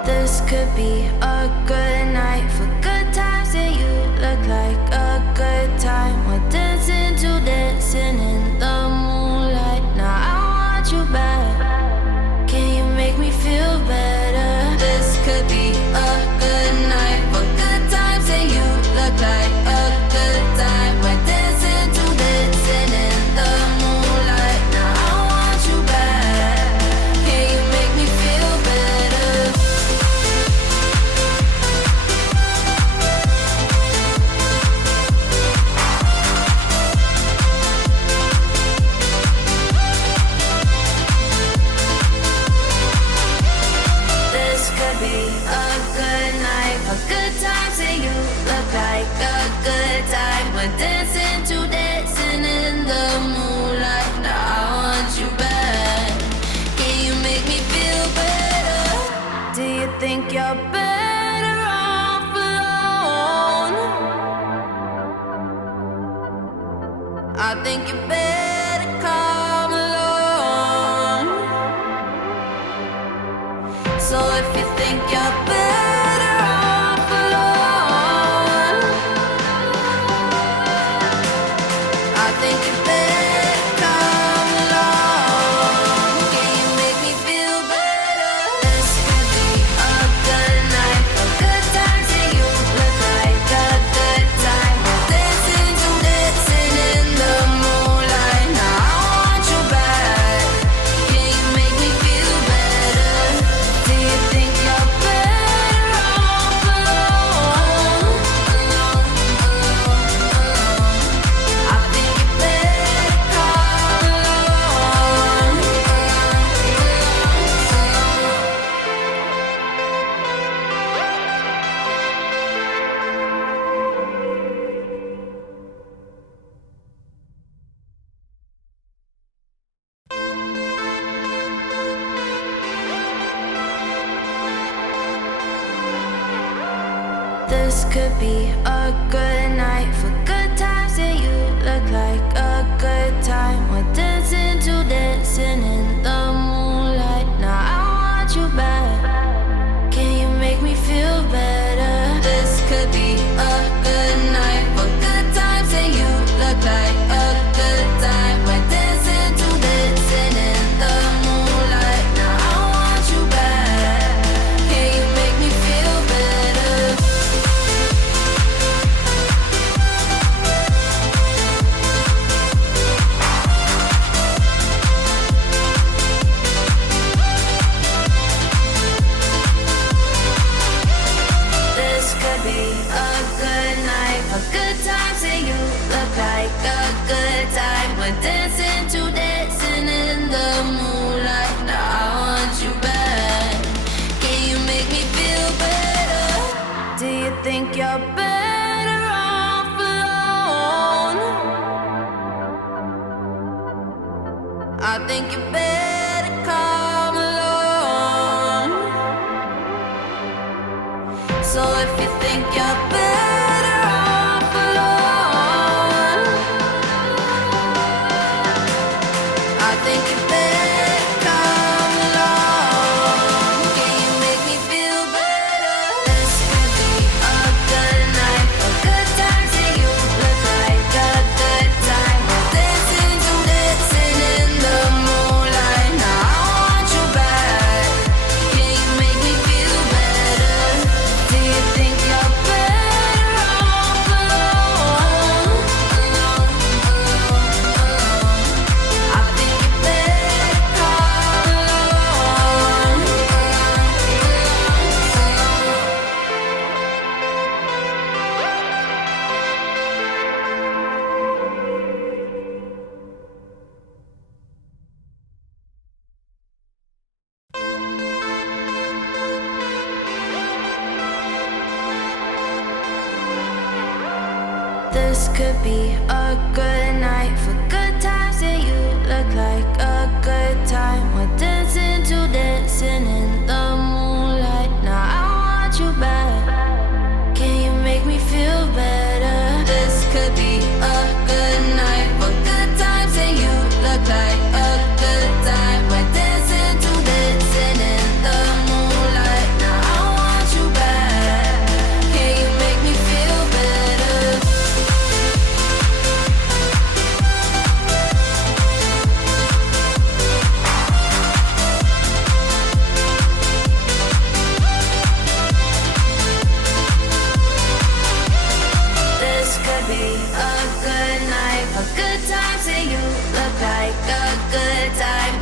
This could be a good night for good times, and you look like a good time. We're dancing to dancing in the moonlight. Now I want you back. Can you make me feel better? This could be a good night for good times, and you look like a good time. We're dancing to dancing in the moonlight. Now I want you back. Can you make me feel better? This could be a good night for good times, and you look like a good time. We're dancing to dancing in the moonlight. Now I want you back. Can you make me feel better? Do you think you're better off alone? I think you better come along. So if you think you're better off alone, I think you better come along. Can you make me feel better? This could be a good night for good times, and you look like a good time. We're dancing to dancing in the moonlight. Now I want you back. Can you make me feel better? Do you think you're better off alone? I think you better come along. This could be a good night for good times, and you look like a good time. We're dancing to dancing in the moonlight. Now I want you back. Can you make me feel better? This could be a good night for good times, and you look like a good time. We're dancing to dancing in the moonlight. Now I want you back. Can you make me feel better? This could be a good night for good times, and you look like a good time. We're dancing to dancing in the moonlight. Now I want you back. Can you make me feel better? Do you think you're better off alone? I think you better come along. So if you think you're better off alone, I think you better come along. Can you make me feel better? This could be a good night for good times, and you look like a good time. We're dancing to dancing in the moonlight. Now I want you back. Can you make me feel better? Do you think you're better off alone? I think you better come along. This could be a good night for good times, and you look like a good time. We're dancing to dancing in the moonlight. Now I want you back. Can you make me feel better? This could be a good night for good times, and you look like a good time. We're dancing to dancing in the moonlight. Now I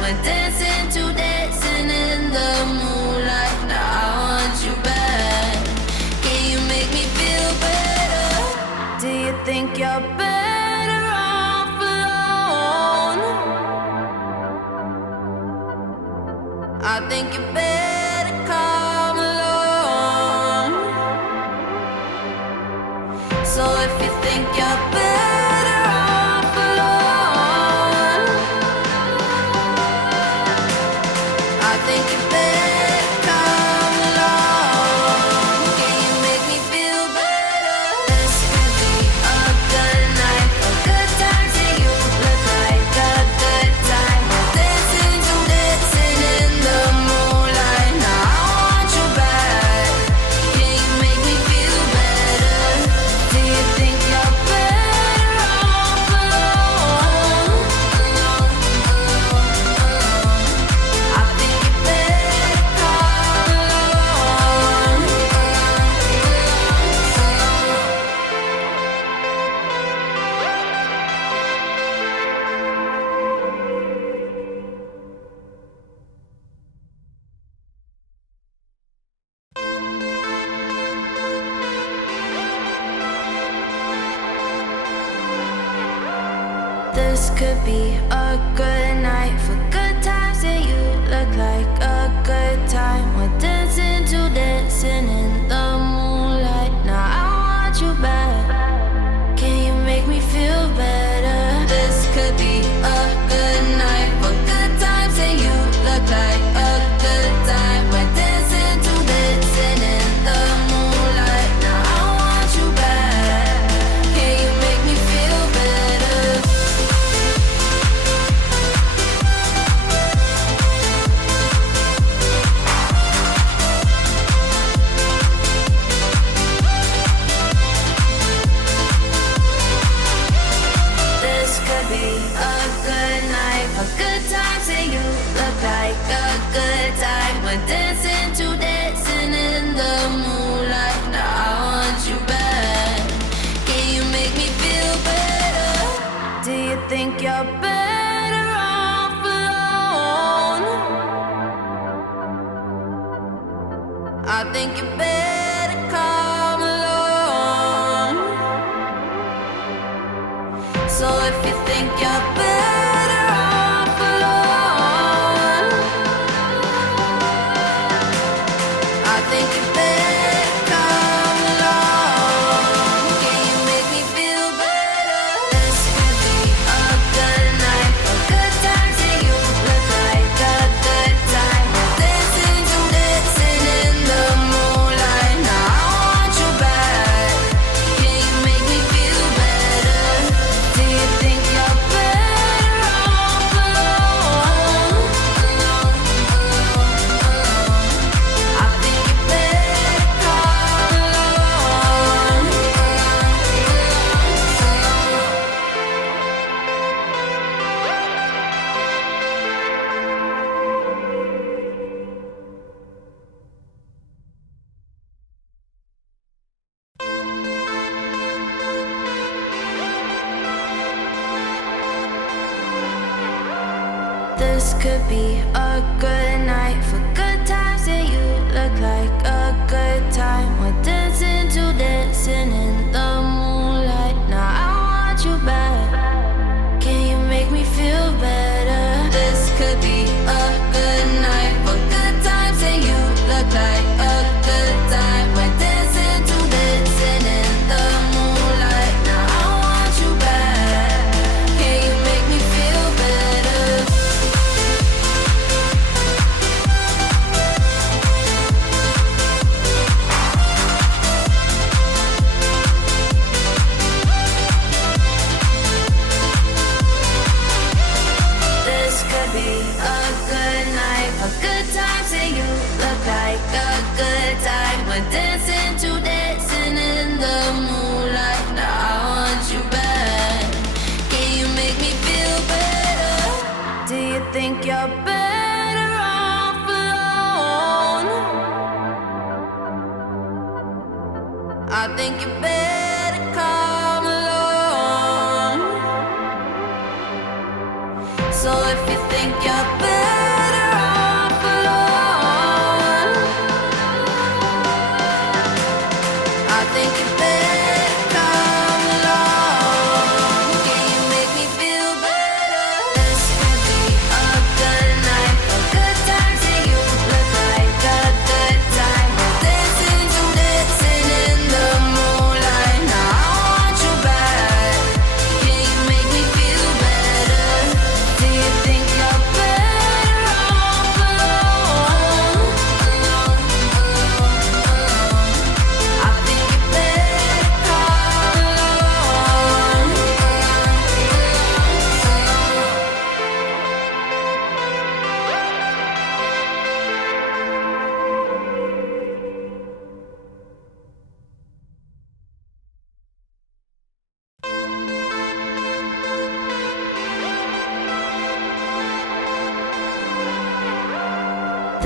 We're dancing to dancing in the moonlight. Now I want you back. Can you make me feel better? Do you think you're better off alone? I think you better come along. So if you think you're better off alone, I think you better come along. Can you make me feel better? This could be a good night, a good time. Say you look like a good time. We're dancing to dancing in the moonlight. Now I want you back. Can you make me feel better? Do you think you're better off alone? I think you better come along. This could be a good night for good times. And you look like a good time. We're dancing to dancing in the moonlight. Now I want you back. Can you make me feel better? This could be a good night for good times. And you look like a good time. We're dancing to dancing in the moonlight. Now I want you back. Can you make me feel better? This could be a good night for good times. And you look like a good time. We're dancing to dancing in the moonlight. Now I want you back. Can you make me feel better? Do you think you're better off alone? I think you better come along. So if you think you're better off alone, I think you better come along. Can you make me feel better? This could be a good night for good times. And you look like a good time. We're dancing to dancing in the moonlight. Now I want you back. Can you make me feel better? Do you think you're better off alone? I think you better come along. This could be a good night for good times. And you look like a good time. We're dancing to dancing in the moonlight. Now I want you back. Can you make me feel better? This could be a good night for good times. And you look like a good time. We're dancing to dancing in the moonlight. Now I want you back. Can you make me feel better? This could be a good night for good times. And you look like a good time. We're dancing to dancing in the moonlight. Now I want you back. Can you make me feel better? Do you think you're better off alone? I think you better come along. So if you think you're better,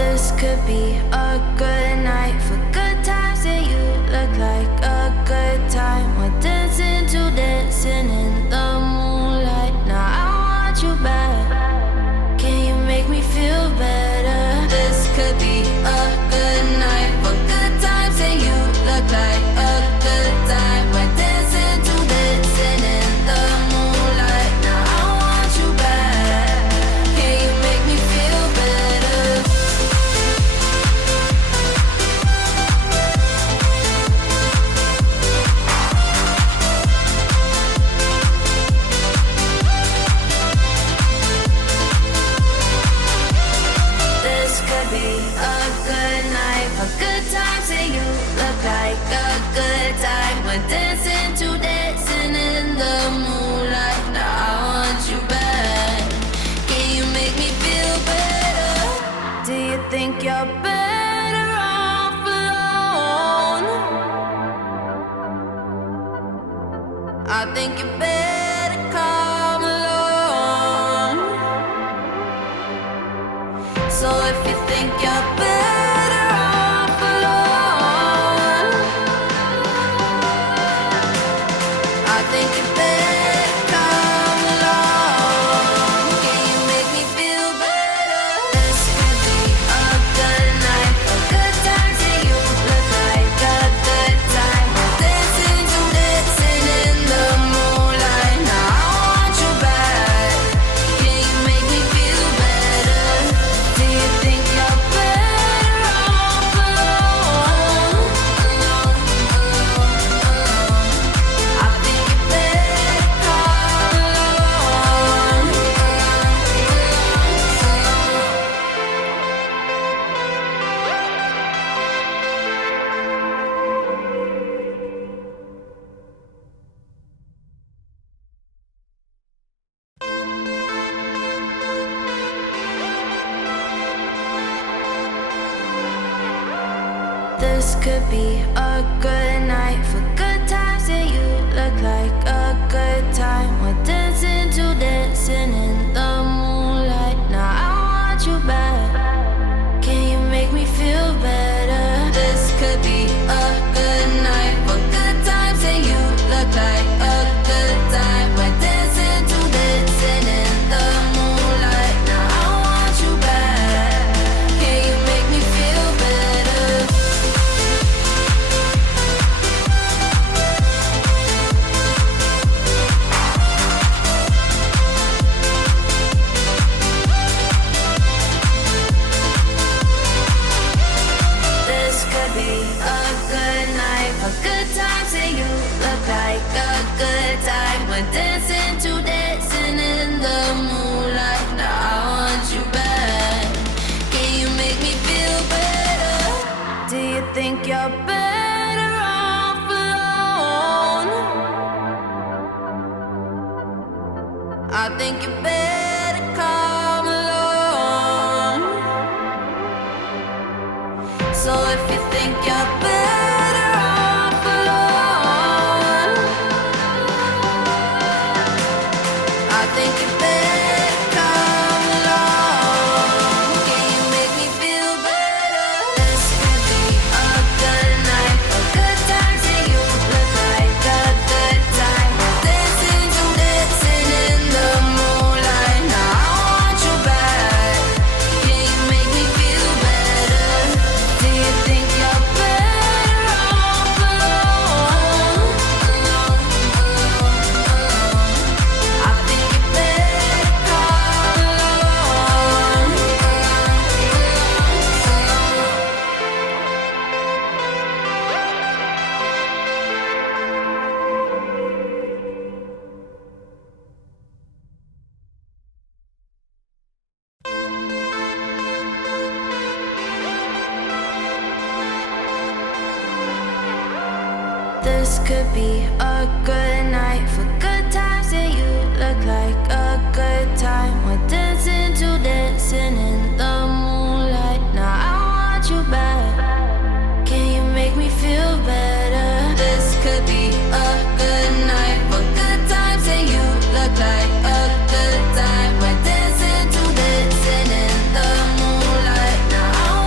This could be a good night for good times, and you look like a good time. We're dancing to dancing in the moonlight. Now I want you back. Can you make me feel better? This could be a good night for good times, and you look like a good time. We're dancing to dancing in the moonlight. Now I want you back. Can you make me feel better? This could be a good night for good times, and you look like a good time. We're dancing to dancing in the moonlight. Now I want you back. Can you make me feel better? Do you think you're better off alone? I think you better come along. So if you think you're better off alone, I think you better come along. Can you make me feel better? This could be a good night for good times, and you look like a good time. We're dancing to dancing in the moonlight. Now I want you back. Can you make me feel better? Do you think you're better off alone? I think you better come along. This could be a good night for good times, and you look like a good time. We're dancing to dancing in the moonlight. Now I want you back. Can you make me feel better? This could be a good night for good times, and you look like a good time. We're dancing to dancing in the moonlight. Now I want you back. Can you make me feel better? This could be a good night for good times, and you look like a good time. We're dancing to dancing in the moonlight. Now I want you back. Can you make me feel better? Do you think you're better off alone? I think you better come along. So if you think you're better off alone, I think you better come along. Can you make me feel better? This could be a good night for good times, and you look like a good time. We're dancing to dancing in the moonlight. Now I want you back. Can you make me feel better? Do you think you're better off alone? I think you better come along. This could be a good night for good times, and you look like a good time. We're dancing to dancing in the moonlight. Now I want you back. Can you make me feel better? This could be a good night for good times, and you look like a good time. We're dancing to dancing in the moonlight. Now I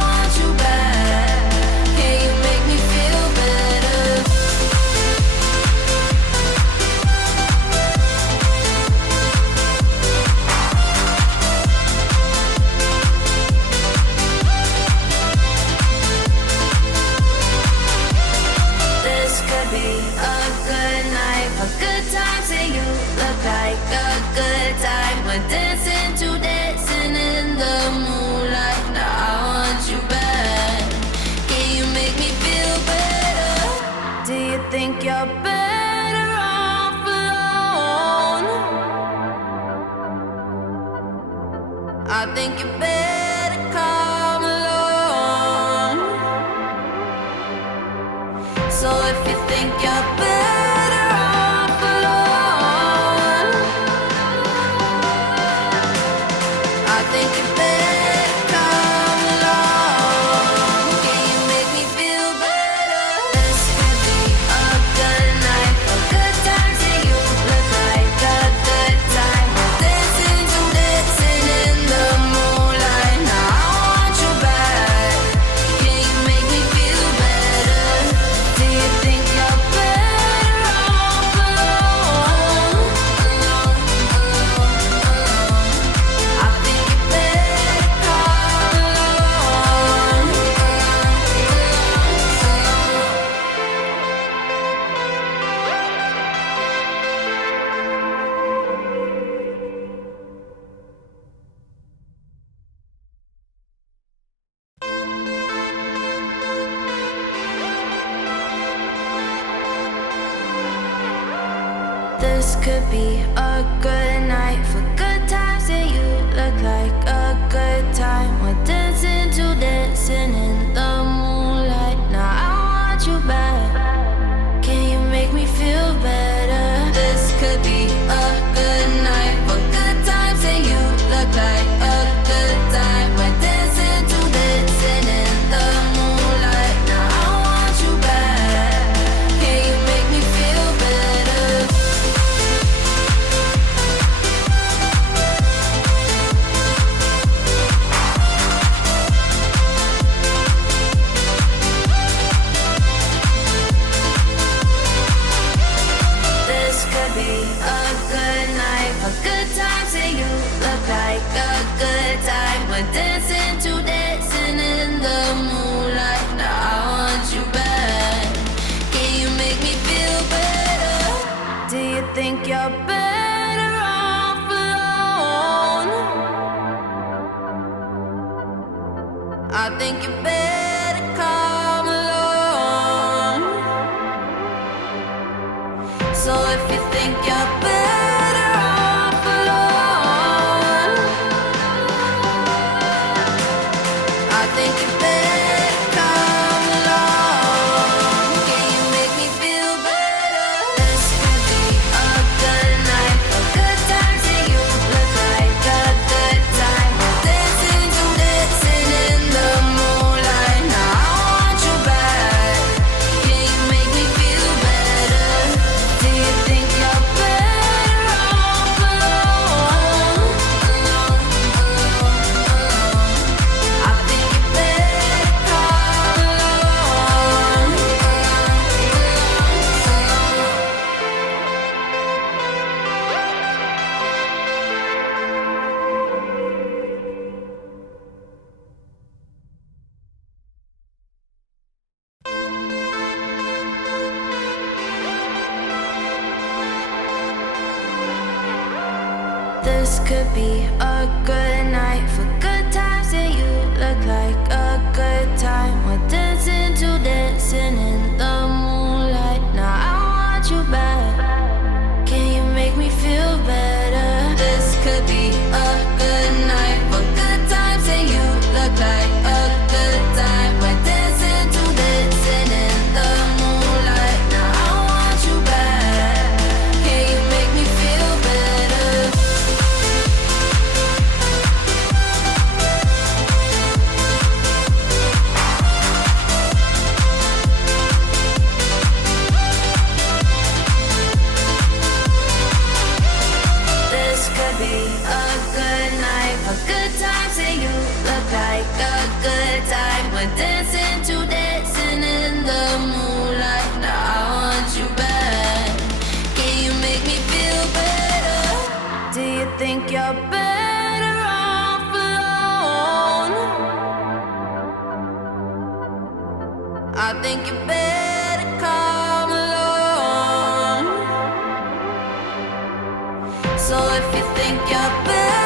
We're dancing to dancing in the moonlight. Now I want you back. Can you make me feel better? Do you think you're better off alone? I think you better come along. So if you think you're better off alone, I think you better come along. Can you make me feel better? This could be a good night for good times, and you look like a good time. We're dancing to dancing in the moonlight. Now I want you back. Can you make me feel better? Do you think you're better off alone? I think you better come along. This could be a good night for good times, and you look like a good time. We're dancing to dancing in the moonlight. Now I want you back. Can you make me feel better? This could be a good night for good times, and you look like a good time. We're dancing to dancing in the moonlight. Now I want you back. Can you make me feel better? This could be a good night for good times, and you look like a good time. We're dancing to dancing in the moonlight. Now I want you back. Can you make me feel better? Do you think you're better off alone? I think you better come along. So if you think you're better off alone, I think you better come along. Can you make me feel better? This could be a good night for good times, and you look like a good time. We're dancing to dancing in the moonlight. Now I want you back. Can you make me feel better? Do you think you're better off alone? I think you better come along. This could be a good night for good times, and you look like a good time. We're dancing to dancing in the moonlight. Now I want you back. Can you make me feel better? This could be a good night for good times, and you look like a good time. We're dancing to dancing in the moonlight. Now I want you back. Can you make me feel better? This could be a good night for good times, and you look like a good time. We're dancing to dancing in the moonlight. Now I want you back. Can you make me feel better? Do you think you're better off alone? I think you better come along. So if you think you're better,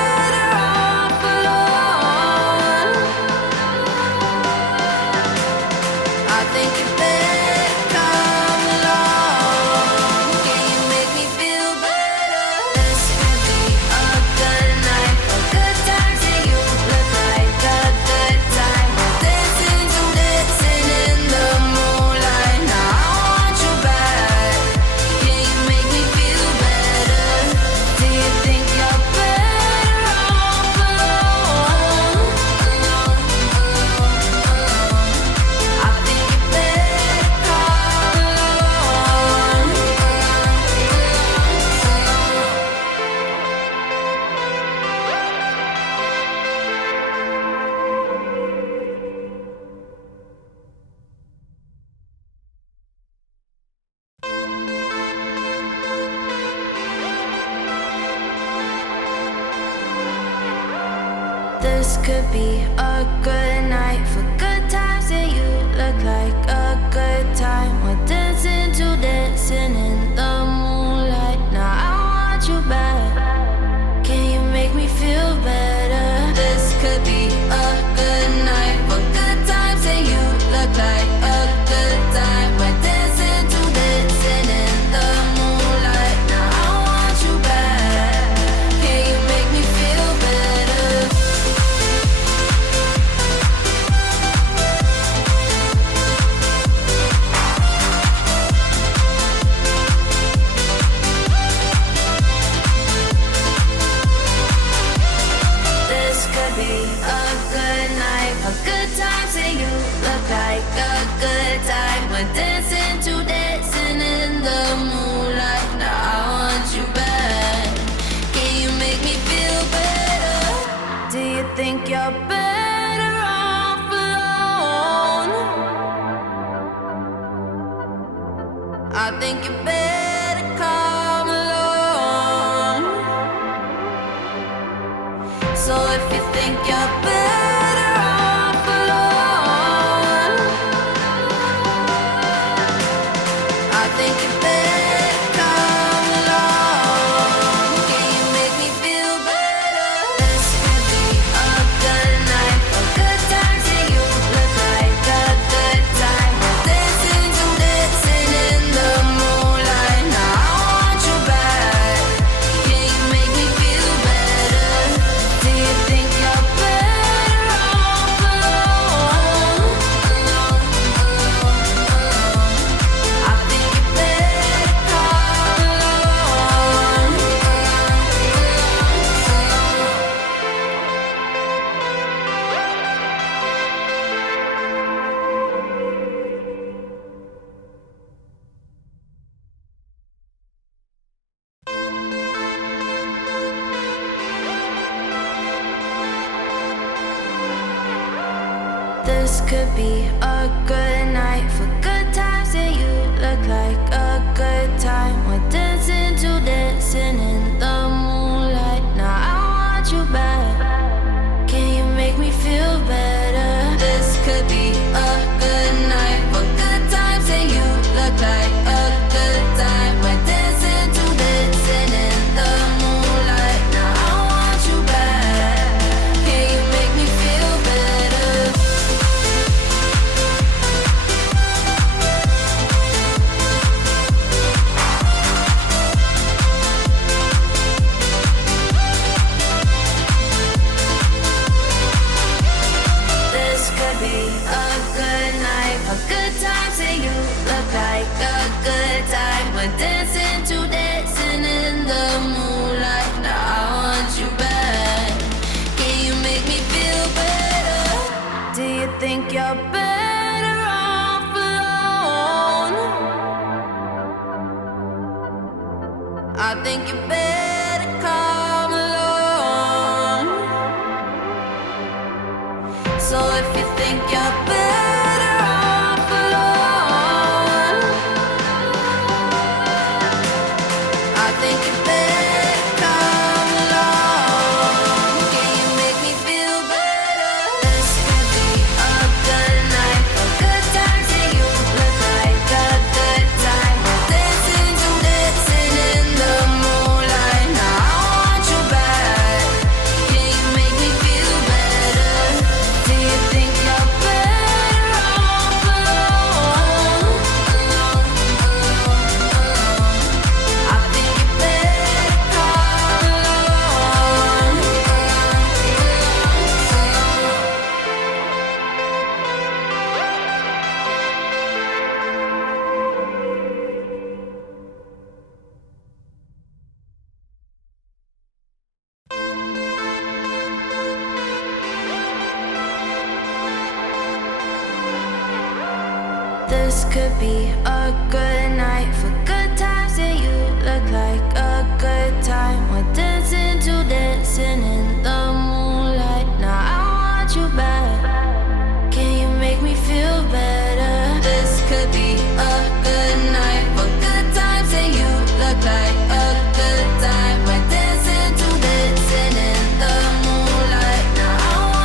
This could be a good night for good times, and you look like a good time. We're dancing to dancing in the moonlight. Now I want you back. Can you make me feel better? This could be a good night for good times, and you look like a good time. We're dancing to dancing in the moonlight. Now I want you back. Can you make me feel better? This could be a good night for good times, and you look like a good time. We're dancing to dancing in the moonlight. Now I want you back. Can you make me feel better? Do you think you're better off alone? I think you better come along. So if you think you're better off alone, I think you better come along. Can you make me feel better? This could be a good night for good times, and you look like a good time. We're dancing to dancing in the moonlight. Now I want you back. Can you make me feel better? Do you think you're better off alone? I think you better come along. This could be a good night for good times, and you look like a good time. We're dancing to dancing in the moonlight. Now I want you back. Can you make me feel better? This could be a good night for good times, and you look like a good time. We're dancing to dancing in the moonlight. Now I want you back. Can you make me feel better? This could be a good night for good times, and you look like a good time. We're dancing to dancing in the moonlight. Now I want you back. Can you make me feel better? Do you think you're better off alone? I think you better come along. So if you think you're better off alone, I think you better come along. Can you make me feel better? This could be a good night for good times, and you look like a good time. We're dancing to dancing in the moonlight. Now I want you back. Can you make me feel better? Do you think you're better off alone? I think you better come along. This could be a good night for good times, and you look like a good time. We're dancing to dancing in the moonlight. Now I want you back. Can you make me feel better? This could be a good night for good times, and you look like a good time. We're dancing to dancing in the moonlight. Now I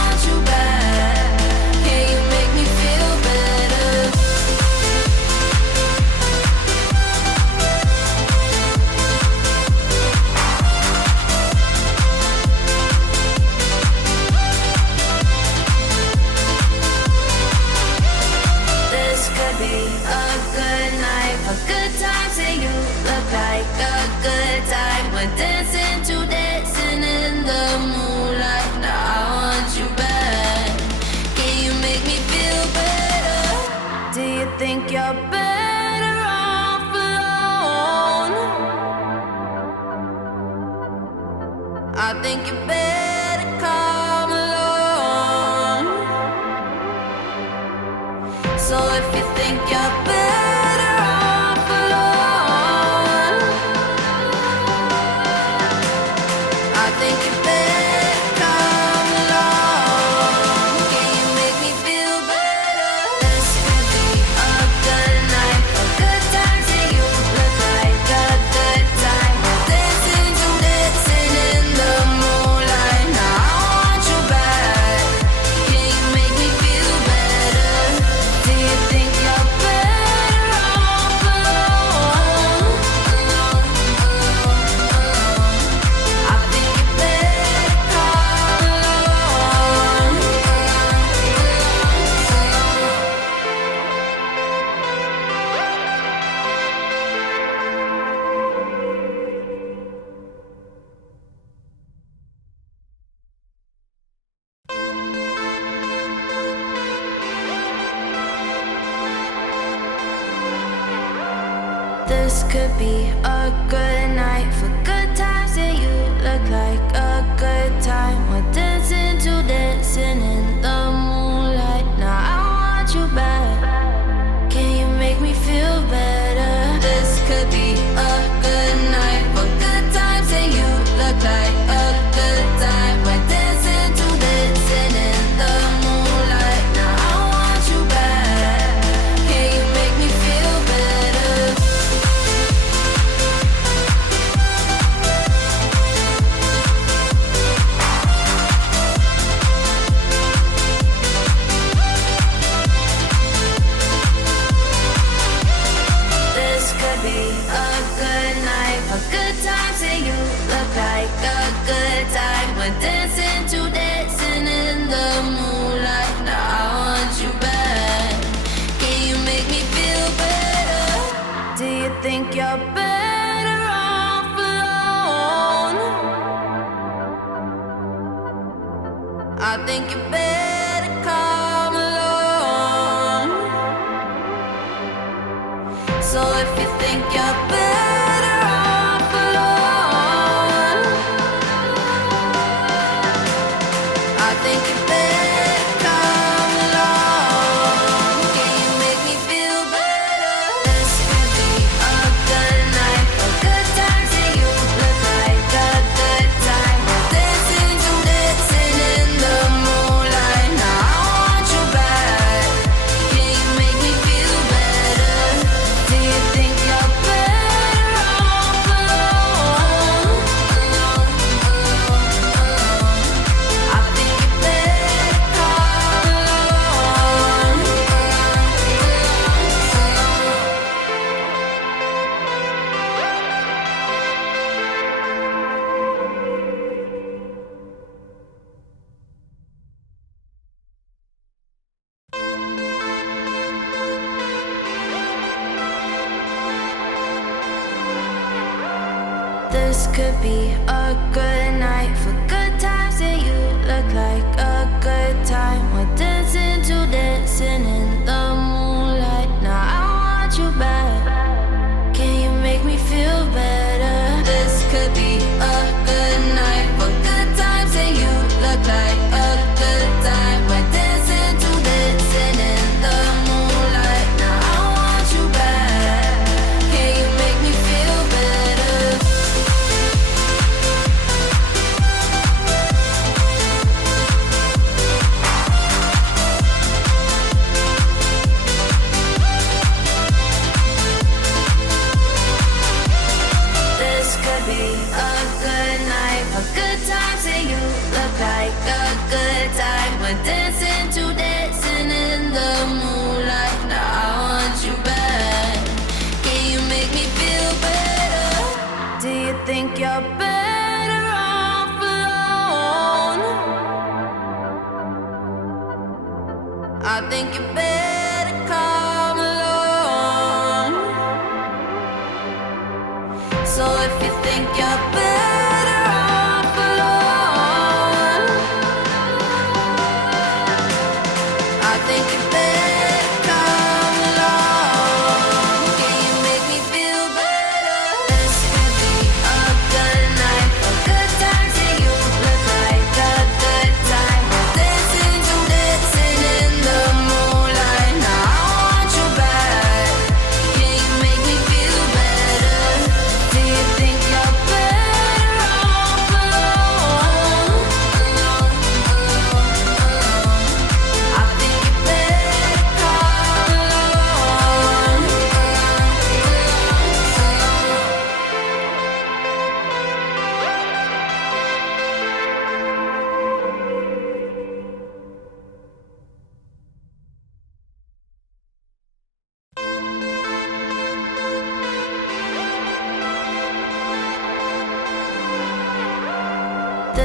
better come along. So if you think you're better off alone, I think you better come along. Can you make me feel better? This could be a good night, a good time. See you look like a good time. We're dancing to dancing in the moonlight. Now I want you back. Can you make me feel better? Do you think you're better off alone? I think you better come along. This could be a good night for good times, and you look like a good time. We're dancing to dancing in the moonlight. Now I want you back. Can you make me feel better? This could be a good night for good times, and you look like a good time. We're dancing to dancing in the moonlight. Now I want you back. Can you make me feel better? This could be a good night for good times, and you look like a good time. We're dancing to dancing in the moonlight. Now I want you back. Can you make me feel better? Do you think you're better off alone? I think you better come along. So if you think you're better off alone, I think you better come along. Can you make me feel better? This could be a good night for good times, and you look like a good time. We're dancing to dancing in the moonlight. Now I want you back. Can you make me feel better? Do you think you're better off alone? I think you better come along. This could be a good night for good times, and you look like a good time. We're dancing to dancing in the moonlight. Now I want you back. Can you make me feel better? This could be a good night for good times, and you look like a good time. We're dancing to dancing in the moonlight. Now I want you back. Can you make me feel better? This could be a good night for good times, and you look like a good time. We're dancing to dancing in the moonlight. Now I want you back. Can you make me feel better? Do you think you're better off alone? I think you better come along. So if you think you're better off alone, I think you better come along. Can you make me feel better? This could be a good night for good times, and you look like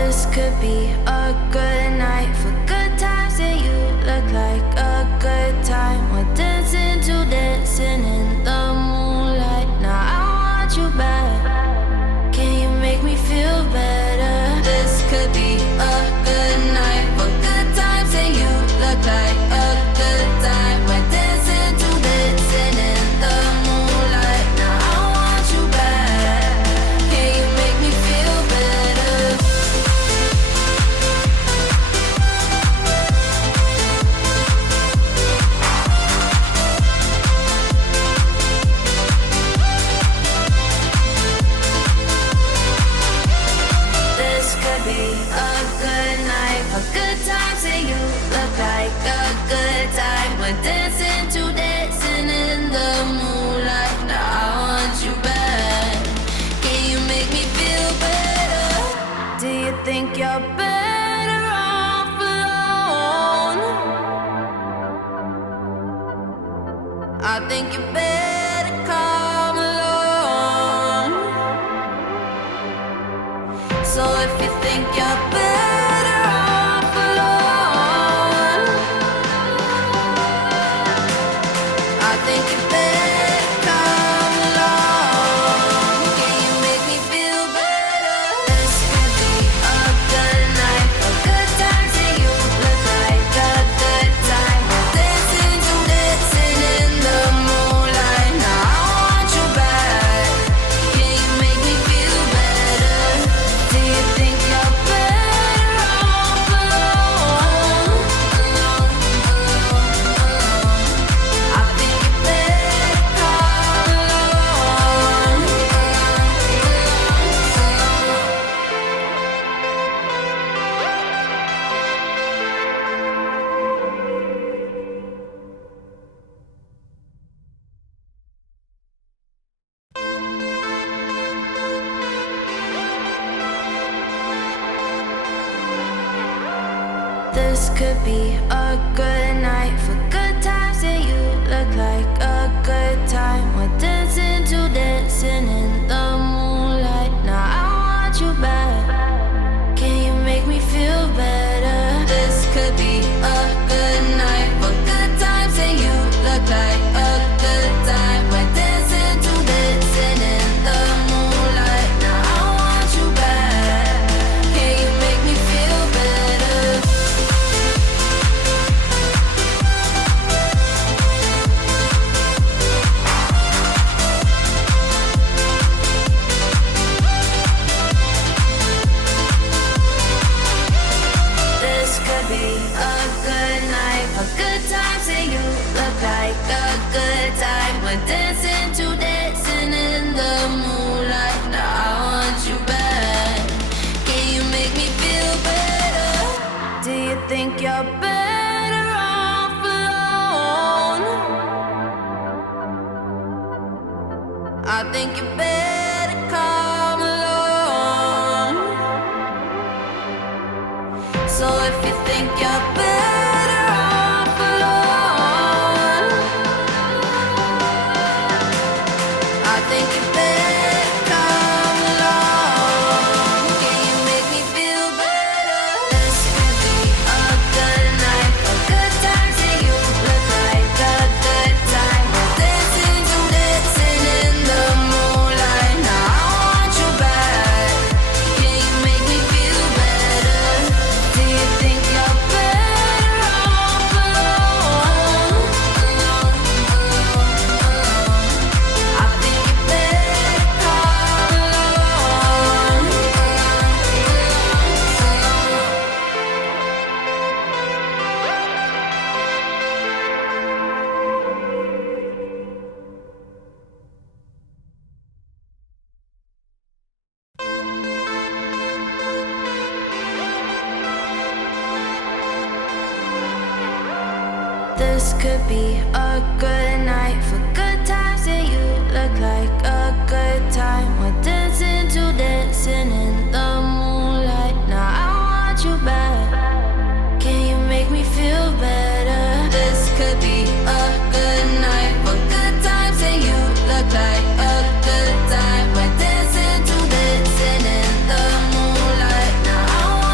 This could be a good night for good times, and you look like a good time. We're dancing to dancing in the moonlight. Now I want you back. Can you make me feel better? This could be a good night for good times, and you look like a good time. We're dancing to dancing in the moonlight. Now I want you back. Can you make me feel better? This could be a good night for good times, and you look like a good time. We're dancing to dancing in the moonlight. Now I want you back. Can you make me feel better? Do you think you're better off alone? I think you better come along. So if you think you're better off alone, I think you better come along. Can you make me feel better? This could be a good night for good times, and you look like a good time. We're dancing to dancing in the moonlight. Now I want you back. Can you make me feel better? Do you think you're better off alone? I think you better come along. This could be a good night for good times, and you look like a good time. We're dancing to dancing in the moonlight. Now I want you back. Can you make me feel better? This could be a good night for good times, and you look like a good time. We're dancing to dancing in the moonlight. Now I want you back. Can you make me feel better? This could be a good night for good times, and you look like a good time. We're dancing to dancing in the moonlight. Now I want you back. Can you make me feel better? Do you think you're better off alone? I think you better come along. So if you think you're better off alone, I think you better come along. Can you make me feel better? This could be a good night for good times, and you look like a good time. We're dancing to dancing in the moonlight. Now I want you back. Can you make me feel better? Do you think you're better off alone? I think you better come along. This could be a good night for good times, and you look like a good time. We're dancing to dancing in the moonlight. Now I want you back. Can you make me feel better? This could be a good night for good times, and you look like a good time. We're dancing to dancing in the moonlight. Now I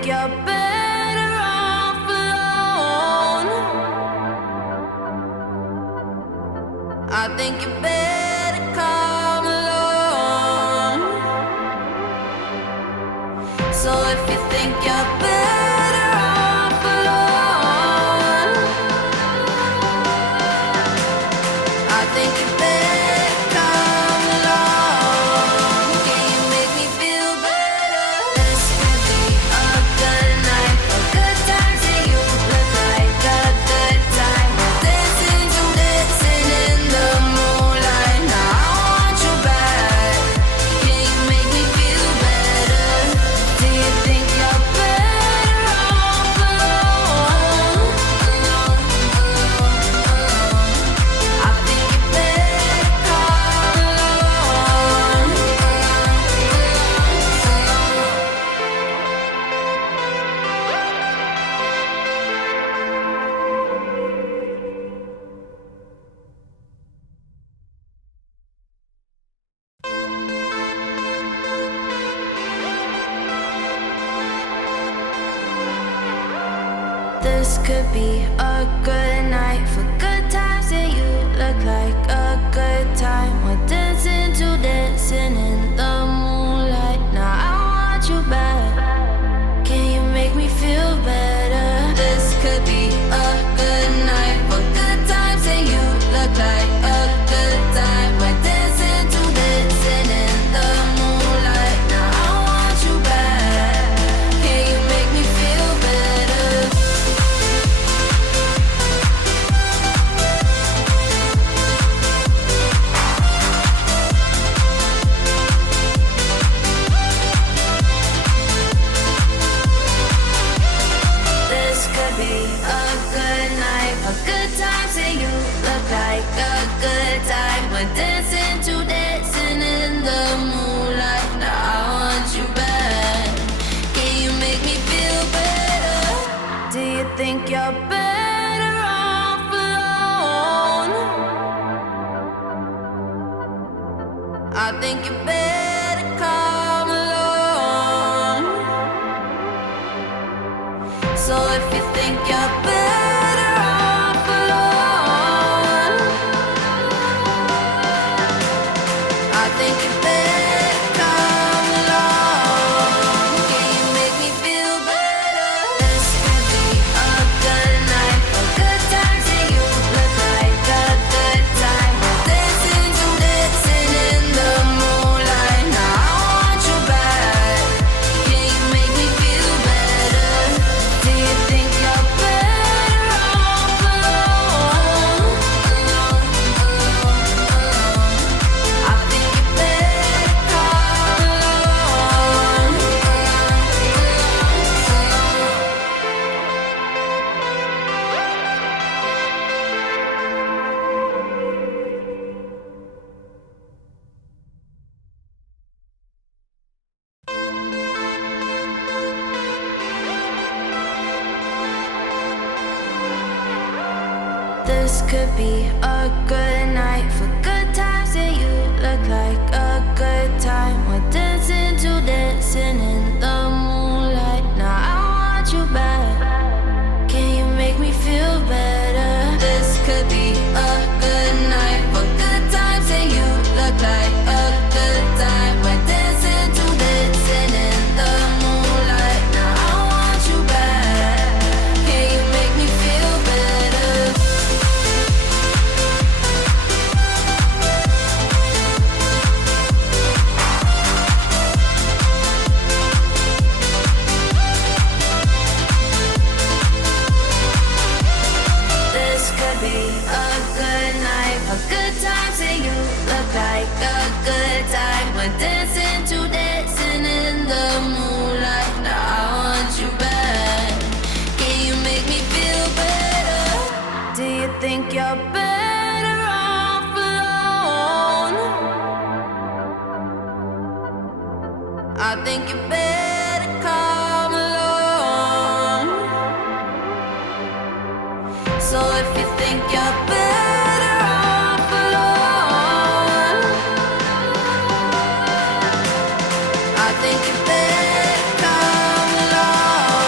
think you're better off alone. I think you better come along. So if you think you're better off alone, I think you better come along. Can you make me feel better? This could be a good night for good times, and you look like a good time. Dancing to dancing in the moonlight. Now I want you back. Can you make me feel better? Do you think you're better off alone? I think you better come along. This could be a good night for good times, and you look like a good time. We're dancing to dancing in the moonlight. Now I want you back. Can you make me feel better? This could be a good night for good times, and you look like a good time. We're dancing to dancing in the moonlight. Now I want you back. Can you make me feel better? This could be a good night for good times, and you look like a good time. We're dancing to dancing in the moonlight. Now I want you back. Can you make me feel better? Do you think you're better off alone? I think you better come along. So if you think you're better off alone, I think you better come along. Can you make me feel better? This could be a good night for good times, and you look like a good time. We're dancing to dancing in the moonlight. Now I want you back. Can you make me feel better? Do you think you're better off alone? I think you better come along. This could be a good night for good times, and you look like a good time. We're dancing to dancing in the moonlight. Now I want you back. Can you make me feel better? This could be a good night for good times, and you look like a good time. We're dancing to dancing in the moonlight. Now I want you back. Can you make me feel better? This could be a good night for good times, and you look like a good time. We're dancing to dancing in the moonlight. Now I want you back. Can you make me feel better? Do you think you're better off alone? I think you better come along. So if you think you're better off alone, I think you better come along.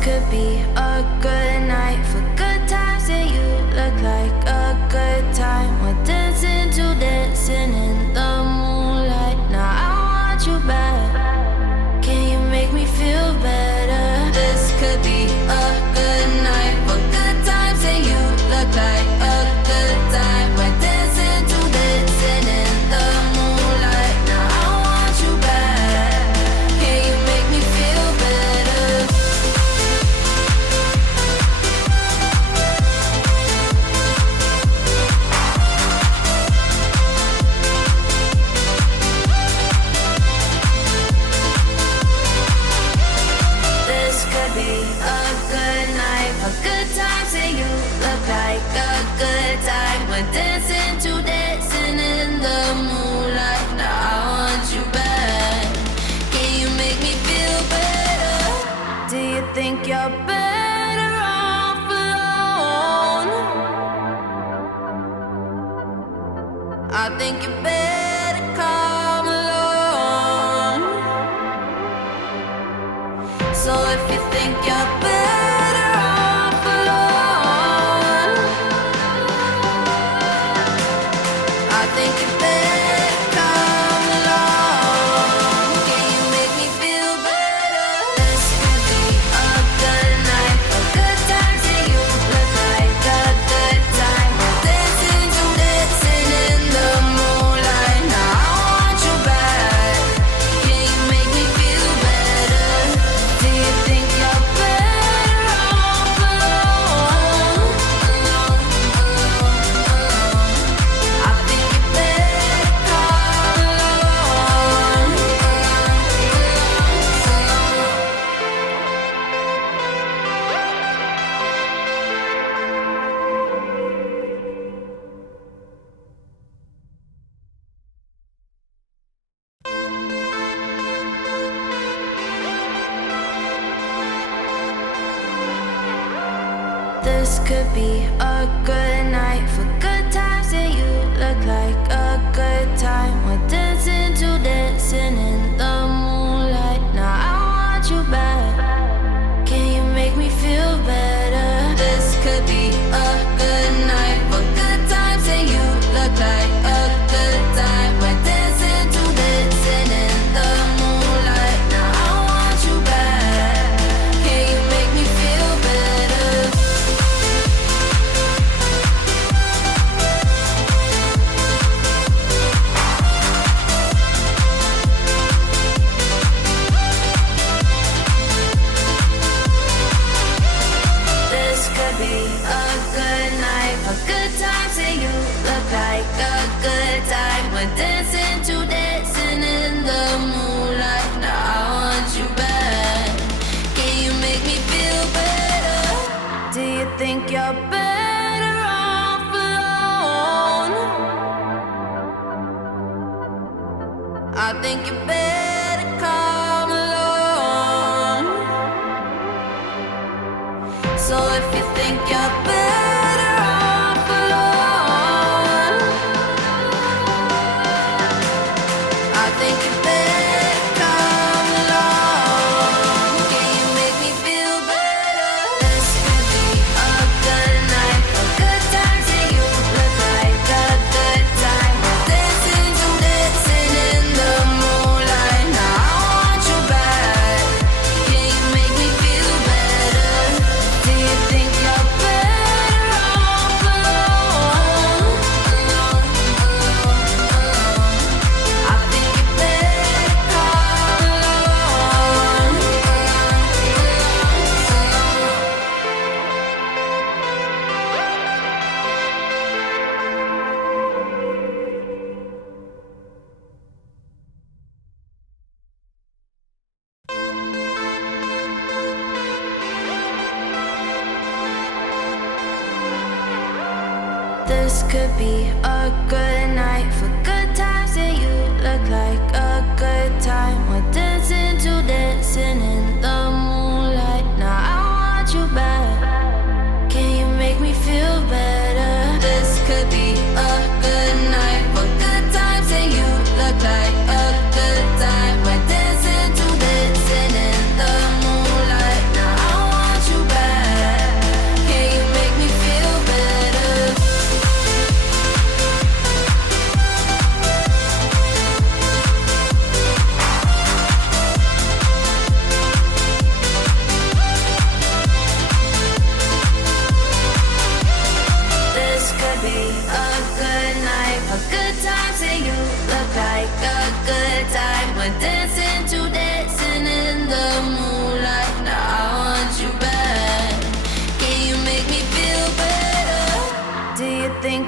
could be a good night for good times, and you look like a good time. We're dancing to dancing in the moonlight. Now I want you back. Can you make me feel better? This could be a good night for good times, and you look like a good time. We're dancing to dancing in the moonlight. Now I want you back. Can you make me feel better? This could be a good night for good times, and you look like a good time. We're dancing to dancing in the moonlight. Now I want you back. Can you make me feel better? Do you think you're better off alone? I think you better come along. So if you think you're better off alone, I think you better come along. Can you make me feel better? This could be a good night for good times, and you look like a good time. We're dancing to dancing in the moonlight. Now I want you back. Can you make me feel better? Do you think you're better off alone? I think you better come along. This could be a good night for good times, and you look like a good time. We're dancing to dancing in the moonlight. Now I want you back. Can you make me feel better? This could be a good night for good times, and you look like a good time. We're dancing to dancing in the moonlight. Now I want you back. Can you make me feel better? This could be a good night for good times, and you look like a good time. We're dancing to dancing in the moonlight. Now I want you back. Can you make me feel better? Do you think you're better off alone? I think you better come along. So if you think you're better off alone, I think you better come along. Can you make me feel better? This could be a good night for good times, and you look like a good time. We're dancing to dancing in the moonlight. Now I want you back. Can you make me feel better? Do you think you're better off alone? I think you better come along. This could be a good night for good times, and you look like a good time. We're dancing to dancing in the moonlight. Now I want you back. Can you make me feel better? This could be a good night for good times, and you look like a good time. We're dancing to dancing in the moonlight. Now I want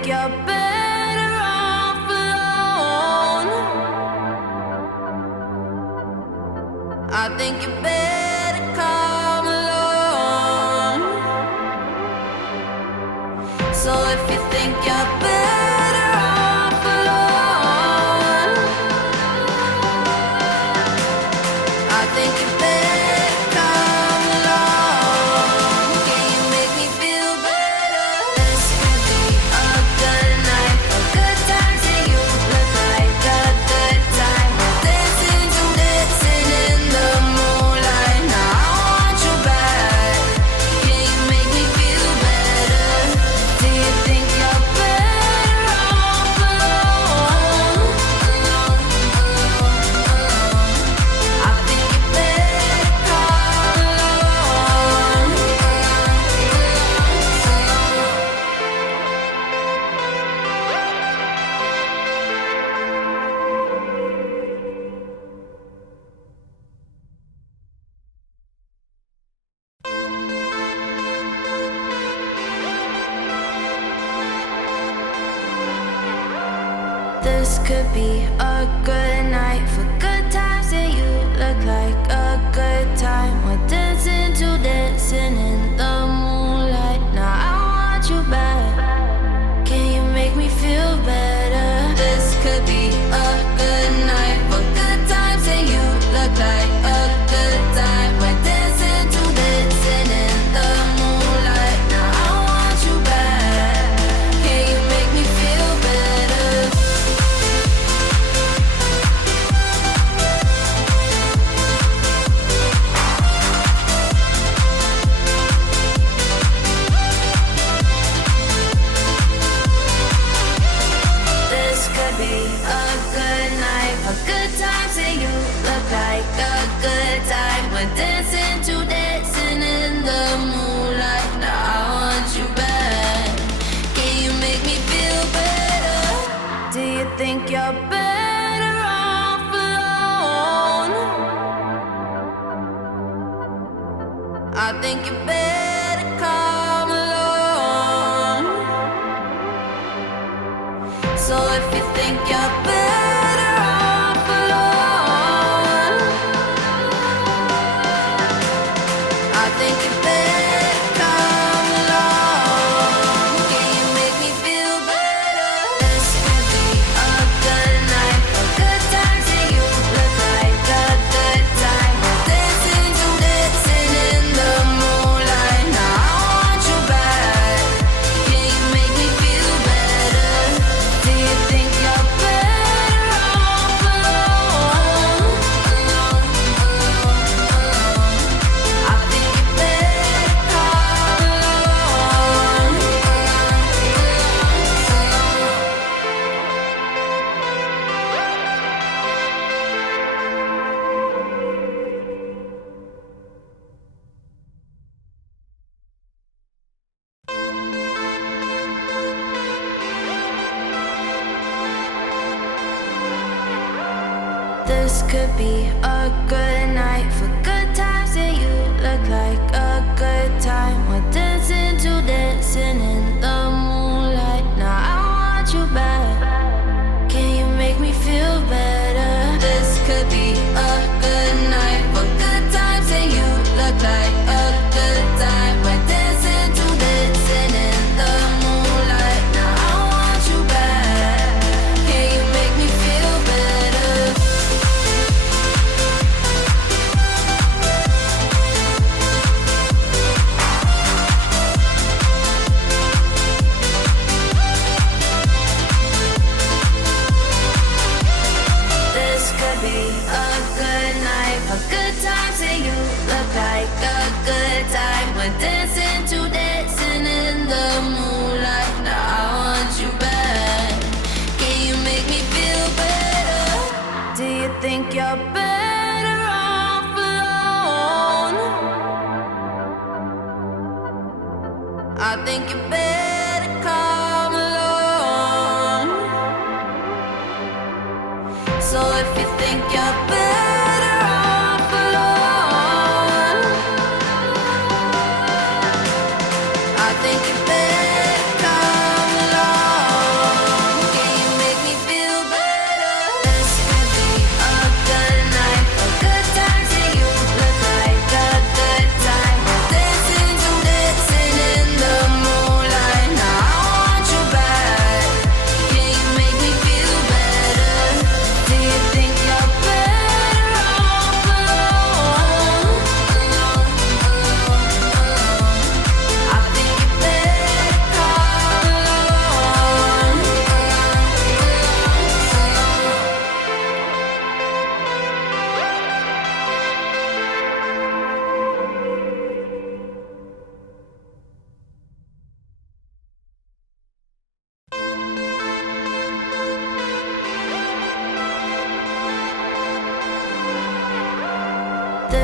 think you're better off alone. I think you better come along. So if you think you're better off alone, I think you better come along. Can you make me feel better? This could be a good night, a good time. Say you look like a good time. We're dancing to dancing in the moonlight. Now I want you back. Can you make me feel better? Do you think you're better off alone? I think you better come along. This could be a good night for good times. Yeah, you look like a good time. We're dancing to dancing in the moonlight. Now I want you back. Can you make me feel better? This could be a good night for good times. Yeah, you look like a good time. We're dancing to dancing in the moonlight. Now I want you back. Can you make me feel better? This could be a good night for good times. Say you look like a good time. We're dancing to dancing in the moonlight. Now I want you back. Can you make me feel better? Do you think you're better off alone? I think you better come along. So if you think you're better off alone, I think you better come along. Can you make me feel better? This could be a good night, a good time. Say you look like a good time. We're dancing to dancing in the moonlight. Now I want you back. Can you make me feel better? Do you think you're better off alone? I think you better come along. This could be a good night for good times. Yeah, you look like a good time. We're dancing to dancing in the moonlight. Now I want you back. Can you make me feel better? This could be a good night for good times. Yeah, you look like a good time. We're dancing to dancing in the moonlight. Now I want you back. Can you make me feel better? This could be a good night for good times. Say you look like a good time. We're dancing to dancing in the moonlight. Now I want you back. Can you make me feel better? Do you think you're better off alone? I think you better come along. So if you think you're better off alone, I think you better come along.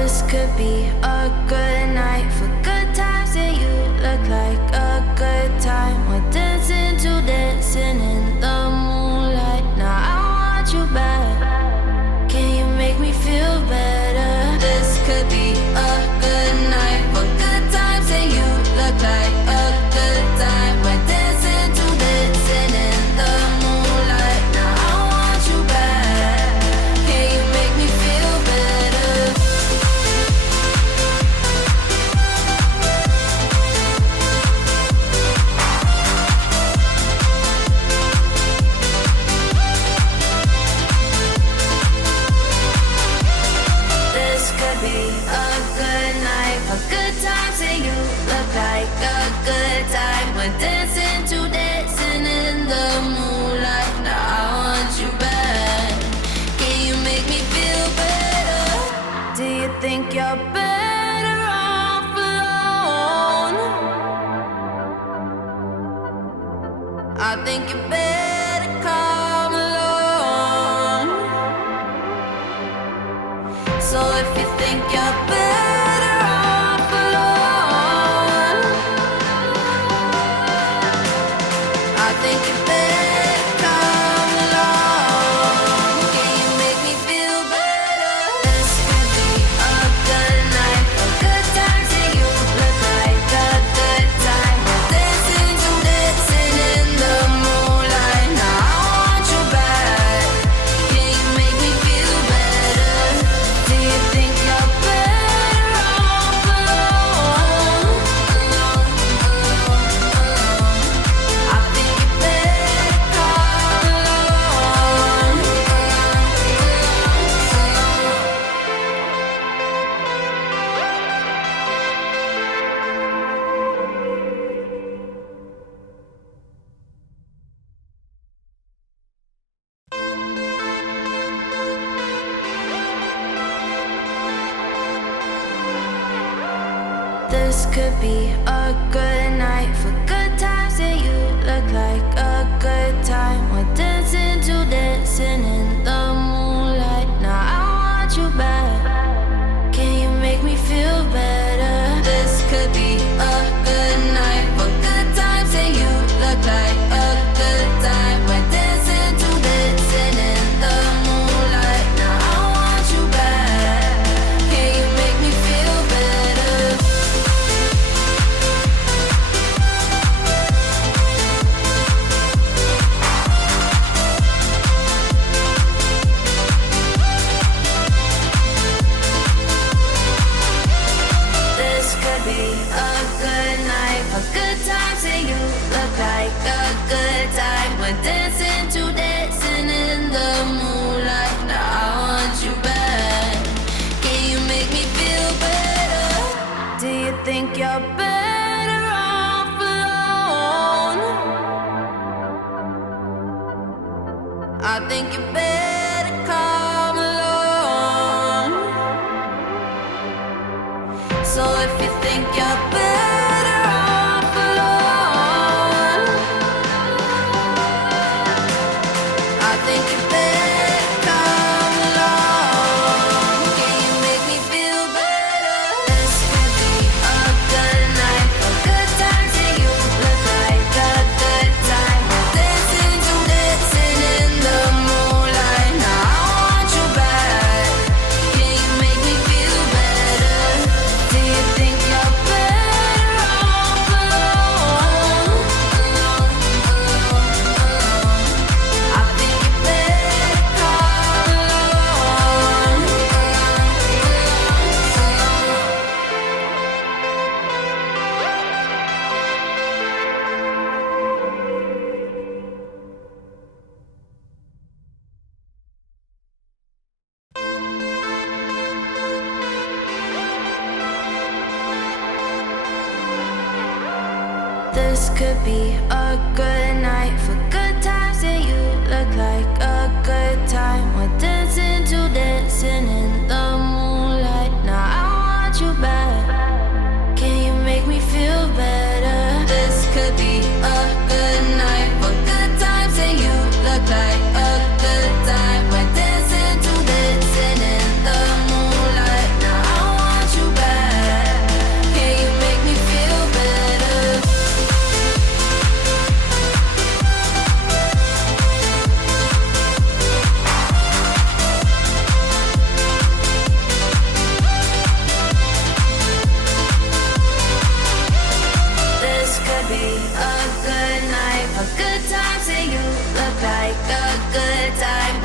This could be a good night for good times, and you look like a good time. We're dancing to dancing in the moonlight. Now I want you back. Can you make me feel better? This could be a good night for good times, and you look like a good time. We're dancing to dancing in the moonlight. Now I want you back. Can you make me feel better? This could be a good night for good times, and you look like a good time. We're dancing to dancing in the moonlight. Now I want you back. Can you make me feel better? Do you think you're better off alone? I think you better come along. So if you think you're better off alone, I think you better come along. Can you make me feel better? This could be a good night for good times, and you look like a good time. We're dancing to dancing in the moonlight. Now I want you back. Can you make me feel better? Do you think you're better off alone? I think you better come along. This could be a good night for good times, and you look like a good time. We're dancing to dancing in the moonlight. Now I want you back. Can you make me feel better? This could be a good night for good times, and you look like a good time. We're dancing to dancing in the moonlight. Now I want you back. Can you make me feel better? This could be a good night for good times, and you look like a good time. We're dancing to dancing in the moonlight. Now I want you back. Can you make me feel better? Do you think you're better off alone? I think you better come along. So if you think you're better off alone, I think you better come along. Can you make me feel better? This could be a good night for good times, and you look like a good time. We're dancing to dancing in the moonlight. Now I want you back. Can you make me feel better? Do you think you're better off alone? I think you better come along. This could be a good night for good times, and you look like a good time. We're dancing to dancing in the moonlight. Now I want you back. Can you make me feel better? This could be a good night for good times, and you look like a good time. We're dancing to dancing in the moonlight. Now I want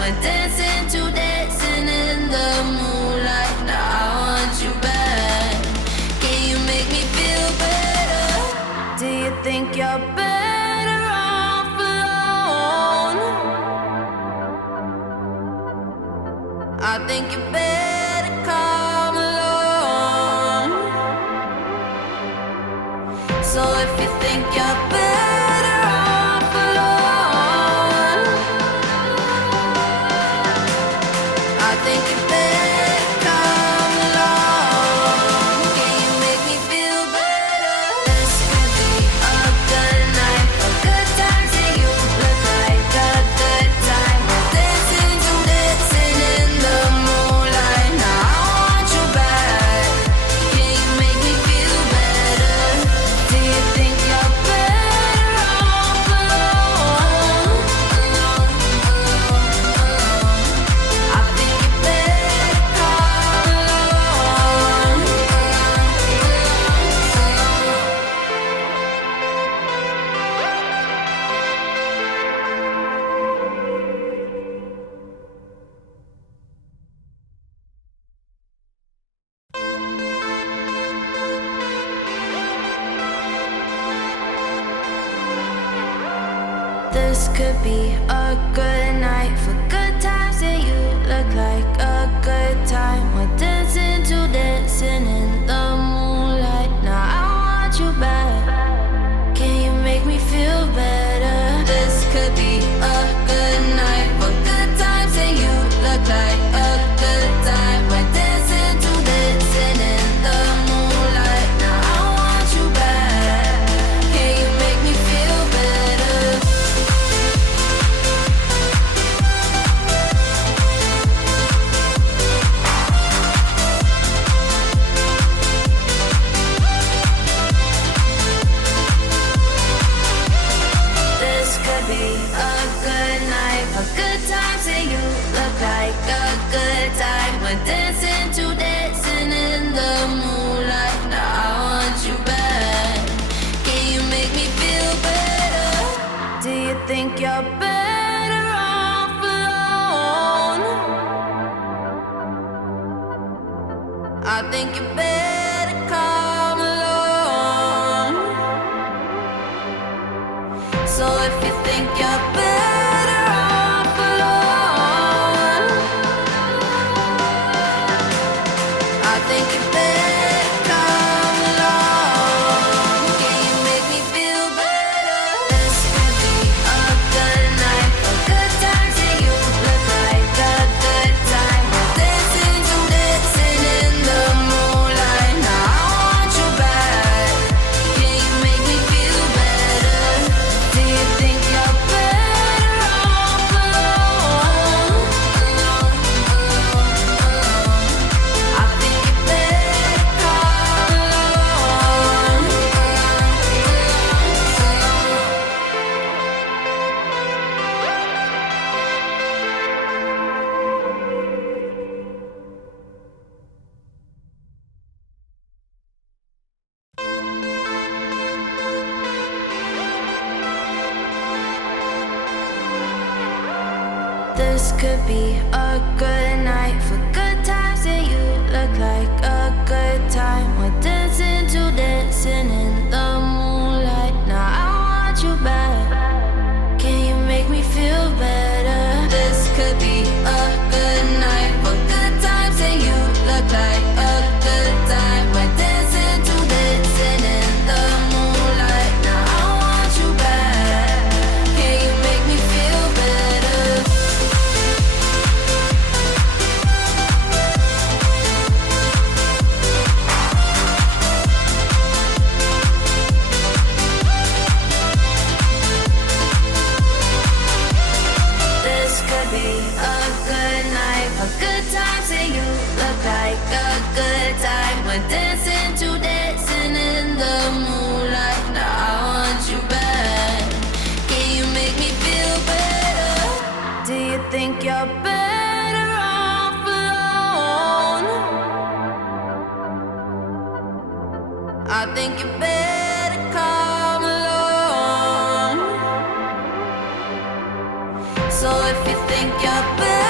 We're dancing to dancing in the moonlight. Now I want you back. Can you make me feel better? Do you think you're better off alone? I think you better come along. So if you think you're better off alone, I think you better come along. Can you make me feel better? This could be a good night, a good time. Say you look like a good time. We're dancing to dancing in the moonlight. Now I want you back. Can you make me feel better? Do you think you're better off alone? I think you better come along. This could be a good night for good times. Yeah, you look like a good time. We're dancing to dancing in the moonlight. Now I want you back. Can you make me feel better? This could be a good night for good times. Yeah, you look like a good time. We're dancing to dancing in the moonlight. Now I want you back. Can you make me feel better? This could be a good night for good times. And you look like a good time. We're dancing to dancing in the moonlight. Now I want you back. Can you make me feel better? Do you think you're better off alone? I think you better come along. So if you think you're better off alone, I think you better come along. Can you make me feel better? This could be a good night for good times. Yeah, you look like a good time. We're dancing to dancing in the moonlight. Now I want you back. Can you make me feel better? Do you think you're better off alone? I think you better come along. This could be a good night for good times. Yeah, you look like a good time. We're dancing to dancing in the moonlight. Now I want you back. Can you make me feel better? This could be a good night for good times. Yeah, you look like a good time. We're dancing to dancing in the moonlight. Now I want you back. Can you make me feel better? This could be a good night for good times. And you look like a good time. We're dancing to dancing in the moonlight. Now I want you back. Can you make me feel better? Do you think you're better off alone? I think you better come along. So if you think you're better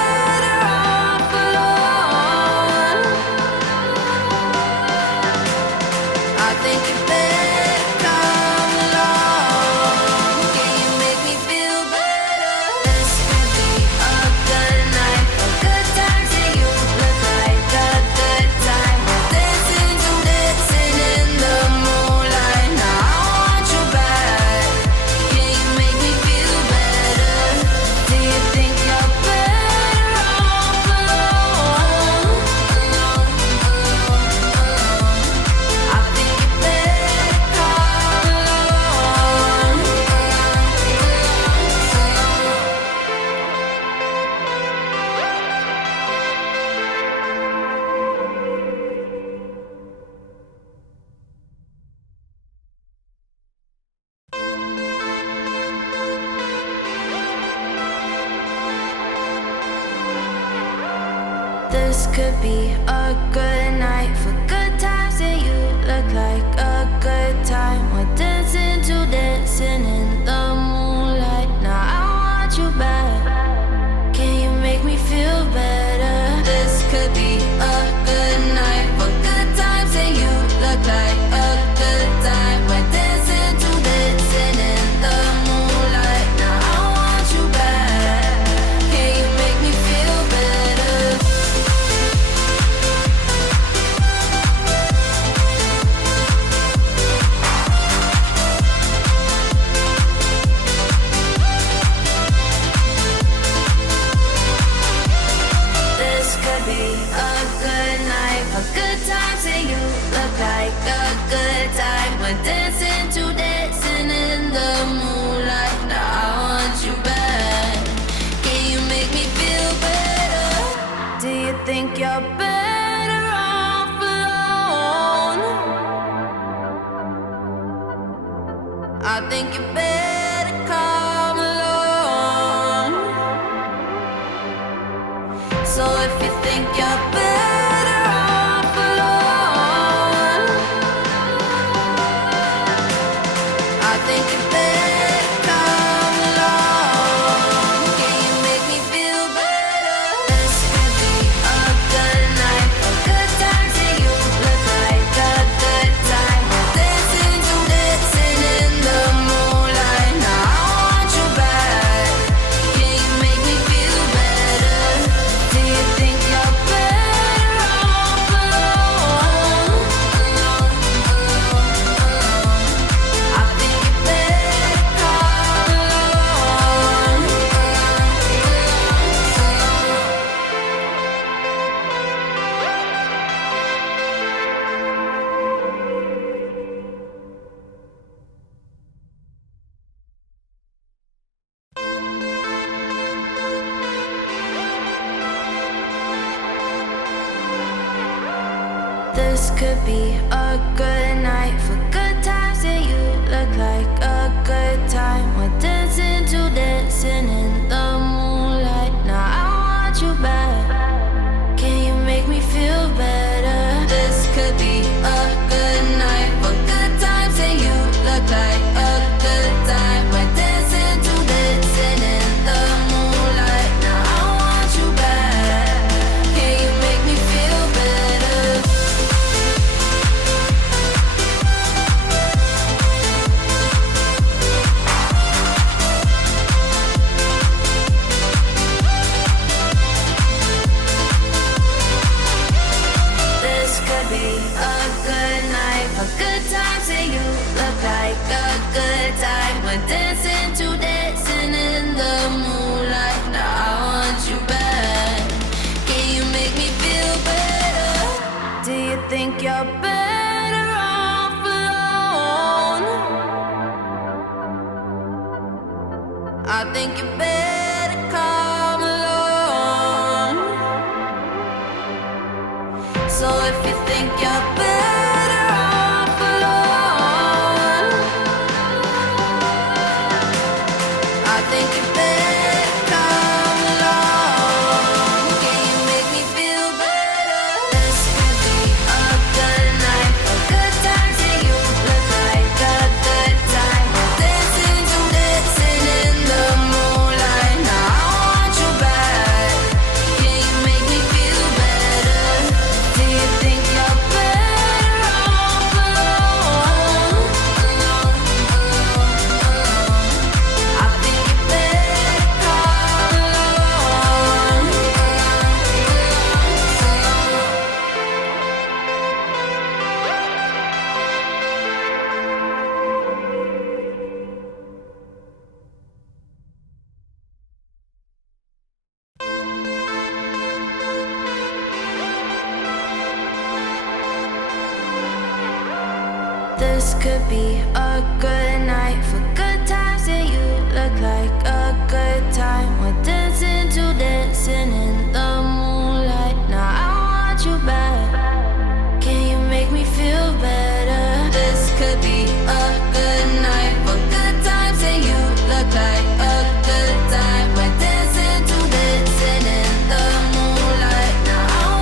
This could be a good night for good times, and you look like a good time. We're dancing to dancing in the moonlight. Now I want you back. Can you make me feel better? This could be a good night for good times, and you look like a good time. We're dancing to dancing in the moonlight. Now I want you back. Can you make me feel better? This could be a good night for good times, and you look like a good time. We're dancing to dancing in the moonlight. Now I want you back. Can you make me feel better? Do you think you're better off alone? I think you better come along. So if you think you're better off alone, I think you better come along. Can you make me feel better? This could be a good night for good times, and you look like a good time. We're dancing to dancing in the moonlight. Now I want you back. Can you make me feel better? Do you think you're better off alone? I think you better come along. This could be a good night for good times, and you look like a good time. We're dancing to dancing in the moonlight. Now I want you back. Can you make me feel better? This could be a good night for good times, and you look like a good time. We're dancing to dancing in the moonlight. Now I want you back. Can you make me feel better? This could be a good night for good times, and you look like a good time. We're dancing to dancing in the moonlight. Now I want you back. Can you make me feel better? Do you think you're better off alone? I think you better come along. So if you think you're better off alone, I think you better come along. Can you make me feel better? This could be a good night for good times, and you look like a good time. We're dancing to dancing in the moonlight. Now I want you back. Can you make me feel better? Do you think you're better off alone? I think you better come along. This could be a good night for good times, and you look like a good time. We're dancing to dancing in the moonlight. Now I want you back. Can you make me feel better? This could be a good night for good times, and you look like a good time. We're dancing to dancing in the moonlight. Now I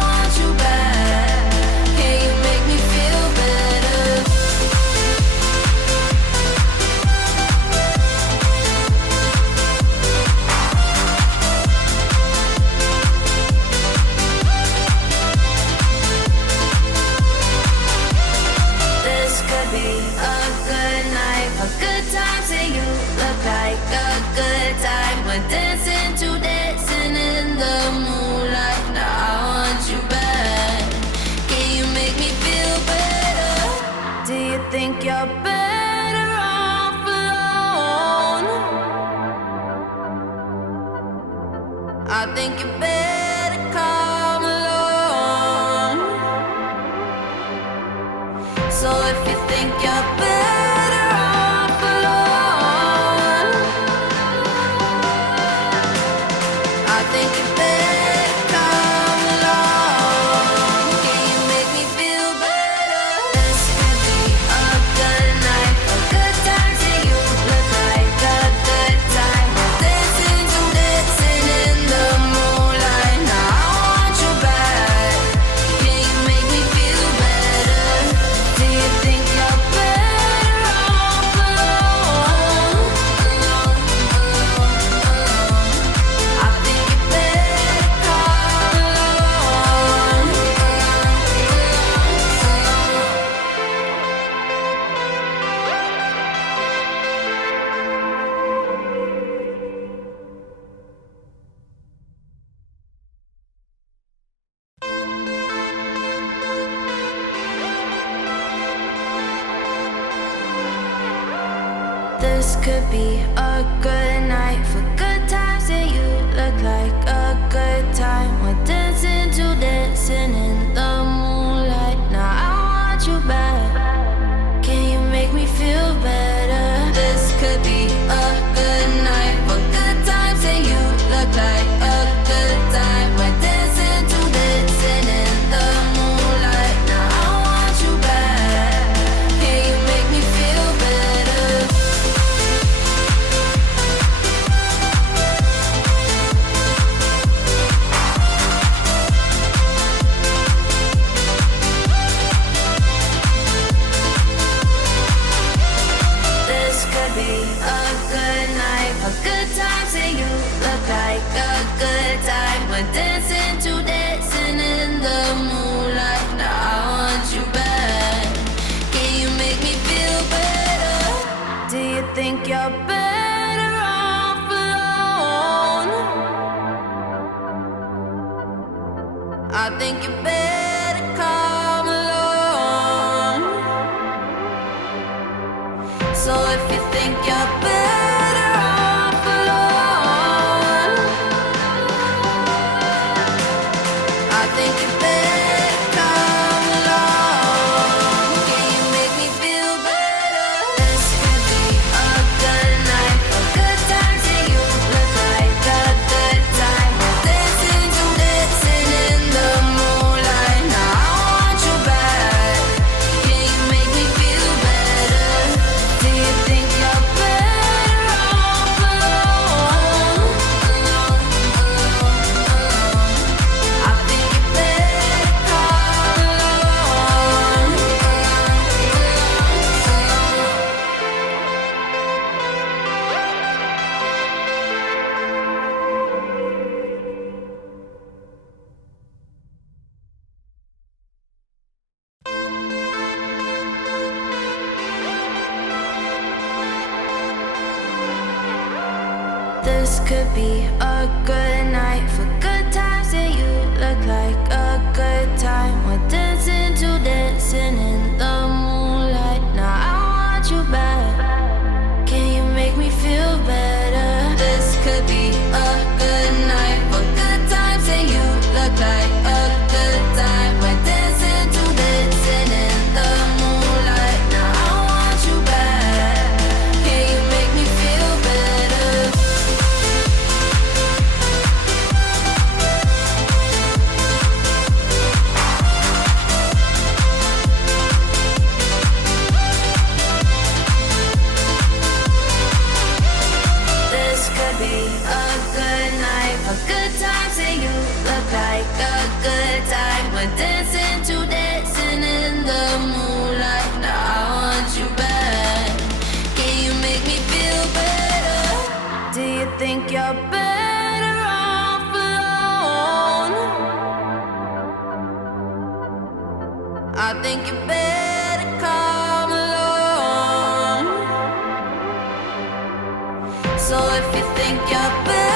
we're dancing to dancing in the moonlight. Now I want you back. Can you make me feel better? Do you think you're better off alone? I think you better come along. So if you think you're better off alone, I think you better come along. Can you make me feel better? This could be a good night, a good time. See you look like a good time. Dancing to dancing in the moonlight. Now I want you back. Can you make me feel better? Do you think you're better off alone? I think you better come along. This could be a good night for good times, and you look like a good time. We're dancing to dancing in the moonlight. Now I want you back. Can you make me feel better? This could be a good night for good times, and you look like a good time. We're dancing to dancing in the moonlight. Now I want you back. Can you make me feel better? This could be a good night for good times, and you look like a good time. We're dancing to dancing in the moonlight. Now I want you back. Can you make me feel better? Do you think you're better off alone? I think you better come along. So if you think you're better off alone, I think you better come along. Can you make me feel better? This could be a good night for good times, and you look like a good time. Dancing to dancing in the moonlight. Now I want you back. Can you make me feel better? Do you think you're better off alone? I think you better come along. This could be a good night for good times, and you look like a good time. We're dancing to dancing in the moonlight. Now I want you back. Can you make me feel better? This could be a good night for good times, and you look like a good time. We're dancing to dancing in the moonlight. Now I want you back. Can you make me feel better? This could be a good night for good times, and you look like a good time. We're dancing to dancing in the moonlight. Now I want you back. Can you make me feel better? Do you think you're better off alone? I think you better come along. So if you think you're better,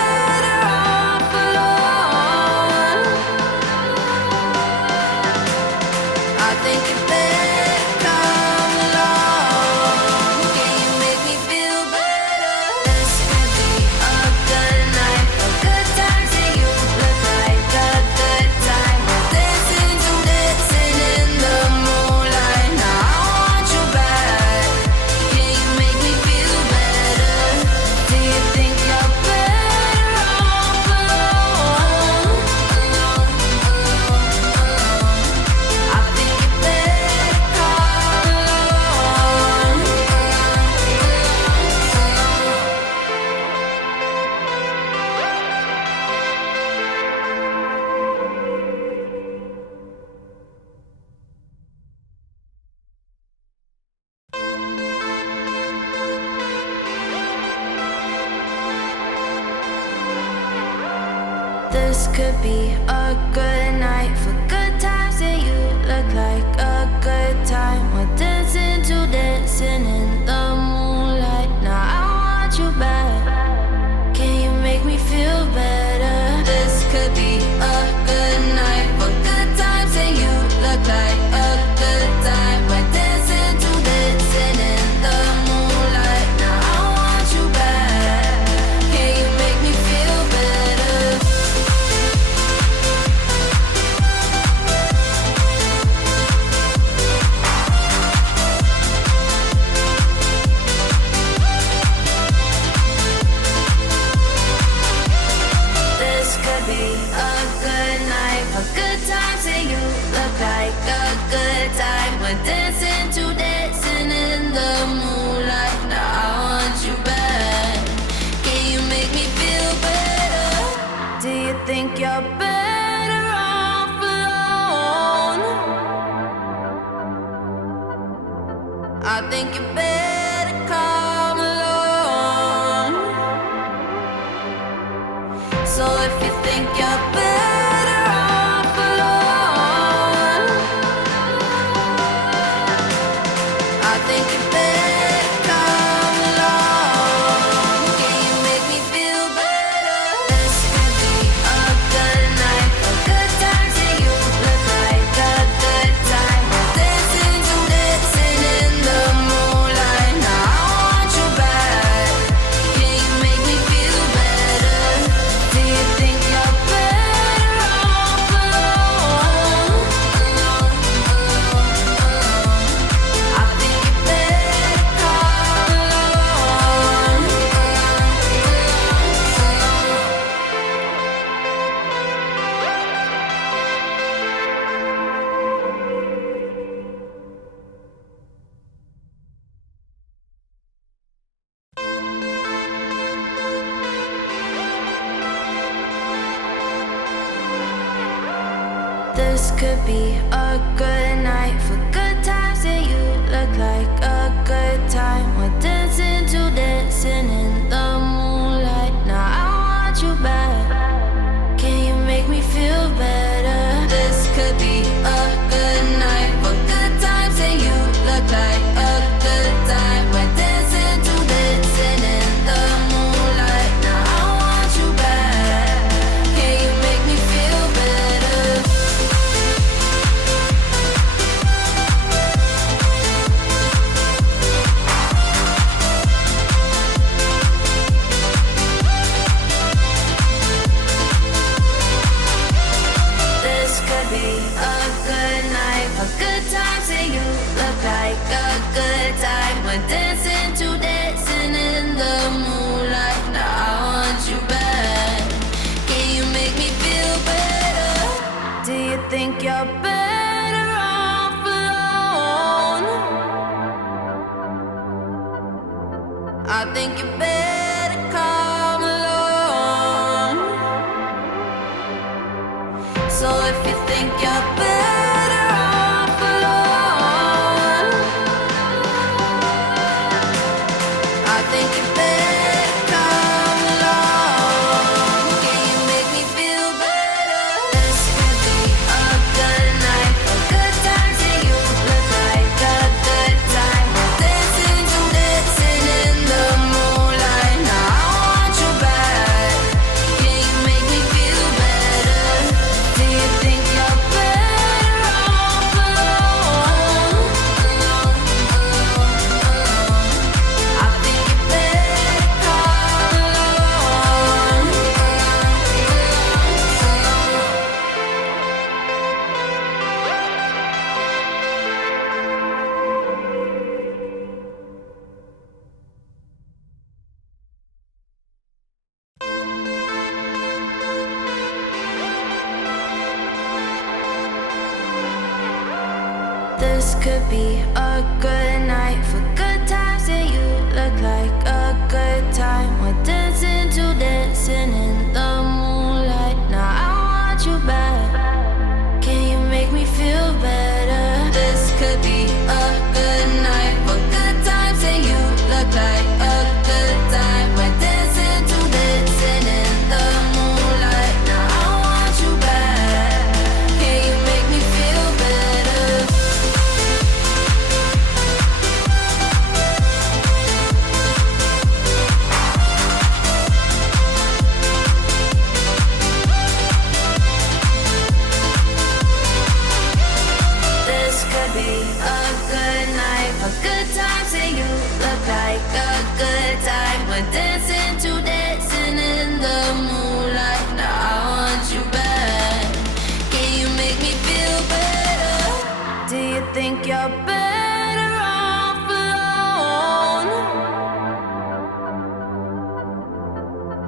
This could be a good night for good times, and you look like a good time. We're dancing to dancing in the moonlight. Now I want you back. Can you make me feel better? This could be a good night for good times, and you look like a good time. We're dancing to dancing in the moonlight. Now I want you back. Can you make me feel better? This could be a good night for good times, and you look like a good time. We're dancing to dancing in the moonlight. Now I want you back. Can you make me feel better? Do you think you're better off alone? I think you better come along. So if you think you're better off alone, I think you better come along. Can you make me feel better? This could be a good night for good times, and you look like a good time. Dancing to dancing in the moonlight. Now I want you back. Can you make me feel better? Do you think you're better off alone? I think you better come along. This could be a good night for good times, and you look like a good time. We're dancing to dancing in the moonlight. Now I want you back. Can you make me feel better? This could be a good night for good times, and you look like a good time. We're dancing to dancing in the moonlight. Now I want you back. Can you make me feel better? This could be a good night for good times, and you look like a good time. We're dancing to dancing in the moonlight. Now I want you back. Can you make me feel better? Do you think you're better off alone? I think you better come along. So if you think you're better off alone, I think you better come along. Can you make me feel better? This could be a good night for good times, and you look like a good time. Dancing to dancing in the moonlight. Now I want you back. Can you make me feel better? Do you think you're better off alone? I think you better come along. This could be a good night for good times, and you look like a good time. We're dancing to dancing in the moonlight. Now I want you back. Can you make me feel better? This could be a good night for good times, and you look like a good time. We're dancing to dancing in the moonlight. Now I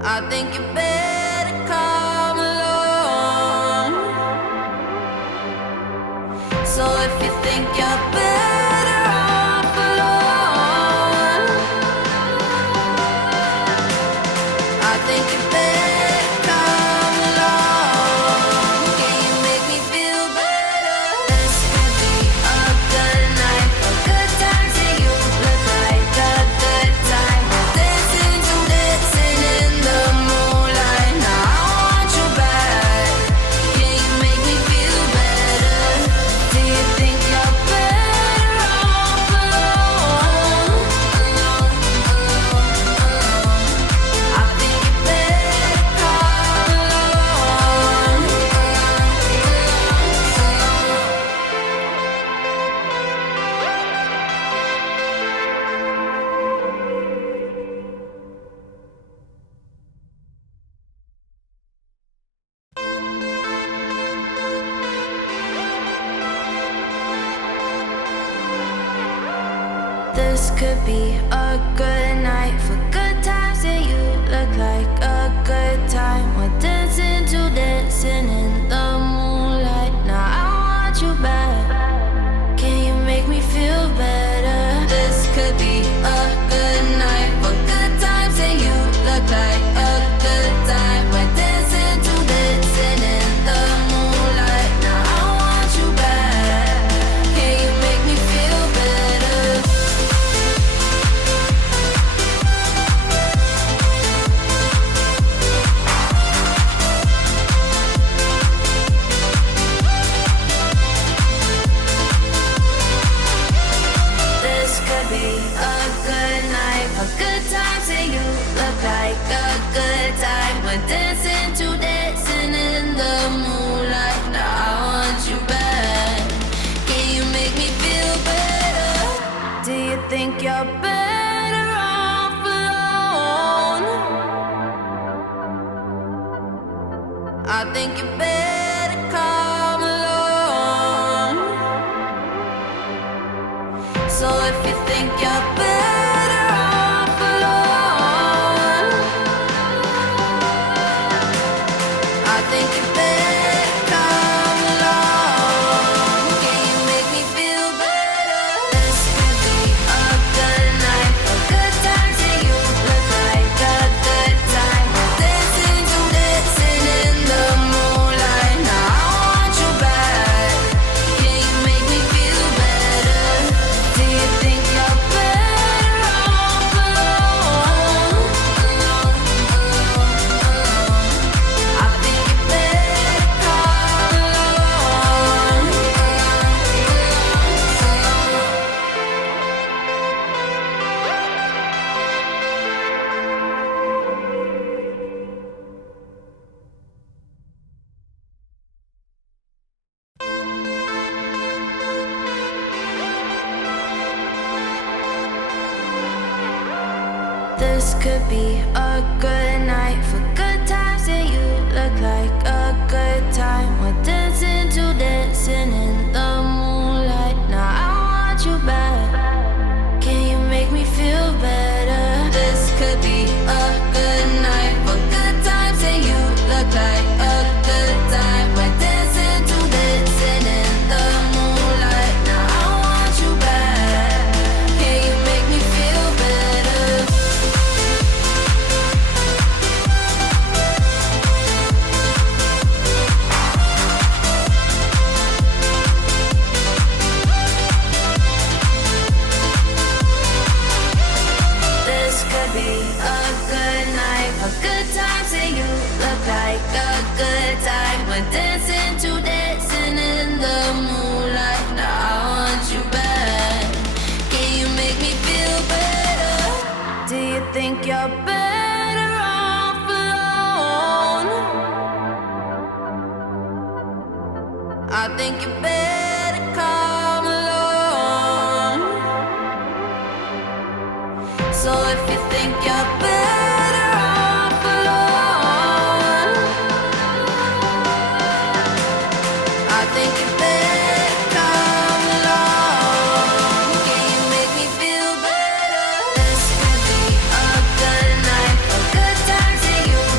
I think you better come along. So if you think you're better off alone, I think you better come along. Can you make me feel better? This could be a good night, a good time. See you look like a good time. We're dancing to dancing in the moonlight. Now I want you back. Can you make me feel better? Do you think you're better off alone? Alone, alone, alone. I think you better come along. This could be a good night for good times, and you look like a good time. We're dancing to dancing in the moonlight. Now I want you back. Can you make me feel better? This could be a good night for good times, and you look like a good time. We're dancing to dancing in the moonlight. Now I want you back. Can you make me feel better? This could be a good night for good times, and you look like a good time. We're dancing to dancing in the moonlight. Now I want you back. Can you make me feel better? Do you think you're better off alone? I think you better come along. So if you think you're better off alone, I think you better come along. Can you make me feel better? This could be a good night, a good time. See you look like a good time. We're dancing to dancing in the moonlight. Now I want you back. Can you make me feel better? Do you think you're better off alone? Alone, alone, alone. I think you better come along. This could be a good night for good times, and you look like a good time. We're dancing to dancing in the moonlight. Now I want you back. Can you make me feel better? This could be a good night for good times, and you look like a good time. We're dancing to dancing in the moonlight. Now I want you back. Can you make me feel better? This could be a good night for good times, and you look like a good time. We're dancing to dancing in the moonlight. Now I want you back. Can you make me feel better? Do you think you're better off alone? I think you better come along. So if you think you're better off alone, I think you better come along. Can you make me feel better? This could be a good night for good times, and you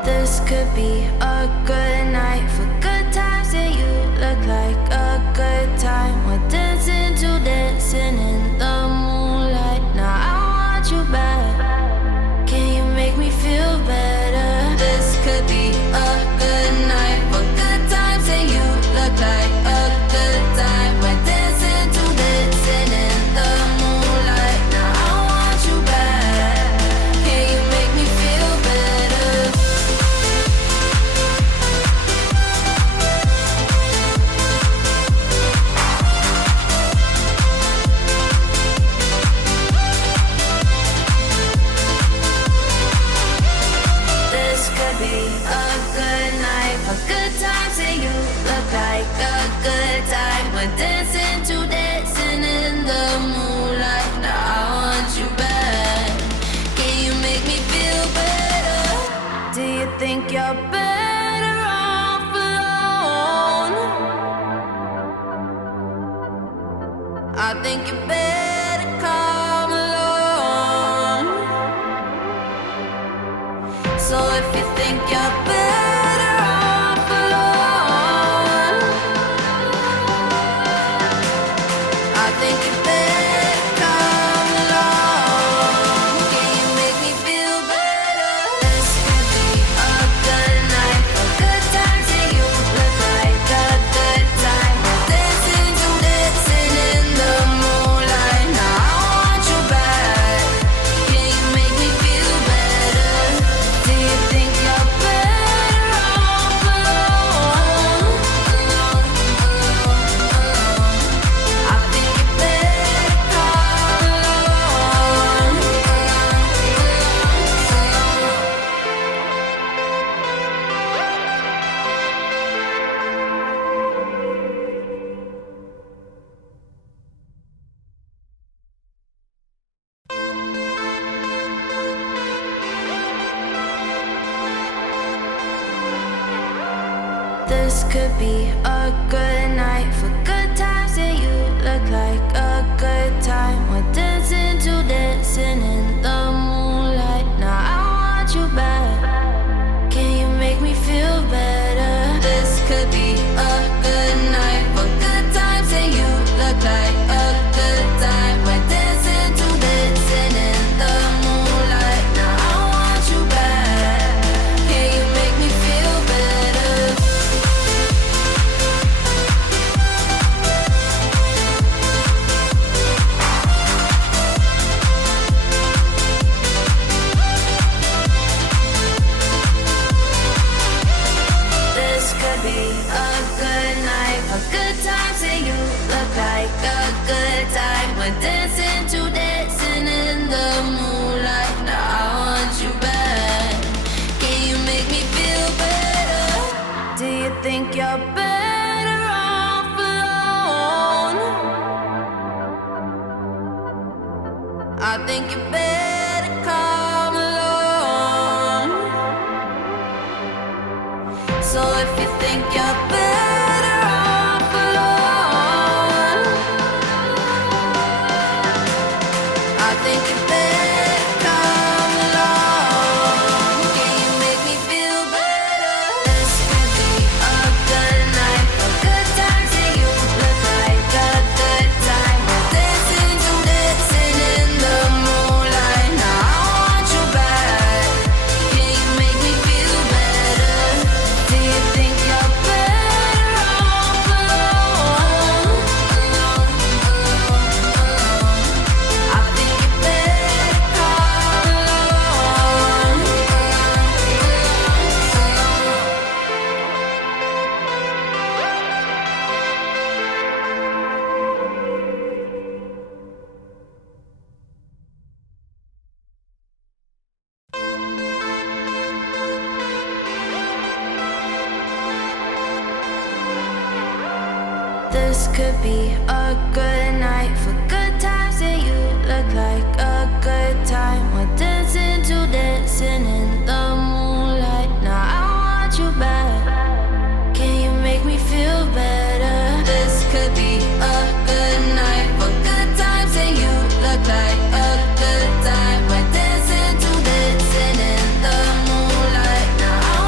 This could be a good night for good times, and you look like a good time. We're dancing to dancing in the moonlight. Now I want you back. Can you make me feel better? This could be a good night for good times, and you look like a good time. We're dancing to dancing in the moonlight. Now I want you back. Can you make me feel better? This could be a good night for good times, and you look like a good time. We're dancing to dancing in the moonlight. Now I want you back. Can you make me feel better? Do you think you're better off alone? I think you better come along. So if you think you're better off alone, I think you better come along. Can you make me feel better? This could be a good night for good times, and you look like a good time. We're dancing to dancing in the moonlight. Now I want you back. Can you make me feel better? Do you think you're better off alone? I think you better come along. This could be a good night for good times, and you look like a good time. We're dancing to dancing in the moonlight. Now I want you back. Can you make me feel better? This could be a good night for good times, and you look like a good time. We're dancing to dancing in the moonlight. Now I want you back. Can you make me feel better? This could be a good night for good times, and you look like a good time. We're dancing to dancing in the moonlight. Now I want you back. Can you make me feel better? Do you think you're better off alone? I think you better come along. So if you think you're better off alone, I think you better come along. Can you make me feel better? This could be a good night for good times, and you look like a good time. We're dancing to dancing in the moonlight. Now I want you back. Can you make me feel better? Do you think you're better off alone? I think you better come along. This could be a good night for good times, and you look like a good time. We're dancing to dancing in the moonlight. Now I want you back. Can you make me feel better? This could be a good night for good times, and you look like a good time. We're dancing to dancing in the moonlight. Now I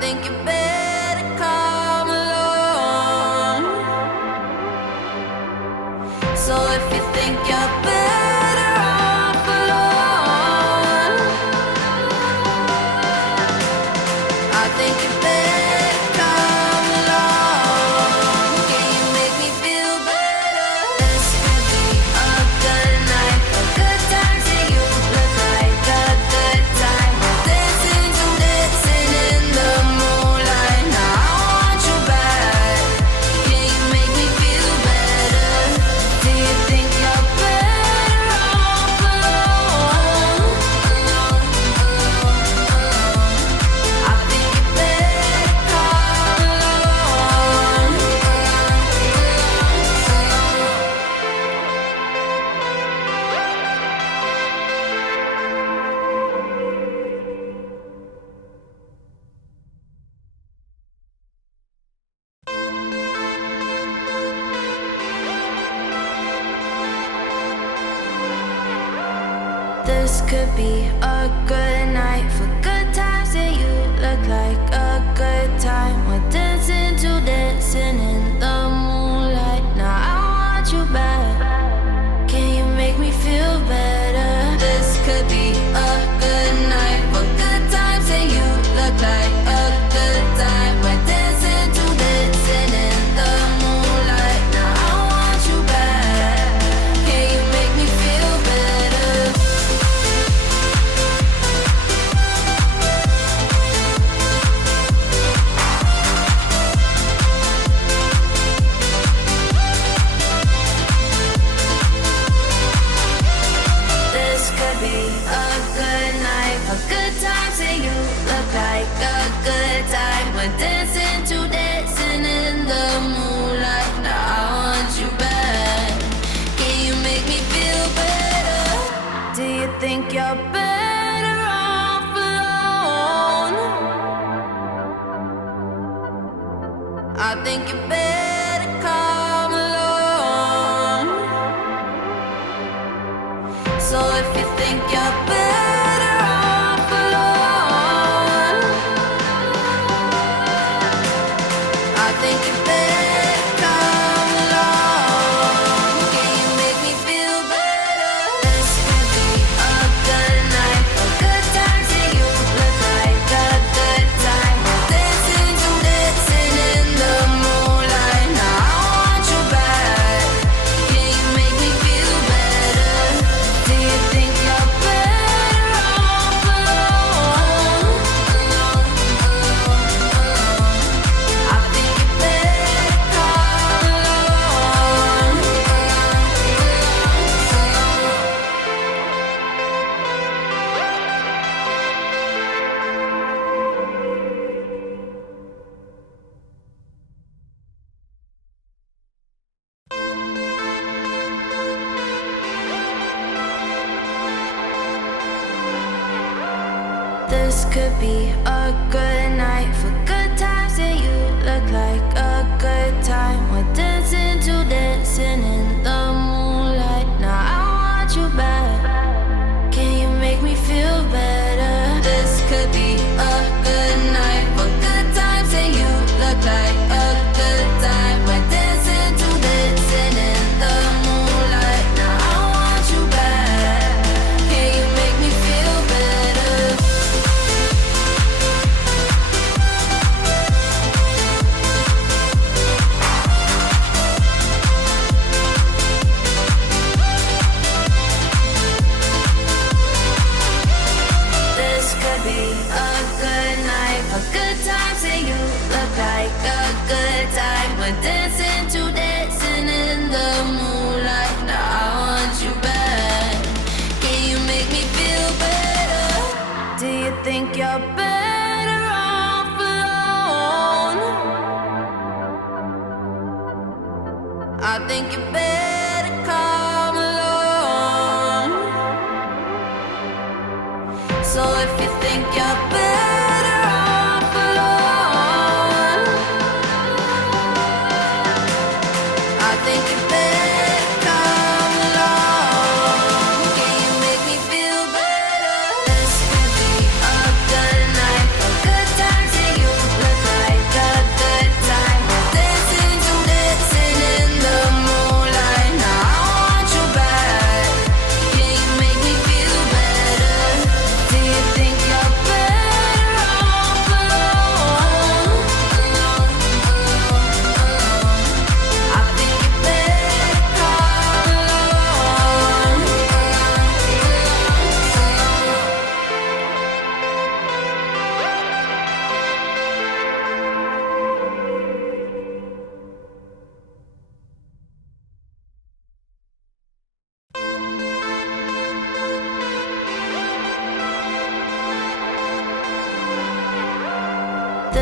think you better come along. So if you think you're better off alone, I think you better come along. Can you make me feel better? This could be a good night, a good time. See you look like a good time. We're dancing to dancing in the moonlight. Now I want you back. Can you make me feel better? Do you think you're better off alone? Alone, alone, alone. I think you better come along. This could be a good night for good times, and you look like a good time. We're dancing to dancing in the moonlight. Now I want you back. Can you make me feel better? This could be a good night for good times, and you look like a good time. We're dancing to dancing in the moonlight. Now I want you back. Can you make me feel better? This could be a good night for good times, and you look like a good time. We're dancing to dancing in the moonlight. Now I want you back. Can you make me feel better? Do you think you're better off alone? I think you better come along. So if you think you're better off alone, I think you better come along. Can you make me feel better? This could be a good night for good times, and you look like a good time. We're dancing to dancing in the moonlight. Now I want you back. Can you make me feel better? Do you think you're better off alone? Alone, alone, alone. I think you better come along. This could be a good night for good times, and you look like a good time. We're dancing to dancing in the moonlight. Now I want you back. Can you make me feel better? This could be a good night for good times, and you look like a good time. We're dancing to dancing in the moonlight. Now I want you back. Can you make me feel better? This could be a good night for good times, and you look like a good time. We're dancing to dancing in the moonlight. Now I want you back. Can you make me feel better? Do you think you're better off alone? I think you better come along. So if you think you're better off alone, I think you better come along. Can you make me feel better? This could be a good night for good times, and you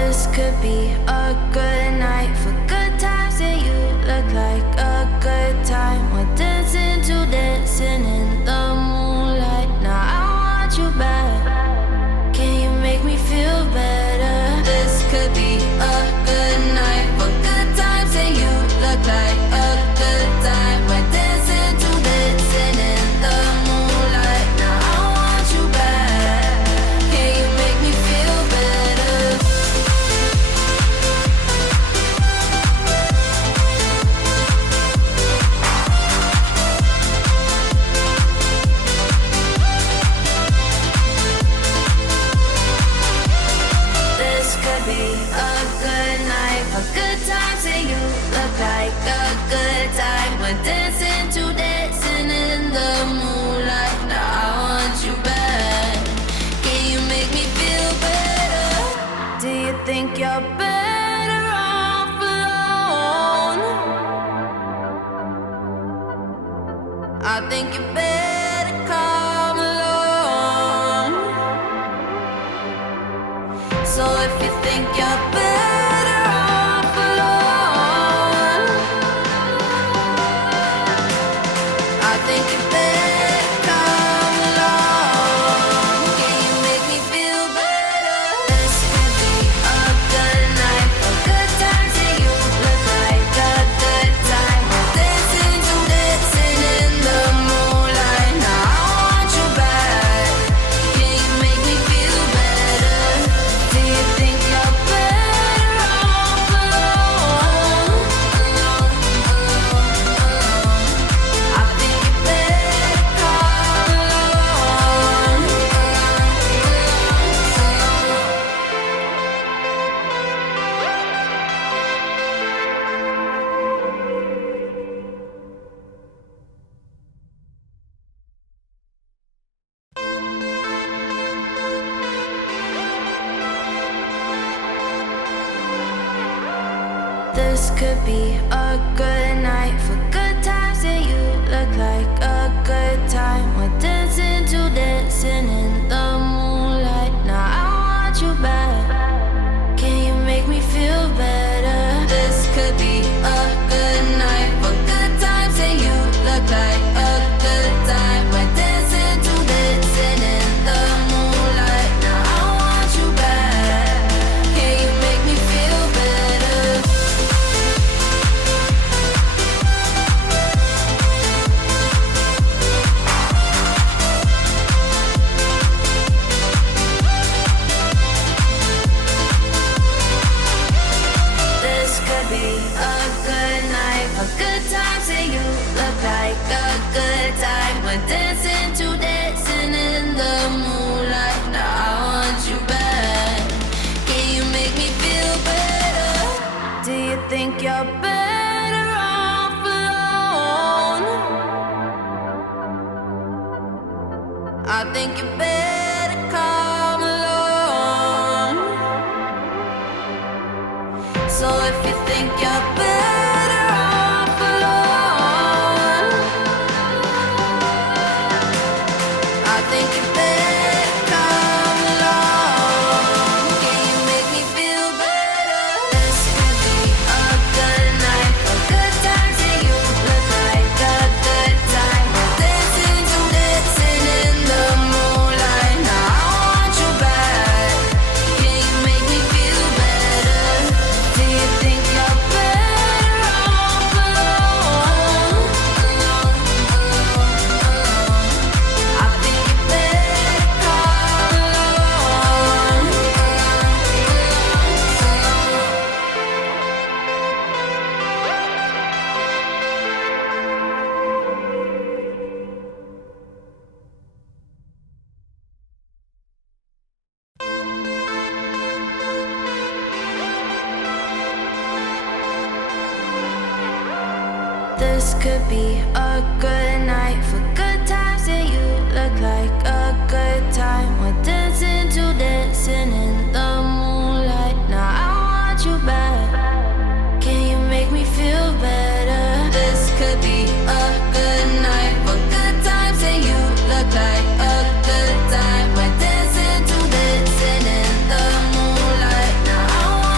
This could be a good night for good times, and you look like a good time. We're dancing to dancing in the moonlight. Now I want you back. Can you make me feel better? This could be a good night for good times, and you look like a good time. We're dancing to dancing in the moonlight. Now I want you back. Can you make me feel better? This could be a good night for good times, and you look like a good time. We're dancing to dancing in the moonlight. Now I want you back. Can you make me feel better? Do you think you're better off alone? I think you better come along. So if you think you're better off alone, I think you better come along. Can you make me feel better? This could be a good night for good times, and you look like a good time. We're dancing to dancing in the moonlight. Now I want you back. Can you make me feel better? Do you think you're better off alone? I think you better come along. This could be a good night for good times, and you look like a good time. We're dancing to dancing in the moonlight. Now I want you back. Can you make me feel better? This could be a good night for good times, and you look like a good time. We're dancing to dancing in the moonlight. Now I want you back. Can you make me feel better? This could be a good night for good times, and you look like a good time. We're dancing to dancing in the moonlight. Now I want you back. Can you make me feel better? Do you think you're better off alone? I think you better come along. So if you think you're better off alone, I think you better come along. Can you make me feel better? This could be a good night for good times, and you look like a good time. We're dancing to dancing in the moonlight. Now I want you back. Can you make me feel better? Do you think you're better off alone? I think you better come along. This could be a good night for good times, and you look like a good time. We're dancing to dancing in the moonlight. Now I want you back. Can you make me feel better? This could be a good night for good times, and you look like a good time. We're dancing to dancing in the moonlight. Now I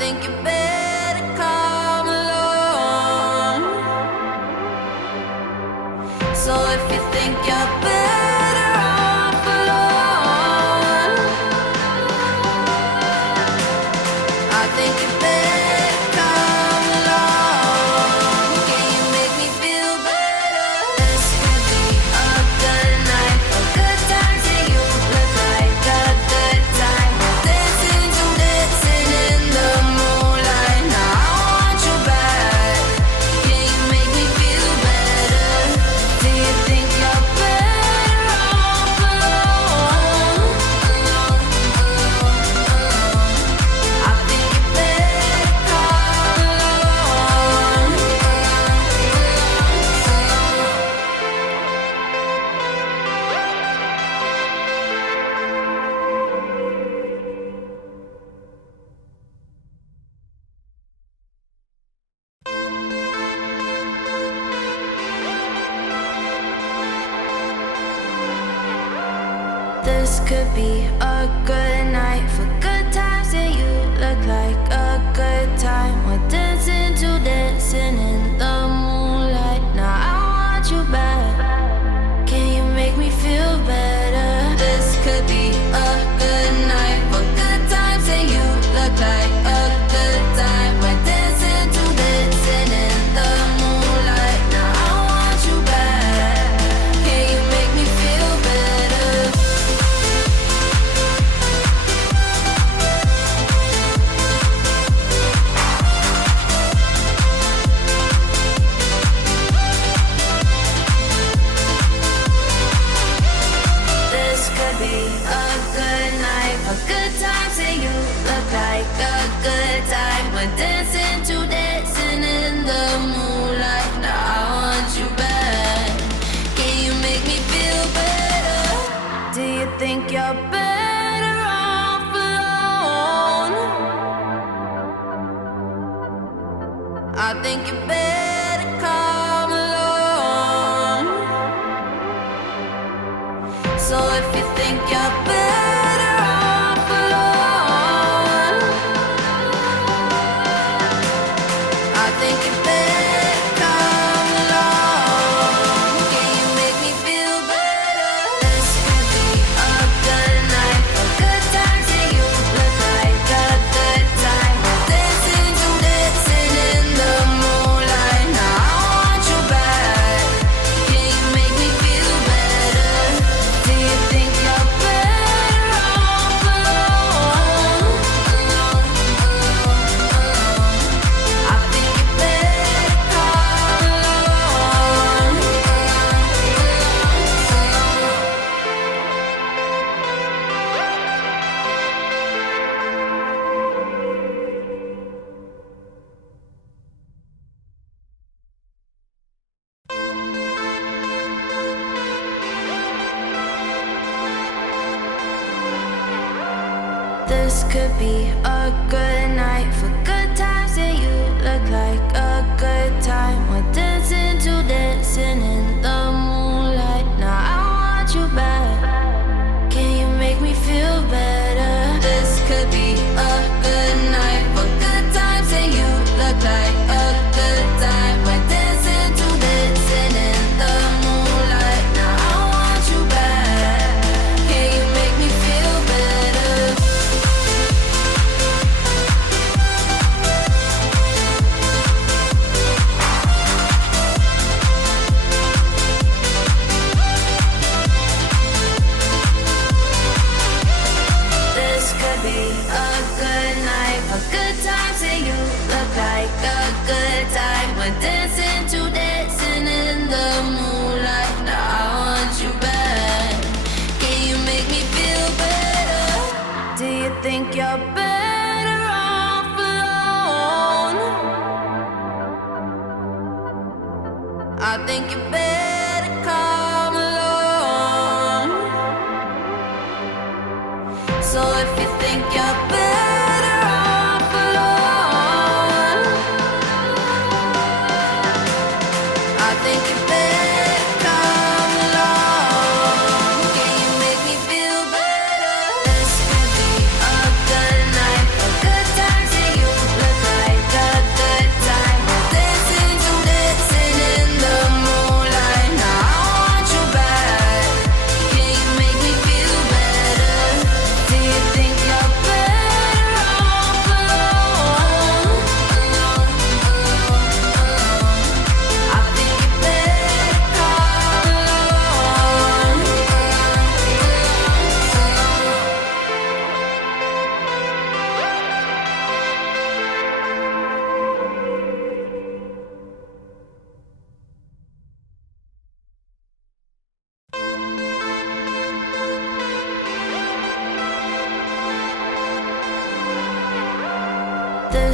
think you better come along. So if you think you're better off alone, I think you better come along. Can you make me feel better? This could be a good night for good times, and you look like a good time. Dancing to dancing in the moonlight. Now I want you back. Can you make me feel better? Do you think you're better off alone? I think you better come along. This could be a good night for good times, and you look like a good time. We're dancing to dancing in the moonlight. Now I want you back. Can you make me feel better? This could be a good night for good times, and you look like a good time. We're dancing to dancing in the moonlight. Now I want you back. Can you make me feel better? This could be a good night for good times, and you look like a good time. We're dancing to dancing in the moonlight. Now I want you back. Can you make me feel better? Do you think you're better off alone? I think you better come along. So if you think you're better off alone, I think you better come along. Can you make me feel better? This could be a good night for good times, and you look like a good time. Dancing to dancing in the moonlight. Now I want you back. Can you make me feel better? Do you think you're better off alone? I think you better come along. This could be a good night for good times, and you look like a good time. We're dancing to dancing in the moonlight. Now I want you back. Can you make me feel better? This could be a good night for good times, and you look like a good time. We're dancing to dancing in the moonlight. Now I want you back. Can you make me feel better? This could be a good night for good times, and you look like a good time. We're dancing to dancing in the moonlight. Now I want you back. Can you make me feel better? Do you think you're better off alone? I think you better come along. So if you think you're better off alone, I think you better come along. Can you make me feel better? This could be a good night for good times, and you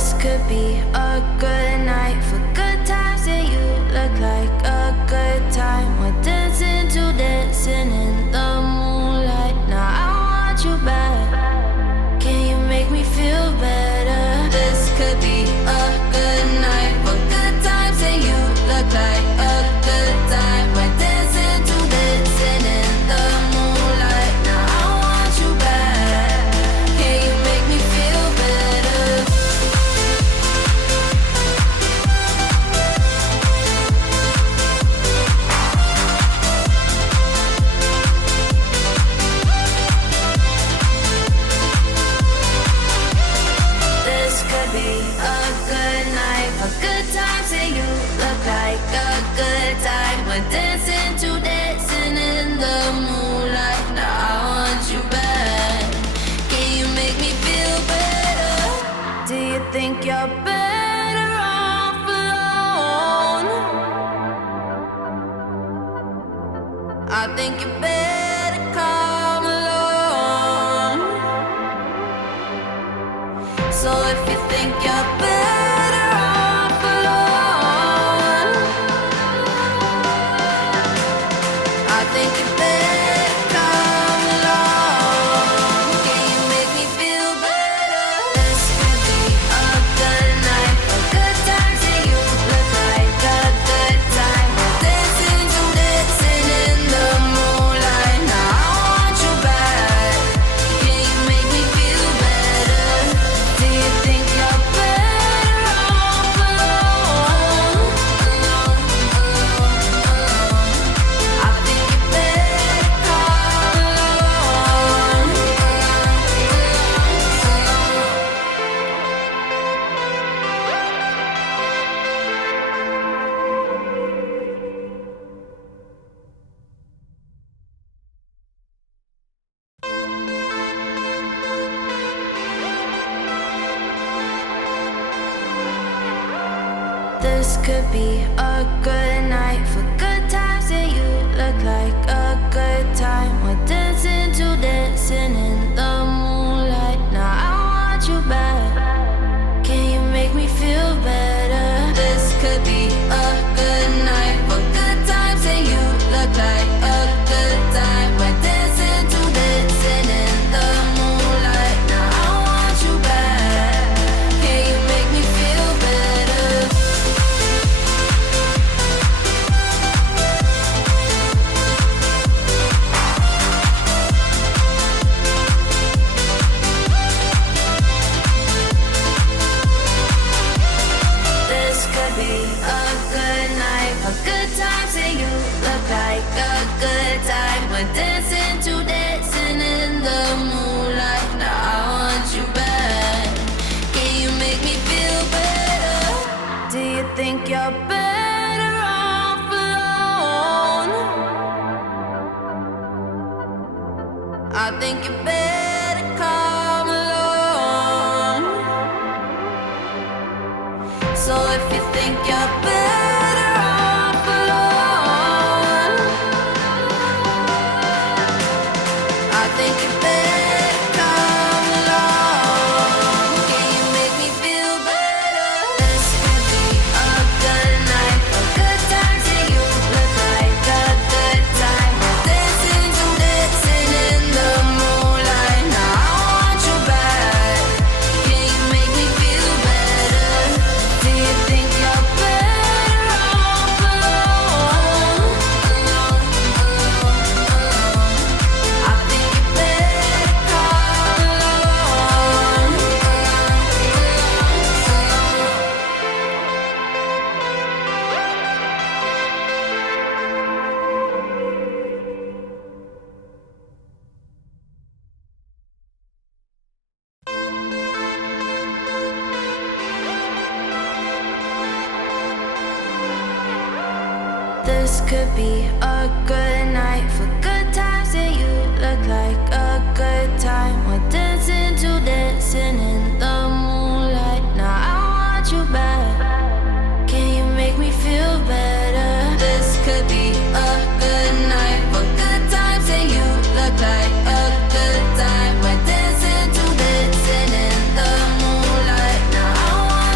This could be a good night for good times, and you look like a good time. We're dancing to dancing in the moonlight. Now I want you back. Can you make me feel better? This could be a good night for good times, and you look like a good time. We're dancing to dancing in the moonlight. Now I want you back. Can you make me feel better? This could be a good night for good times, and you look like a good time. We're dancing to dancing in the moonlight. Now I want you back. Can you make me feel better? Do you think you're better off alone? I think you better come along. So if you think you're better off alone, I think you better come along. Can you make me feel better? This could be a good night for good times, and you look like a good time. We're dancing to dancing in the moonlight. Now I want you back. Can you make me feel better? Do you think you're better off alone? I think you better come along. This could be a good night for good times, and you look like a good time. We're dancing to dancing in the moonlight. Now I want you back. Can you make me feel better? This could be a good night for good times, and you look like a good time. We're dancing to dancing in the moonlight. Now I want you back. Can you make me feel better? This could be a good night for good times, and you look like a good time. We're dancing to dancing in the moonlight. Now I want you back. Can you make me feel better? Do you think you're better off alone? I think you better come along. So if you think you're better off alone, I think you better come along. Can you make me feel better? This could be a good night for good times, and you look like a good time. We're dancing to dancing in the moonlight. Now I want you back. Can you make me feel better? Do you think you're better off alone? I think you better come along. This could be a good night for good times, and you look like a good time. We're dancing to dancing in the moonlight. Now I want you back. Can you make me feel better? This could be a good night for good times, and you look like a good time. We're dancing to dancing in the moonlight. Now I want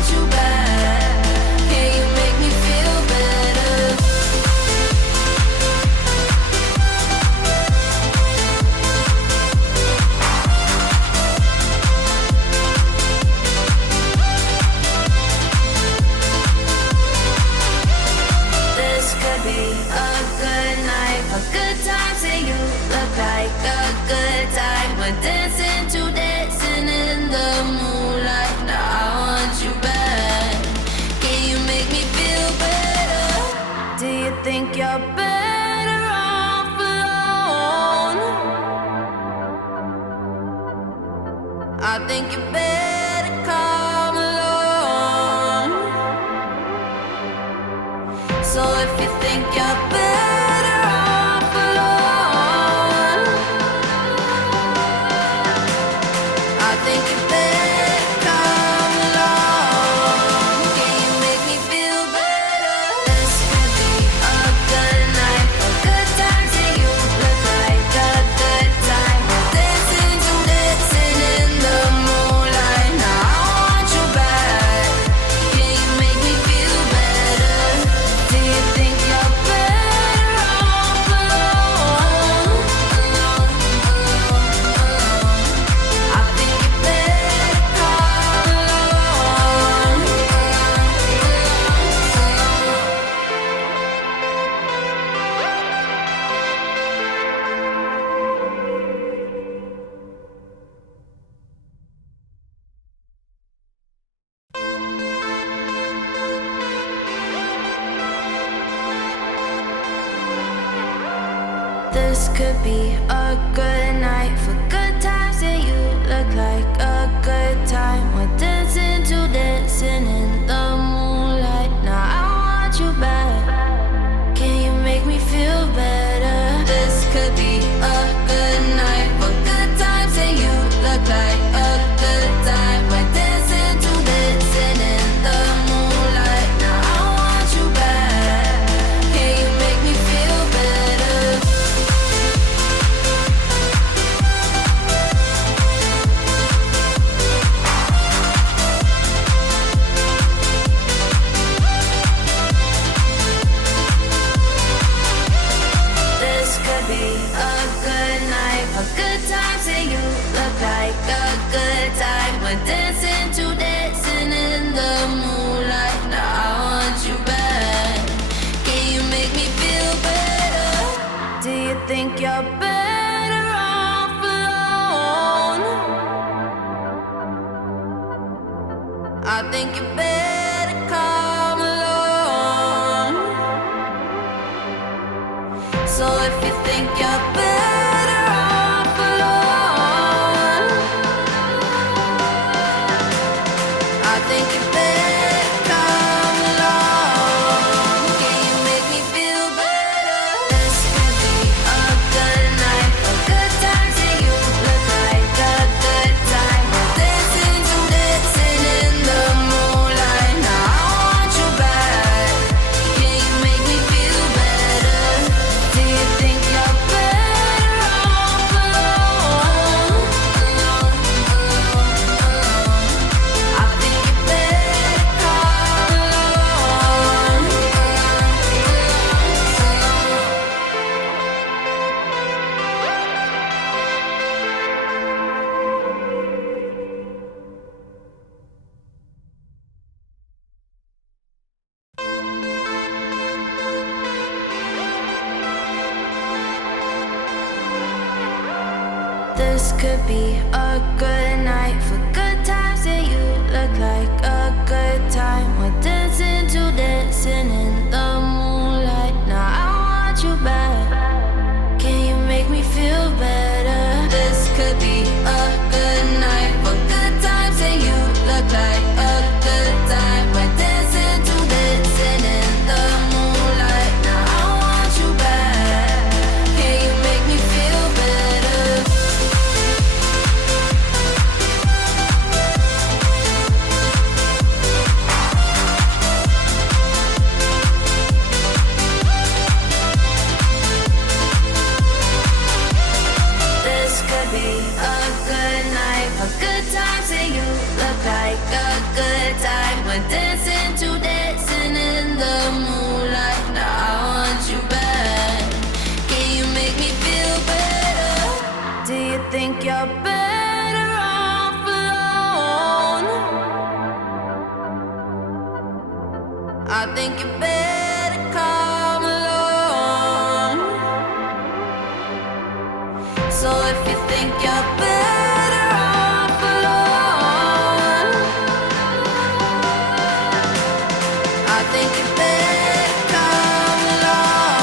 think you're better off alone, I think you better come along. So if you think you're better off alone, I think you better come along. Can you make me feel better? This could be a good night, a good time. See you look like a good time. We're dancing to dancing in the moonlight. Now I want you back. Can you make me feel better? Do you think you're better off alone? I think you better come along. This could be a good night for good times, and you look like a good time. We're dancing to dancing in the moonlight. Now I want you back. Can you make me feel better? This could be a good night for good times, and you look like a good time. We're dancing to dancing in the moonlight. Now I want you back. Can you make me feel better? This could be a good night for good times, and you look like a good time. We're dancing to dancing in the moonlight. Now I want you back. Can you make me feel better? Do you think you're better off alone? I think you better come along. So if you think you're better off alone, I think you better come along. Can you make me feel better? This could be a good night, a good time. See you look like a good time. We're dancing to dancing in the moonlight. Now I want you back. Can you make me feel better? Do you think you're better off alone? I think you better come along. This could be a good night for good times, and you look like a good time. We're dancing to dancing in the moonlight. Now I want you back. Can you make me feel better? This could be a good night for good times, and you look like a good time. We're dancing to dancing in the moonlight. Now I want you back. Can you make me feel better? This could be a good night for good times, and you look like a good time. We're dancing to dancing in the moonlight. Now I want you back. Can you make me feel better? Do you think you're better off alone? I think you better come along. So if you think you're better off alone, I think you better come along.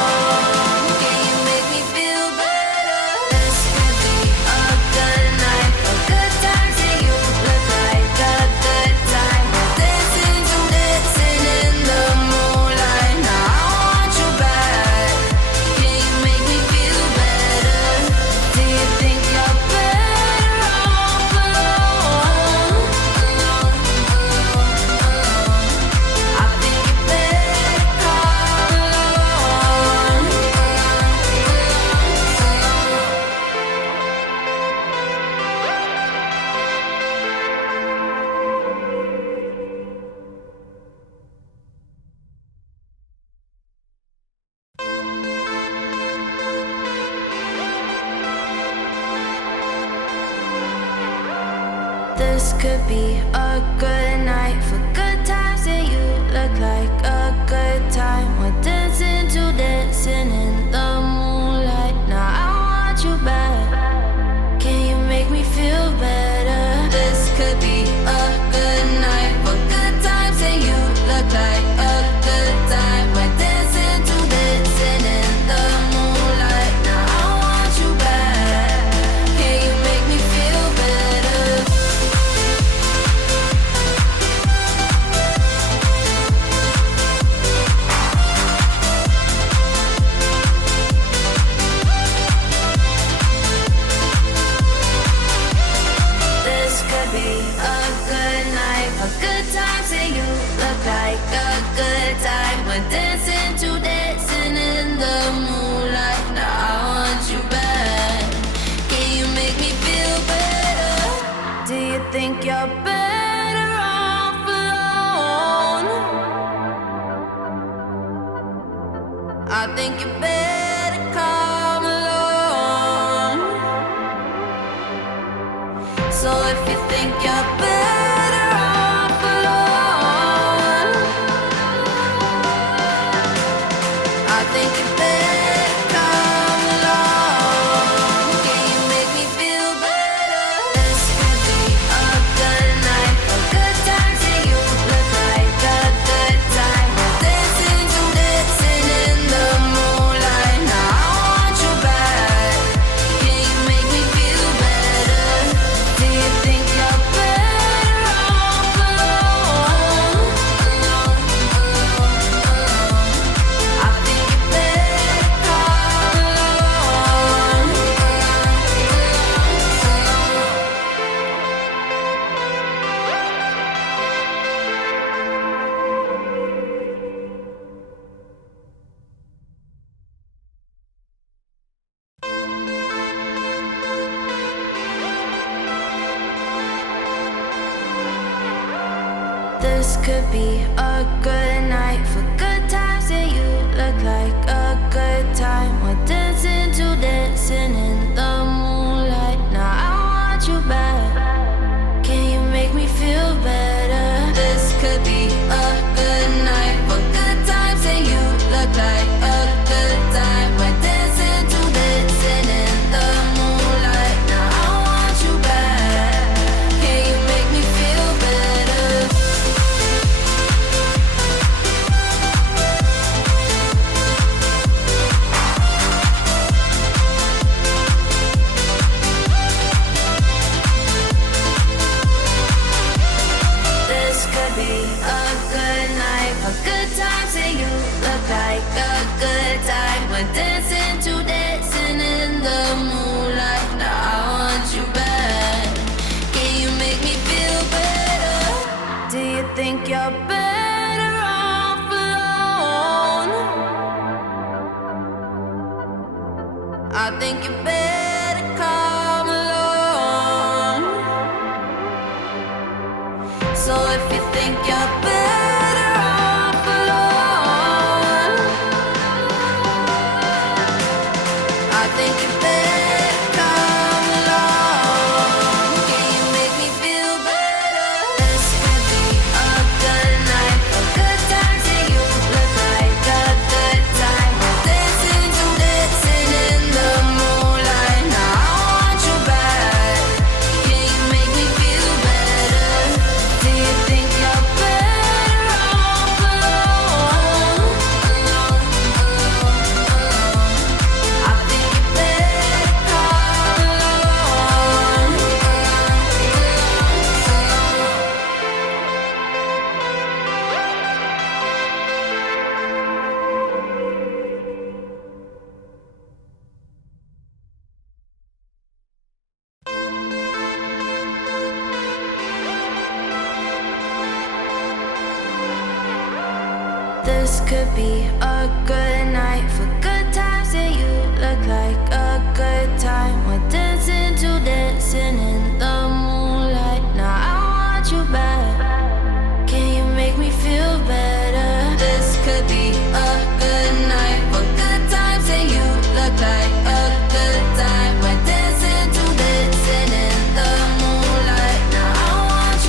could be a good night for good times, and you look like a good time. We're dancing to dancing in the moonlight. Now I want you back. Can you make me feel better? This could be a good night for good times, and you look like a good time. We're dancing to dancing in the moonlight. Now I want you back. Can you make me feel better? This could be a good night for good times, and you look like a good time. We're dancing to dancing in the moonlight. Now I want you back. Can you make me feel better? Do you think you're better off alone? I think you better come along. So if you think you're better off alone, I think you better come along. Can you make me feel better? This could be a good night for good times, and you look like a good time. We're dancing to dancing in the moonlight. Now I want you back. Can you make me feel better? Do you think you're better off alone? I think you better come along. This could be a good night for good times, and you look like a good time. We're dancing to dancing in the moonlight. Now I want you back. Can you make me feel better? This could be a good night for good times, and you look like a good time. We're dancing to dancing in the moonlight. Now I want you back. Can you make me feel better? This could be a good night for good times, and you look like a good time. We're dancing to dancing in the moonlight. Now I want you back. Can you make me feel better? Do you think you're better off alone? I think you better come along. So if you think you're better off alone, I think you better come along. Can you make me feel better? This could be a good night for good times, and you look like a good time. We're dancing to dancing in the moonlight. Now I want you back. Can you make me feel better? Do you think you're better off alone? I think you better come along. This could be a good night for good times, and you look like a good time. We're dancing to dancing in the moonlight. Now I want you back. Can you make me feel better? This could be a good night for good times, and you look like a good time. We're dancing to dancing in the moonlight. Now I want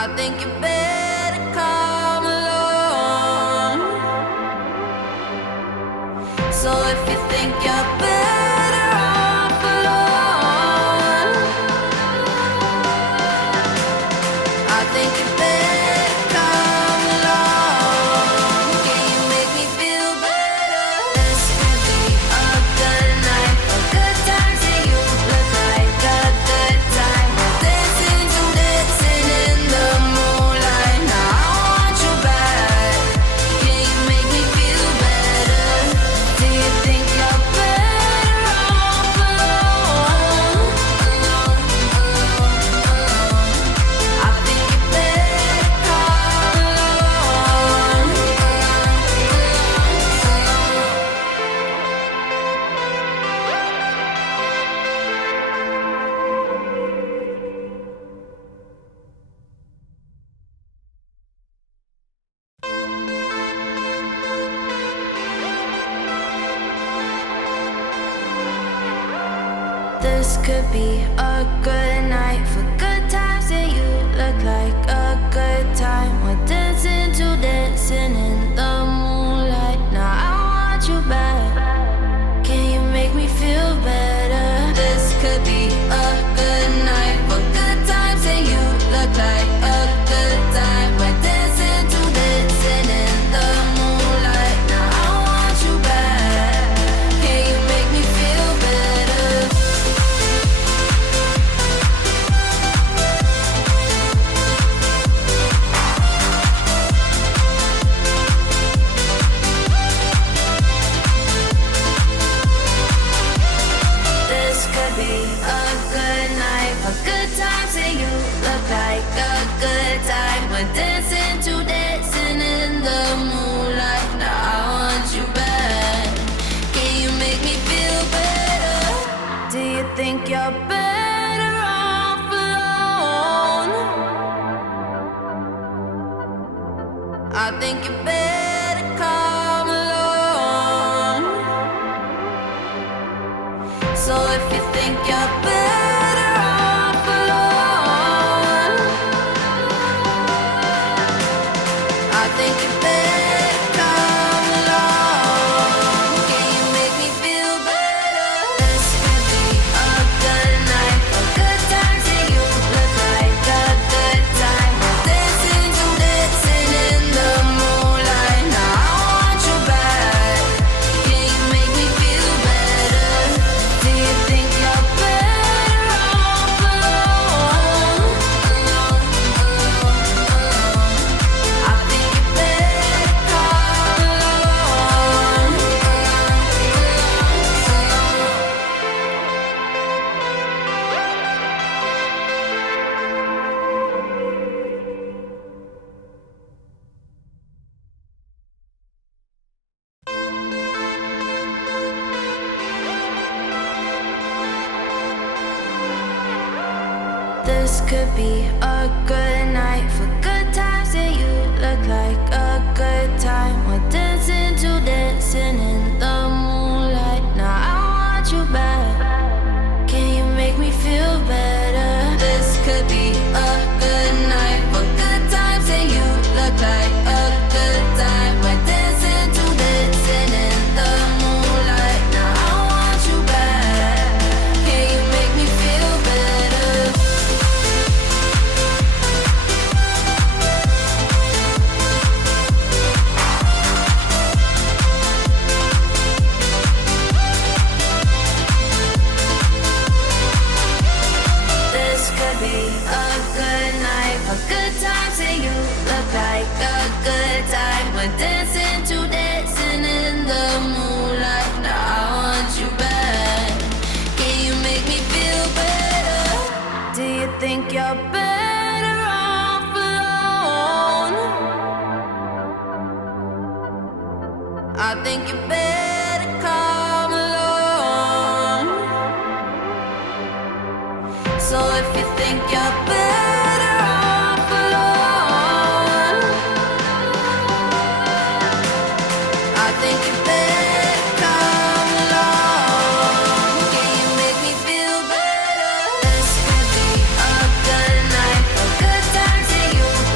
I think you better come along. So if you think you're better off alone, I think you better come along. Can you make me feel better? This could be a good night, a good time. See you look like a good time. We're dancing to dancing in the moonlight. Now I want you back. Can you make me feel better? Do you think you're better off alone? I think you better come along. This could be a good night for good times. Yeah, you look like a good time. We're dancing to dancing in the moonlight. Now I want you back. Can you make me feel better? This could be a good night for good times. Yeah, you look like a good time. We're dancing to dancing in the moonlight. Now I want you back. Can you make me feel better? This could be a good night for good times. And you look like a good time. We're dancing to dancing in the moonlight. Now I want you back. Can you make me feel better? Do you think you're better off alone? I think you better come along. So if you think you're better off alone, I think you better come along. Can you make me feel better? This could be a good night for good times. Yeah, you look like a good time. We're dancing to dancing in the moonlight. Now I want you back. Can you make me feel better? Do you think you're better off alone? I think you better come along. This could be a good night for good times. Yeah, you look like a good time. We're dancing to dancing in the moonlight. Now I want you back. Can you make me feel better? This could be a good night for good times. Yeah, you look like a good time. We're dancing to dancing in the moonlight. Now I want you back. Can you make me feel better? This could be a good night for good times. And you look like a good time. We're dancing to dancing in the moonlight. Now I want you back. Can you make me feel better? Do you think you're better off alone? I think you better come along. So if you think you're better off alone, I think you better come along. Can you make me feel better? This could be a good night for good times. Yeah, you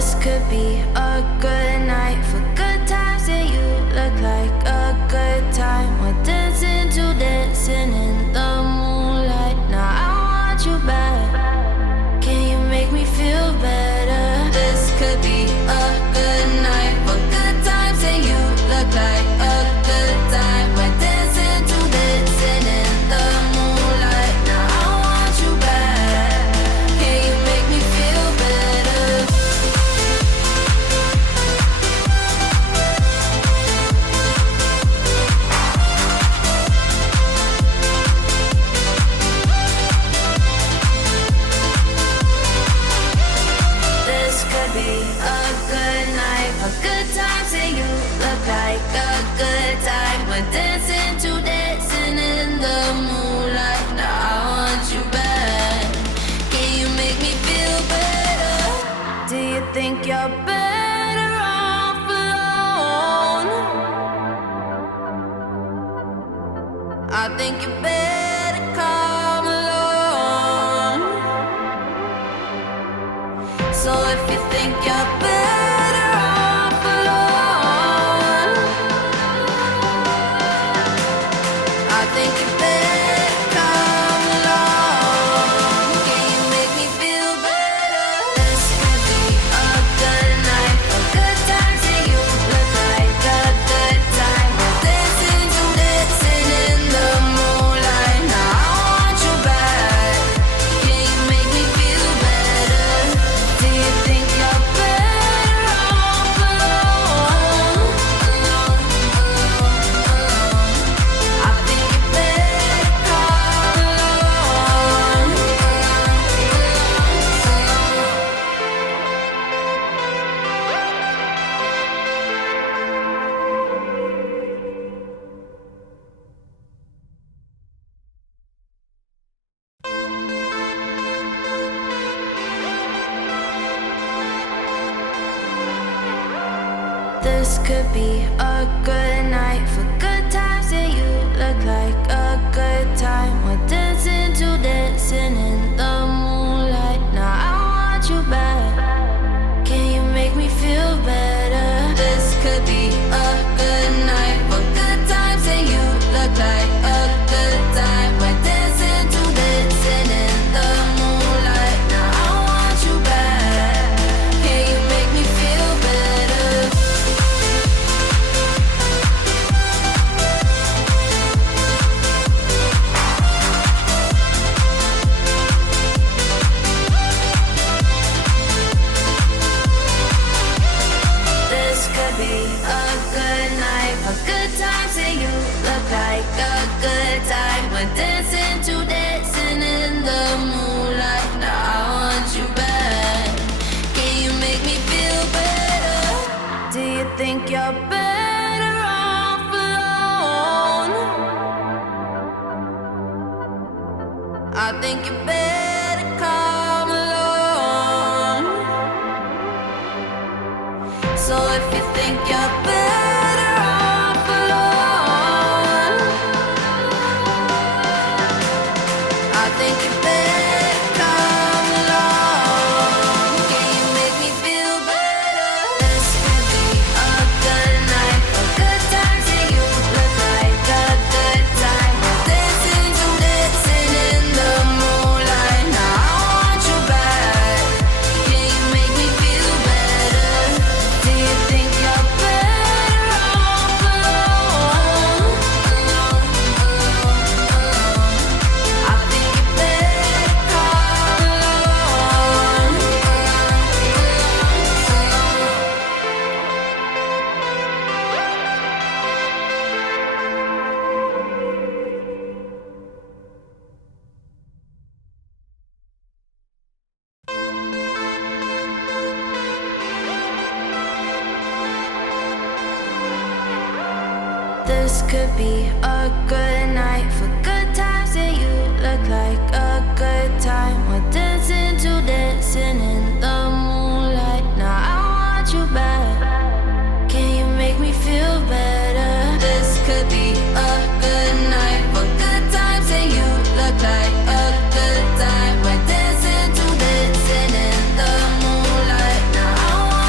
This could be a good night for good times, and you look like a good time. We're dancing to dancing in the moonlight. Now I want you back. Can you make me feel better? This could be a good night for good times, and you look like a good time. We're dancing to dancing in the moonlight. Now I want you back. Can you make me feel better? This could be a good night for good times, and you look like a good time. We're dancing to dancing in the moonlight. Now I want you back. Can you make me feel better? Do you think you're better off alone? I think you better come along. So if you think you're better off alone, I think you better come along. Can you make me feel better? This could be a good night for good times, and you look like a good time. We're dancing to dancing in the moonlight. Now I want you back. Can you make me feel better? Do you think you're better off alone? I think you better come along. This could be a good night for good times, and you look like a good time. We're dancing to dancing in the moonlight. Now I want you back. Can you make me feel better? This could be a good night for good times, and you look like a good time. We're dancing to dancing in the moonlight. Now I want you back. Can you make me feel better? This could be a good night for good times, and you look like a good time. We're dancing to dancing in the moonlight. Now I want you back. Can you make me feel better? Do you think you're better off alone? I think you better come along. So if you think you're better off alone, I think you better come along. Can you make me feel better? This could be a good night for good times, and you look like a good time. We're dancing to dancing in the moonlight. Now I want you back. Can you make me feel better? Do you think you're better off alone? I think you better come along. This could be a good night for good times, and you look like a good time. We're dancing to dancing in the moonlight. Now I want you back. Can you make me feel better? This could be a good night for good times, and you look like a good time. We're dancing to dancing in the moonlight. Now I want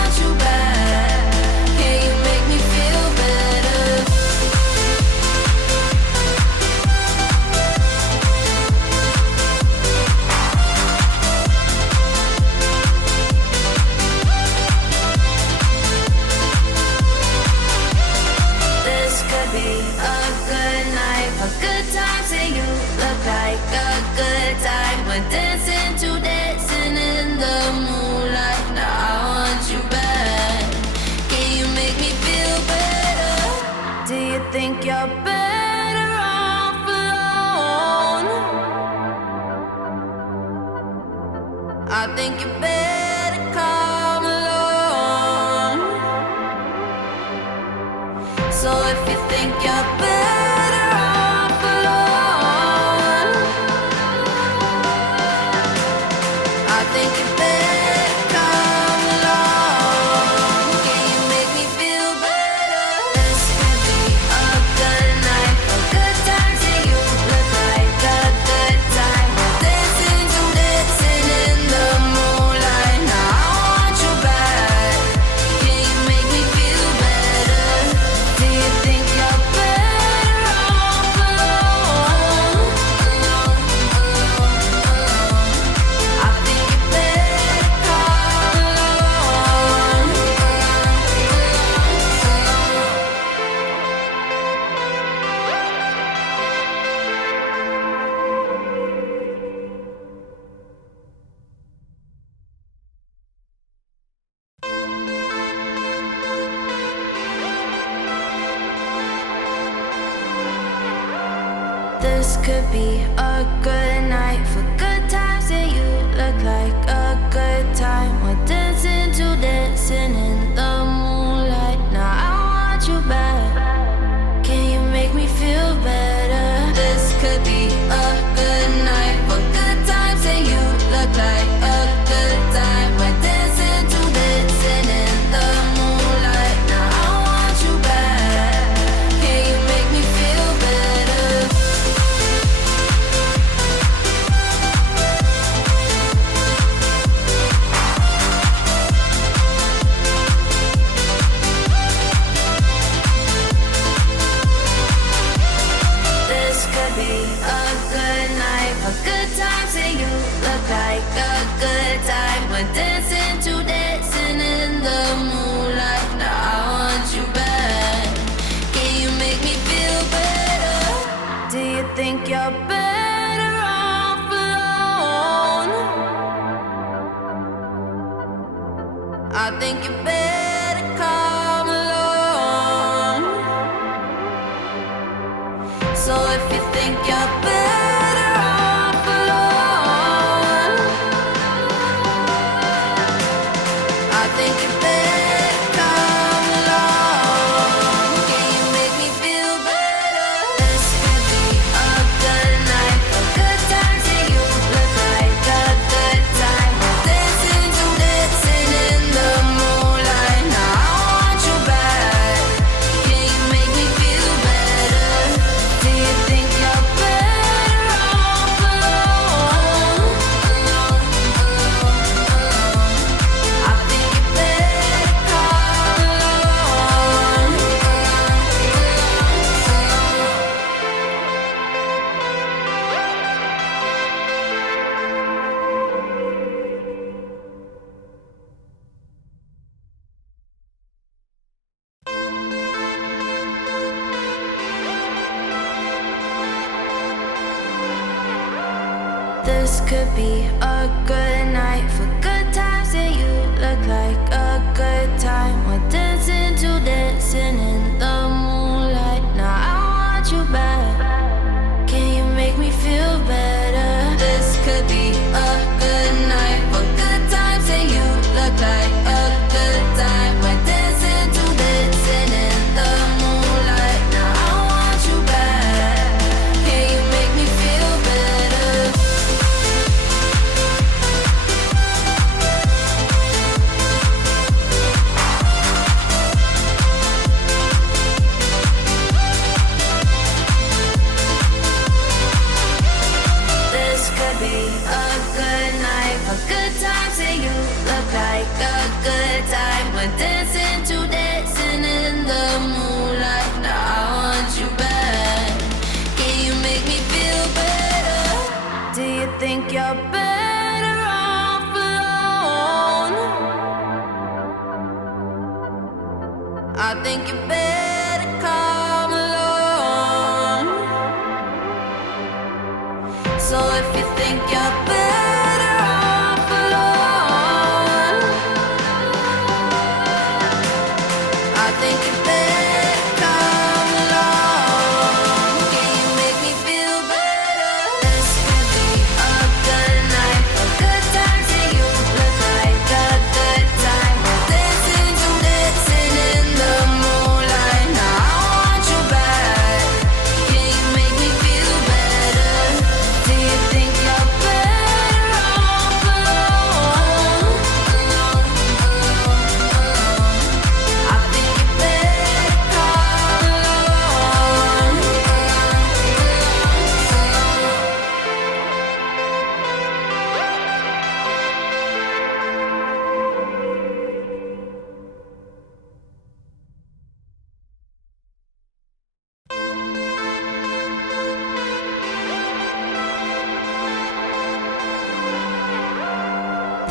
to dancing in the moonlight. Now I want you back. Can you make me feel better? Do you think you're better off alone? I think you better come along. So if you think you're better off alone, I think you better come along. Can you make me feel better? This could be a good night, a good time. Say you look like a good time. Dancing to dancing in the moonlight. Now I want you back. Can you make me feel better? Do you think you're better off alone? I think you better come along. This could be a good night for good times. Yeah, you look like a good time. We're dancing to dancing in the moonlight. Now I want you back. Can you make me feel better? This could be a good night for good times. Yeah, you look like a good time. We're dancing to dancing in the moonlight. Now I want you back. Can you make me feel better? This could be a good night for good times. Say you look like a good time. We're dancing to dancing in the moonlight. Now I want you back. Can you make me feel better? Do you think you're better off alone? I think you better come along. So if you think you're better off alone, I think you better come along. Can you make me feel better? This could be a good night, a good time. Say you look like a good time. Dancing to dancing in the moonlight. Now I want you back. Can you make me feel better? Do you think you're better off alone? I think you better come along. This could be a good night for good times. Yeah, you look like a good time. We're dancing to dancing in the moonlight. Now I want you back. Can you make me feel better? This could be a good night for good times. Yeah, you look like a good time. We're dancing to dancing in the moonlight. Now I want you back. Can you make me feel better? This could be a good night for good times. Yeah, you look like a good time. We're dancing to dancing in the moonlight. Now I want you back. Can you make me feel better? Do you think you're better off alone? I think you better come along. So if you think you're better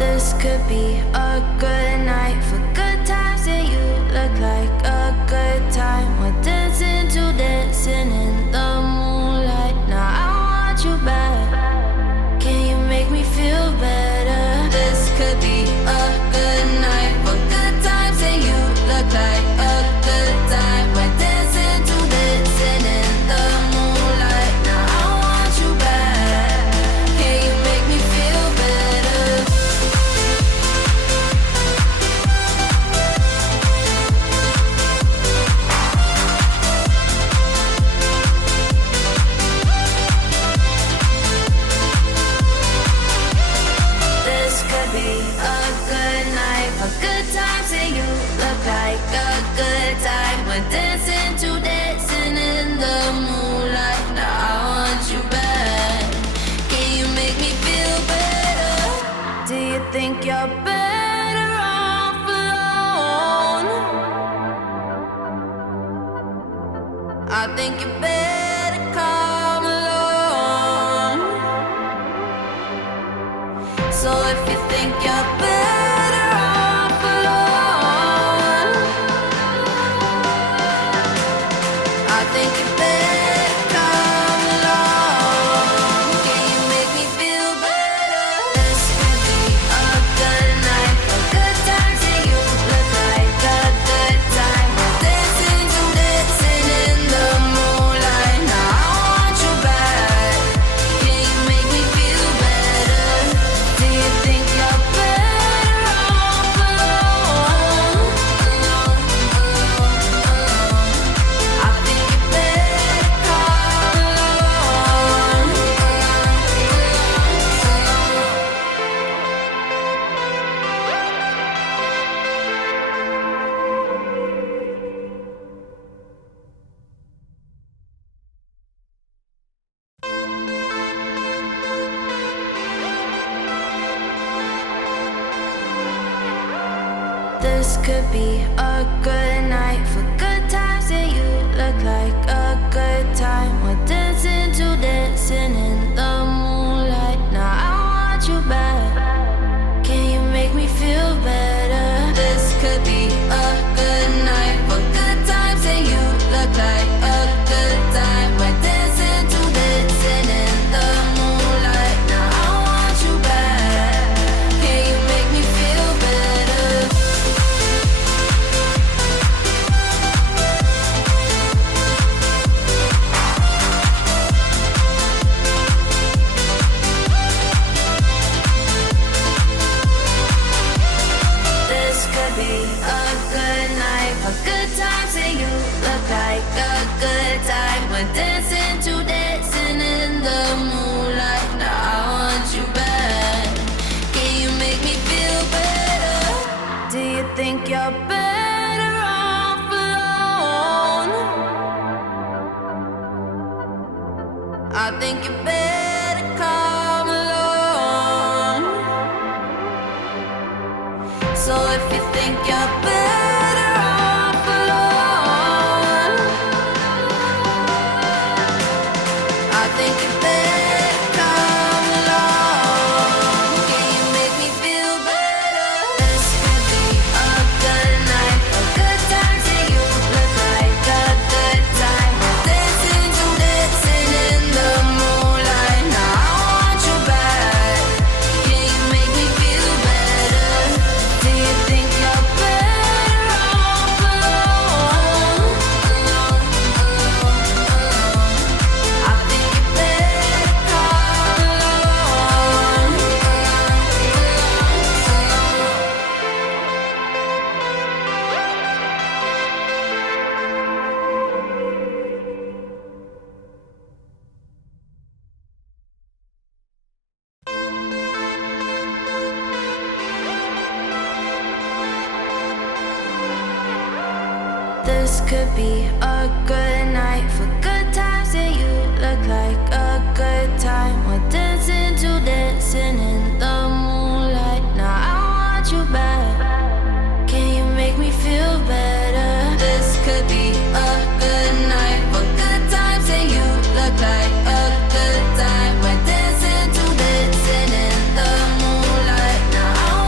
This could be a good night for good times, and you look like a good time. We're dancing to dancing in the moonlight. Now I want you back. Can you make me feel better? This could be a good night for good times, and you look like a good time. We're dancing to dancing in the moonlight. Now I want you back. Can you make me feel better? This could be a good night for good times, and you look like a good time. We're dancing to dancing in the moonlight. Now I want you back. Can you make me feel better? Do you think you're better off alone? I think you better come along. So if you think you're better off alone, I think you better come along. Can you make me feel better? This could be a good night for good times, and you look like a good time. We're dancing to dancing in the moonlight. Now I want you back. Can you make me feel better? Do you think you're better off alone? I think you better come along. This could be a good night for good times, and you look like a good time. We're dancing to dancing in the moonlight. Now I want you back. Can you make me feel better? This could be a good night for good times, and you look like a good time. We're dancing to dancing in the moonlight. Now I want you back. Can you make me feel better? This could be a good night for good times, and you look like a good time. We're dancing to dancing in the moonlight. Now I want you back. Can you make me feel better? Do you think you're better off alone? I think you better come along. So if you think you're better off alone, I think you better come along. Can you make me feel better? This could be a good night for good times, and you look like a good time. We're dancing to dancing in the moonlight. Now I want you back. Can you make me feel better? Do you think you're better off alone? I think you better come along. This could be a good night for good times, and you look like a good time. We're dancing to dancing in the moonlight. Now I want you back. Can you make me feel better? This could be a good night for good times, and you look like a good time. We're dancing to dancing in the moonlight. Now I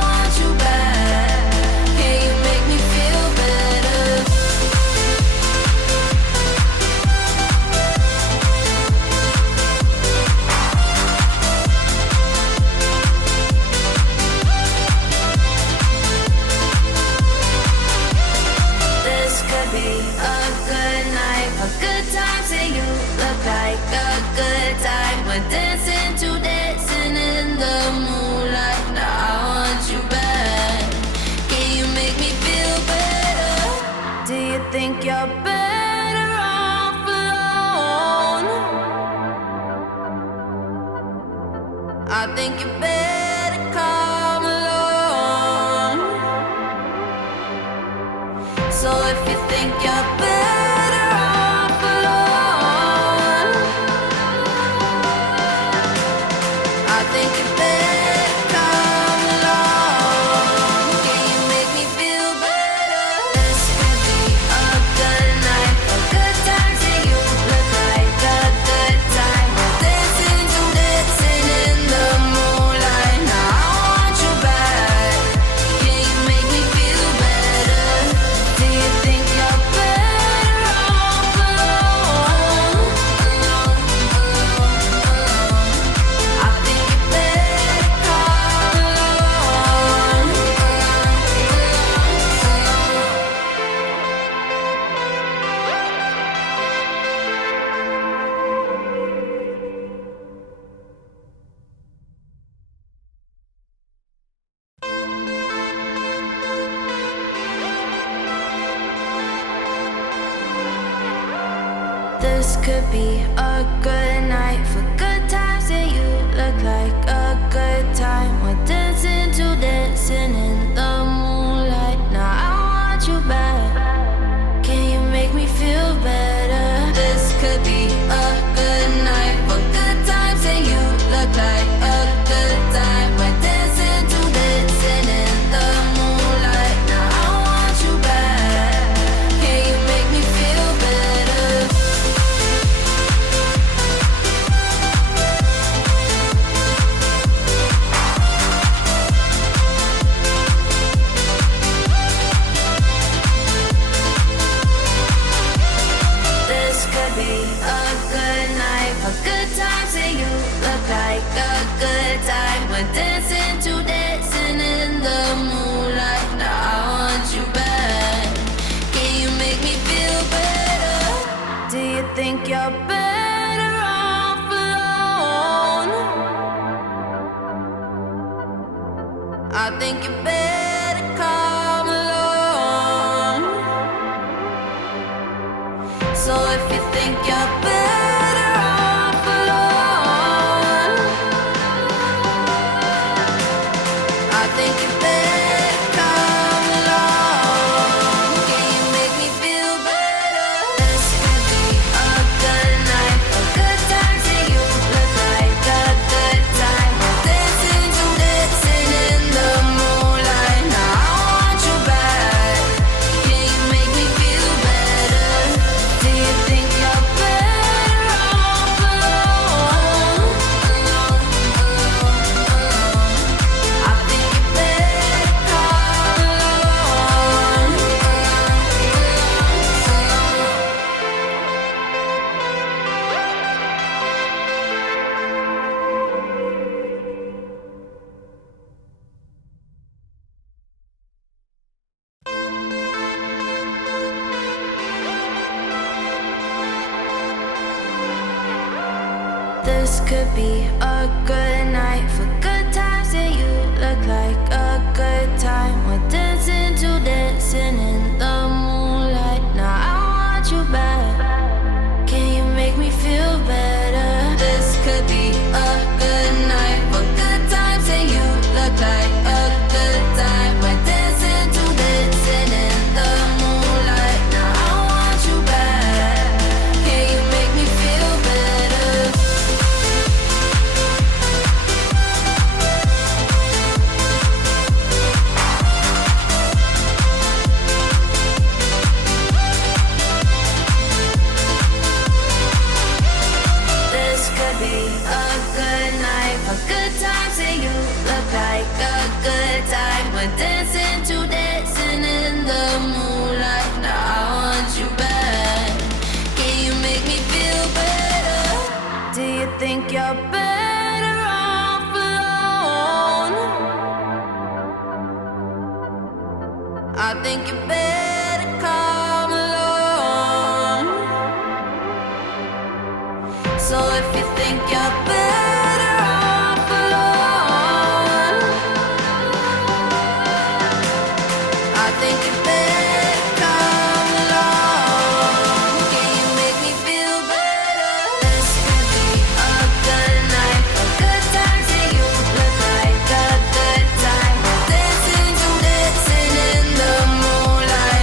you think you're better off alone, I think you better come along. Can you make me feel better? This could be a good night, a good time. Say you look like a good time. We're dancing to dancing in the moonlight. Now I want you back. Can you make me feel better? Do you think you're better off alone? I think you better come along. This could be a good night for good times. Yeah, you look like a good time. We're dancing to dancing in the moonlight. Now I want you back. Can you make me feel better? This could be a good night for good times. Yeah, you look like a good time. We're dancing to dancing in the moonlight. Now I want you back. Can you make me feel better? This could be a good night for good times. And you look like a good time. We're dancing to dancing in the moonlight. Now I want you back. Can you make me feel better? Do you think you're better off alone? I think you better come along. So if you think you're better off alone, I think you better come along. Can you make me feel better? This could be a good night, a good time. Say you look like a good time. We're dancing to dancing in the moonlight. Now I want you back. Can you make me feel better? Do you think you're better off alone? I think you better come along. This could be a good night for good times. Yeah, you look like a good time. We're dancing to dancing in the moonlight. Now I want you back. Can you make me feel better? This could be a good night for good times. Yeah, you look like a good time. We're dancing to dancing in the moonlight. Now I want you back. Can you make me feel better? This could be a good night for good times. And you look like a good time. We're dancing to dancing in the moonlight. Now I want you back. Can you make me feel better? Do you think you're better off alone? I think you better come along. So if you think you're better off alone, I think you better come along. Can you make me feel better? This could be a good night, a good time. Say you look like a good time. We're dancing to dancing in the moonlight.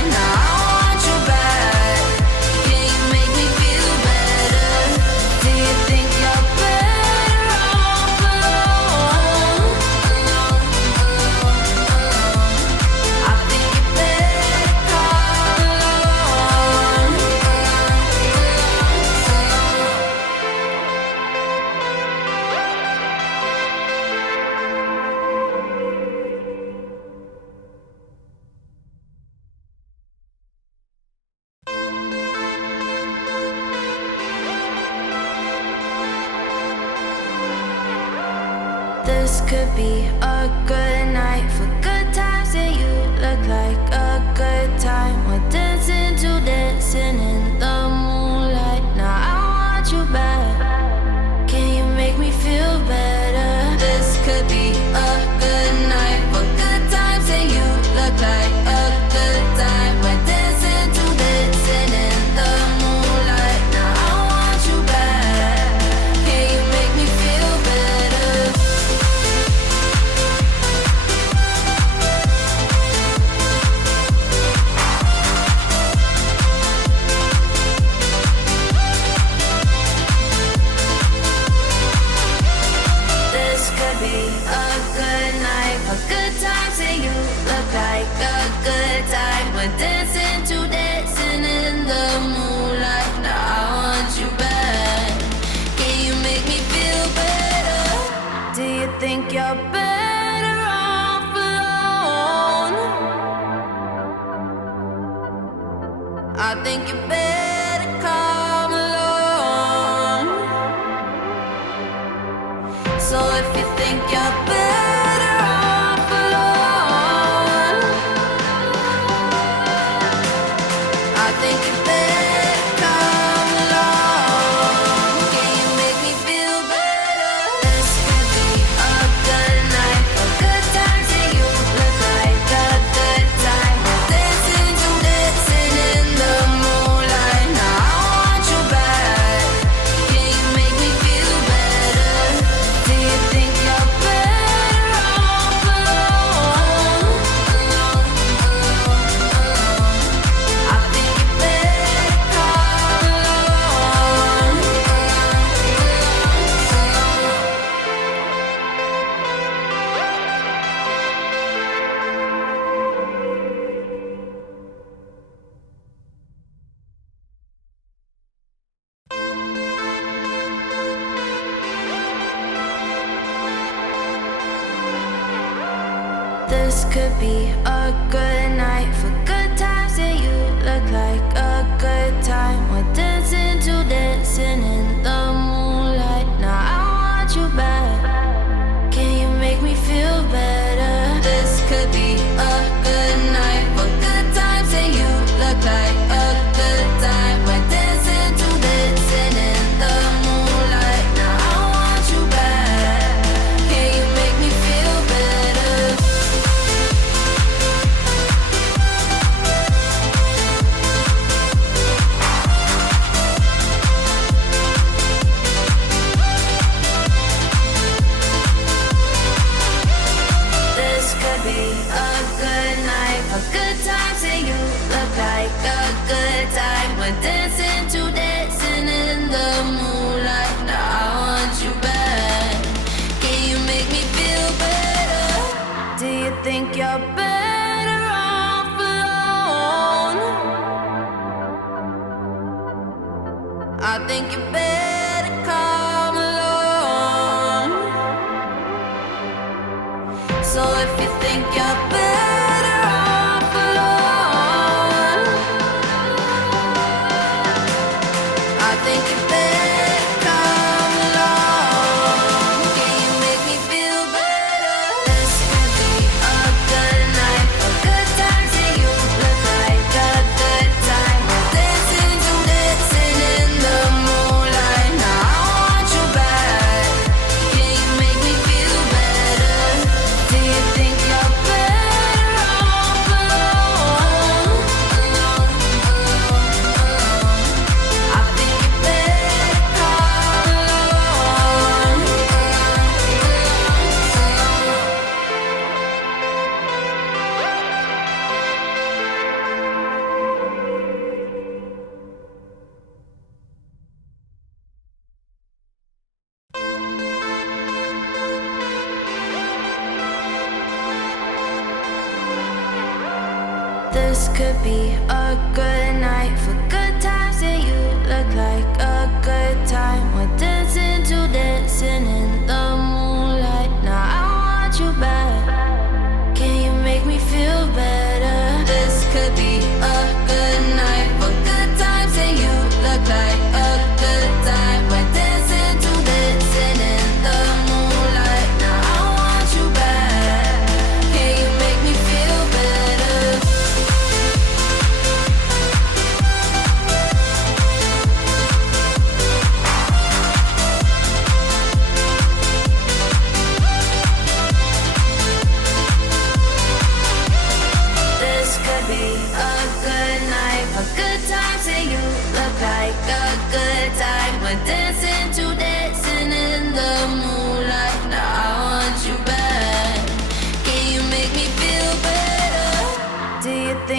This could be a good night for good times, and you look like a good time. We're dancing to dancing in the moonlight. Now I want you back. Can you make me feel better? This could be a good night for good times, and you look like a good time. We're dancing to dancing in the moonlight. Now I want you back. Can you make me feel better? This could be a good night for good times, and you look like a good time. We're dancing to dancing in the moonlight. Now I want you back. Can you make me feel better? Do you think you're better off alone? I think you better come along. So if you think you're better off alone, I think you better come along. Can you make me feel better? This could be a good night for good times, and you look like a good time. We're dancing to dancing in the moonlight. Now I want you back. Can you make me feel better? Do you think you're better off alone? I think you better come along. This could be a good night for good times, and you look like a good time. We're dancing to dancing in the moonlight. Now I want you back. Can you make me feel better? This could be a good night for good times, and you look like a good time. We're dancing to dancing in the moonlight. Now I want you back. Can you make me feel better? This could be a good night for good times, and you look like a good time. We're dancing to dancing in the moonlight. Now I want you back. Can you make me feel better? Do you think you're better off alone? I think you better come along. So if you think you're better off alone, I think you better come along. Can you make me feel better? This could be a good night for good times, and you look like a good time. We're dancing to dancing in the moonlight. Now I want you back. Can you make me feel better? Do you think you're better off alone? I think you better come along. This could be a good night for good times, and you look like a good time. We're dancing to dancing in the moonlight. Now I want you back. Can you make me feel better? This could be a good night for good times, and you look like a good time. We're dancing to dancing in the moonlight. Now I want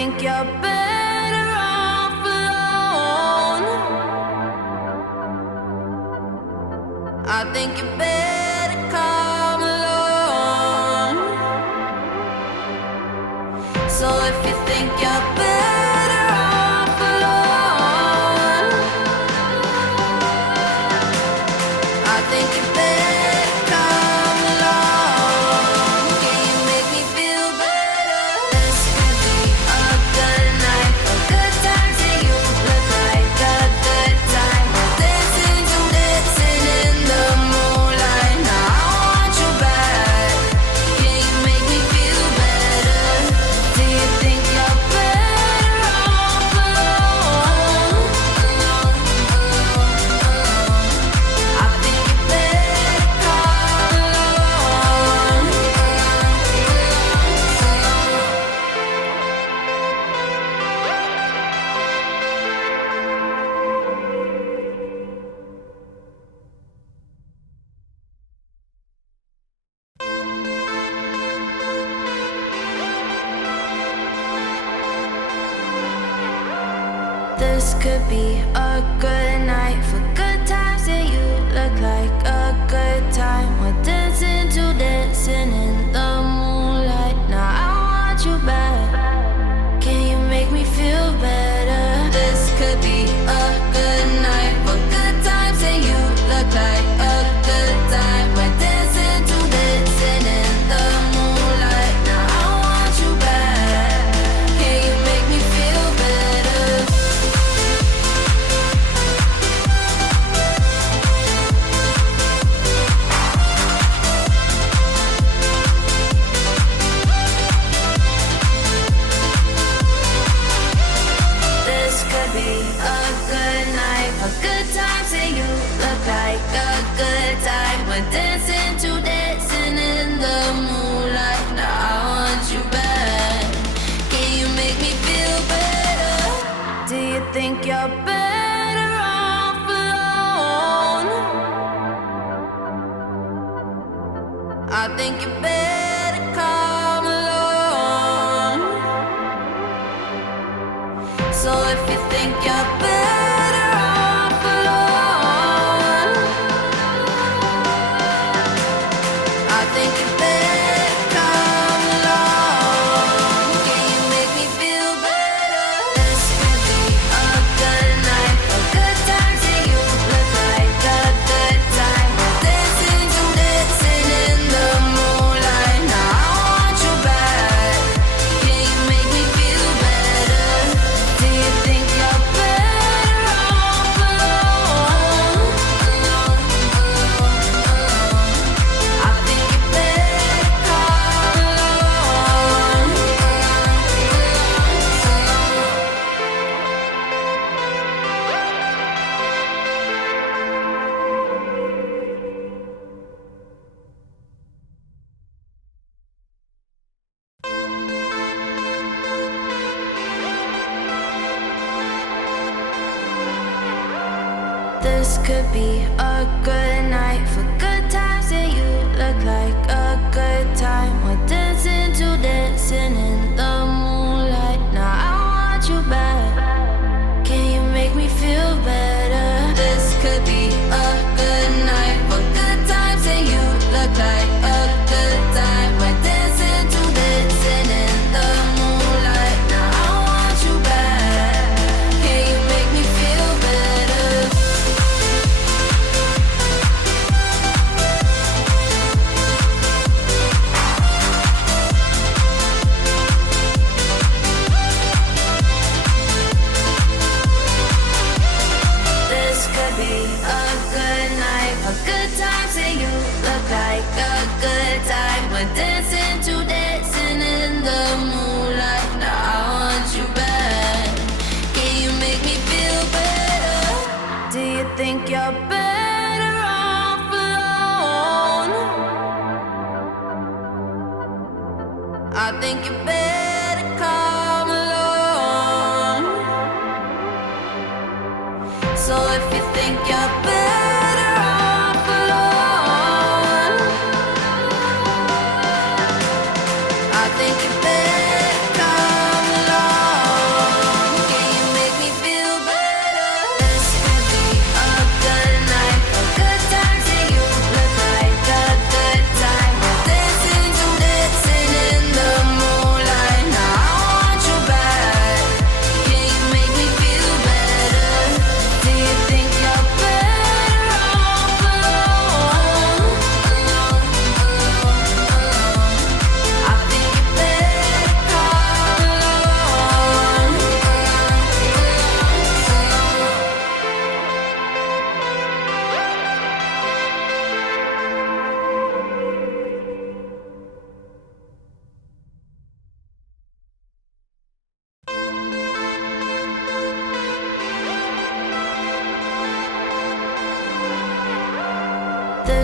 think you're better off alone? I think you better come along. So if you think you're better off alone, I think you better come along. Can you make me feel better? This could be a good night, a good time. See you look like a good time. We're dancing to dancing in the moonlight. Now I want you back. Can you make me feel better? Do you think you're better off alone? Alone, alone, alone. I think you better come along. This could be a good night for good times, and you look like a good time. We're dancing to dancing in the moonlight. Now I want you back. Can you make me feel better? This could be a good night for good times, and you look like a good time. We're dancing to dancing in the moonlight. Now I want you back. Can you make me feel better? This could be a good night for good times, and you look like a good time. We're dancing to dancing in the moonlight. Now I want you back. Can you make me feel better? Do you think you're better off alone? I think you better come along. So if you think you're better off alone, I think you better come along. Can you make me feel better? This could be a good night for good times, and you look like a good time. We're dancing to dancing in the moonlight. Now I want you back. Can you make me feel better? Do you think you're better off alone? Alone, alone, alone. I think you better come along. This could be a good night for good times, and you look like a good time. We're dancing to dancing in the moonlight. Now I want you back. Can you make me feel better? This could be a good night for good times, and you look like a good time. We're dancing to dancing in the moonlight. Now I want you back. Can you make me feel better? This could be a good night for good times, and you look like a good time. We're dancing to dancing in the moonlight. Now I want you back. Can you make me feel better? Do you think you're better off alone? I think you better come along. So if you think you're better off alone, I think you better come along.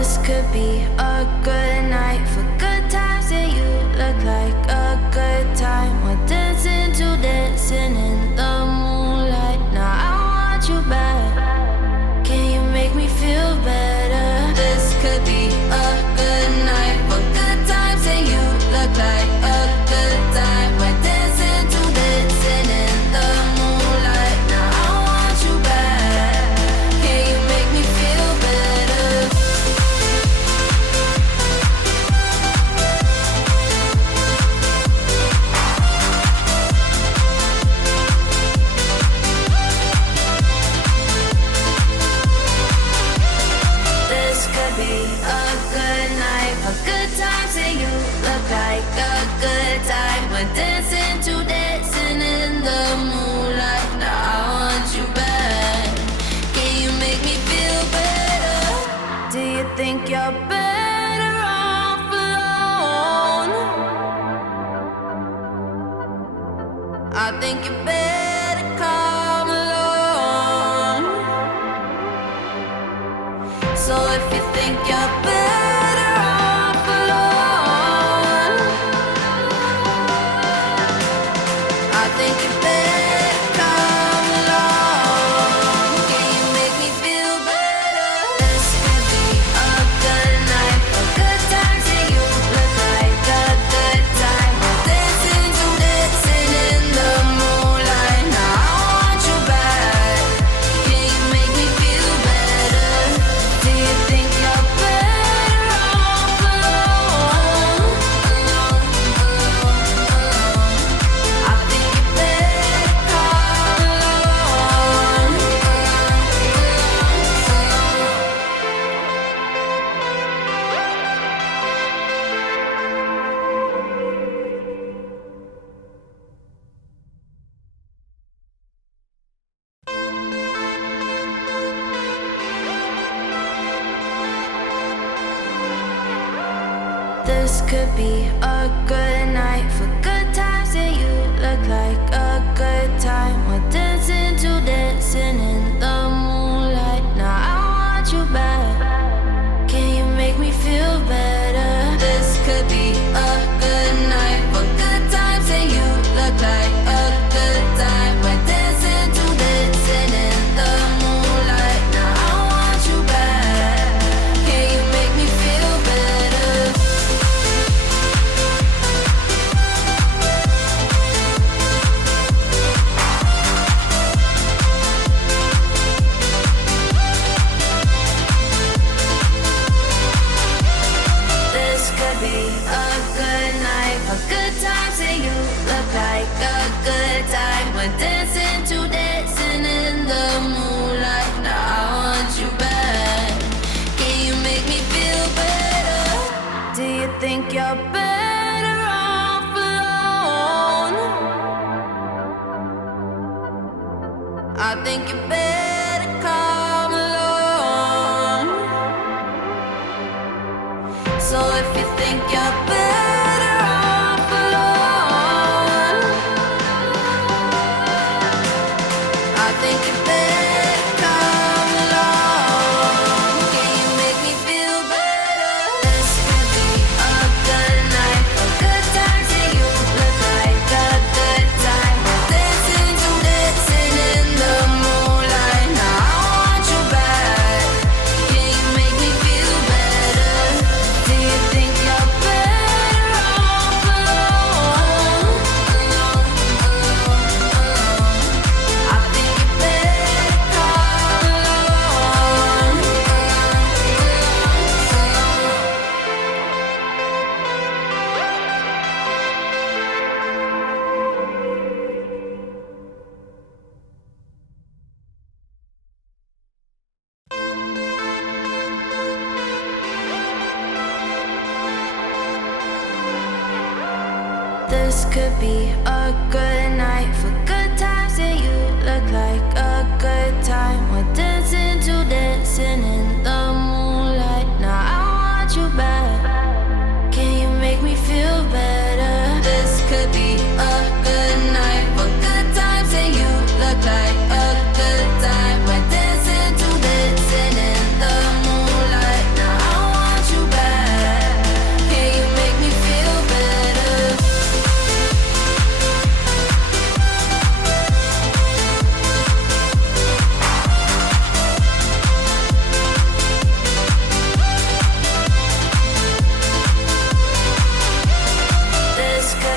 This could be a good night for good times, and you look like a good time. We're dancing to dancing in the moonlight. Now I want you back. Can you make me feel better? This could be a good night for good times, and you look like a good time. We're dancing to dancing in the moonlight. Now I want you back. Can you make me feel better? This could be a good night for good times, and you look like a good time. We're dancing to dancing in the moonlight. Now I want you back. Can you make me feel better? Do you think you're better off alone? I think you better come along. So if you think you're better off alone, I think you better come along. Can you make me feel better? This could be a good night for good times, and you look like a good time. We're dancing to dancing in the moonlight. Now I want you back. Can you make me feel better? Do you think you're better off alone? I think you better come along. This could be a good night for good times, and you look like a good time. We're dancing to dancing in the moonlight. Now I want you back. Can you make me feel better? This could be a good night for good times, and you look like a good time. We're dancing to dancing in the moonlight. Now I want you back. Can you make me feel better? This could be a good night for good times, and you look like a good time. We're dancing to dancing in the moonlight. Now I want you back. Can you make me feel better? Do you think you're better off alone? I think you better come along. So if you think you're better off alone, I think you better come along. Can you make me feel better? This could be a good night for good times, and you look like a good time. We're dancing to dancing in the moonlight. Now I want you back. Can you make me feel better? Do you think you're better off alone? I think you better come along. This could be a good night for good times, and you look like a good time. We're dancing to dancing in the moonlight. Now I want you back. Can you make me feel better? This could be a good night for good times, and you look like a good time. We're dancing to dancing in the moonlight. Now I want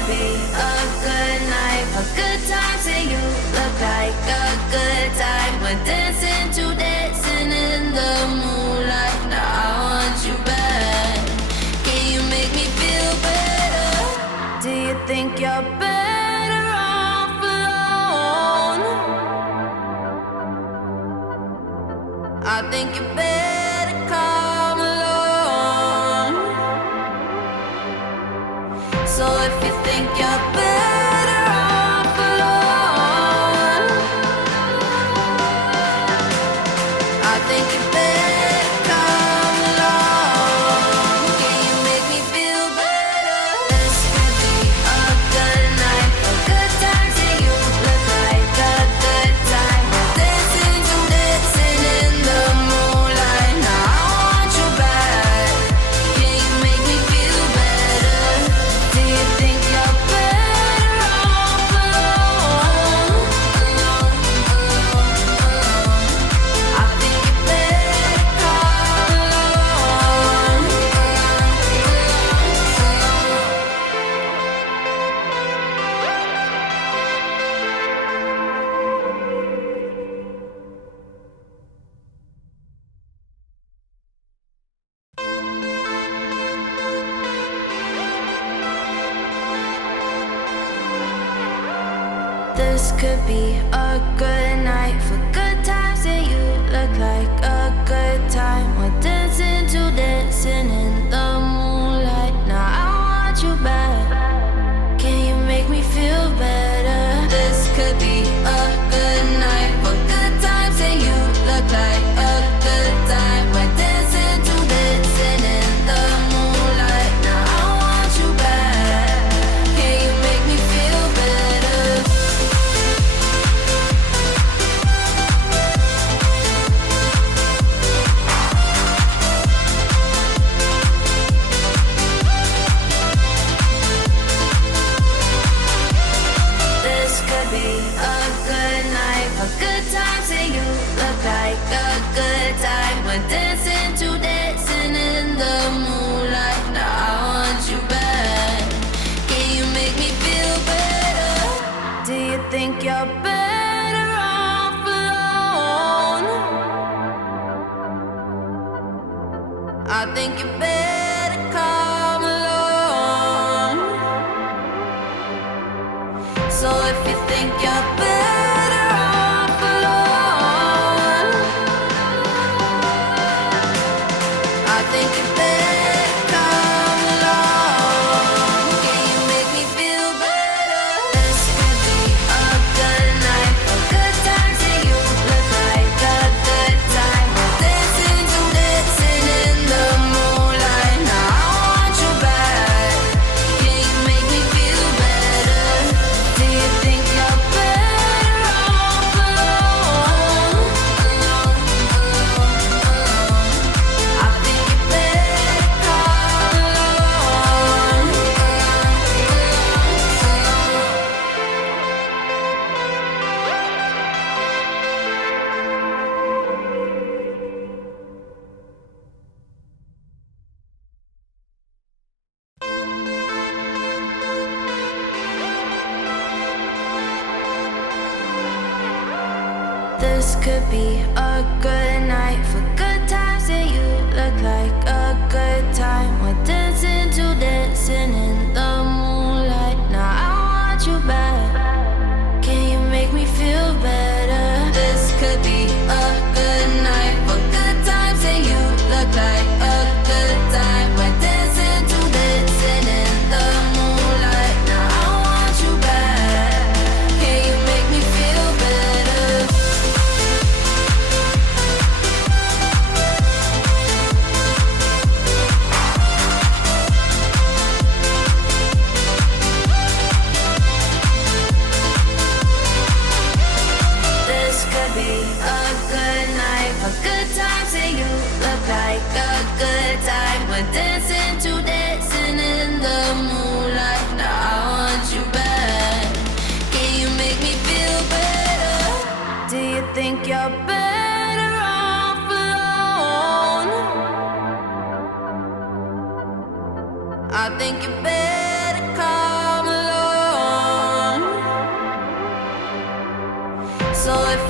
could be a good night for good times, and you look like a good time. We're dancing to dancing in the moonlight. Now I want you back. Can you make me feel better? Do you think you're better off alone? I think you better come along. So if you think you're better off alone, I think you better come along. Can you make me feel better? This could be a good night for good times, and you look like a good time. We're dancing to dancing in the moonlight. Now I want you back. Can you make me feel better? Do you think you're better off alone? I think you better come along. This could be a good night for good times, and you look like a good time. We're dancing to dancing in the moonlight. Now I want you back. Can you make me feel better? This could be a good night for good times, and you look like a good time. We're dancing to dancing in the moonlight. Now I want you back. Can you make me feel better? This could be a good night for good times, and you look like a good time. We're dancing to dancing in the moonlight. Now I want you back. Can you make me feel better? Do you think you're better off alone? I think you better come along. So if you think you're better off alone, I think you better come along. Can you make me feel better? This could be a good night for good times, and you look like a good time. We're dancing to dancing in the moonlight. Now I want you back. Can you make me feel better? Do you think you're better off alone? I think you better come along. This could be a good night for good times, and you look like a good time. We're dancing to dancing in the moonlight. Now I want you back. Can you make me feel better? This could be a good night for good times, and you look like a good time. We're dancing to dancing in the moonlight. Now I want you back. Can you make me feel better?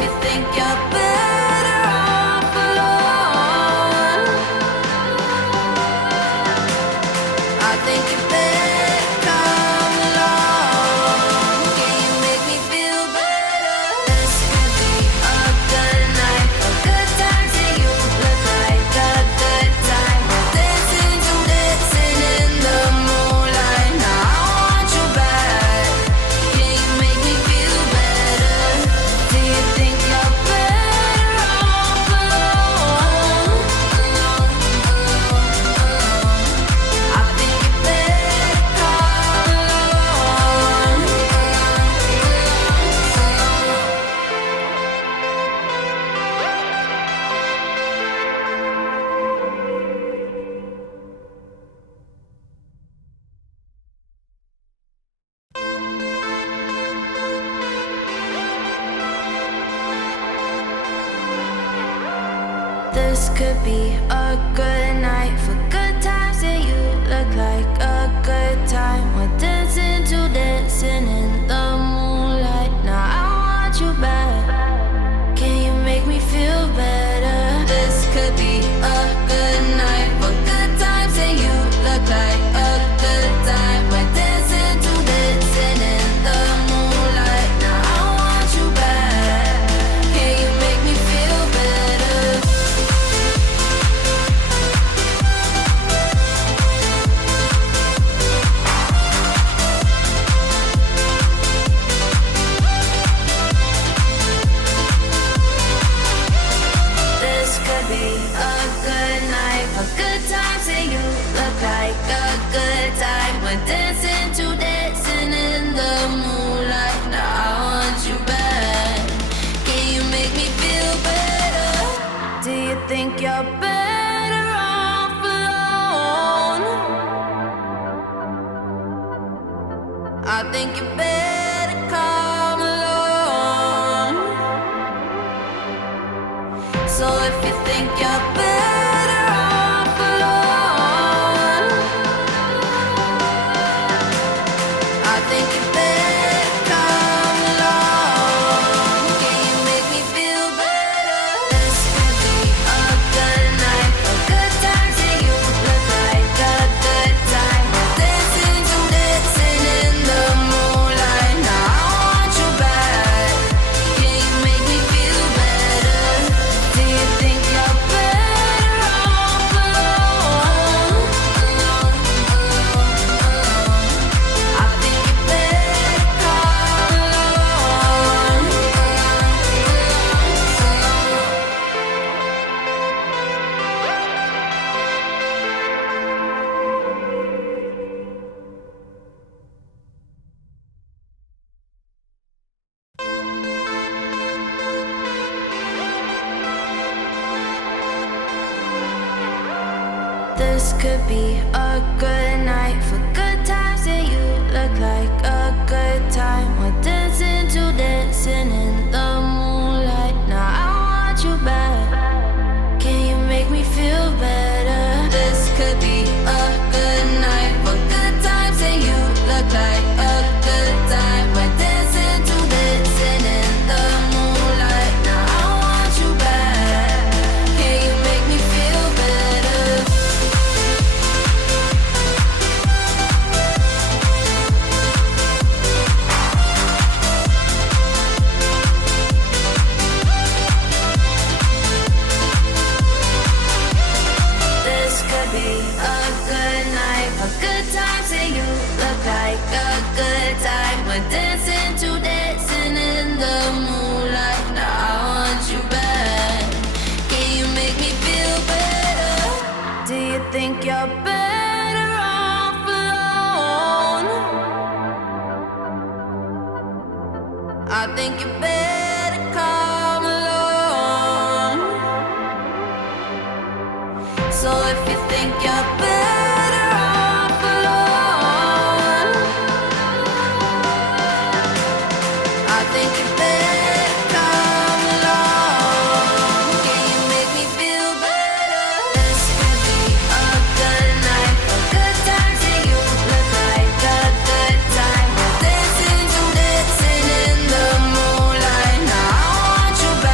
you think you're better off alone, I think you better come along. Can you make me feel better? This could be a good night, a good time. Say you look like a good time. We're dancing to dancing in the moonlight. Now I want you back. Can you make me feel better? Do you think you're better off alone? I think you better come along. This could be a good night for good times, and you look like a good time. We're dancing to dancing in the moonlight. Now I want you back. Can you make me feel better? This could be a good night for good times, and you look like a good time. We're dancing to dancing in the moonlight. Now I want you back. Can you make me feel better? This could be a good night for good times, and you look like a good time. We're dancing to dancing in the moonlight. Now I want you back. Can you make me feel better? Do you think you're better off alone? I think you better come along. So if you think you're better off alone, I think you better come along. Can you make me feel better? This could be a good night for good times, and you look like a good time. We're dancing to dancing in the moonlight. Now I want you back. Can you make me feel better? Do you think you're better off alone? I think you better come along. This could be a good night for good times, and you look like a good time. We're dancing to dancing in the moonlight. Now I want you back. Can you make me feel better? This could be a good night for good times, and you look like a good time. We're dancing to dancing in the moonlight. Now I want you back. Can you make me feel better? This could be a good night for good times, and you look like a good time. We're dancing to dancing in the moonlight. Now I want you back. Can you make me feel better? Do you think you're better off alone? I think you better come along. So if you think you're better off alone, I think you better come along. Can you make me feel better? This could be a good night for good times, and you look like a good time. We're dancing to dancing in the moonlight. Now I want you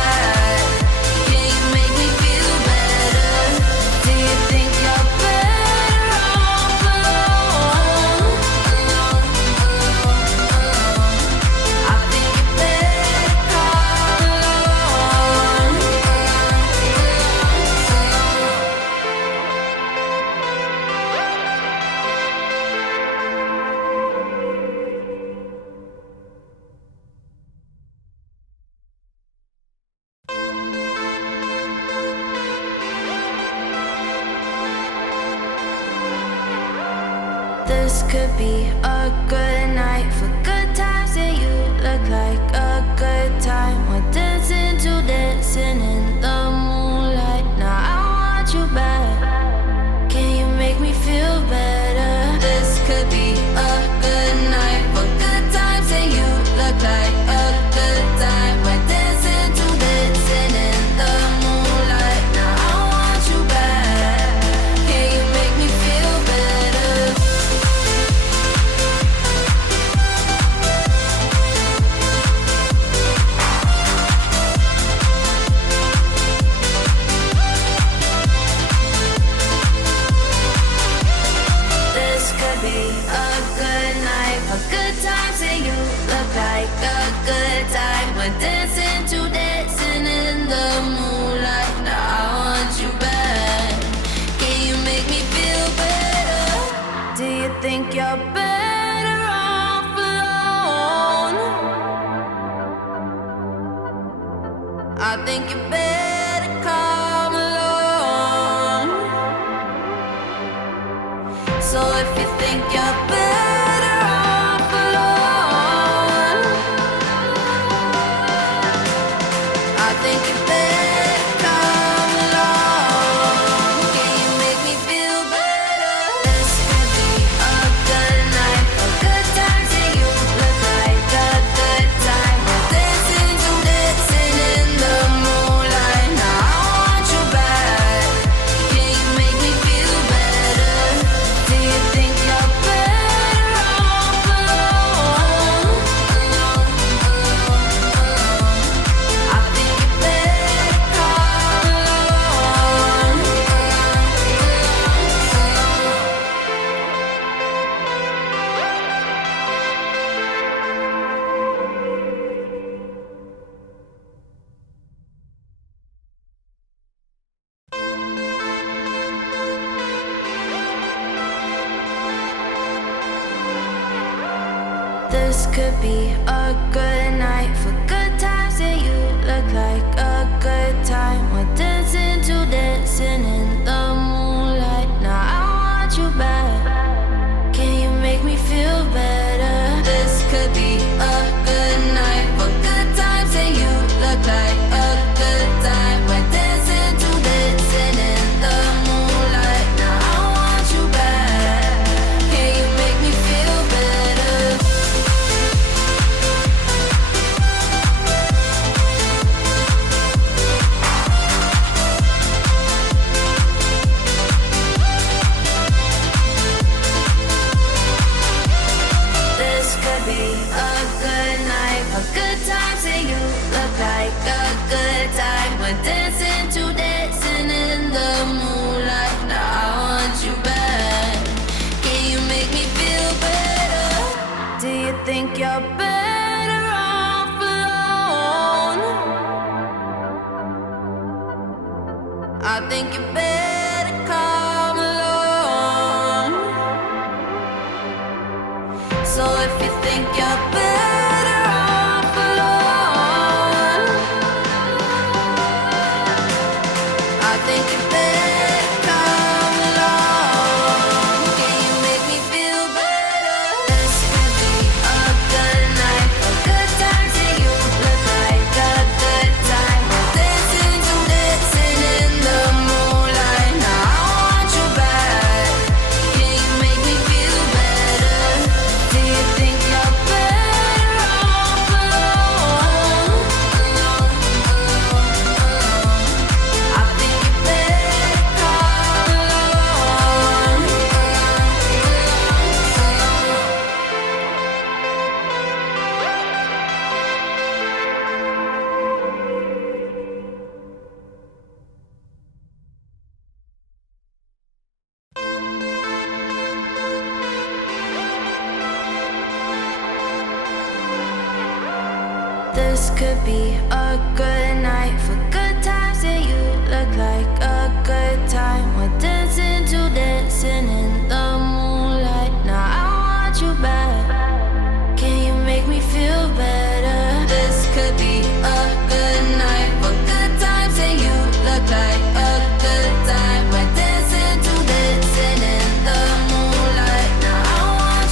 could be a good night for good times, and you look like a good time. We're dancing to dancing in the moonlight. Now I want you back. Can you make me feel better? This could be a good night for good times, and you look like a good time. We're dancing to dancing in the moonlight. Now I want you back. Can you make me feel better? This could be a good night for good times, and you look like a good time. We're dancing to dancing in the moonlight. Now I want you back. Can you make me feel better? Do you think you're better off alone? I think you better come along. So if you think you're better off alone, I think you better come along. Can you make me feel better? This could be a good night for good times, and you look like a good time. We're dancing to dancing in the moonlight. Now I want you back. Can you make me feel better? Do you think you're better off alone? I think you better come along. This could be a good night for good times, and you look like a good time. We're dancing to dancing in the moonlight. Now I want you back. Can you make me feel better? This could be a good night for good times, and you look like a good time. We're dancing to dancing in the moonlight. Now I want you back. Can you make me feel better? This could be a good night for good times, and you look like a good time. We're dancing to dancing in the moonlight. Now I want you back. Can you make me feel better? Do you think you're better off alone? I think you better come along. So if you think you're better off alone, I think you better come along. Can you make me feel better? This could be a good night for good times, and you look like a good time. We're dancing to dancing in the moonlight. Now I want you back. Can you make me feel better? Do you think you're better off alone? I think you better come along. This could be a good night for good times, and you look like a good time. We're dancing to dancing in the moonlight. Now I want you back. Can you make me feel better? This could be a good night for good times, and you look like a good time. We're dancing to dancing in the moonlight. Now I want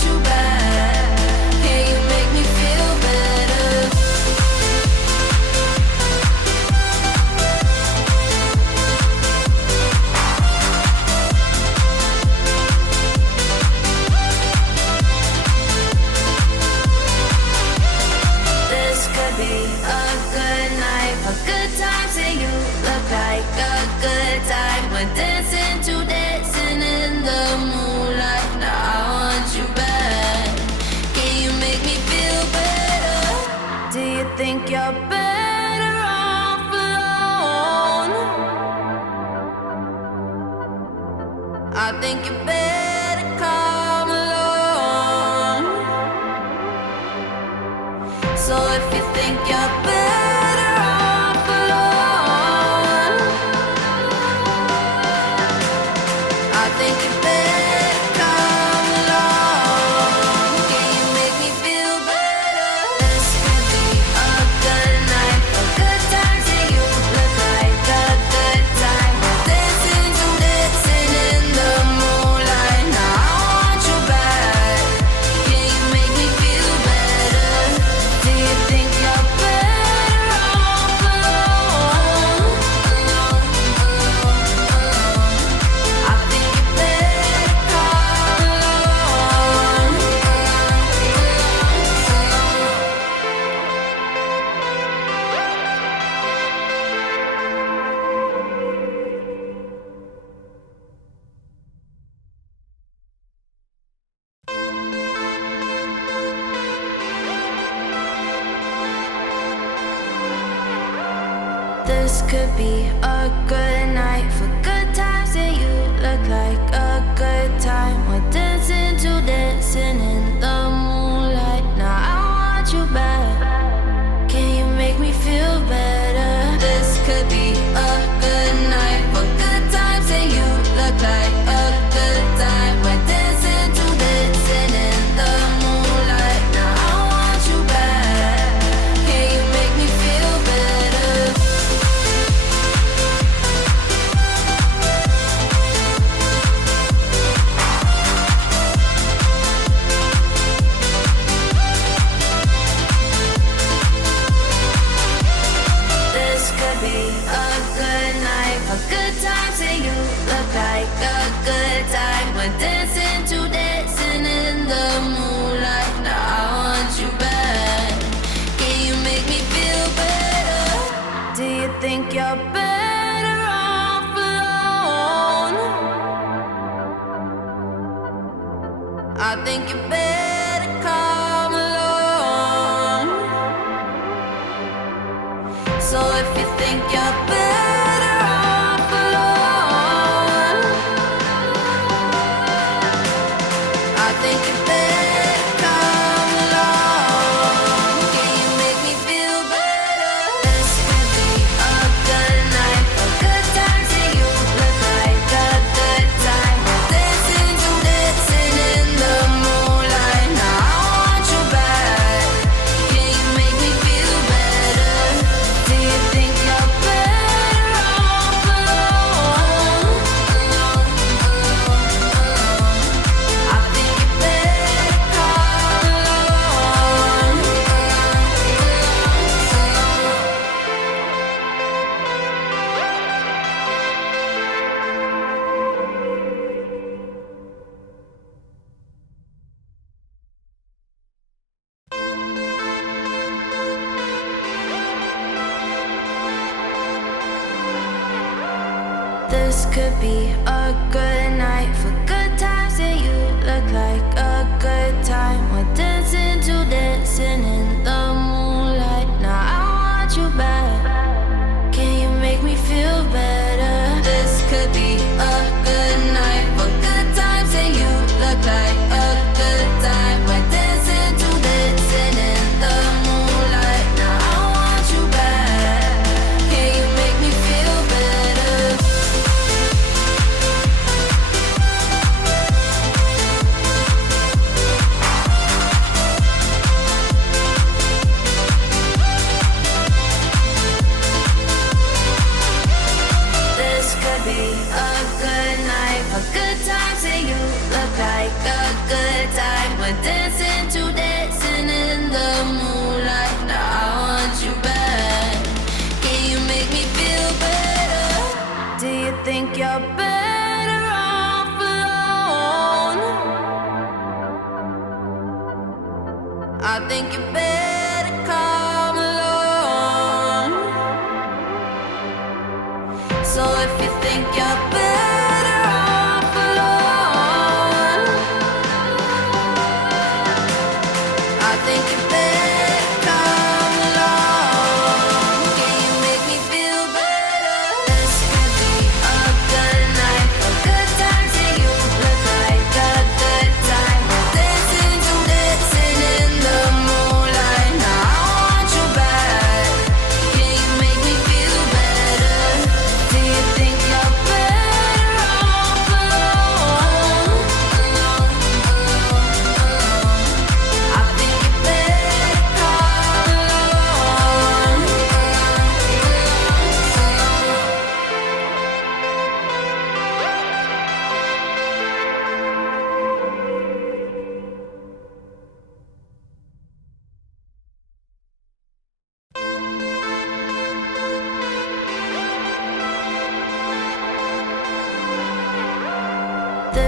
you're better off alone. I think you better come along. So if you think you're better off alone, I think you better come along. Can you make me feel better? This could be a good night for good times, and you look like a good time. We're dancing to dancing in the moonlight. Now I want you back. Can you make me feel better? Do you think you're better off alone? I think you better come along. This could be a good night for good times, and you look like a good time. We're dancing to dancing in the moonlight. Now I want you back. Can you make me feel better? This could be a good night for good times, and you look like a good time. We're dancing to dancing in the moonlight. Now I want you back. Can you make me feel better? This could be a good night for good times, and you look like a good time. We're dancing to dancing in the moonlight. Now I want you back. Can you make me feel better? Do you think you're better off alone? I think you better come along. So if you think you're better off alone, I think you better come along. Can you make me feel better? This could be a good night for good times, and you look like a good time. We're dancing to dancing in the moonlight. Now I want you back. Can you make me feel better? Do you think you're better off alone? I think you better come along. This could be a good night for good times, and you look like a good time. We're dancing to dancing in the moonlight. Now I want you back. Can you make me feel better? This could be a good night for good times, and you look like a good time. We're dancing to dancing in the moonlight. Now I want you back. Can you make me feel better? This could be a good night for good times, and you look like a good time. We're dancing to dancing in the moonlight. Now I want you back. Can you make me feel better? Do you think you're better off alone? I think you better come along. So if you think you're better off alone, I think you better come along.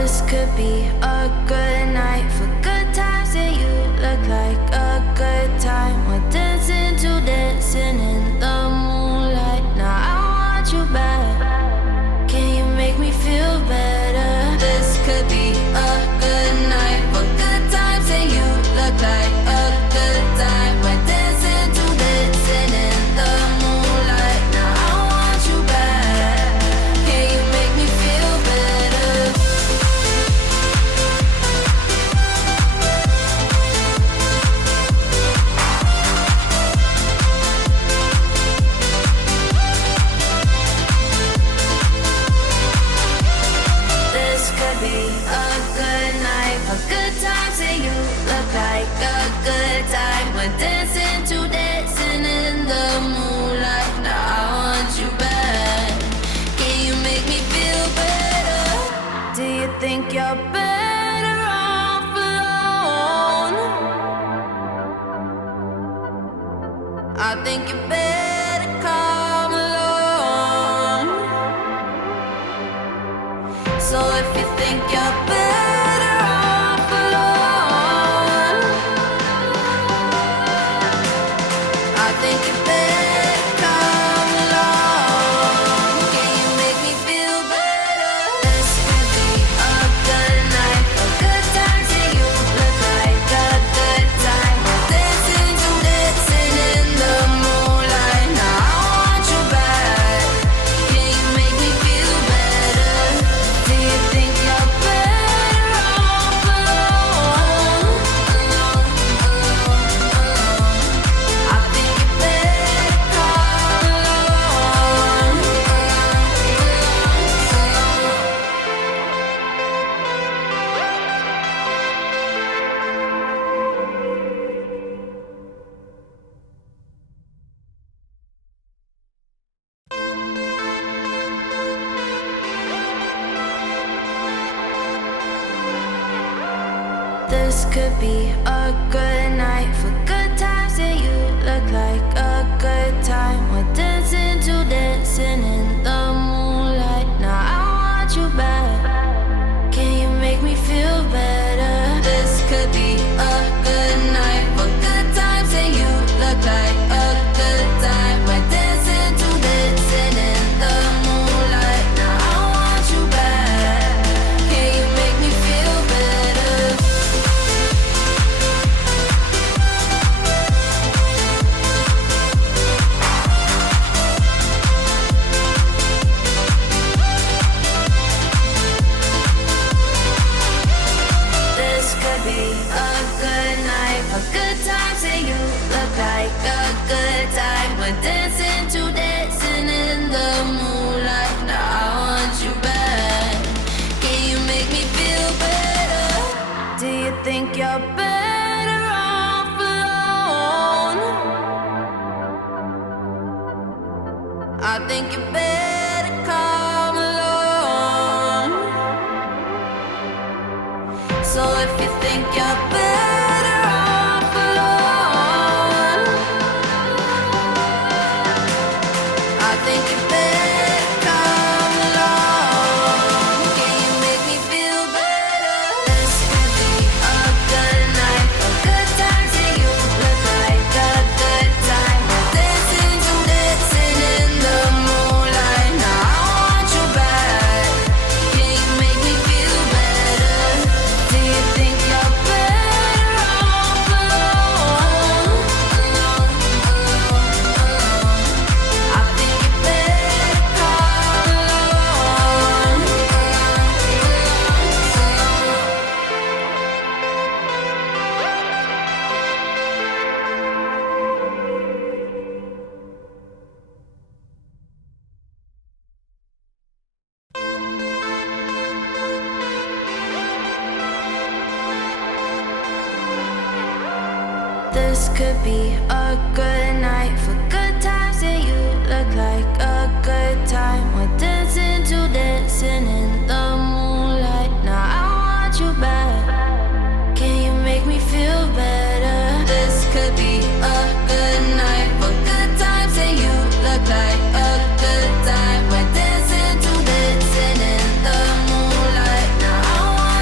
This could be a good night for good times, and you look like a good time. We're dancing to dancing in the moonlight. Now I want you back. Can you make me feel better? This could be a good night for good times, and you look like a good time. We're dancing to dancing in the moonlight. Now I want you back. Can you make me feel better? This could be a good night for good times, and you look like a good time. We're dancing to dancing in the moonlight. Now I want you back. Can you make me feel better? Do you think you're better off alone? I think you better come along. So if you think you're better off alone, I think you better come along. Can you make me feel better? This could be a good night for good times, and you look like a good time. We're dancing to dancing in the moonlight. Now I want you back. Can you make me feel better? Do you think you're better off alone? I think you better come along. This could be a good night for good times, and you look like a good time. We're dancing to dancing in the moonlight. Now I want you back. Can you make me feel better? This could be a good night for good times, and you look like a good time. We're dancing to dancing in the moonlight. Now I want you back. Can you make me feel better? This could be a good night for good times, and you look like a good time. We're dancing to dancing in the moonlight. Now I want you back. Can you make me feel better? Do you think you're better off alone? I think you better come along. So if you think you're better off alone, I think you better come along. Can you make me feel better? This could be a good night for good times, and you look like a good time. We're dancing to dancing in the moonlight. Now I want you back. Can you make me feel better? Do you think you're better off alone? I think you better come along. This could be a good night for good times, and you look like a good time. We're dancing to dancing in the moonlight. Now I want you back. Can you make me feel better? This could be a good night for good times, and you look like a good time. We're dancing to dancing in the moonlight. Now I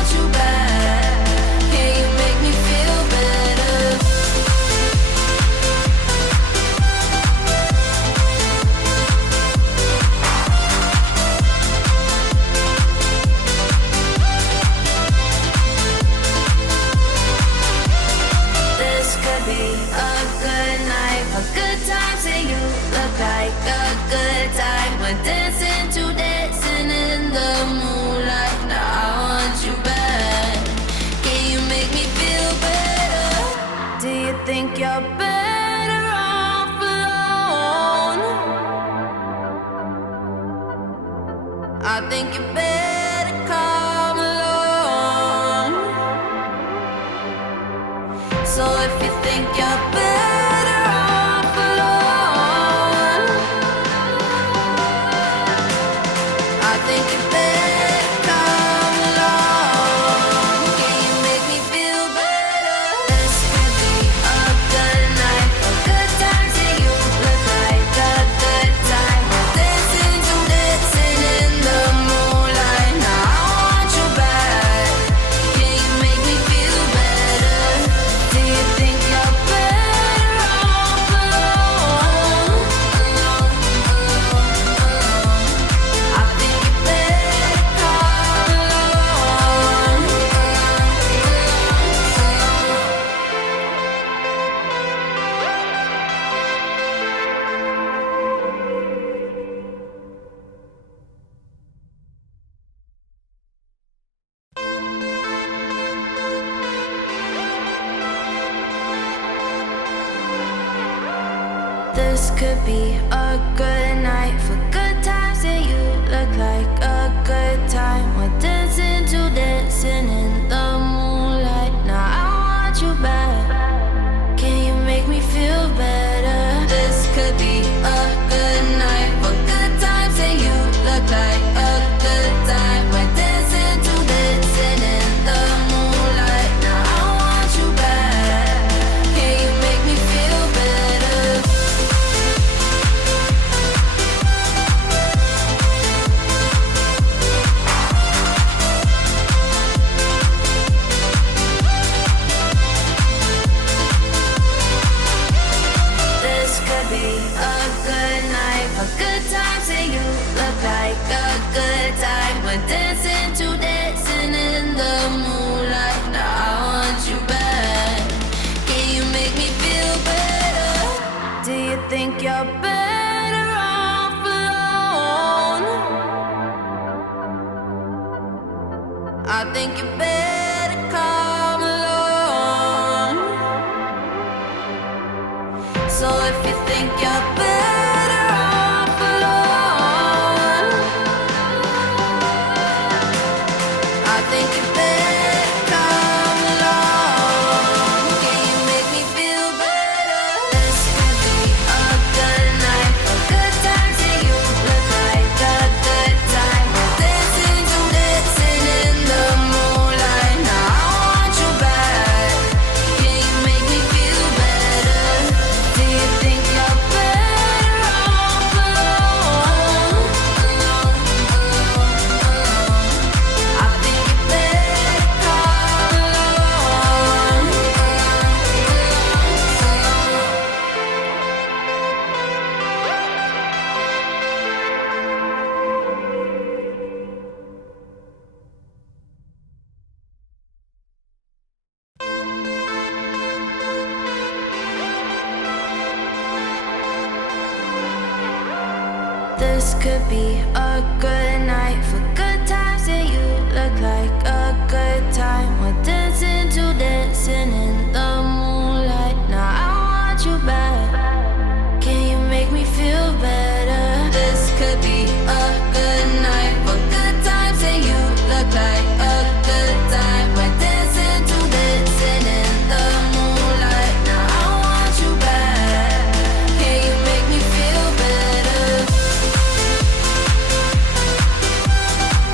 a good night for good times, and you look like a good time. We're dancing to dancing in the moonlight. Now I want you back. Can you make me feel better? Do you think you're better off alone? I think you better come along. So if you think you're better off alone, I think you better come along. Can you make me feel better? This could be a good night for good times, and you look like a good time. We're dancing to dancing in the moonlight. Now I want you back. Can you make me feel better? Do you think you're better off alone? I think you better come along. This could be a good night for good times, and you look like a good time. We're dancing to dancing in the moonlight. Now I want you back. Can you make me feel better? This could be a good night for good times, and you look like a good time. We're dancing to dancing in the moonlight. Now I want you back. Can you make me feel better? This could be a good night for good times, and you look like a good time. We're dancing to dancing in the moonlight. Now I want you back. Can you make me feel better? Do you think you're better off alone? I think you better come along. So if you think you're better off alone, I think you better come along. Can you make me feel better? This could be a good night for good times, and you look like a good time. We're dancing to dancing in the moonlight. Now I want you back. Can you make me feel better? Do you think you're better off alone? I think you better come along. This could be a good night for good times, and you look like a good time. We're dancing to dancing in the moonlight. Now I want you back. Can you make me feel better? This could be a good night for good times, and you look like a good time. We're dancing to dancing in the moonlight. Now I want you back. Can you make me feel better?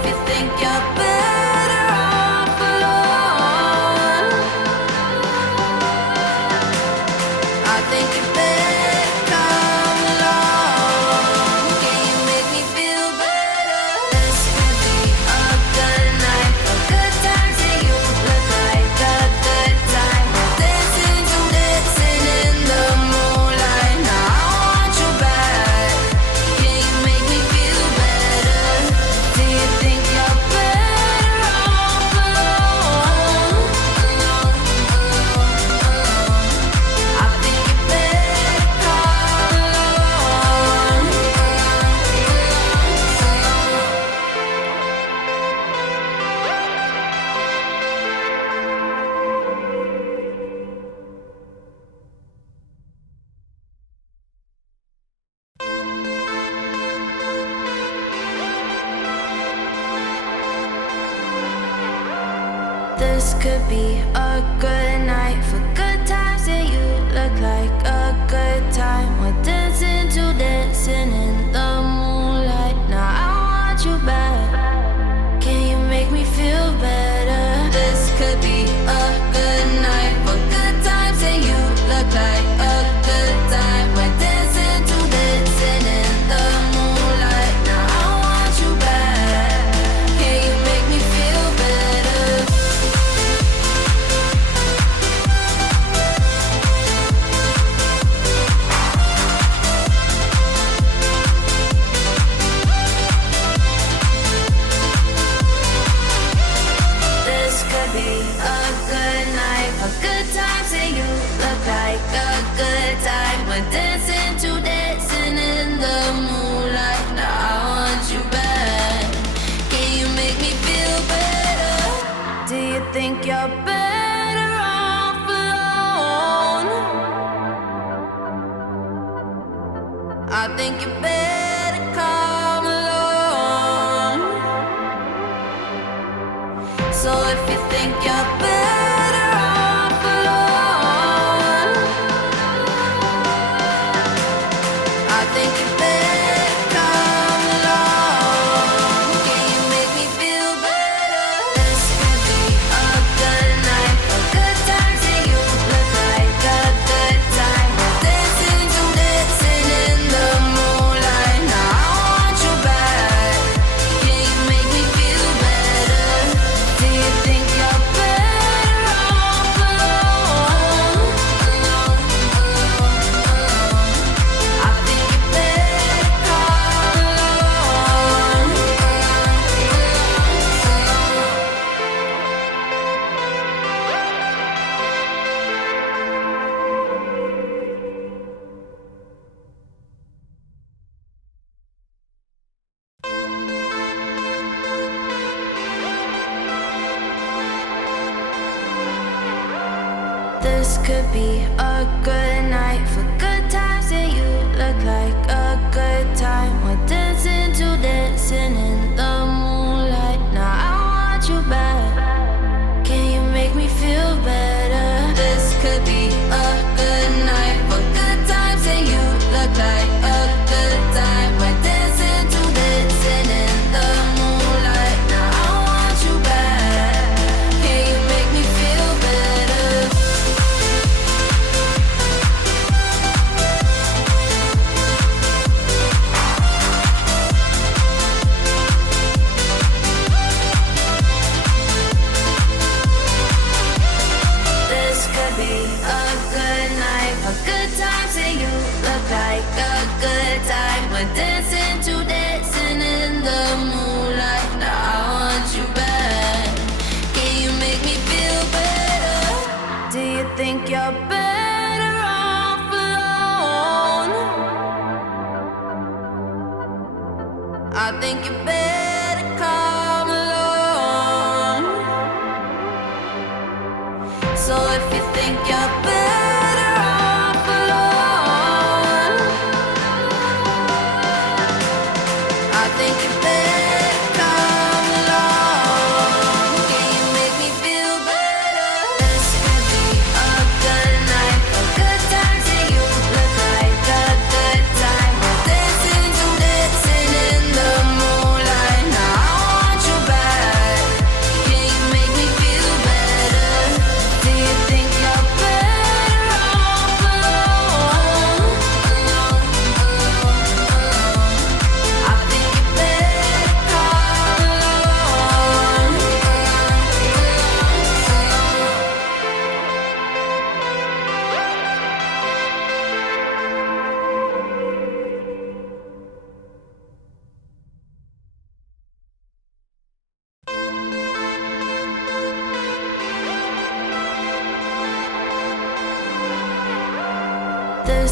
you think you're better off alone, I think you better come along. Can you make me feel better? This could be a good night, a good time. Say you look like a good time. Dancing to dancing in the moonlight. Now I want you back. Can you make me feel better? Do you think you're better off alone? I think you better come along. This could be a good night for good times. Yeah, you look like a good time. We're dancing to dancing in the moonlight. Now I want you back. Can you make me feel better? This could be a good night for good times. Yeah, you look like a good time. We're dancing to dancing in the moonlight. Now I want you back. Can you make me feel better? This could be a good night for good times. And you look like a good time. We're dancing to dancing in the moonlight. Now I want you back. Can you make me feel better? Do you think you're better off alone? I think you better come along. So if you think you're better off alone, I think you better come along. Can you make me feel better? This could be a good night for good times. And you look like a good time. Dancing to dancing in the moonlight. Now I want you back. Can you make me feel better? Do you think you're better off alone? I think you better come along. This could be a good night for good times. Yeah, you look like a good time. We're dancing to dancing in the moonlight. Now I want you back. Can you make me feel better? This could be a good night for good times. And you look like a good time. We're dancing to dancing in the moonlight. Now I want you back. Can you make me feel better? This could be a good night for good times. And you look like a good time. We're dancing to dancing in the moonlight. Now I want you back. Can you make me feel better? Do you think you're better off alone? I think you better come along. So if you think you're better off alone, I think you better come along. Can you make me feel better? This could be a good night for good times. And you look like a good time. We're dancing to dancing in the moonlight. Now I want you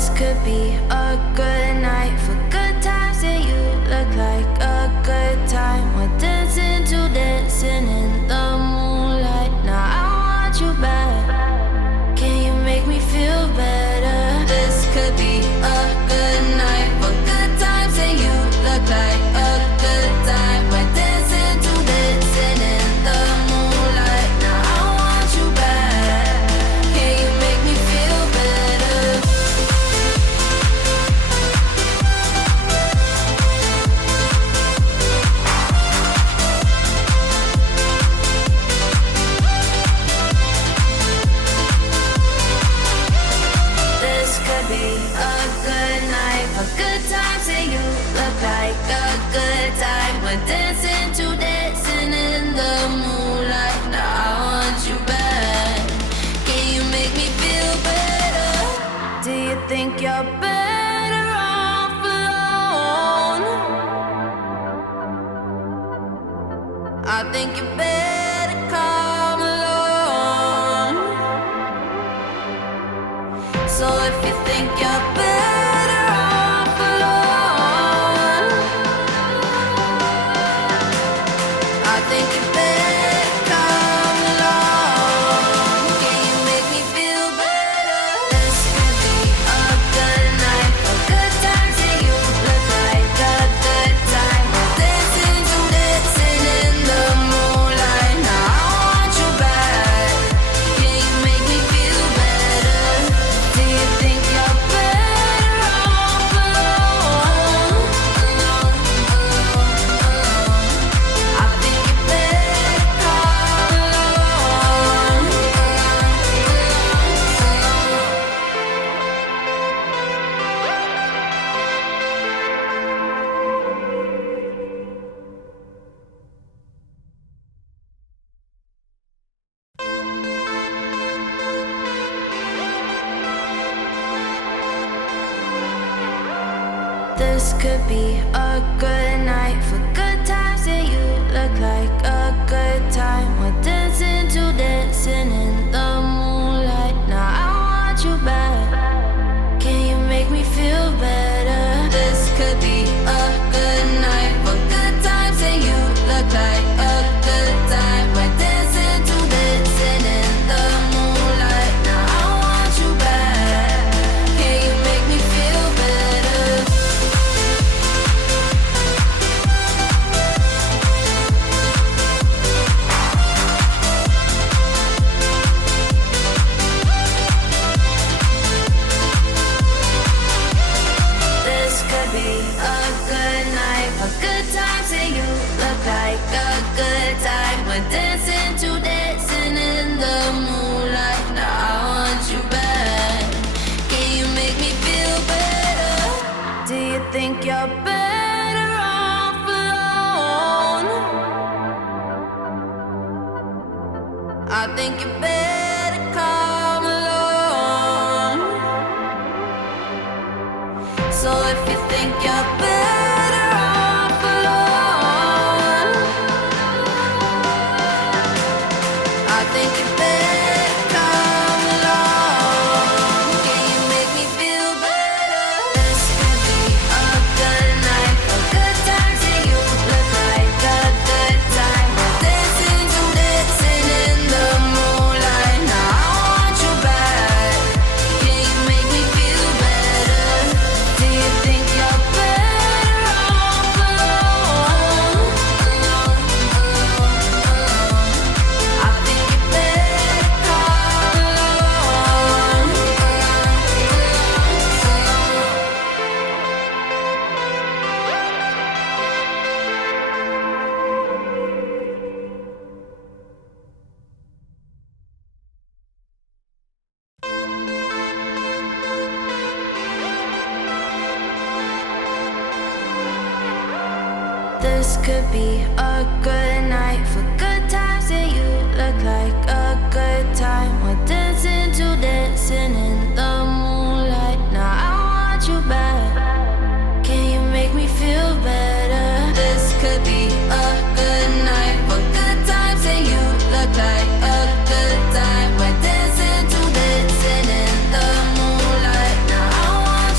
This could be a good night for good times, and you look like a good time. We're dancing to dancing in the moonlight. Now I want you back. Can you make me feel better? This could be a good night for good times, and you look like a good time. We're dancing to dancing in the moonlight. Now I want you back. Can you make me feel better? This could be a good night for good times, and you look like a good time. We're dancing to dancing in the moonlight. Now I want you back. Can you make me feel better? Do you think you're better off alone? I think you better come along. So if you think you're better off alone, I think you better come along. Can you make me feel better? This could be a good night for good times, and you look like a good time. We're dancing to dancing in the moonlight. Now I want you back. Can you make me feel better? Do you think you're better off alone? I think you better come along. This could be a good night for good times, and you look like a good time. We're dancing to dancing in the moonlight. Now I want you back. Can you make me feel better? This could be a good night for good times, and you look like a good time. We're dancing to dancing in the moonlight. Now I want you back. Can you make me feel better? This could be a good night for good times, and you look like a good time. We're dancing to dancing in the moonlight. Now I want you back. Can you make me feel better? Do you think you're better off alone? I think you better come along. So if you think you're better off alone, I think you better come along. Can you make me feel better? This could be a good night for good times, and you look like a good time. We're dancing to dancing in the moonlight. Now I want you back. Can you make me feel better? Do you think you're better off alone? I think you better come along. This could be a good night for good times, and you look like a good time. We're dancing to dancing in the moonlight. Now I want you back. Can you make me feel better? This could be a good night for good times, and you look like a good time. We're dancing to dancing in the moonlight. Now I want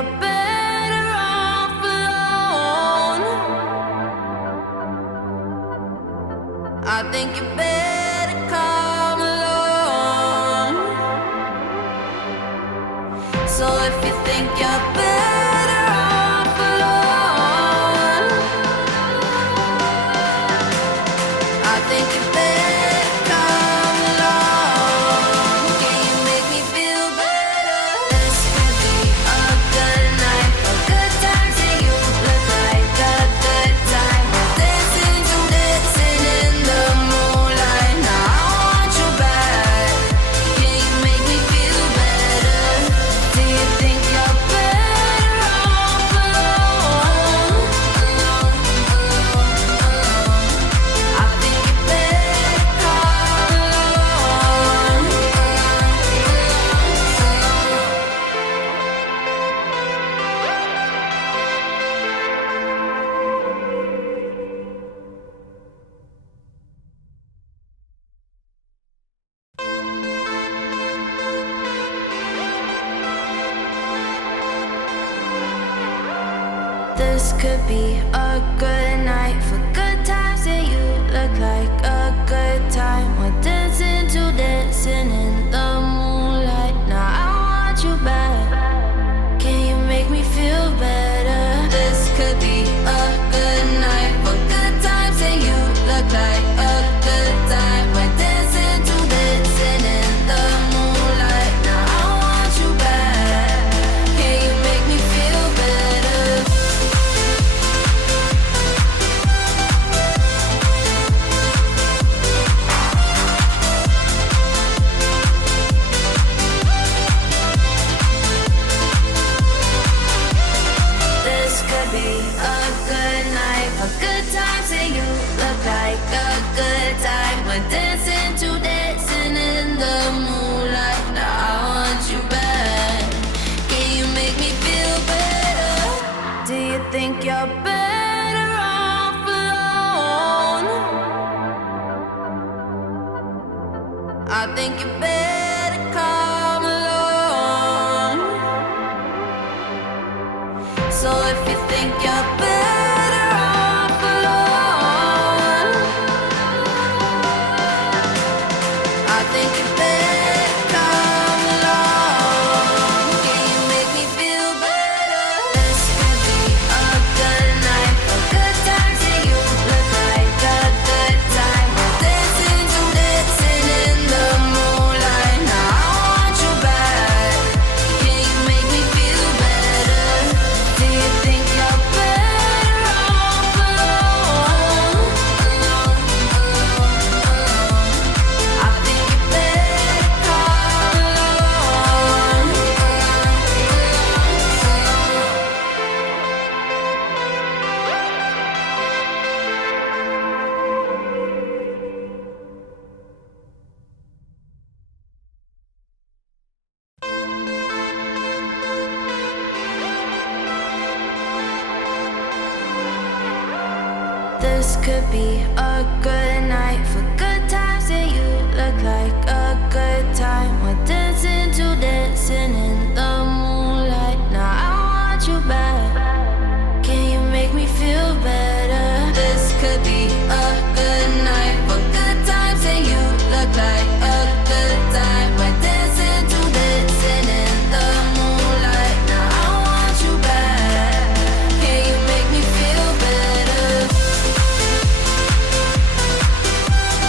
you're better off alone. I think you better come along. So if you think you're better off alone, I think you better come along. Can you make me feel better? This could be a good night, a good time. Say you look like a good time. We're dancing to dancing in the moonlight. Now I want you back. Can you make me feel better? Do you think you're better off alone? Alone, alone, alone. I think you better come along. This could be a good night for good times, and you look like a good time. We're dancing to dancing in the moonlight. Now I want you back. Can you make me feel better? This could be a good night for good times, and you look like a good time. We're dancing to dancing in the moonlight. Now I want you back. Can you make me feel better? This could be a good night for good times, and you look like a good time. We're dancing to dancing in the moonlight. Now I want you back. Can you make me feel better? Do you think you're better off alone? I think you better come along. So if you think you're better off alone, I think you better come along. Can you make me feel better? This could be a good night for good times, and you look like a good time. We're dancing to dancing in the moonlight. Now I want you back. Can you make me feel better? Do you think you're better off alone? Alone, alone, alone. I think you better come along. This could be a good night for good times, and you look like a good time. We're dancing to dancing in the moonlight. Now I want you back. Can you make me feel better? This could be a good night for good times, and you look like a good time. We're dancing to dancing in the moonlight. Now I want you back. Can you make me feel better?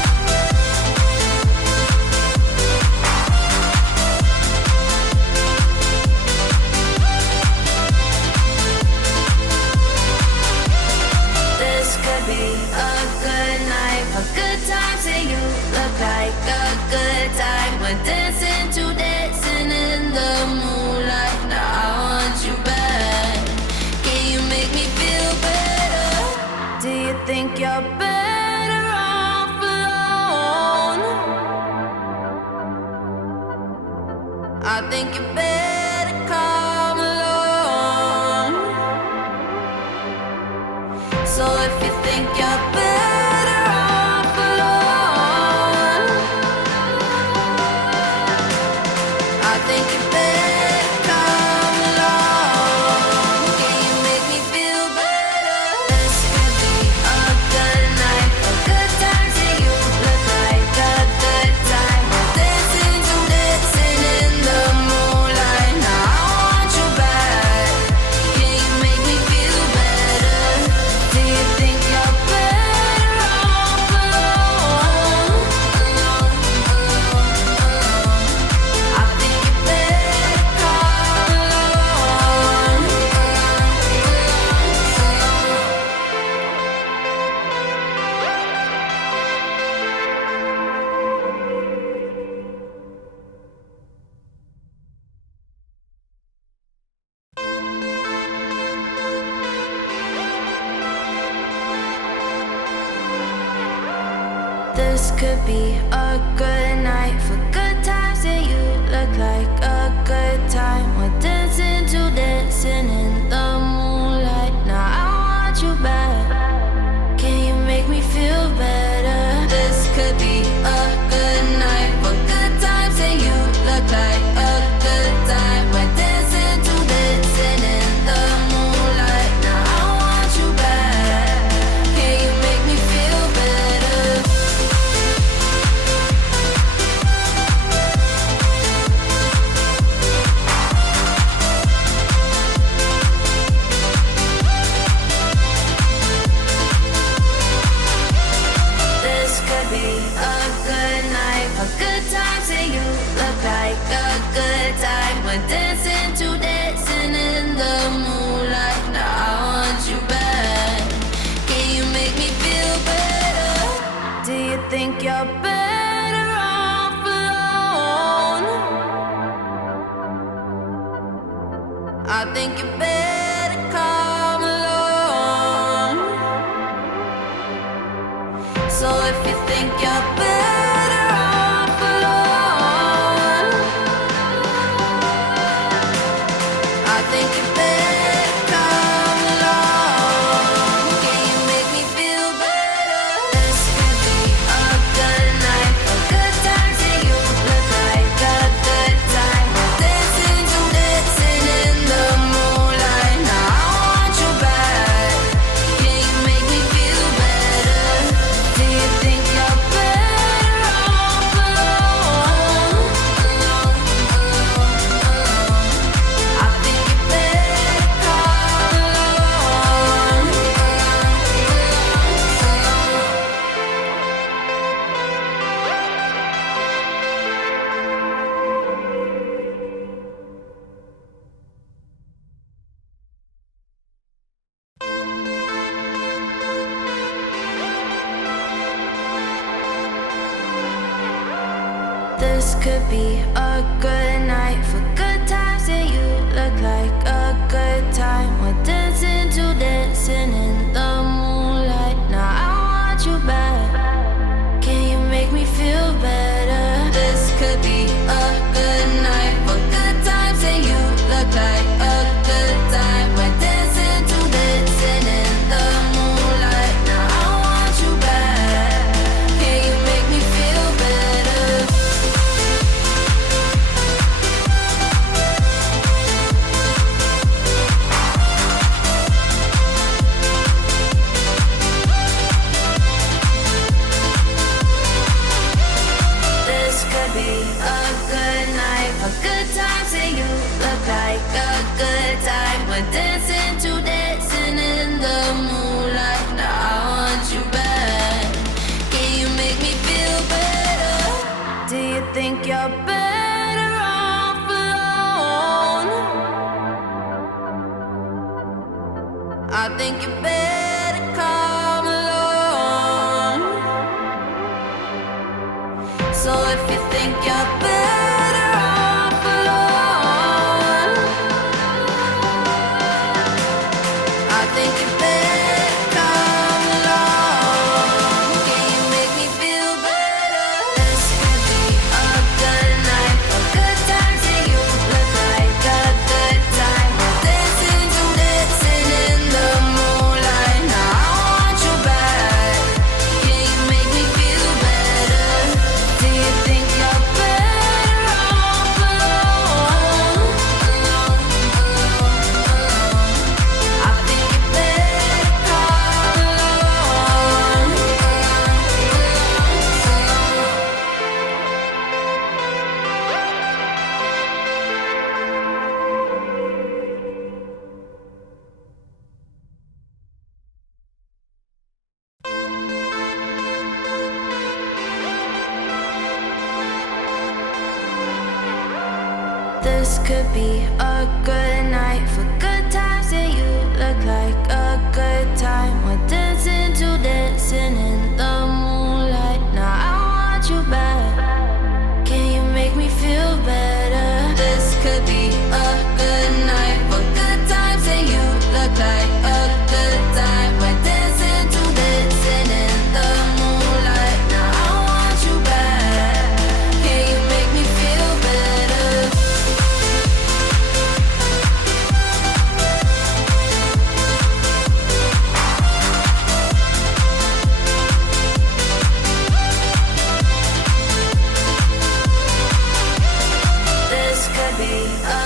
This could be a good night for good times, and you look like a good time. We're dancing to dancing in the moonlight. Now I want you back. Can you make me feel better? This could be a good night for good times, and you look like a good time. We're dancing to dancing in the moonlight. Now I want you back. Can you make me feel better? This could be a good night for good times, and you look like a good time. We're dancing to dancing in the moonlight. Now I want you back. Can you make me feel better? Do you think you're better off alone? I think you better come along. So if you think you're better off alone, I think you better come along. Can you make me feel better? This could be a good night for good times, and you look like a good time. We're dancing to dancing in the moonlight. Now I want you back. Can you make me feel better? Do you think you're better off alone? I think you better come along. This could be a good night for good times, and you look like a good time. We're dancing to dancing in the moonlight. Now I want you back. Can you make me feel better? This could be a good night for good times, and you look like a good time. We're dancing to dancing in the moonlight. Now I want you back. Can you make me feel better? This could be a good night for good times, and you look like a good time. We're dancing to dancing in the moonlight. Now I want you back. Can you make me feel better? Do you think you're better off alone? I think you better come along. So if you think you're better off alone, I think you better come along. Can you make me feel better? This could be a good night for good times, and you look like a good time. We're dancing to dancing in the moonlight. Now I want you back. Can you make me feel better? Do you think you're better off alone? I think you better come along. This could be a good night for good times, and you look like a good time. We're dancing to dancing in the moonlight. Now I want you back. Can you make me feel better? This could be a good night for good times, and you look like a good time. We're dancing to dancing in the moonlight. Now I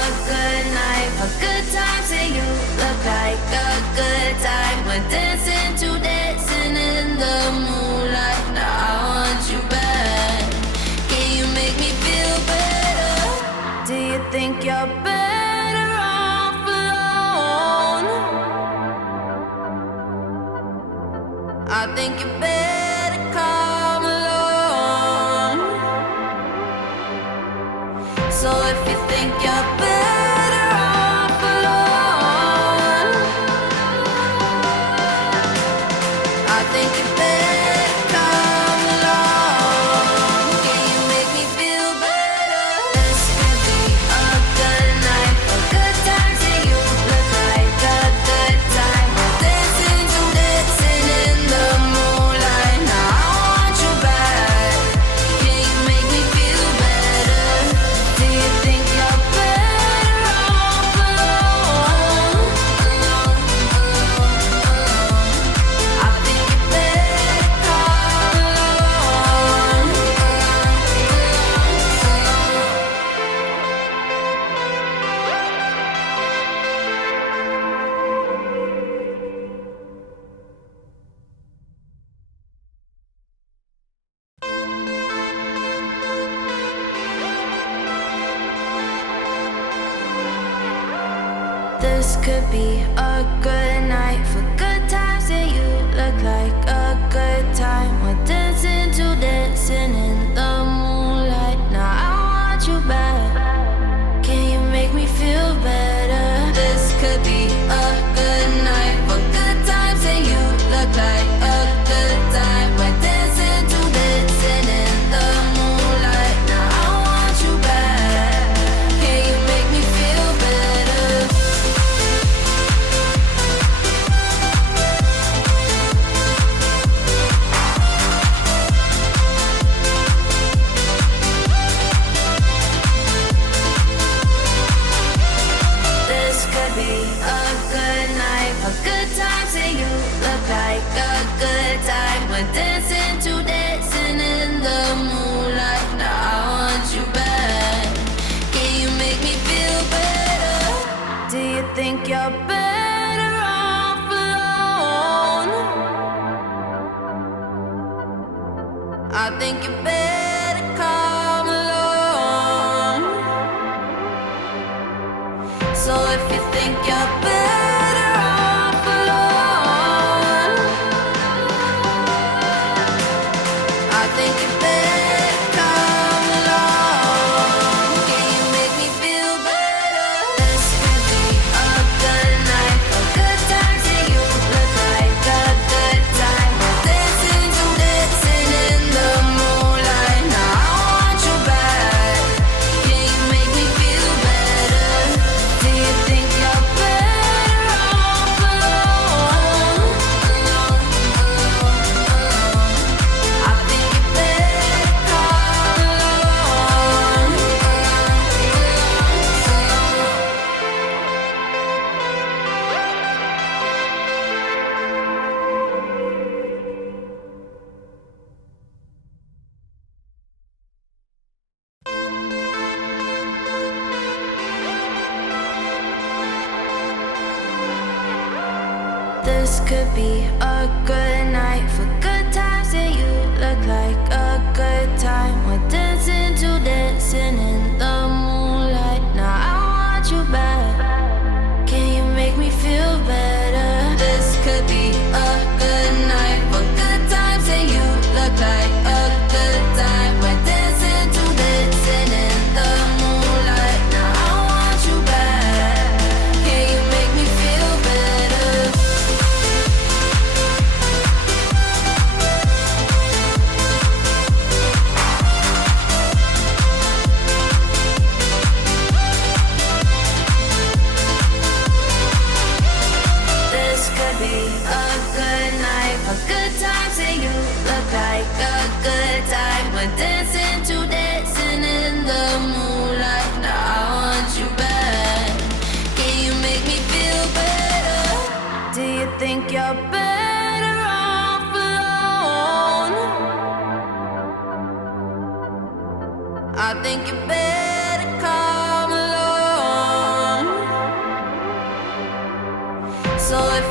good night for good times, and you look like a good time. We're dancing to dancing in the moonlight. Now I want you back. Can you make me feel better? Do you think you're better off alone? I think you better come along. So if you think you're better off alone, I think you better come along. Can you make me feel better? This could be a good night for good times, and you look like a good time. We're dancing to dancing in the moonlight. Now I want you back. Can you make me feel better? Do you think you're better off alone? I think you better come along. This could be a good night for good times, and you look like a good time. We're dancing to dancing in the moonlight. Now I want you back. Can you make me feel better? This could be a good night for good times, and you look like a good time. We're dancing to dancing in the moonlight. Now I want you back. Can you make me feel better? This could be a good night for good times, and you look like a good time. We're dancing to dancing in the moonlight. Now I want you back. Can you make me feel better? Do you think you're better off alone? I think you better come along. So if you think you're better off alone, I think you better come along. Can you make me feel better? This could be a good night for good times, and you look like a good time. We're dancing to dancing in the moonlight. Now I want you back. Can you make me feel better? Do you think you're better off alone? I think you better come along. This could be a good night for good times, and you look like a good time. We're dancing to dancing in the moonlight. Now I want you back. Can you make me feel better? This could be a good night for good times, and you look like a good time. We're dancing to dancing in the moonlight. Now I want you back. Can you make me feel better? This could be a good night for good times, and you look like a good time. We're dancing to dancing in the moonlight. Now I want you back. Can you make me feel better? Do you think you're better off alone? I think you better come along.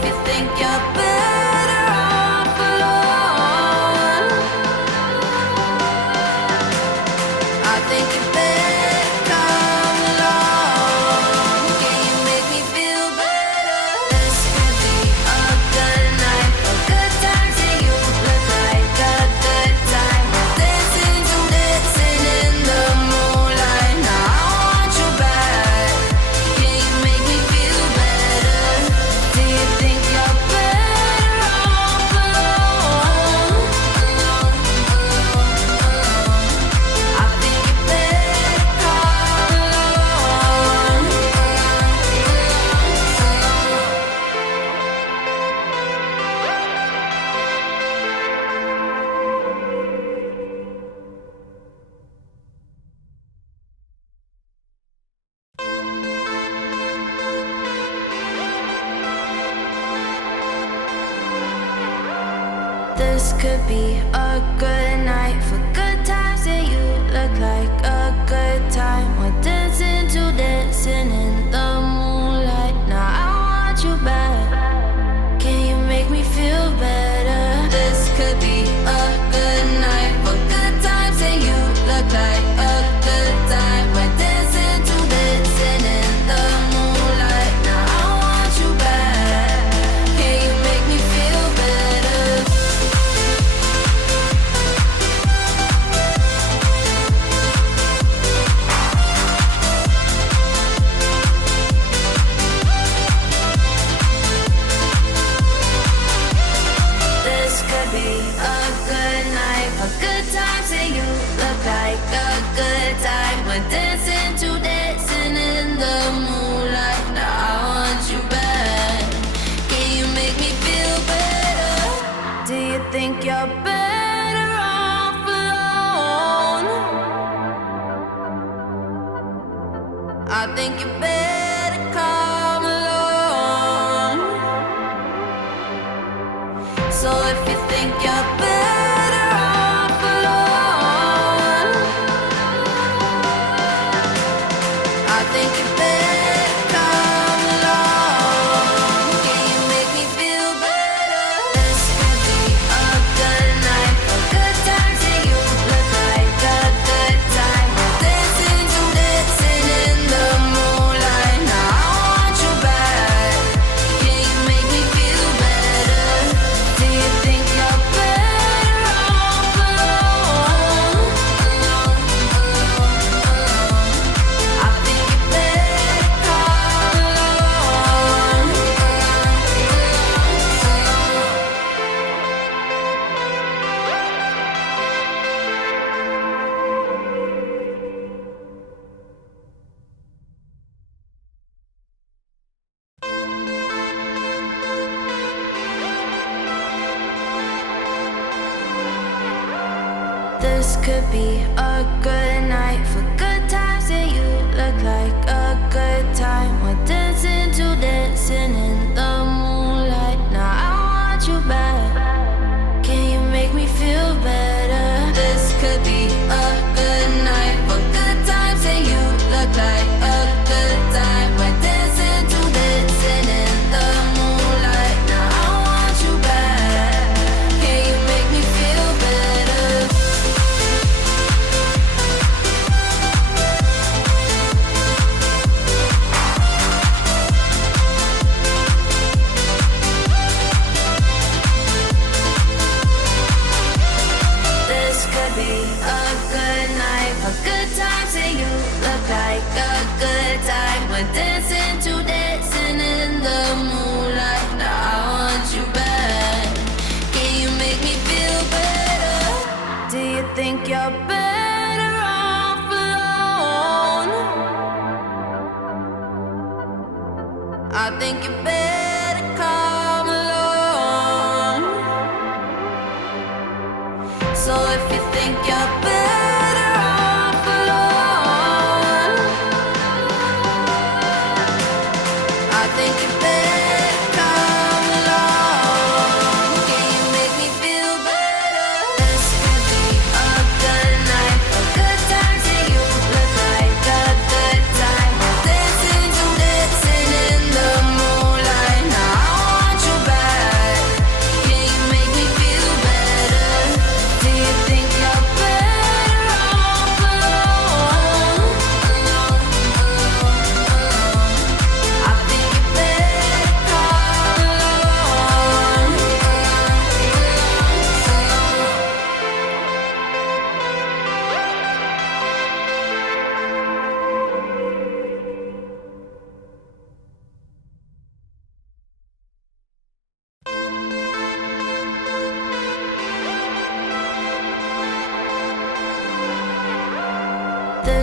you think you're better off alone, I think you better come along. Can you make me feel better? This could be a good night for good times, and you look like a good time. Dancing to dancing in the moonlight. Now I want you back. Can you make me feel better? Do you think you're better off alone? I think you better come along. This could be a good night for good times, and you look like a good time. We're dancing to dancing in the moonlight. Now I want you back. Can you make me feel better? This could be a good night for good times, and you look like a good time. We're dancing to dancing in the moonlight. Now I want you back. Can you make me feel better? This could be a good night for good times, and you look like a good time. We're dancing to dancing in the moonlight. Now I want you back. Can you make me feel better? Do you think you're better off alone? I think you better come along. So if you think you're better off alone, I think you better come along. Can you make me feel better? This could be a good night for good times, and you look like a good time. Dancing to dancing in the moonlight. Now I want you back. Can you make me feel better? Do you think you're better off alone? I think you better come along. This could be a good night for good times, and you look like a good time. We're dancing to dancing in the moonlight. Now I want you back. Can you make me feel better? This could be a good night for good times, and you look like a good time. We're dancing to dancing in the moonlight. Now I want you back. Can you make me feel better? This could be a good night for good times, and you look like a good time. We're dancing to dancing in the moonlight. Now I want you back. Can you make me feel better? Do you think you're better off alone? I think you better come along. So if you think you're better off alone, I think you better come along. Can you make me feel better? This could be a good night for good times, and you look like a good time. Dancing to dancing in the moonlight. Now I want you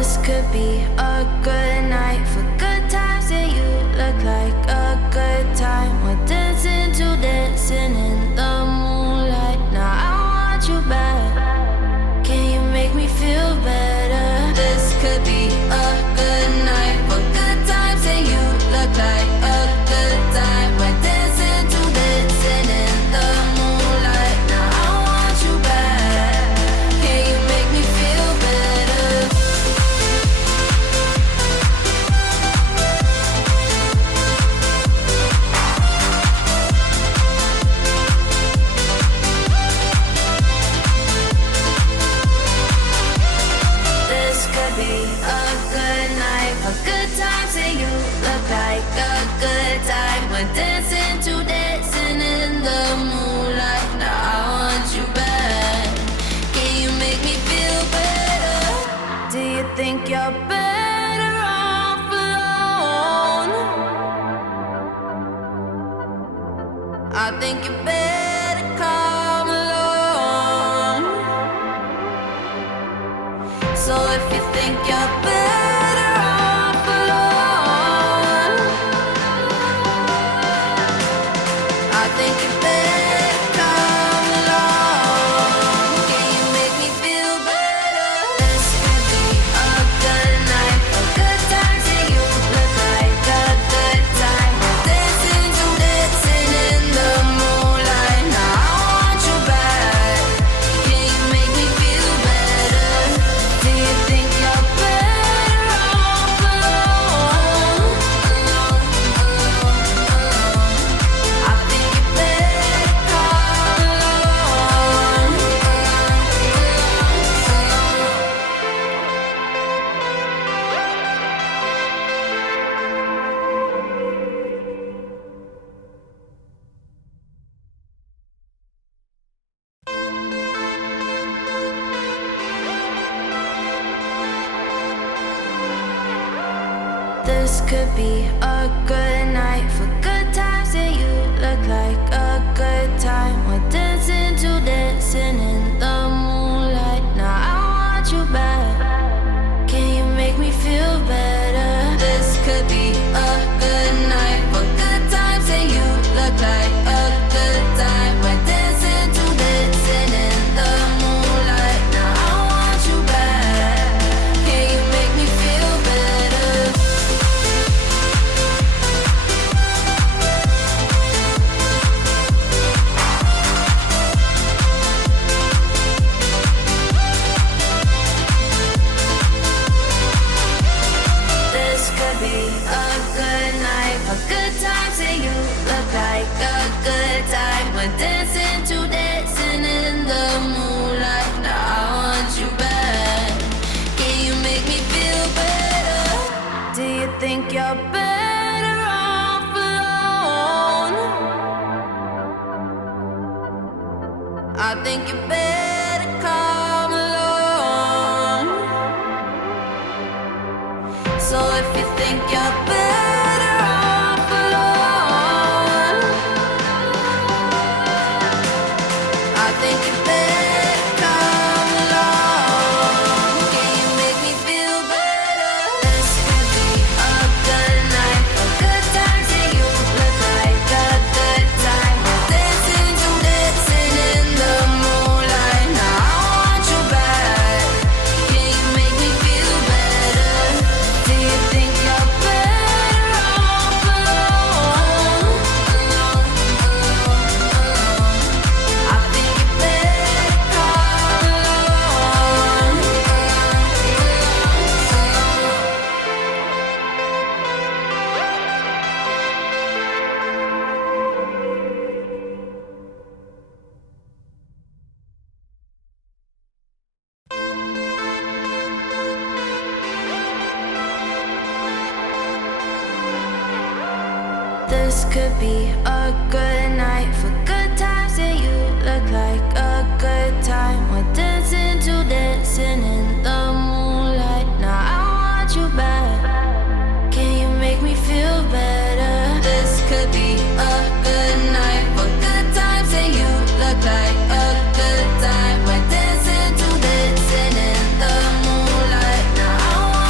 This could be a good night for good times, and you look like a good time. We're dancing to dancing in the moonlight. Now I want you back. Can you make me feel better? This could be a good night for good times, and you look like a good time. We're dancing to dancing in the moonlight. Now I want you back. Can you make me feel better? This could be a good night for good times, and you look like a good time. We're dancing to dancing in the moonlight. Now I want you back. Can you make me feel better? Do you think you're better off alone? I think you better come along. So if you think you're better off alone, I think you better come along. Can you make me feel better? This could be a good night for good times, and you look like a good time. We're dancing to dancing in the moonlight. Now I want you back. Can you make me feel better? Do you think you're better off alone? I think you better come along. This could be a good night for good times, and you look like a good time. We're dancing to dancing in the moonlight. Now I want you back. Can you make me feel better? This could be a good night for good times, and you look like a good time. We're dancing to dancing in the moonlight. Now I want you back. Can you make me feel better? This could be a good night for good times, and you look like a good time. We're dancing to dancing in the moonlight. Now I want you back. Can you make me feel better? Do you think you're better off alone? I think you better come along. So if you think you're better off alone, I think you better come along. Can you make me feel better? This could be a good night for good times, and you look like a good time. We're dancing to dancing in the moonlight. Now I want you back. Can you make me feel better? Do you think you're better off alone? I think you better come along. This could be a good night for good times, and you look like a good time. We're dancing to dancing in the moonlight. Now I want you back. Can you make me feel better? This could be a good night for good times, and you look like a good time. We're dancing to dancing in the moonlight. Now I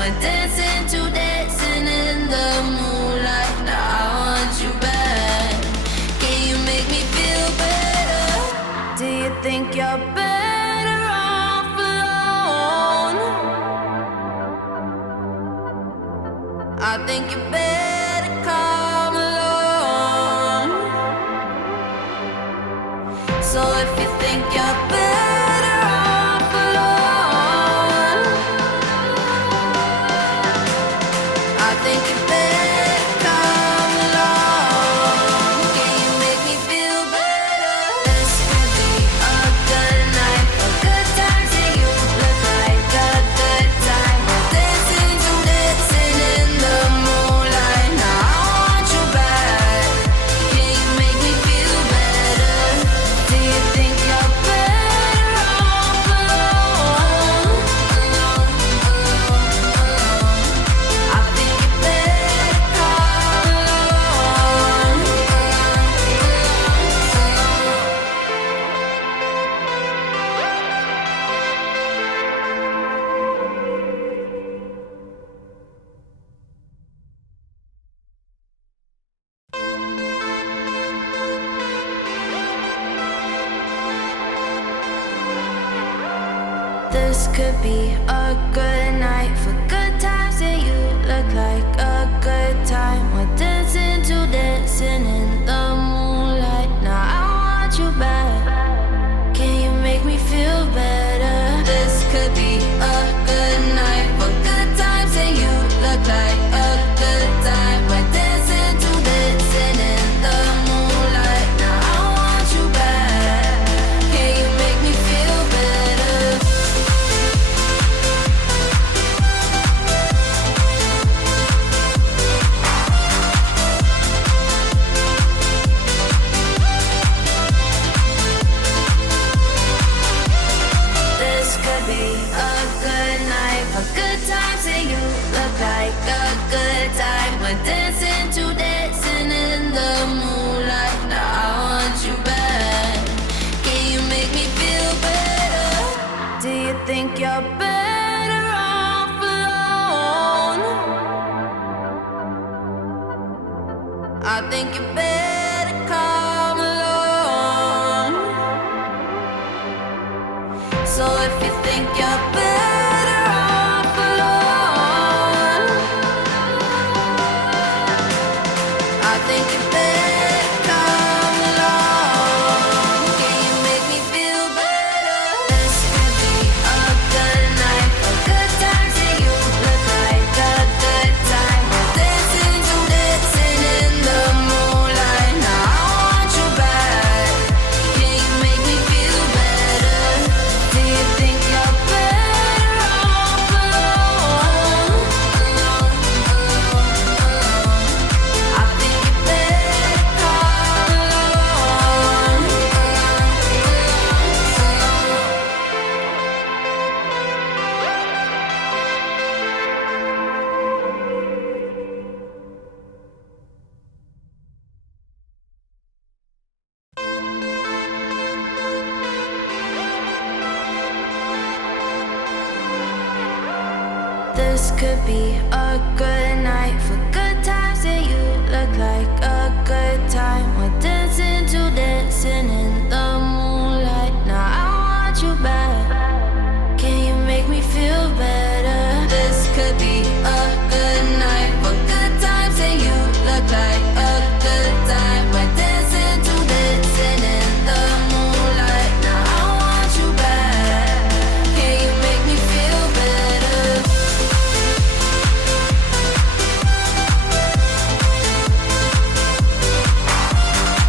We're dancing to dancing in the moonlight. Now I want you back. Can you make me feel better? Do you think you're better off alone? I think you better come along. So if you think you're better off alone, I think you better come along. Can you make me feel better? This could be a good night, a good time. Say you look like a good time. We're dancing to dancing in the moonlight. Now I want you back. Can you make me feel better? Do you think you're better off alone? I think you better come along. This could be a good night for good times. Yeah, you look like a good time. We're dancing to dancing in the moonlight. Now I want you back. Can you make me feel better? This could be a good night for good times. Yeah, you look like a good time. We're dancing to dancing in the moonlight. Now I want you back. Can you make me feel better? This could be a good night for good times. And you look like a good time. We're dancing to dancing in the moonlight. Now I want you back. Can you make me feel better? Do you think you're better off alone? I think you better come along. So if you think you're better off alone, I think you better come along. Can you make me feel better? This could be a good night, a good time. Say you look like a good time. We're dancing to dancing in the moonlight. Now I want you back. Can you make me feel better? Do you think you're better off alone? I think you better come along. This could be a good night for good times. Yeah, you look like a good time. We're dancing to dancing in the moonlight. Now I want you back. Can you make me feel better? This could be a good night for good times. Yeah, you look like a good time. We're dancing to dancing in the moonlight. Now I want you back. Can you make me feel better?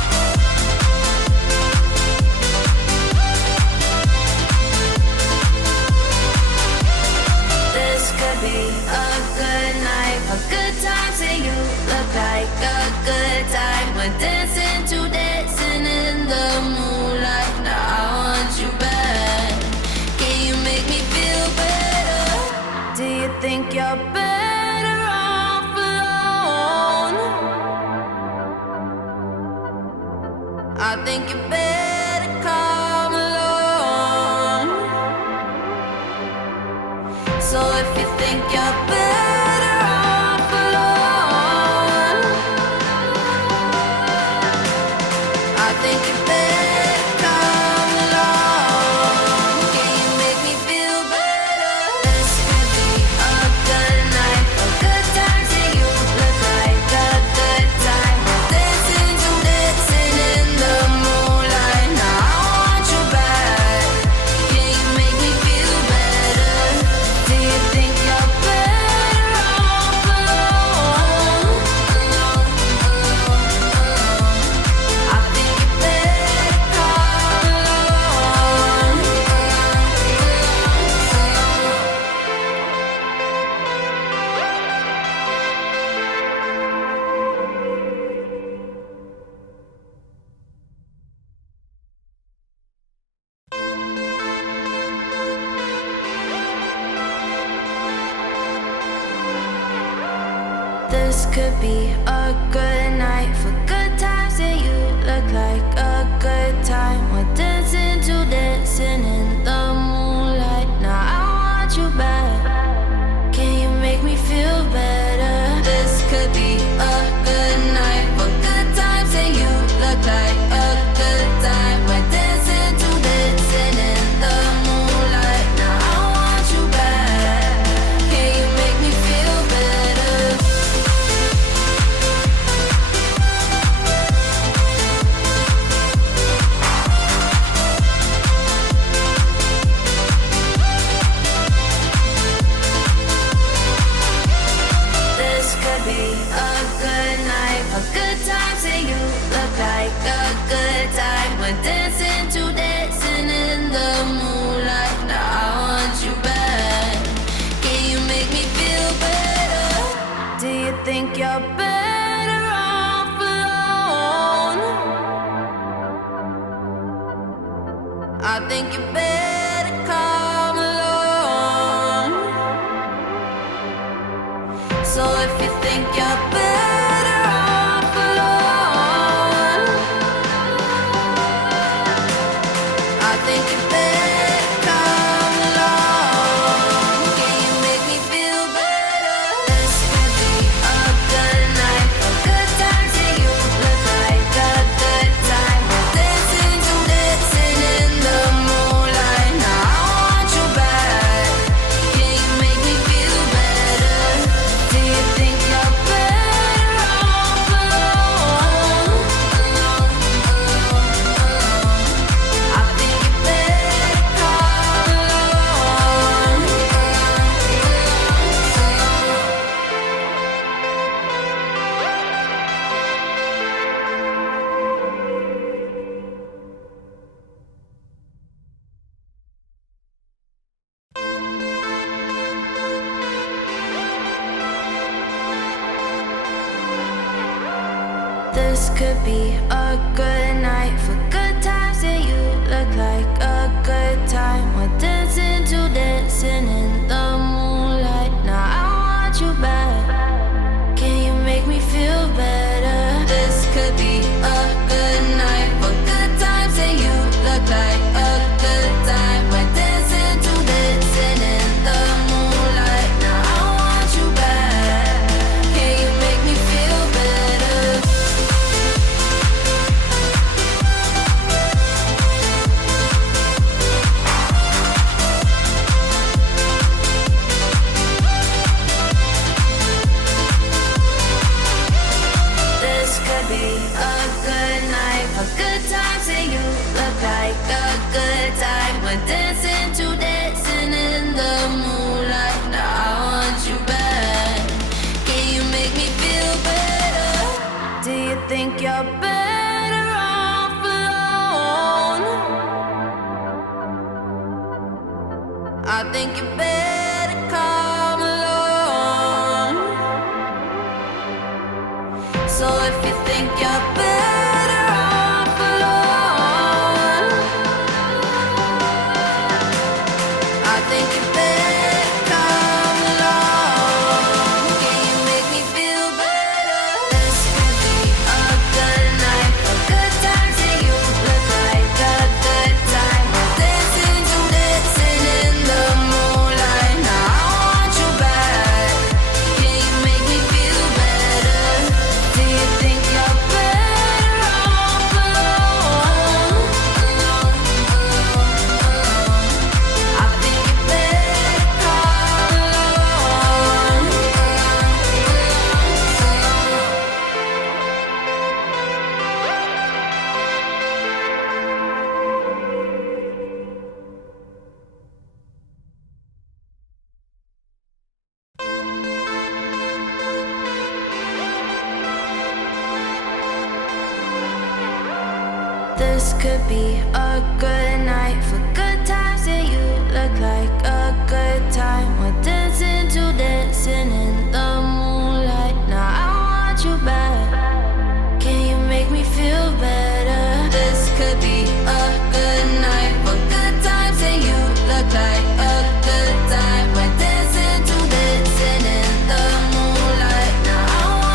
This could be a good night for good times, and you look like a good time. We're dancing to dancing in the moonlight. Now I want you back. Can you make me feel better? This could be a good night for good times, and you look like a good time. We're dancing to dancing in the moonlight. Now I want you back. Can you make me feel better? This could be a good night for good times, and you look like a good time. We're dancing to dancing in the moonlight. Now I want you back. Can you make me feel better? Do you think you're better off alone? I think you better come along. So if you think you're better off alone, I think you better come along. Can you make me feel better? This could be a good night for good times, and you look like a good time. We're dancing to dancing in the moonlight. Now I want you back. Can you make me feel better? Do you think you're better off alone? I think you better come along. This could be a good night for good times, and you look like a good time. We're dancing to dancing in the moonlight. Now I want you back. Can you make me feel better? This could be a good night for good times, and you look like a good time. We're dancing to dancing in the moonlight. Now I want you back. Can you make me feel better? This could be a good night for good times, and you look like a good time. We're dancing to dancing in the moonlight. Now I want you back. Can you make me feel better? Do you think you're better off alone? I think you better come along. So if you think you're better off alone, I think you better come along. Can you make me feel better? This could be a good night for good times, and you look like a good time. We're dancing to dancing in the moonlight. Now I want you back. Can you make me feel better? Do you think you're better off alone? I think you better come along. This could be a good night for good times, and you look like a good time. We're dancing to dancing in the moonlight. Now I want you back. Can you make me feel better? This could be a good night for good times, and you look like a good time. We're dancing to dancing in the moonlight. Now I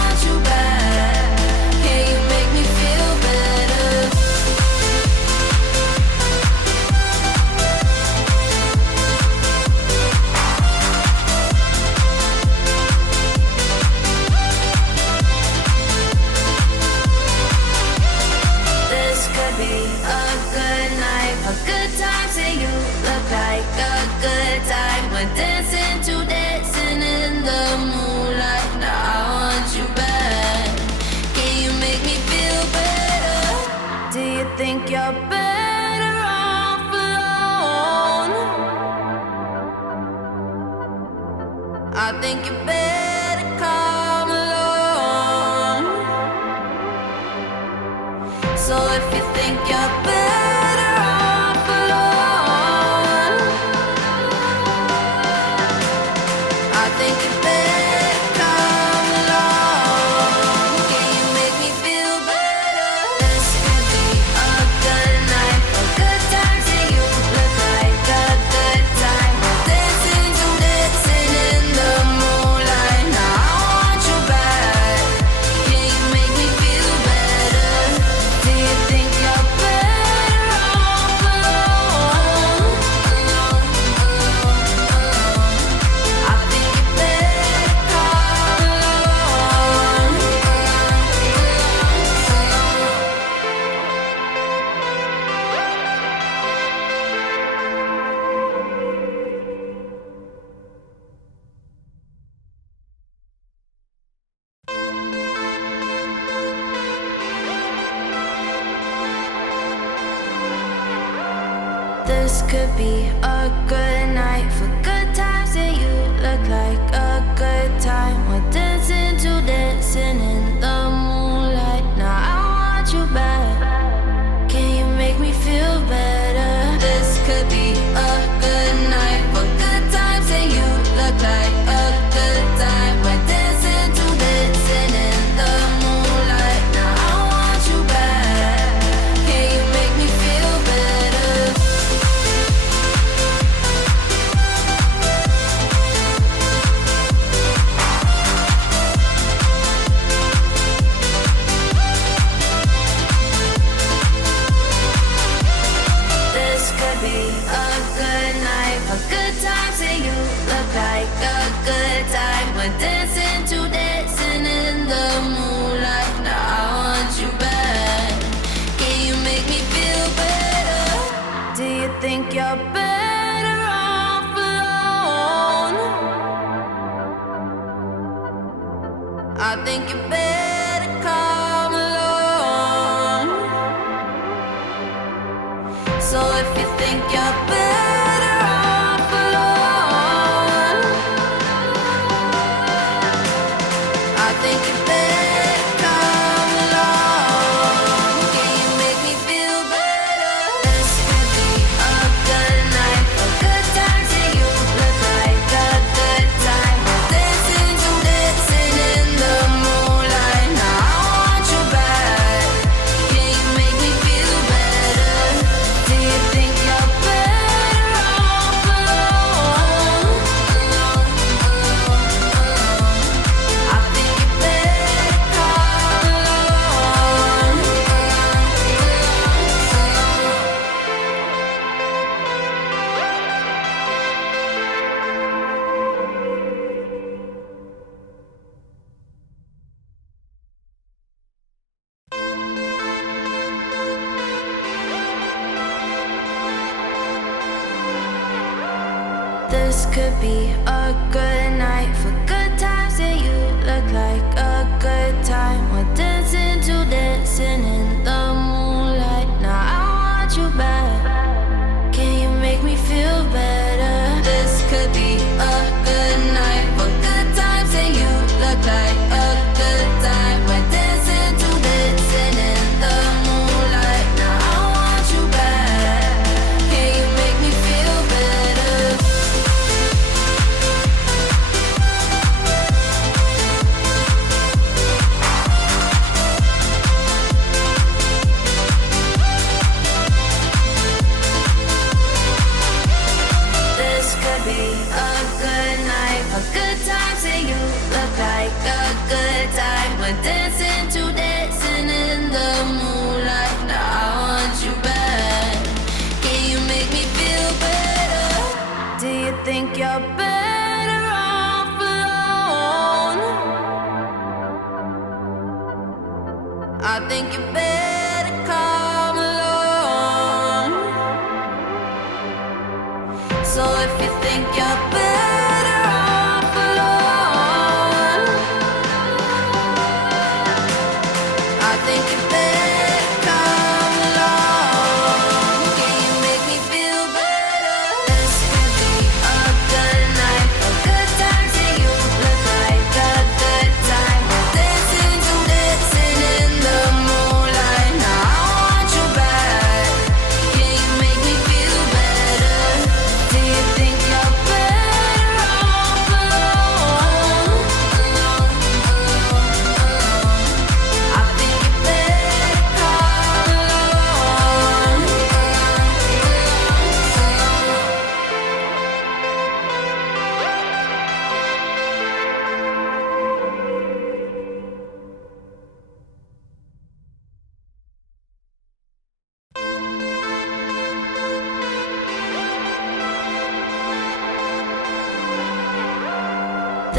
I think you better come along. So if you think you're better off alone, I think you better come along. Can you make me feel better? This could be a good night, a good time. See you look like a good time. Dancing to dancing in the moonlight. Now I want you back. Can you make me feel better? Do you think you're better off alone? I think you better come along. This could be a good night for good times, and you look like a good time. We're dancing to dancing in the moonlight. Now I want you back. Can you make me feel better? This could be a good night for good times, and you look like a good time. We're dancing to dancing in the moonlight. Now I want you back. Can you make me feel better? This could be a good night for good times, and you look like a good time. We're dancing to dancing in the moonlight. Now I want you back. Can you make me feel better? Do you think you're better off alone? I think you better come along. So if you think you're better off alone, I think you better come along. Can you make me feel better? This could be a good night for good times, and you look like a good time. Dancing to dancing in the moonlight. Now I want you back. Can you make me feel better? Do you think you're better off alone? I think you better come along. This could be a good night for good times, and you look like a good time. We're dancing to dancing in the moonlight. Now I want you back. Can you make me feel better? This could be a good night for good times, and you look like a good time. We're dancing to dancing in the moonlight. Now I want you back. Can you make me feel better? This could be a good night for good times, and you look like a good time. We're dancing to dancing in the moonlight. Now I want you back. Can you make me feel better? Do you think you're better off alone? I think you better come along. So if you think you're better off alone, I think you better come along. Can you make me feel better? This could be a good night for good times, and you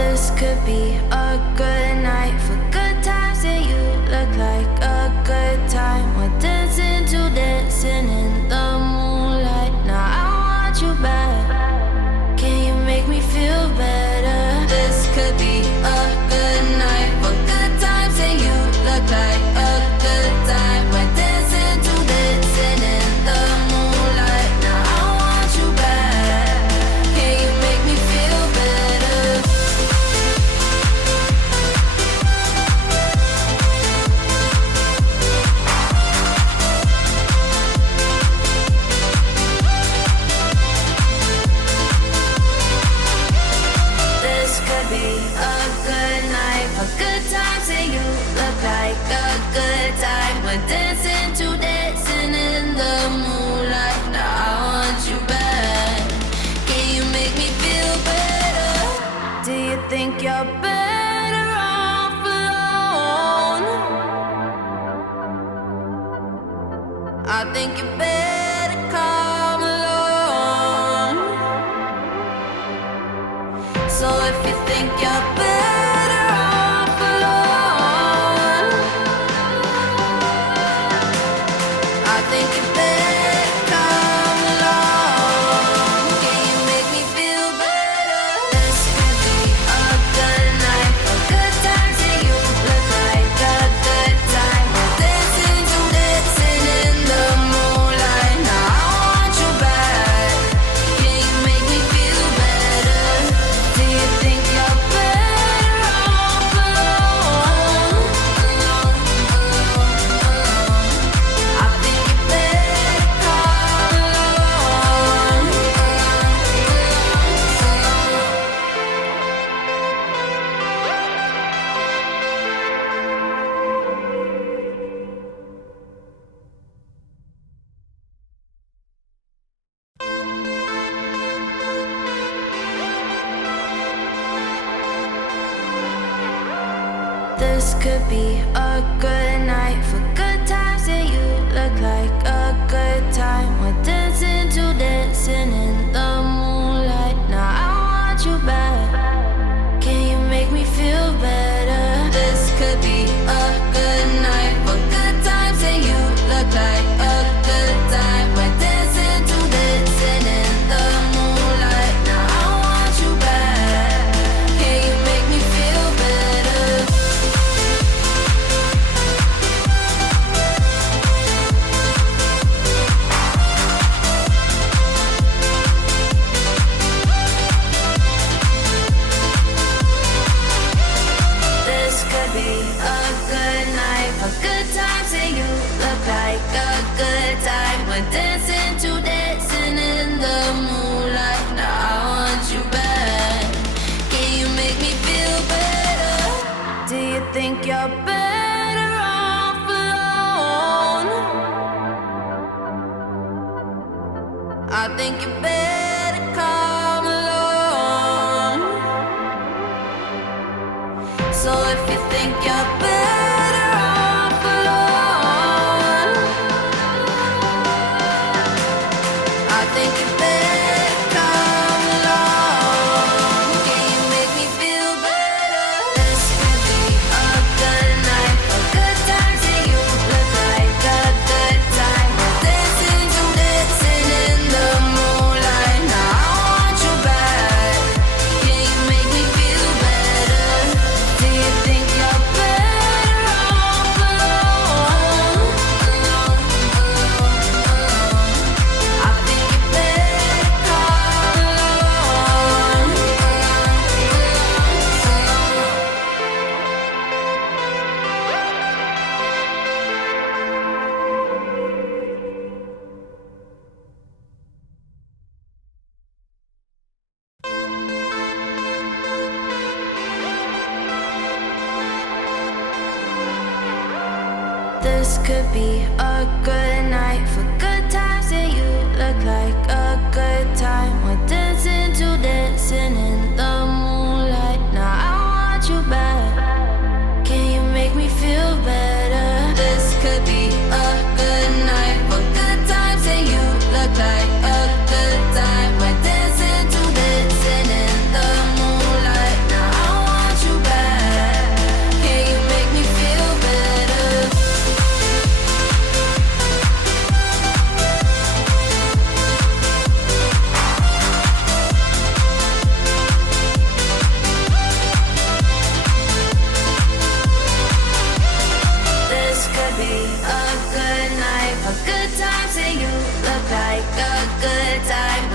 This could be a good night for good times, and you look like a good time. We're dancing to dancing in the moonlight. Now I want you back. Can you make me feel better? This could be a good night for good times, and you look like a good time. We're dancing to dancing in the moonlight. Now I want you back. Can you make me feel better? This could be a good night for good times, and you look like a good time. We're dancing to dancing in the moonlight. Now I want you back. Can you make me feel better? Do you think you're better off alone? I think you better come along. So if you think you're better off alone, I think you better come along. Can you make me feel better? This could be a good night for good times, and you look like a good time. We're dancing to dancing in the moonlight. Now I want you back. Can you make me feel better? Do you think you're better off alone? I think you better come along. This could be a good night for good times, and you look like a good time. We're dancing to dancing in the moonlight. Now I want you back. Can you make me feel better? This could be a good night for good times, and you look like a good time. We're dancing to dancing in the moonlight. Now I want you back. Can you make me feel better? This could be a good night for good times, and you look like a good time. We're dancing to dancing in the moonlight. Now I want you back. Can you make me feel better? Do you think you're better off alone? I think you better come along. So if you think you're better off alone, I think you better come along. Can you make me feel better? This could be a good night for good times, and you look like a good time. We're dancing to dancing in the moonlight. Now I want you back. Can you make me feel better? Do you think you're better off alone? I think you better come along. This could be a good night for good times, and you look like a good time. We're dancing to dancing in the moonlight. Now I want you back. Can you make me feel better? This could be a good night for good times, and you look like a good time. We're dancing to dancing in the moonlight. Now I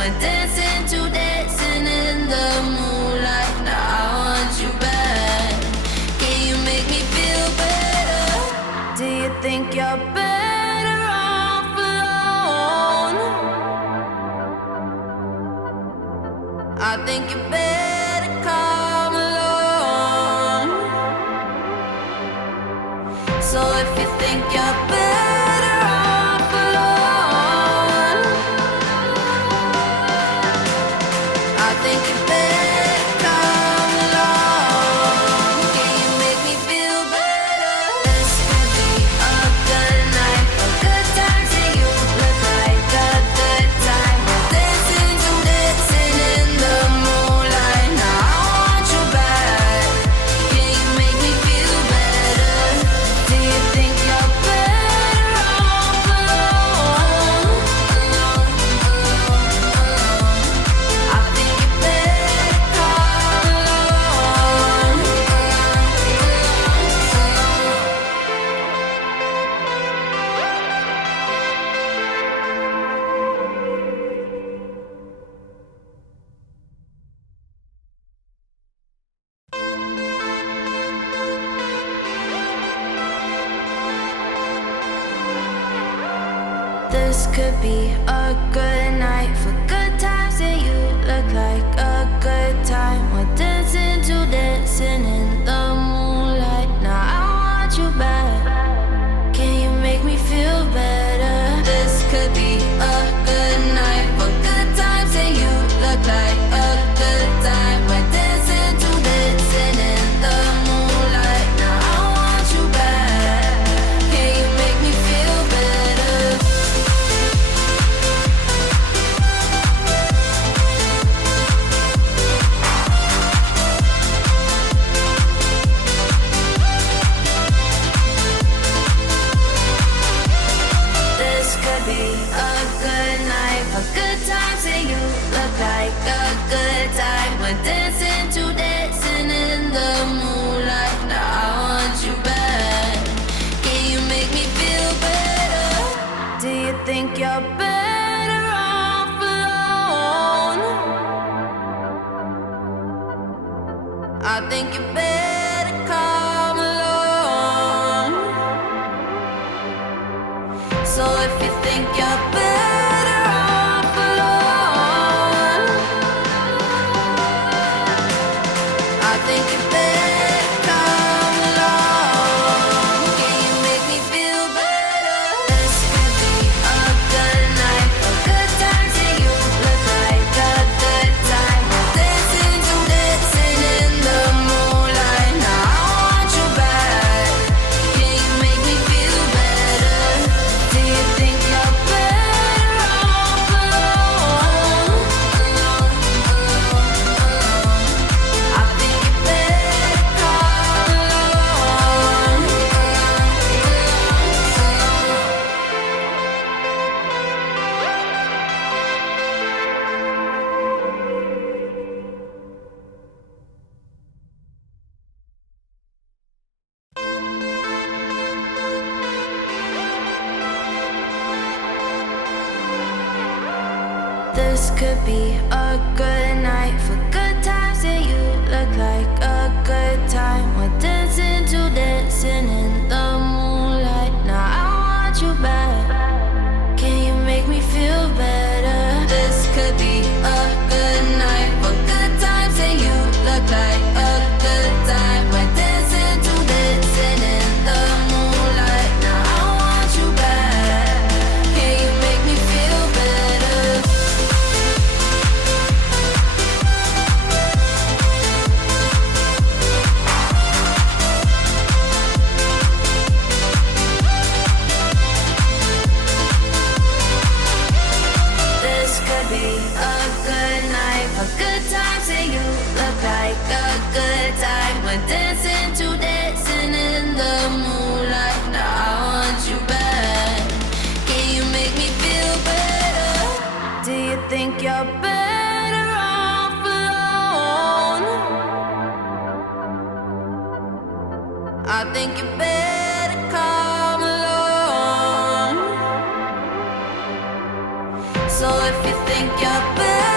we're dancing to dancing in the moonlight. Now I want you back. Can you make me feel better? Do you think you're better off alone? I think you better come along. So if you think you're better off alone, I think you better come along. Can you make me feel better? This could be a good night, a good time. Say you look like a good time. We're dancing to dancing in the moonlight. Now I want you back. Can you make me feel better? Do you think you're better off alone? I think you better come along. This could be a good night for good times, and you look like a good time. We're dancing to dancing in the moonlight. Now I want you back. Can you make me feel better? This could be a good night for good times, and you look like a good time. We're dancing to dancing in the moonlight. Now I want you back. Can you make me feel better? This could be a good night for good times, and you look like a good time. We're dancing to dancing in the moonlight. Now I want you back. Can you make me feel better? Do you think you're better off alone? I think you better come along. So if you think you're better off alone, I think you better come along. Can you make me feel better? This could be a good night for good times, and you look like a good time. We're dancing to dancing in the moonlight. Now I want you back. Can you make me feel better? Do you think you're better off alone? I think you better come along. This could be a good night for good times, and you look like a good time. We're dancing to dancing in the moonlight. Now I want you back. Can you make me feel better? This could be a good night for good times, and you look like a good time. We're dancing to dancing in the moonlight. Now I want you back. Can you make me feel better? This could be a good night for good times, and you look like a good time. We're dancing to dancing in the moonlight. Now I want you back. Can you make me feel better? Do you think you're better off alone? I think you better come along. So if you think you're better,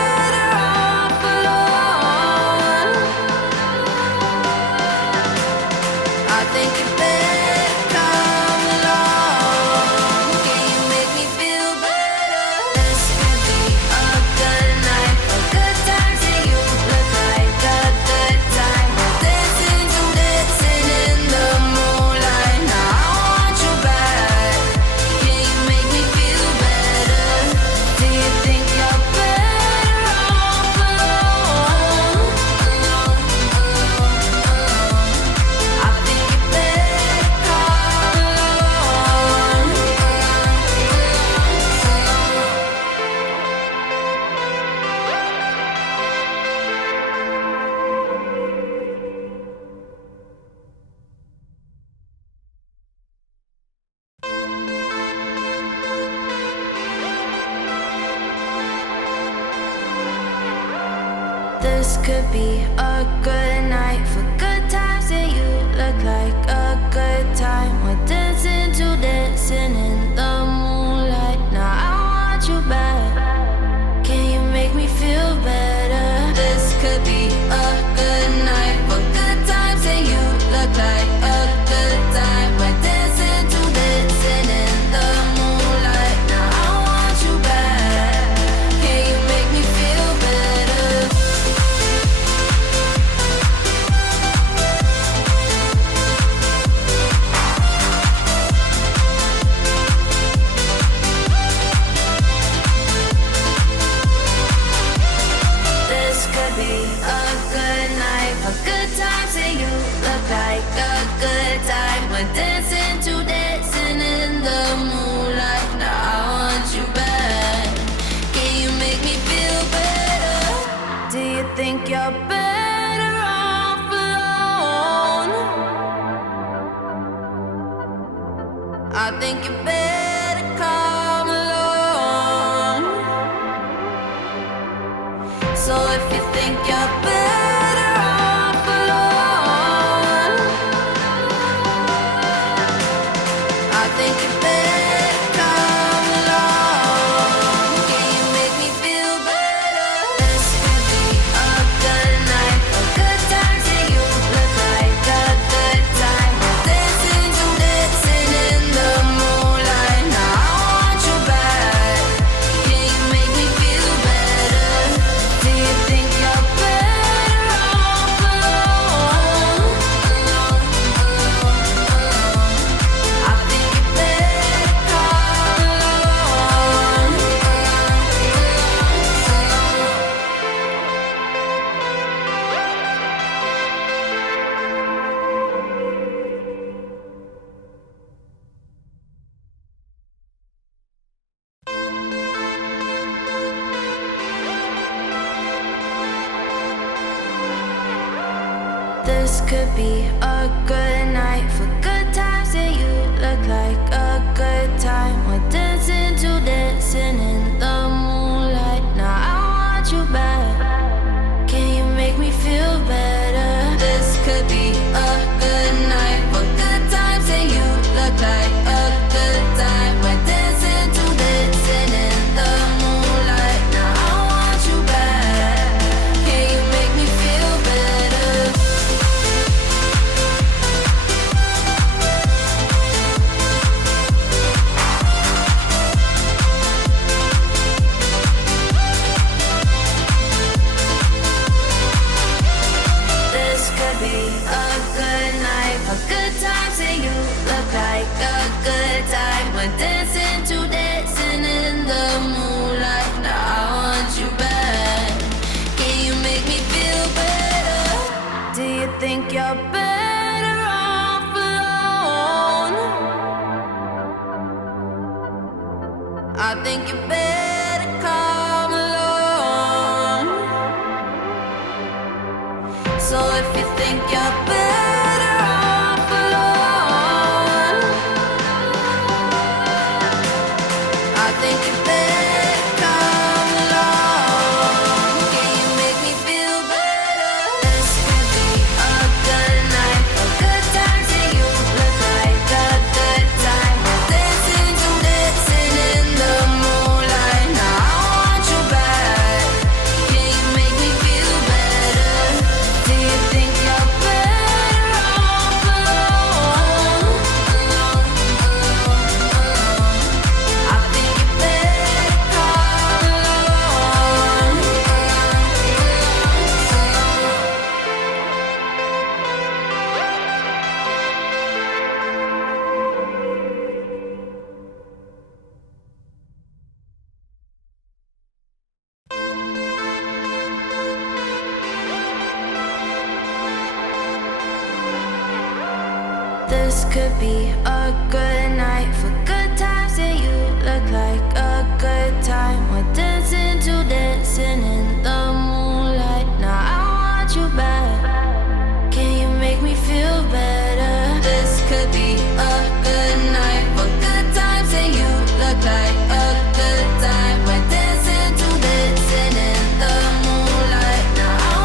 This could be a good night for good times, and you look like a good time. We're dancing to dancing in the moonlight. Now I want you back. Can you make me feel better? This could be a good night for good times, and you look like a good time. We're dancing to dancing in the moonlight. Now I want you back. Can you make me feel better? This could be a good night for good times, and you look like a good time. We're dancing to dancing in the moonlight. Now I want you back. Can you make me feel better? Do you think you're better off alone? I think you better come along. So if you think you're better off alone, I think you better come along. Can you make me feel better? This could be a good night for good times, and you look like a good time. Dancing to dancing in the moonlight. Now I want you back. Can you make me feel better? Do you think you're better off alone? I think you better come along. This could be a good night for good times, and you look like a good time. We're dancing to dancing in the moonlight. Now I want you back. Can you make me feel better? This could be a good night for good times, and you look like a good time. We're dancing to dancing in the moonlight. Now I want you back. Can you make me feel better? This could be a good night for good times, and you look like a good time. We're dancing to dancing in the moonlight. Now I want you back. Can you make me feel better? Do you think you're better off alone? I think you better come along. So if you think you're better off alone, I think you better come along. Can you make me feel better? This could be a good night for good times, and you look like a good time. Dancing to dancing in the moonlight. Now I want you back. Can you make me feel better? Do you think you're better off alone? I think you better come along. This could be a good night for good times, and you look like a good time. We're dancing to dancing in the moonlight. Now I want you back. Can you make me feel better? This could be a good night for good times, and you look like a good time. We're dancing to dancing in the moonlight. Now I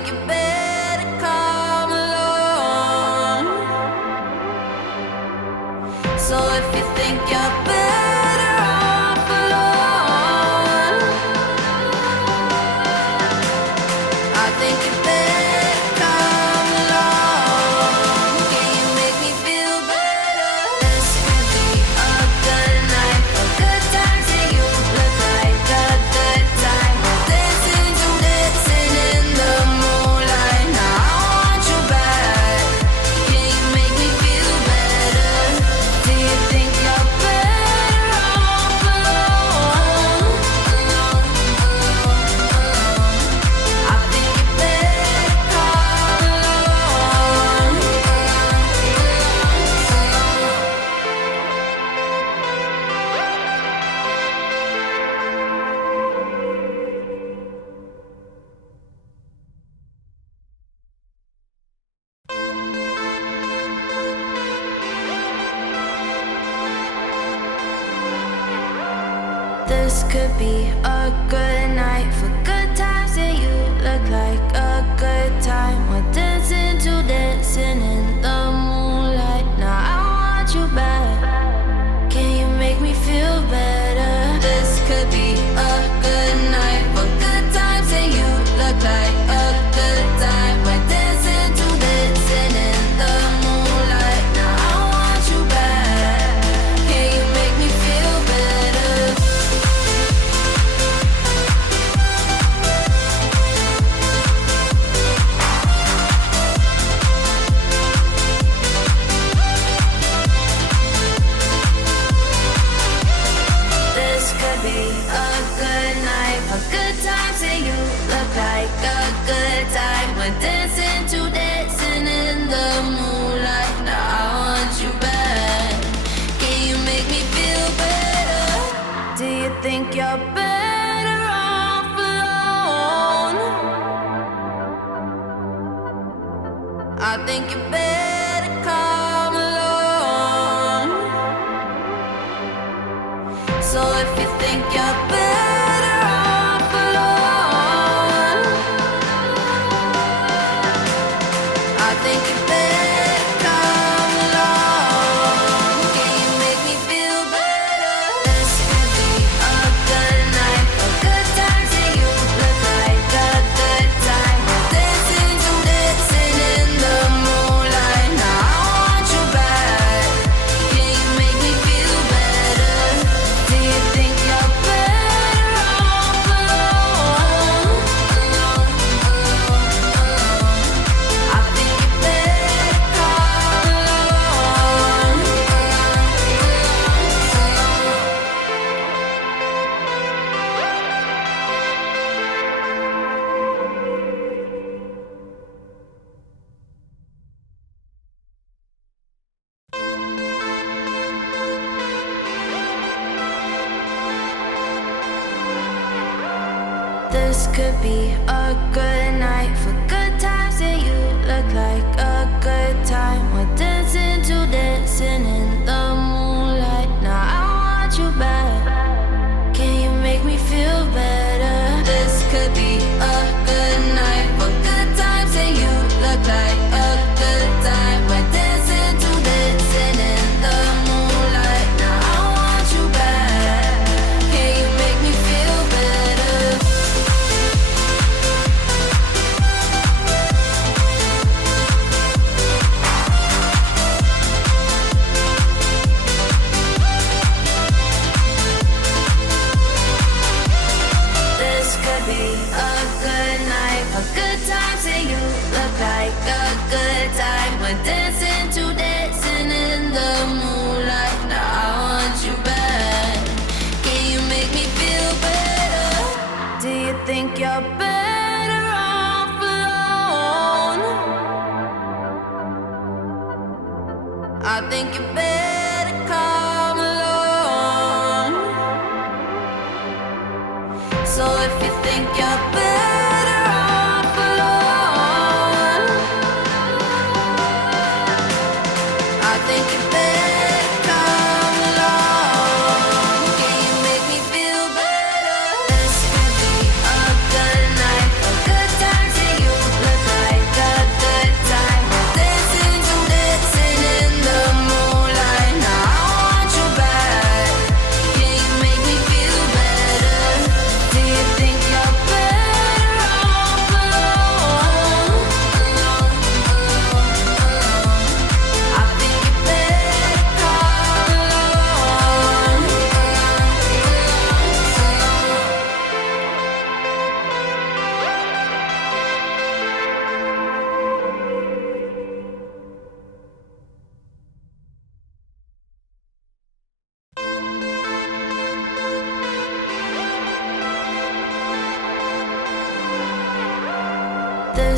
think you better come along. So if you think you're better off alone, I think you better come along. Can you make me feel better? This could be a good night, a good time. See you look like a good time. We're dancing to dancing in the moonlight. Now I want you back. Can you make me feel better? Do you think you're better off alone? Alone, alone, alone. I think you better come along. This could be a good night for good times, and you look like a good time. We're dancing to dancing in the moonlight. Now I want you back. Can you make me feel better? This could be a good night for good times, and you look like a good time. We're dancing to dancing in the moonlight. Now I want you back. Can you make me feel better? This could be a good night for good times, and you look like a good time. We're dancing to dancing in the moonlight. Now I want you back. Can you make me feel better? Do you think you're better off alone? I think you better come along. So if you think you're better off alone, I think you better come along. Can you make me feel better? This could be a good night for good times, and you look like a good time. We're dancing to dancing in the moonlight. Now I want you back. Can you make me feel better? Do you think you're better off alone? Alone, alone, alone. I think you better come along. This could be a good night for good times, and you look like a good time. We're dancing to dancing in the moonlight. Now I want you back. Can you make me feel better? This could be a good night for good times, and you look like a good time. We're dancing to dancing in the moonlight. Now I want you back. Can you make me feel better? This could be a good night for good times, and you look like a good time. We're dancing to dancing in the moonlight. Now I want you back. Can you make me feel better? Do you think you're better off alone? I think you better come along. So if you think you're better off alone, I think you better come along. Can you make me feel better? This could be a good night for good times, and you look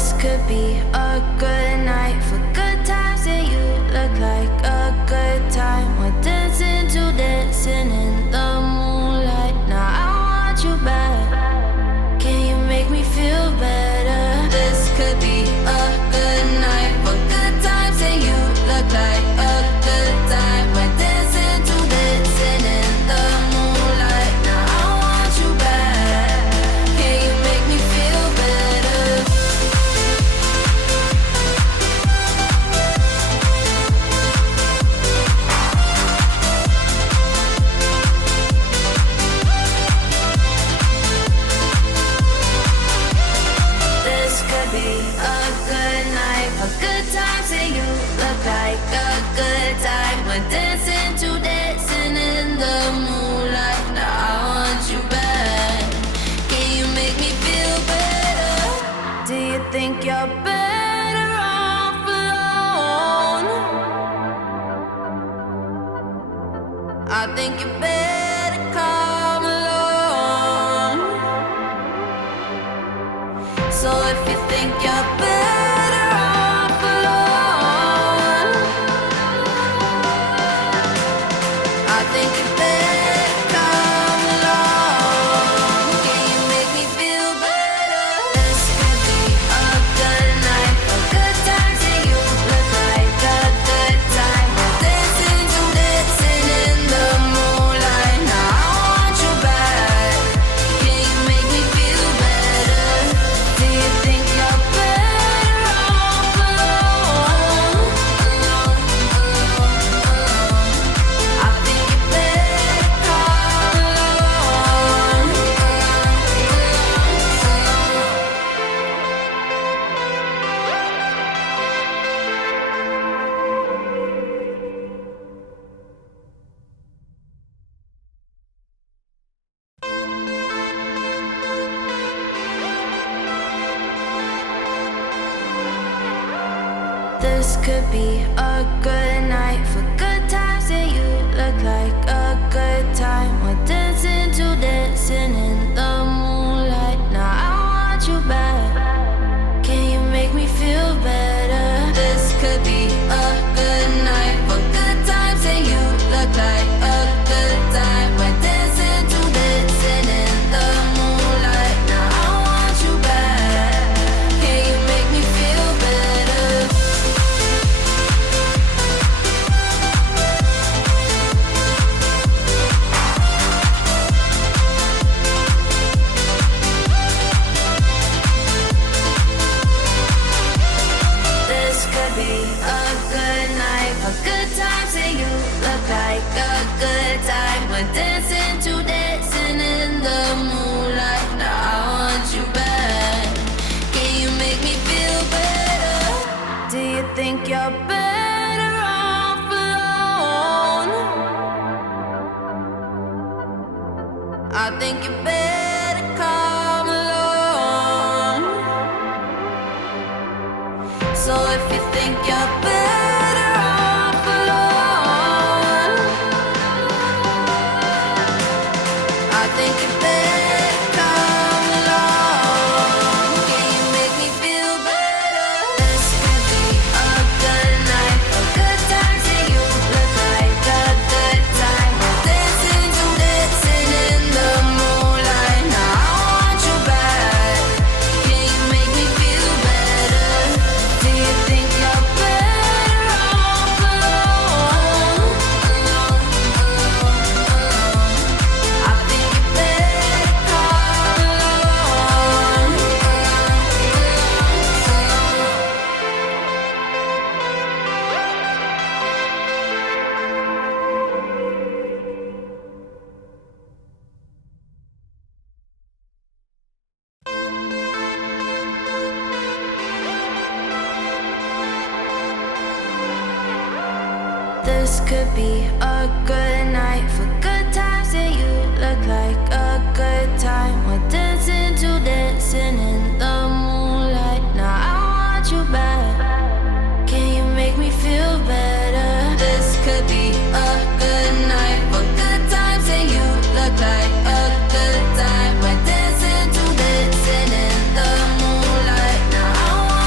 This could be a good night for good times, and you look like a good time. We're dancing to dancing in the moonlight. Now I want you back. Can you make me feel better? This could be a good night for good times, and you look like a good time. We're dancing to dancing in the moonlight. Now I want you back. Can you make me feel better? This could be a good night for good times, and you look like a good time. We're dancing to dancing in the moonlight. Now I want you back. Can you make me feel better? Do you think you're better off alone? I think you better come along. So if you think you're better off alone, I think you better come along. Can you make me feel better? This could be a good night for good times, and you look like a good time. We're dancing to dancing in the moonlight. Now I want you back. Can you make me feel better? Do you think you're better off alone? I think you better come along. This could be a good night for good times, and you look like a good time. We're dancing to dancing in the moonlight. Now I want you back. Can you make me feel better? This could be a good night for good times, and you look like a good time. We're dancing to dancing in the moonlight. Now I want you back. Can you make me feel better? This could be a good night for good times, and you look like a good time. We're dancing to dancing in the moonlight. Now I want you back. Can you make me feel better? Do you think you're better off alone? I think you better come along. So if you think you're better off alone, I think you better come along. Can you make me feel better? This could be a good night for good times, and you look like a good time. We're dancing to dancing in the moonlight. Now I want you back. Can you make me feel better? Do you think you're better off alone? I think you better come along. This could be a good night for good times, and you look like a good time. We're dancing to dancing in the moonlight. Now I want you back. Can you make me feel better? This could be a good night for good times, and you look like a good time. We're dancing to dancing in the moonlight. Now I want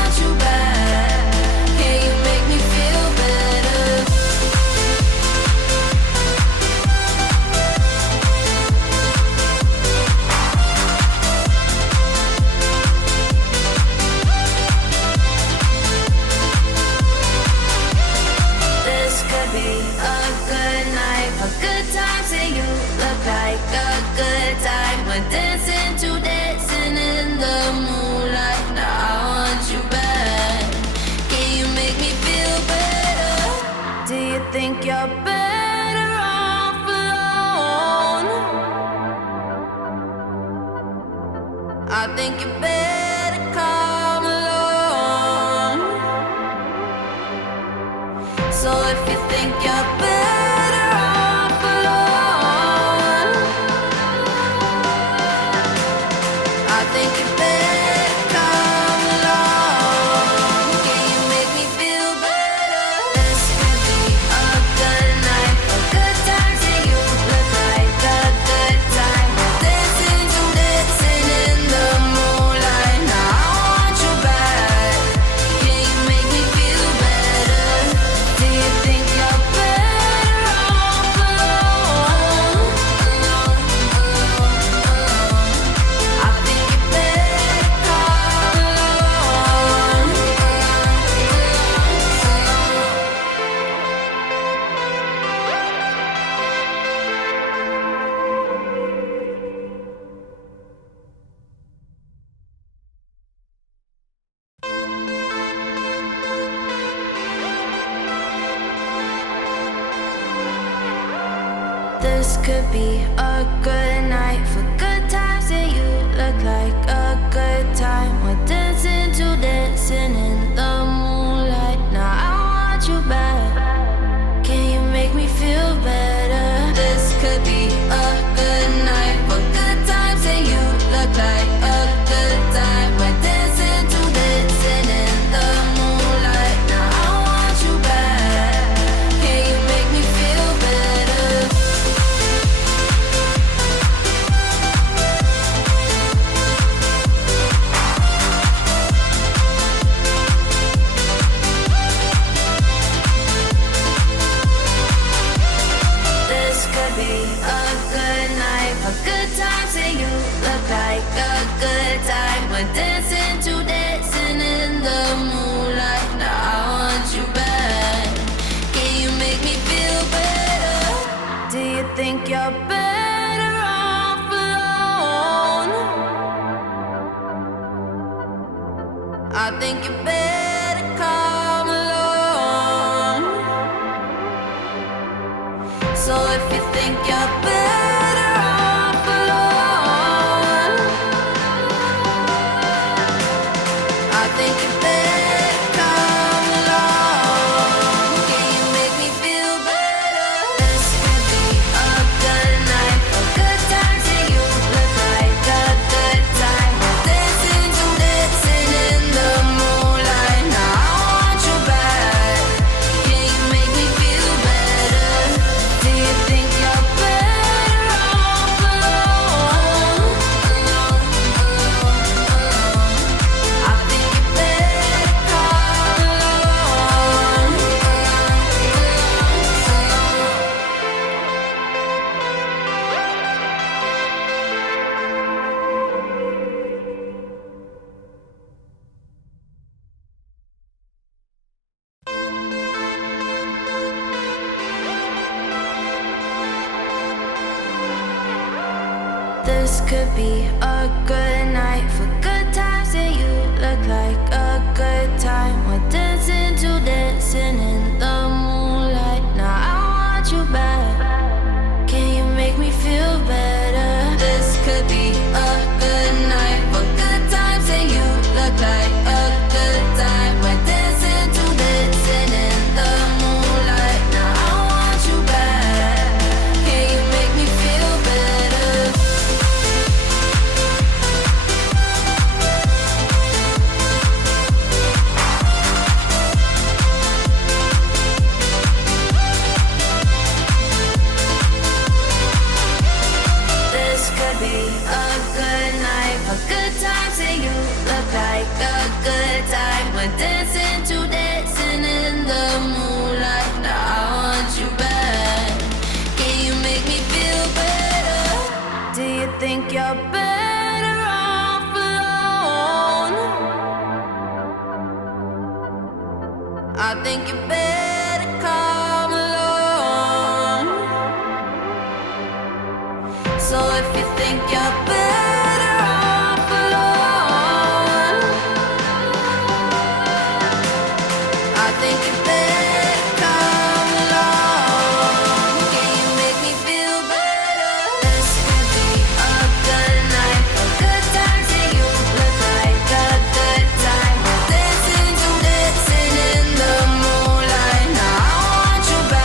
you think you're better off alone, I think you better come along. Can you make me feel better? This could be a good night, a good time. Say you look like a good time. Dancing to dancing in the moonlight. Now I want you back. Can you make me feel better? Do you think you're better off alone? I think you better come along. This could be a good night for good times. And you look like a good time. We're dancing to dancing in the moonlight. Now I want you back. Can you make me feel better? This could be a good night for good times. And you look like a good time. We're dancing to dancing in the moonlight. Now I want you back. Can you make me feel better? This could be a good night for good times. And you look like a good time. We're dancing to dancing in the moonlight. Now I want you back. Can you make me feel better? Do you think you're better off alone? I think you better come along. So if you think you're better off alone, I think you better come along. Can you make me feel better? This could be a good night for good times. And you look like a good time. Dancing to dancing in the moonlight. Now I want you back. Can you make me feel better? Do you think you're better off alone? I think you better come along. This could be a good night for good times. And you look like a good time. We're dancing to dancing in the moonlight. Now I want you back. Can you make me feel better? This could be a good night for good times. And you look like a good time. We're dancing to dancing in the moonlight. Now I want you back. Can you make me feel better? This could be a good night for good times. And you look like a good time. We're dancing to dancing in the moonlight. Now I want you back. Can you make me feel better? Do you think you're better off alone? I think you better come along. So if you think you're better off alone, I think you better come along. Can you make me feel better? This could be a good night for good times. And you look like a good time. Dancing to dancing in the moonlight. Now I want you back.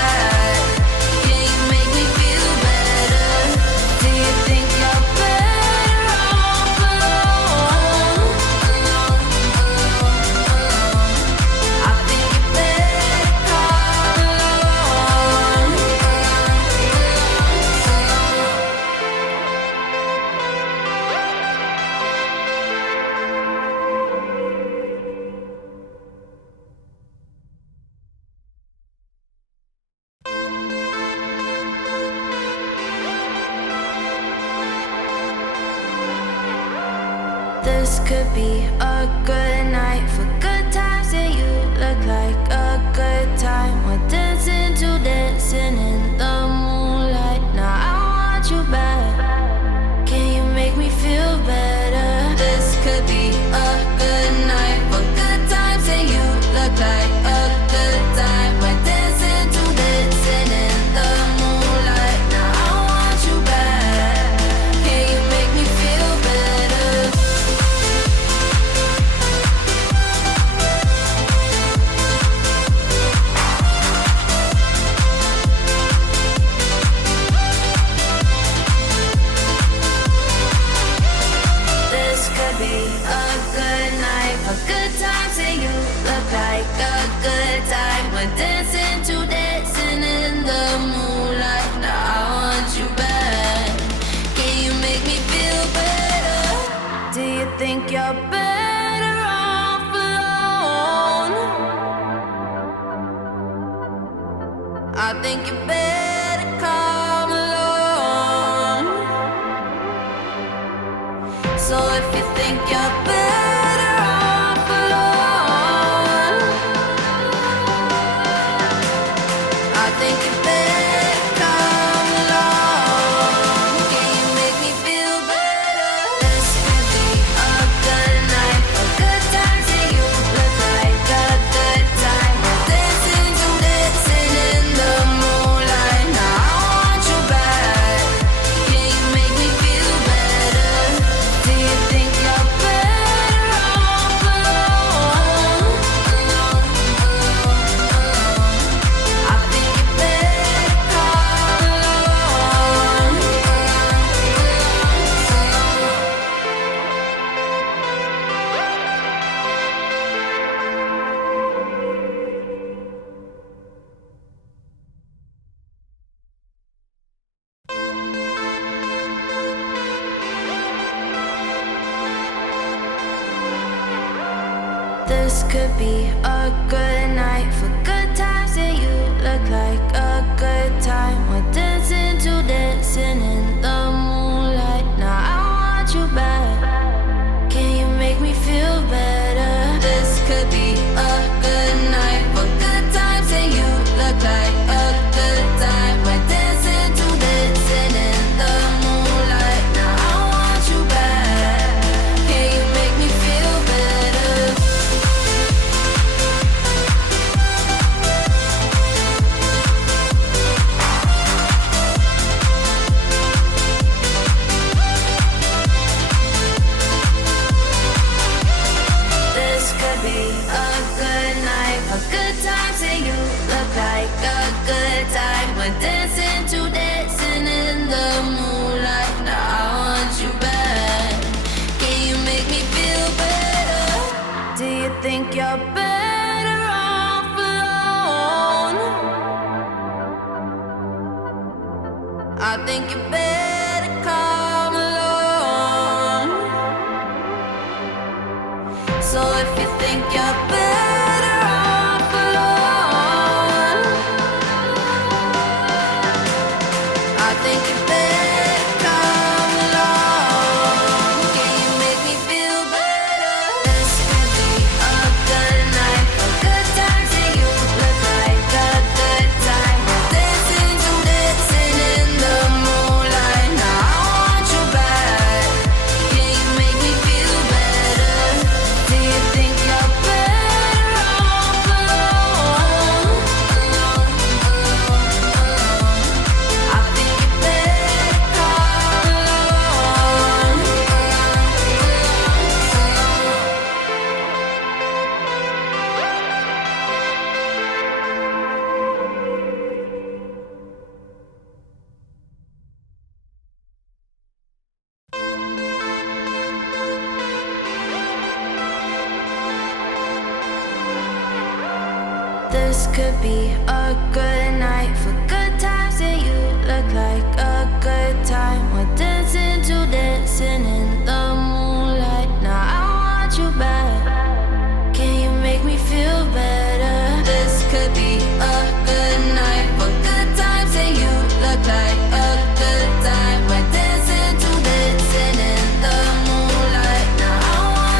This could be a good night for good times, and you look like a good time. We're dancing to dancing in the moonlight. Now I want you back. Can you make me feel better? This could be a good night for good times, and you look like a good time. We're dancing to dancing in the moonlight. Now I want you back. Can you make me feel better? This could be a good night for good times, and you look like a good time. We're dancing to dancing in the moonlight. Now I want you back. Can you make me feel better? Do you think you're better off alone? I think you better come along. So if you think you're better off alone, I think you better come along. Can you make me feel better? This could be a good night for good times, and you look like a good time. We're dancing to dancing in the moonlight. Now I want you back. Can you make me feel better? Do you think you're better off alone? I think you better come along. This could be a good night for good times, and you look like a good time. We're dancing to dancing in the moonlight. Now I want you back. Can you make me feel better? This could be a good night for good times, and you look like a good time. We're dancing to dancing in the moonlight. Now I want you back. Can you make me feel better? This could be a good night for good times, and you look like a good time. We're dancing to dancing in the moonlight. Now I want you back. Can you make me feel better? Do you think you're better off alone? I think you better come along. So if you think you're better off alone, I think you better come along. Can you make me feel better? This could be a good night for good times, and you look like a good time. We're dancing to dancing in the moonlight. Now I want you back. Can you make me feel better? Do you think you're better off alone? I think you better come along. This could be a good night for good times, and you look like a good time. We're dancing to dancing in the moonlight. Now I want you back. Can you make me feel better? This could be a good night for good times, and you look like a good time. We're dancing to dancing in the moonlight. Now I want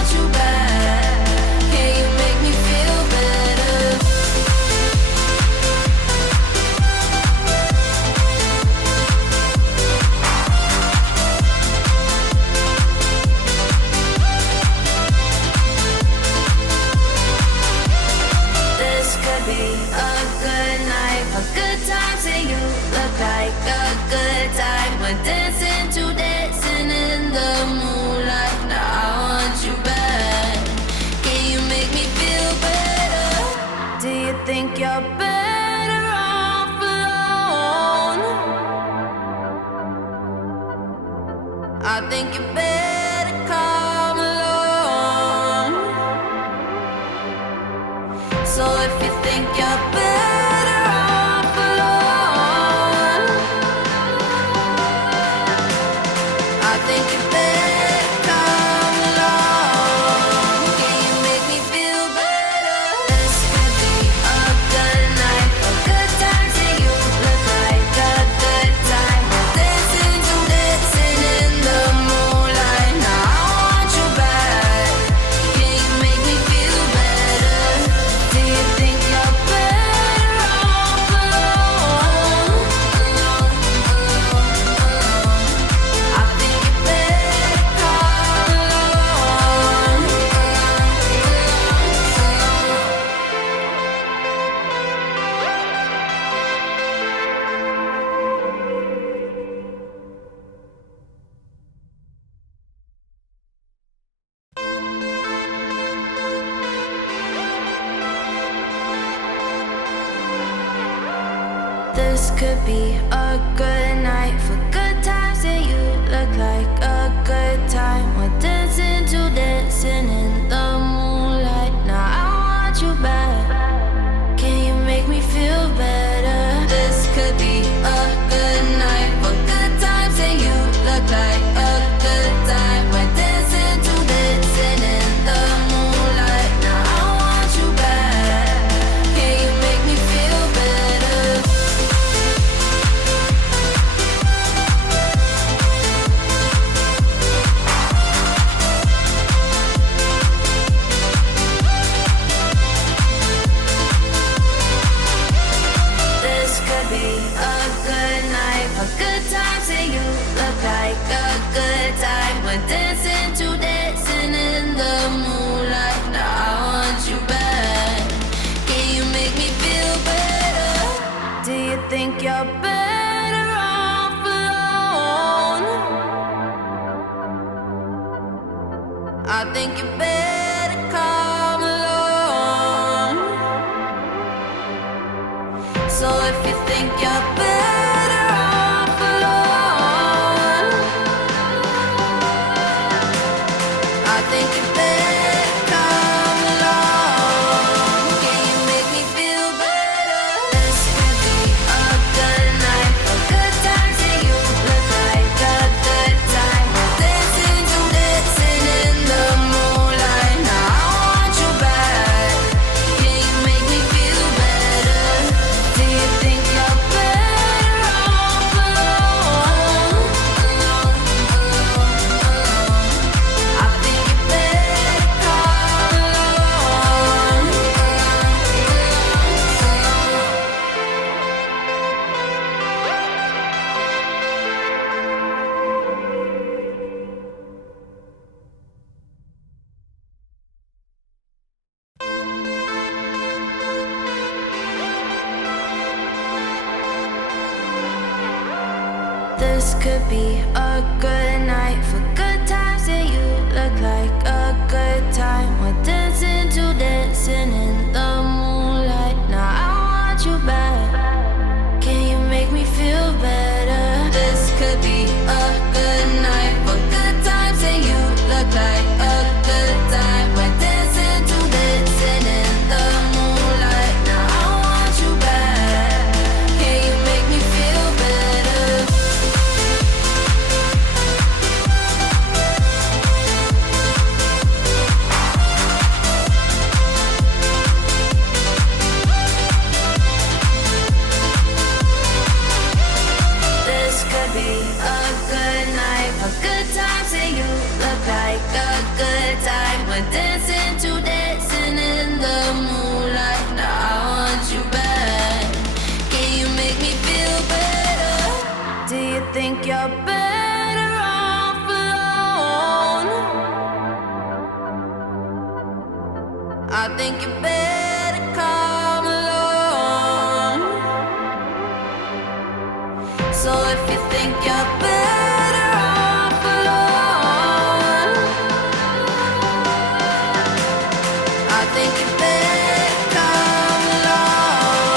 you're better off alone. I think you better come along. So if you think you're better off alone, I think you better come along. Can you make me feel better? This could be a good night, a good time. Say you look like a good time. We're dancing to dancing in the moonlight. Now I want you back. Can you make me feel better? Do you think you're better off alone? I think you better come along. This could be a good night for good times. And you look like a good time. We're dancing to dancing in the moonlight. Now I want you back. Can you make me feel better? This could be a good night for good times. And you look like a good time. We're dancing to dancing in the moonlight. Now I want you back. Can you make me feel better? This could be a good night for good times. And you look like a good time. We're dancing to dancing in the moonlight. Now I want you back. Can you make me feel better? Do you think you're better off alone? I think you better come along. So if you think you're better off alone, I think you better come along. Can you make me feel better? This could be a good night for good times. And you look like a good time. We're dancing to dancing in the moonlight. Now I want you back. Can you make me feel better? Do you think you're better off alone? I think you better come along. This could be a good night for good times. And you look like a good time. We're dancing to dancing in the moonlight. Now I want you back. Can you make me feel better? This could be a good night for good times. And you look like a good time. We're dancing to dancing in the moonlight. Now I want you back. Can you make me feel better? This could be a good night for good times. And you look like a good time. We're dancing to dancing in the moonlight. Now I want you back. Can you make me feel better? Do you think you're better off alone? I think you better come along. So if you think you're better off alone, I think you better come along.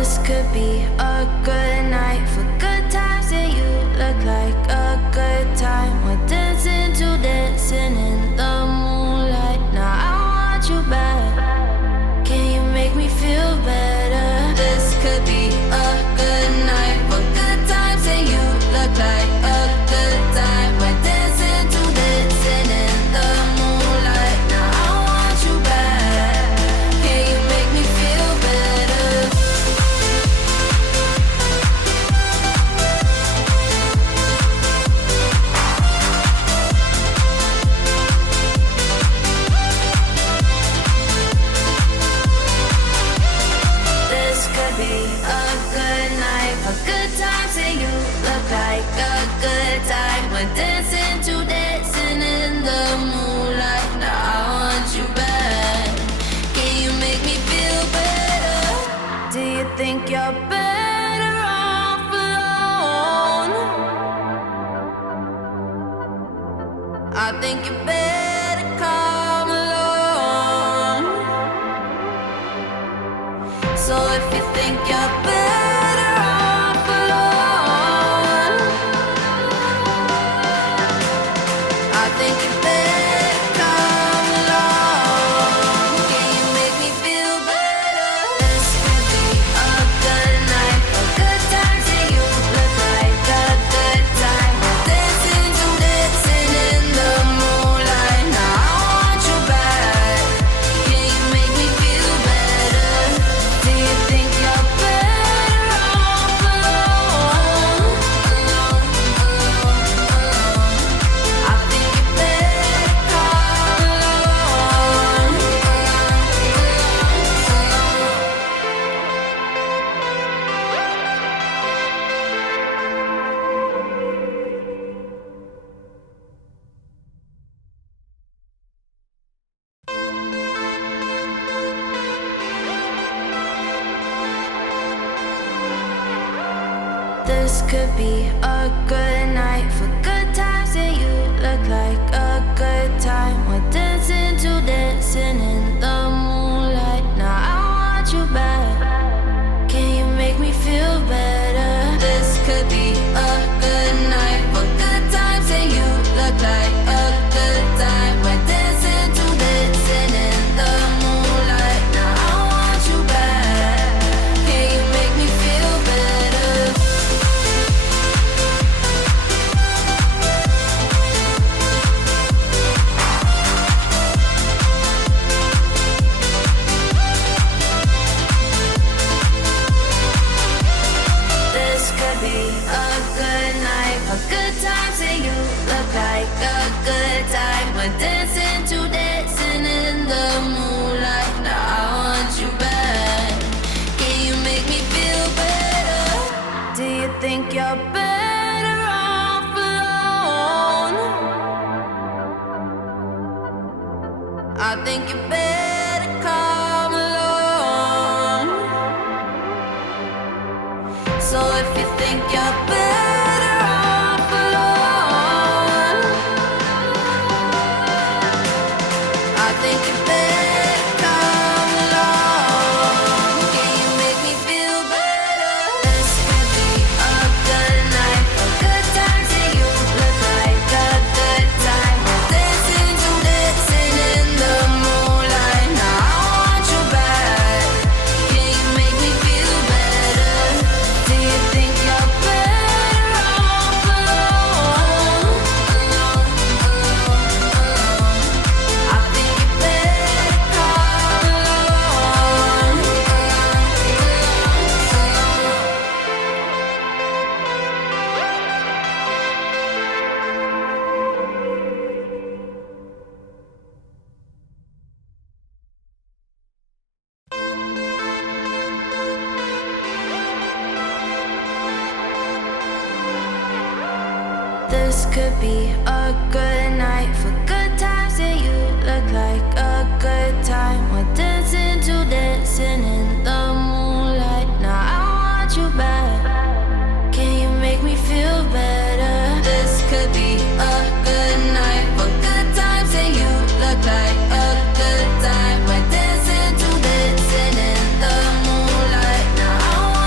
This could be a good night for good times, and you look like a good time. We're dancing to dancing in the moonlight. Now I want you back. Can you make me feel better? This could be a good night for good times, and you look like a good time. We're dancing to dancing in the moonlight. Now I want you back. Can you make me feel better? This could be a good night for good times, and you look like a good time. We're dancing to dancing in the moonlight. Now I want you back. Can you make me feel better? Do you think you're better off alone? I think you better come along. So if you think you're better off alone, I think you better come along. Can you make me feel better? This could be a good night for good times, and you look like a good time. We're dancing to dancing in the moonlight. Now I want you back. Can you make me feel better? Do you think you're better off alone? I think you better come along. This could be a good night for good times, and you look like a good time. We're dancing to dancing in the moonlight. Now I want you back. Can you make me feel better? This could be a good night for good times, and you look like a good time. We're dancing to dancing in the moonlight. Now I want you back. Can you make me feel better? This could be a good night for good times, and you look like a good time. We're dancing to dancing in the moonlight. Now I want you back. Can you make me feel better? Do you think you're better off alone? I think you better come along. So if you think you're better off alone, I think you better come along. Can you make me feel better? This could be a good night for good times, and you look like a good time. We're dancing to dancing in the moonlight. Now I want you back. Can you make me feel better? Do you think you're better off alone? I think you better come along. This could be a good night for good times, and you look like a good time. We're dancing to dancing in the moonlight. Now I want you back. Can you make me feel better? This could be a good night for good times, and you look like a good time. We're dancing to dancing in the moonlight. Now I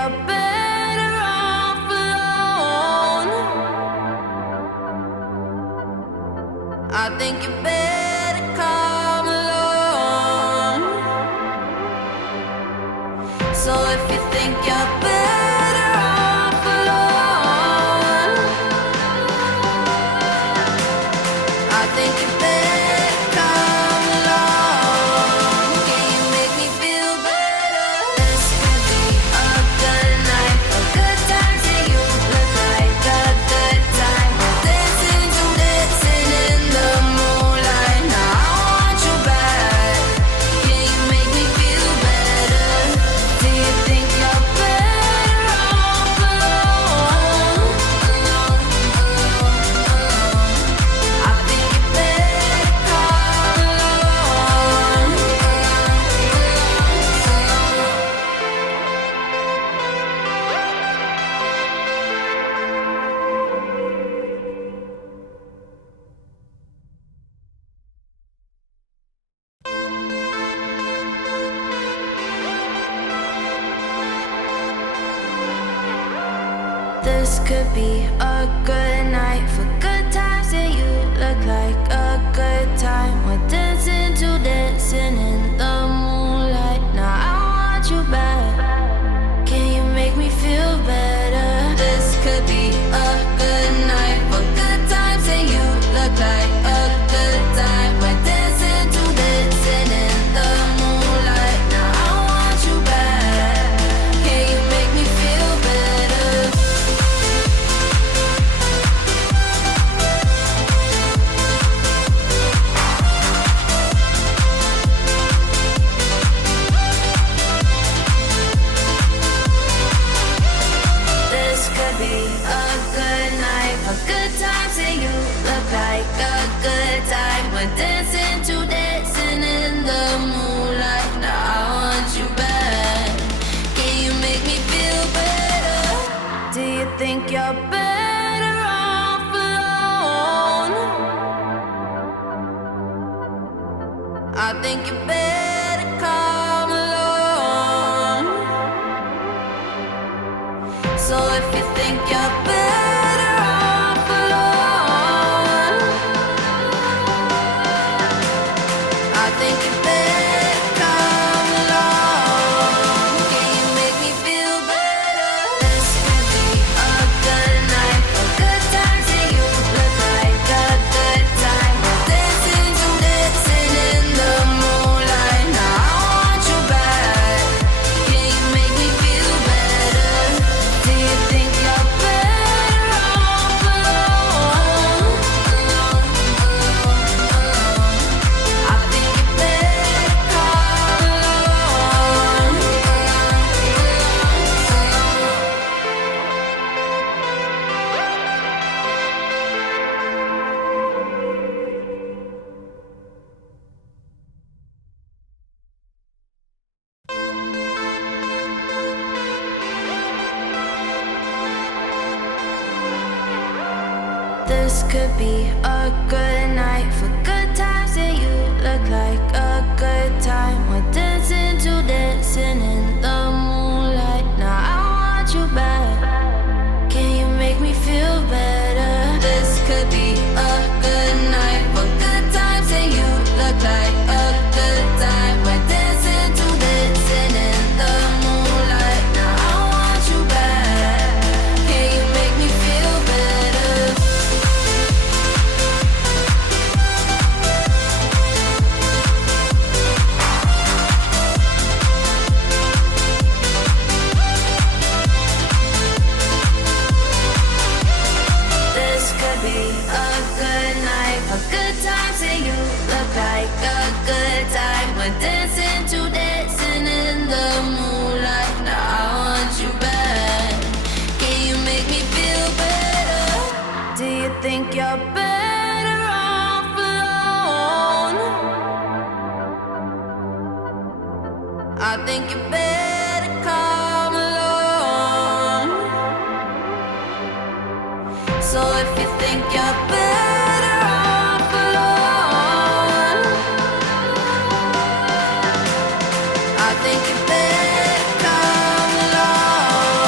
you're better off alone. I think you better come along. So if you think you're better off alone, I think you better come along. Can you make me feel better? This could be a good night, a good time. See you look like a good time. We're dancing to dancing in the moonlight. Now I want you back. Can you make me feel better? Do you think you're better off alone? I think you better come along. This could be a good night for good times, and you look like a good time. We're dancing to dancing in the moonlight. Now I want you back. Can you make me feel better? This could be a good night for good times, and you look like a good time. We're dancing to dancing in the moonlight. Now I want you back. Can you make me feel better? This could be a good night for good times, and you look like a good time. We're dancing to dancing in the moonlight. Now I want you back. Can you make me feel better? Do you think you're better off alone? I think you better come along. So if you think you're better off alone, I think you better come along. Can you make me feel better? This could be a good night for good times, and you look like a good time. We're dancing to dancing in the moonlight. Now I want you back. Can you make me feel better? Do you think you're better off alone? I think you better come along. This could be a good night for good times, and you look like a good time. We're dancing to dancing in the moonlight. Now I want you back. Can you make me feel better? This could be a good night for good times, and you look like a good time. We're dancing to dancing in the moonlight. Now I want you back. Can you make me feel better? This could be a good night for good times, and you look like a good time. We're dancing to dancing in the moonlight. Now I want you back. Can you make me feel better? Do you think you're better off alone? I think you better come along. So if you think you're better off alone, I think you better come along.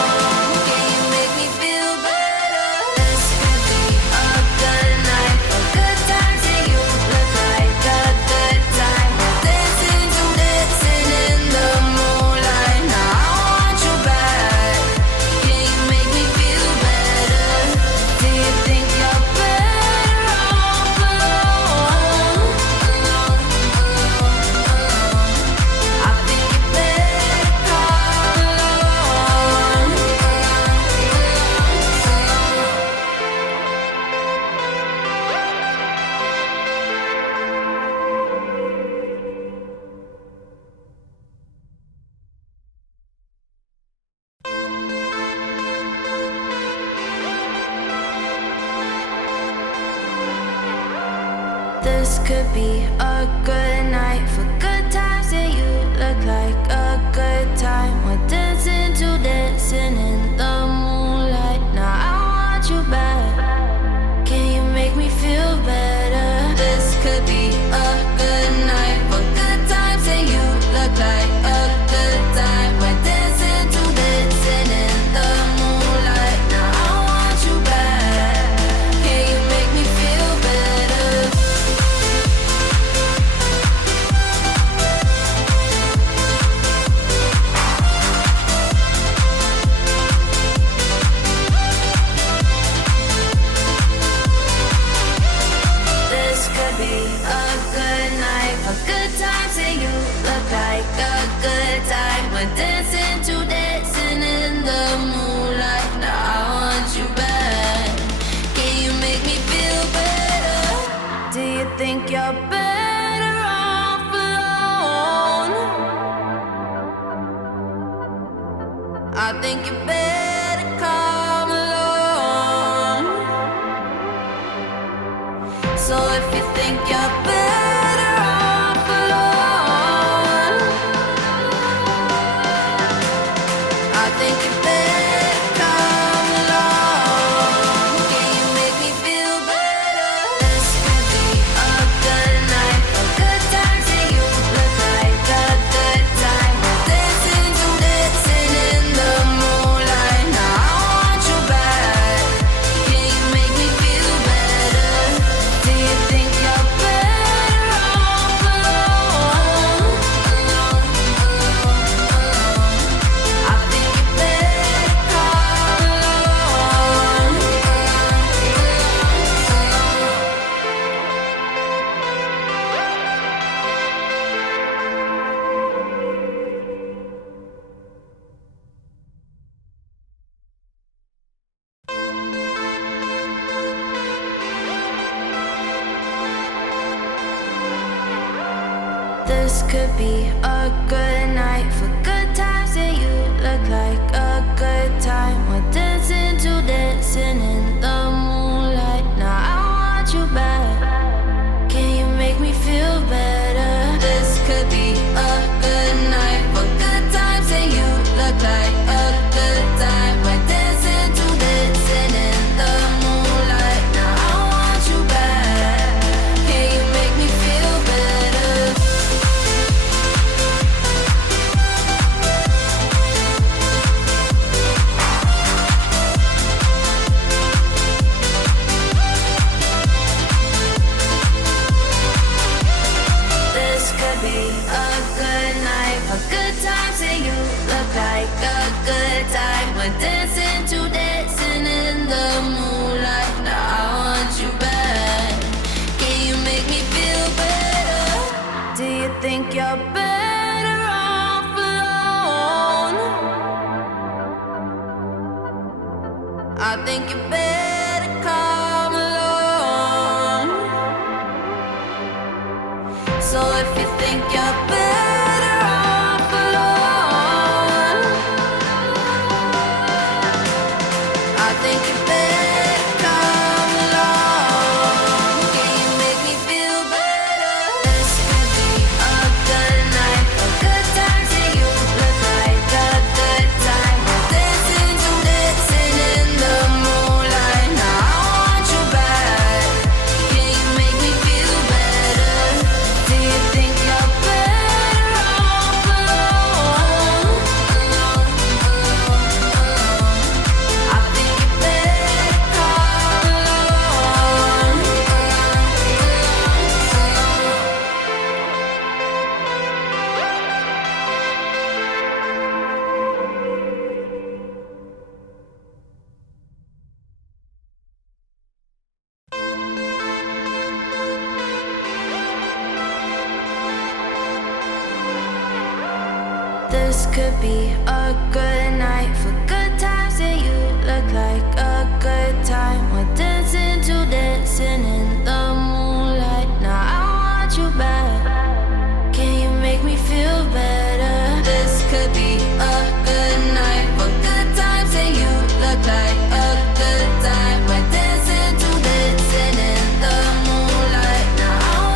This could be a good night for good times, and you look like a good time. We're dancing to dancing in the moonlight. Now I want you back. Can you make me feel better? This could be a good night for good times, and you look like a good time. We're dancing to dancing in the moonlight. Now I want you back. Can you make me feel better? This could be a good night for good times, and you look like a good time. We're dancing to dancing in the moonlight. Now I want you back. Can you make me feel better? Do you think you're better off alone? I think you better come along. So if you think you're better off alone, I think you better come along. Can you make me feel better? This could be a good night for good times, and you look like a good time. We're dancing to dancing in the moonlight. Now I want you back. Can you make me feel better? Do you think you're better off alone? I think you better come along. This could be a good night for good times, and you look like a good time. We're dancing to dancing in the moonlight. Now I want you back. Can you make me feel better? This could be a good night for good times, and you look like a good time. We're dancing to dancing in the moonlight. Now I want you back. Can you make me feel better? This could be a good night for good times, and you look like a good time. We're dancing to dancing in the moonlight. Now I want you back. Can you make me feel better? Do you think you're better off alone? I think you better come along. So if you think you're better off alone, I think you better come along. Can you make me feel better? This could be a good night for good times, and you look like a good time. We're dancing to dancing in the moonlight. Now I want you back. Can you make me feel better? Do you think you're better off alone? I think you better come along. This could be a good night for good times, and you look like a good time. We're dancing to dancing in the moonlight. Now I want you back. Can you make me feel better? This could be a good night for good times, and you look like a good time. We're dancing to dancing in the moonlight. Now I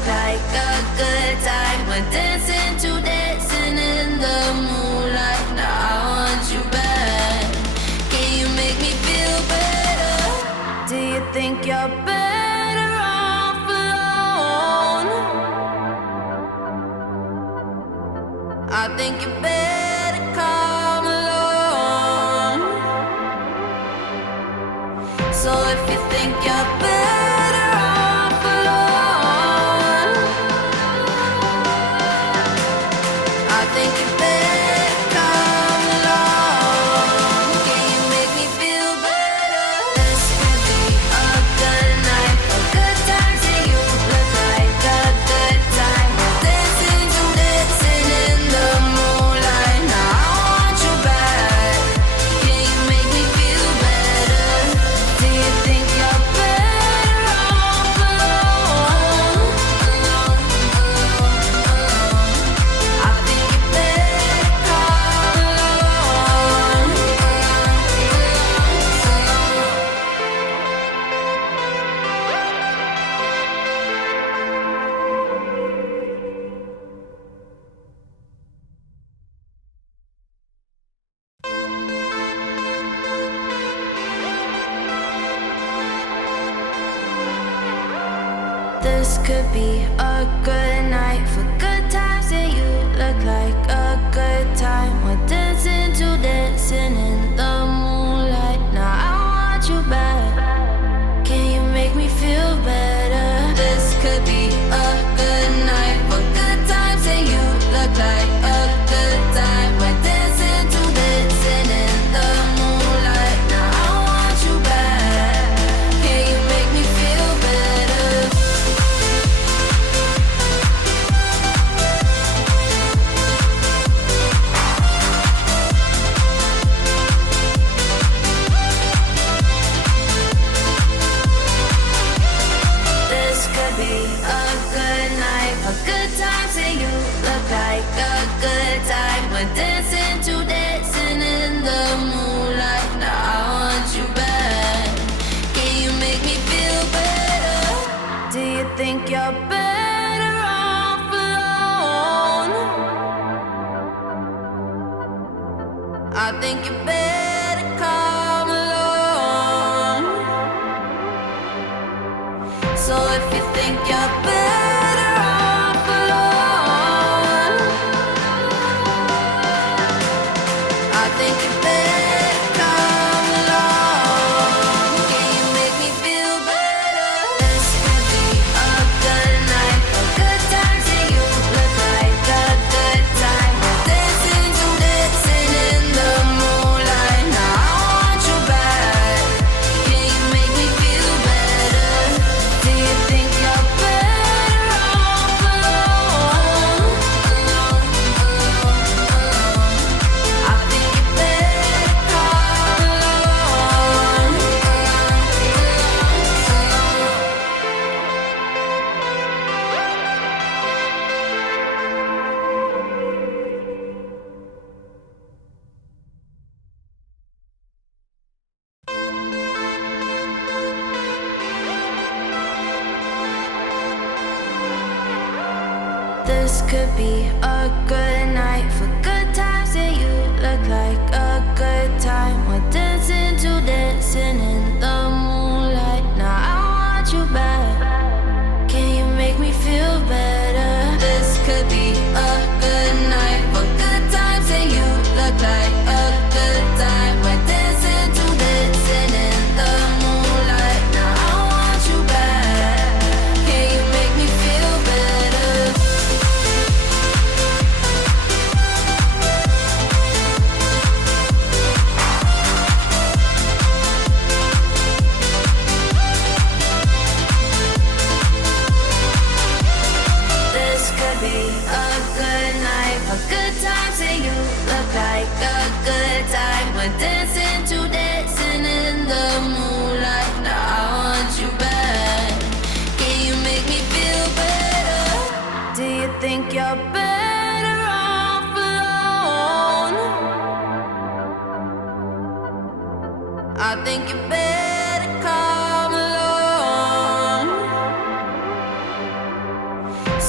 look like a good time. We're dancing to dancing in the moonlight. Now I want you back. Can you make me feel better? Do you think you're better off alone? I think you better come along. So if you think you're better off alone, I think you better come along. Can you make me feel better? This could be a good night for good times, and you look like a good time. Dancing to dancing in the moonlight. Now I want you back. Can you make me feel better? Do you think you're better off alone? I think you better come along. This could be a good night for good times, and you look like a good time. We're dancing to dancing in the moonlight. Now I want you back. Can you make me feel better? This could be a good night for good times, and you look like a good time. We're dancing to dancing in the moonlight. Now I want you back. Can you make me feel better? This could be a good night for good times, and you look like a good time. We're dancing to dancing in the moonlight. Now I want you back. Can you make me feel better? Do you think you're better off alone? I think you better come along. So if you think you're better off alone, I think you better come along. Can you make me feel better? This could be a good night for good times, and you look like a good time. We're dancing to dancing in the moonlight. Now I want you back. Can you make me feel better? Do you think you're better off alone? I think you better come along. This could be a good night for good times, and you look like a good time. We're dancing to dancing in the moonlight. Now I want you back. Can you make me feel better? This could be a good night for good times, and you look like a good time. We're dancing to dancing in the moonlight. Now I want you back. Can you make me feel better? This could be a good night for good times, and you look like a good time. We're dancing to dancing in the moonlight. Now I want you back. Can you make me feel better? Do you think you're better off alone? I think you better come along.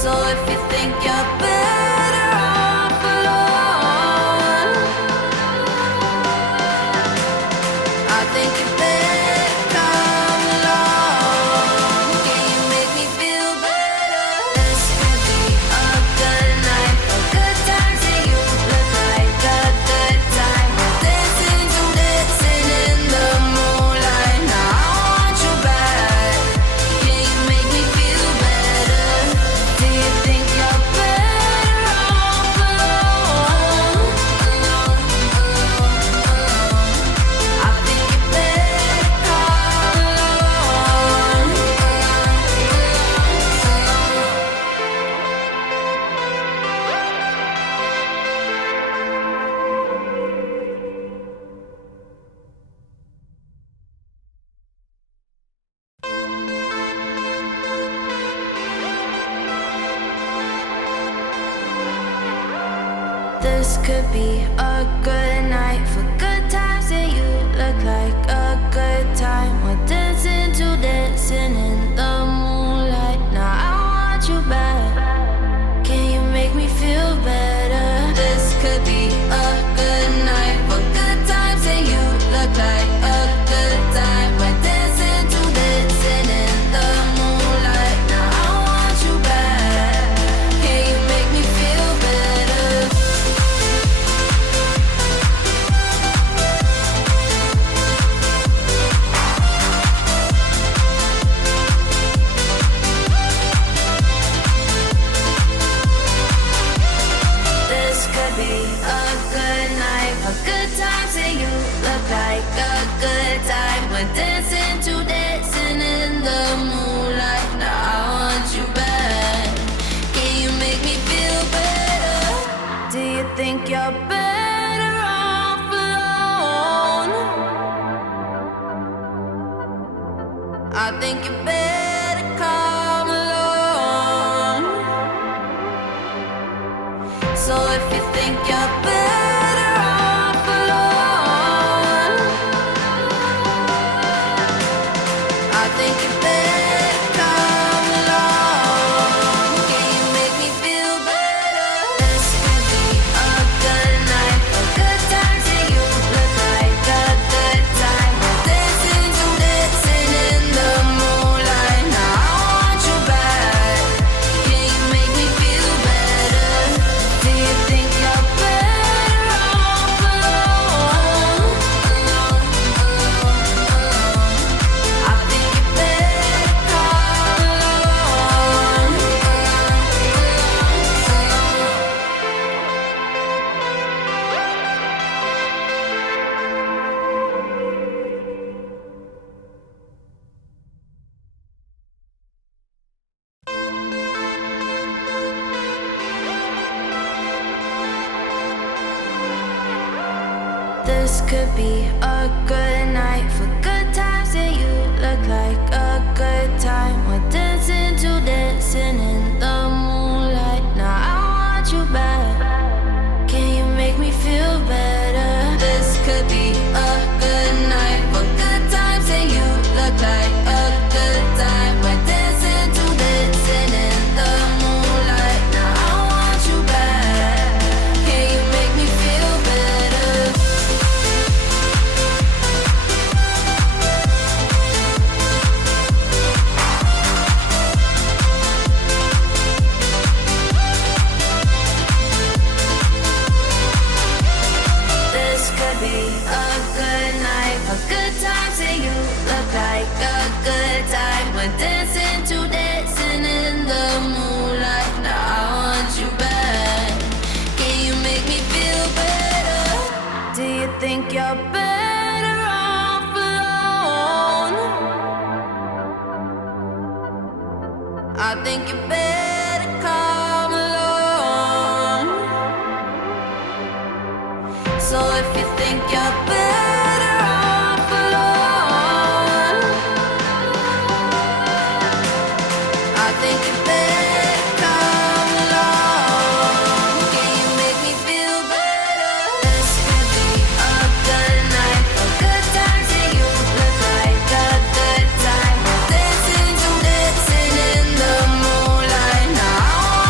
So if you think you're better off alone, I think you better come along. Can you make me feel better? This could be a good night, a good time. Say you look like a good time. We're dancing to dancing in the moonlight. Now I want you back. Can you make me feel better? Do you think you're better off alone? I think you better come along. This could be a good night for good times. Yeah, you look like a good time. We're dancing to dancing in the moonlight. Now I want you back. Can you make me feel better? This could be a good night for good times. Yeah, you look like a good time. We're dancing to dancing in the moonlight. Now I want you back. Can you make me feel better? This could be a good night for good times. And you look like a good time. We're dancing to dancing in the moonlight. Now I want you back. Can you make me feel better? Do you think you're better off alone? I think you better come along. So if you think you're better off alone, I think you better come along. Can you make me feel better? This could be a good night, a good time. Say you look like a good time. We're dancing to dancing in the moonlight. Now I want you back. Can you make me feel better? Do you think you're better off alone? I think you better come along. This could be a good night for good times. Yeah, you look like a good time. We're dancing to dancing in the moonlight. Now I want you back. Can you make me feel better? This could be a good night for good times. Yeah, you look like a good time. We're dancing to dancing in the moonlight. Now I want you back. Can you make me feel better? This could be a good night for good times. And you look like a good time. We're dancing to dancing in the moonlight. Now I want you back. Can you make me feel better? Do you think you're better off alone? I think you better come along. So if you think you're better off alone, I think you better come along. Can you make me feel better? This could be a good night, a good time. Say you look like a good time. We're dancing to dancing in the moonlight. Now I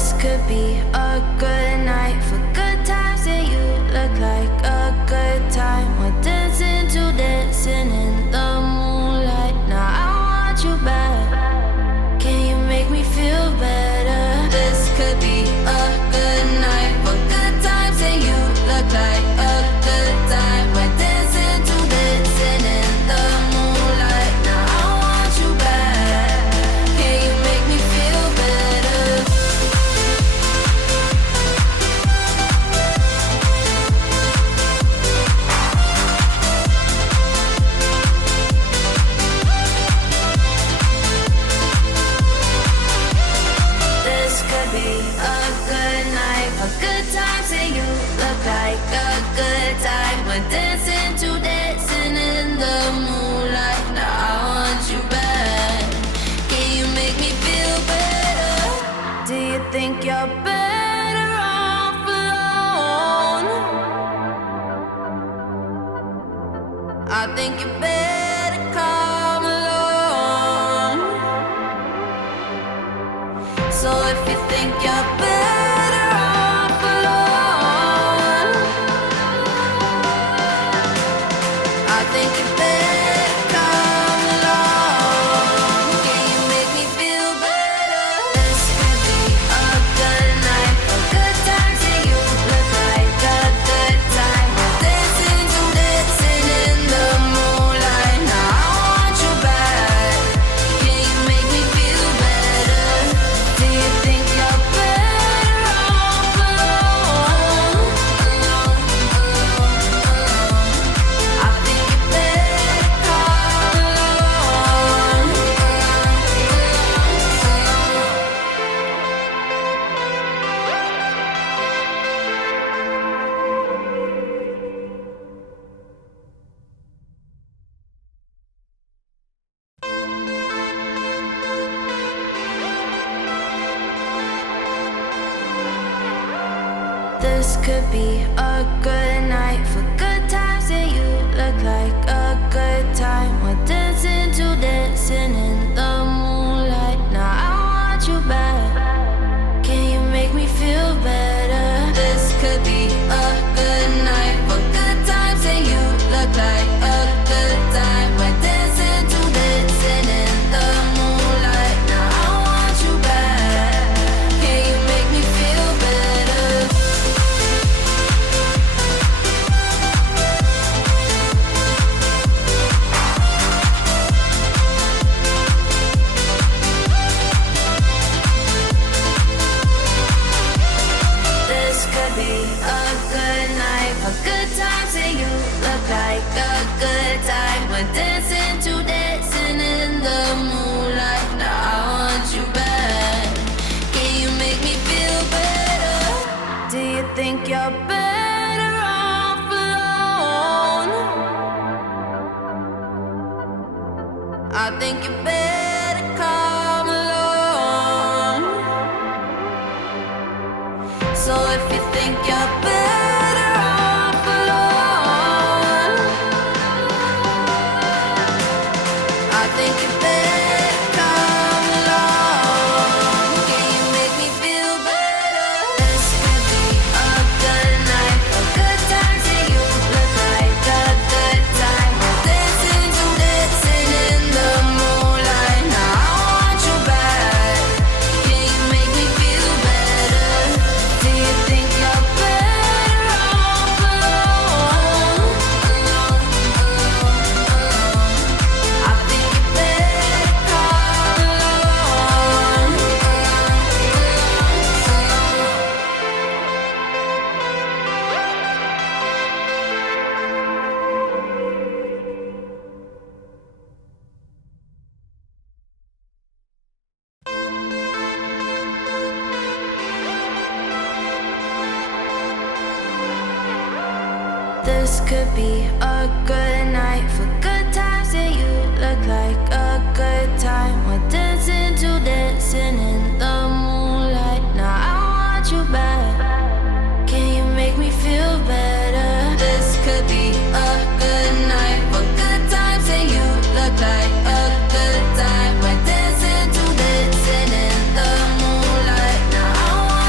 This could be a good night for good times, and you look like a good time. We're dancing to dancing in the moonlight. Now I want you back. Can you make me feel better? This could be a good night for good times, and you look like a good time. We're dancing to dancing in the moonlight. Now I want you back. Can you make me feel better? This could be a good night for good times, and you look like a good time. We're dancing to dancing in the moonlight. Now I want you back. Can you make me feel better? Do you think you're better off alone? I think you better come along. So if you think you're better off alone, I think you better come along. Can you make me feel better? This could be a good night for good times, and you look like a good time. We're dancing to dancing in the moonlight. Now I want you back. Can you make me feel better? Do you think you're better off alone? I think you better come along. This could be a good night for good times, and you look like a good time. We're dancing to dancing in the moonlight. Now I want you back. Can you make me feel better? This could be a good night for good times, and you look like a good time. We're dancing to dancing in the moonlight. Now I want you back. Can you make me feel better? This could be a good night for good times, and you look like a good time. We're dancing to dancing in the moonlight. Now I want you back. Can you make me feel better? Do you think you're better off alone? I think you better come along. So if you think you're better off alone, I think you better come along. Can you make me feel better? This could be a good night for good times, and you look like a good time. We're dancing to dancing in the moonlight. Now I want you back. Can you make me feel better? Do you think you're better off alone? I think you better come along. This could be a good night for good times, and you look like a good time. We're dancing to dancing in the moonlight. Now I want you back. Can you make me feel better? This could be a good night for good times, and you look like a good time. We're dancing to dancing in the moonlight. Now I want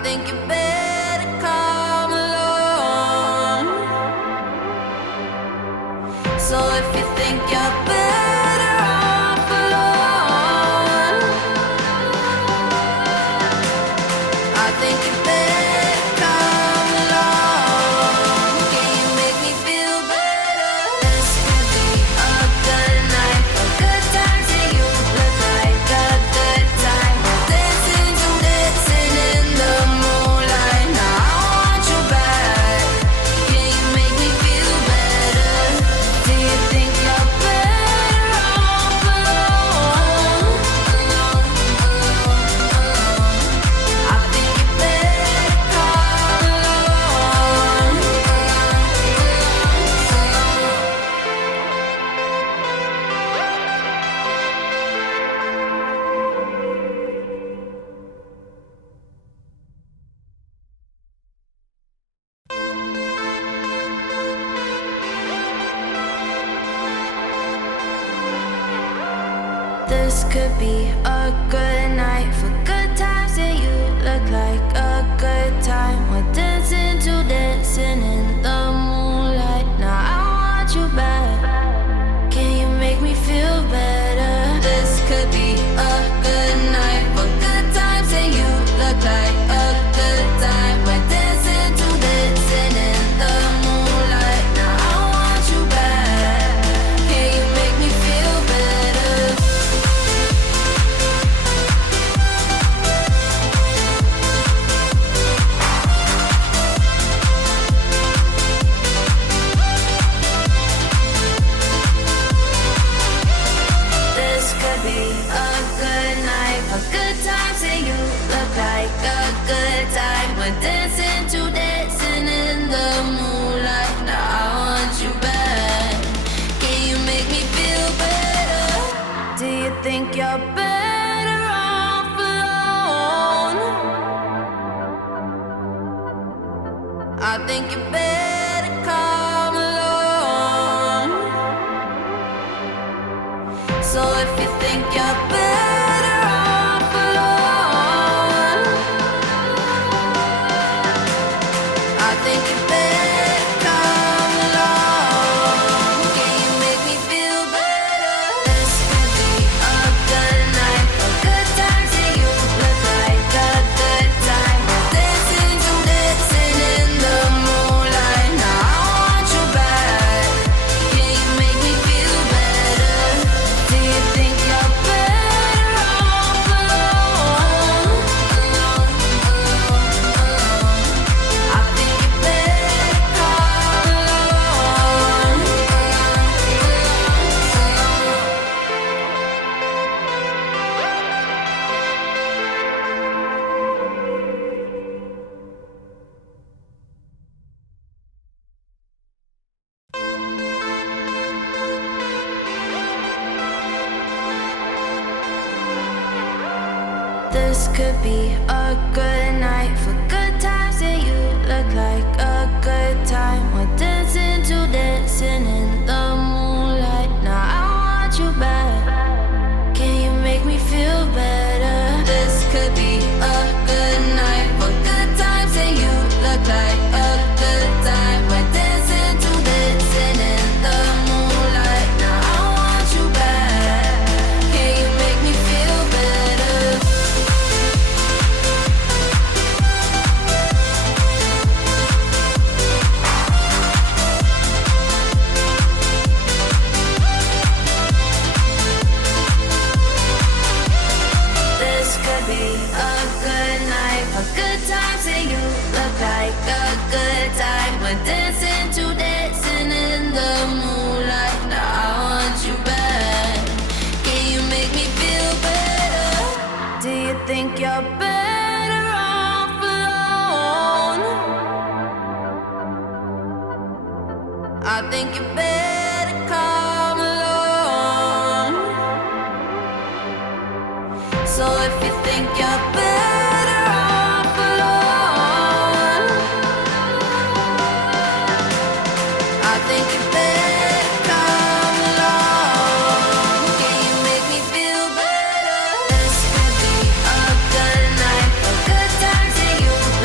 think you better come along. So if you think you're better off alone, I think you better come along. Can you make me feel better? This could be a good night, a good time. See you look like a good time. Dancing to dancing in the moonlight. Now I want you back. Can you make me feel better? Do you think you're better off alone? I think you better come along. This could be a good night for good times, and you look like a good time. We're dancing to dancing in the moonlight. Now I want you back. Can you make me feel better? This could be a good night for good times, and you look like a good time. We're dancing to dancing in the moonlight. Now I want you back. Can you make me feel better? This could be a good night for good times, and you look like a good time. We're dancing to dancing in the moonlight. Now I want you back. Can you make me feel better? Do you think you're better off alone? I think you better come along. So if you think you're better off alone, I think you better come along. Can you make me feel better? This could be a good night for good times, and you look like a good time. Dancing to dancing in the moonlight. Now I want you back. Can you make me feel better? Do you think you're better off alone? I think you better come along. This could be a good night for good times, and you look like a good time. We're dancing to dancing in the moonlight. Now I want you back. Can you make me feel better? This could be a good night for good times, and you look like a good time. We're dancing to dancing in the moonlight. Now I want you back. Can you make me feel better? This could be a good night for good times, and you look like a good time. We're dancing to dancing in the moonlight. Now I want you back. Can you make me feel better? Do you think you're better off alone? I think you better come along. So if you think you're better off alone, I think you better come along. Can you make me feel better? This could be a good night for good times, and you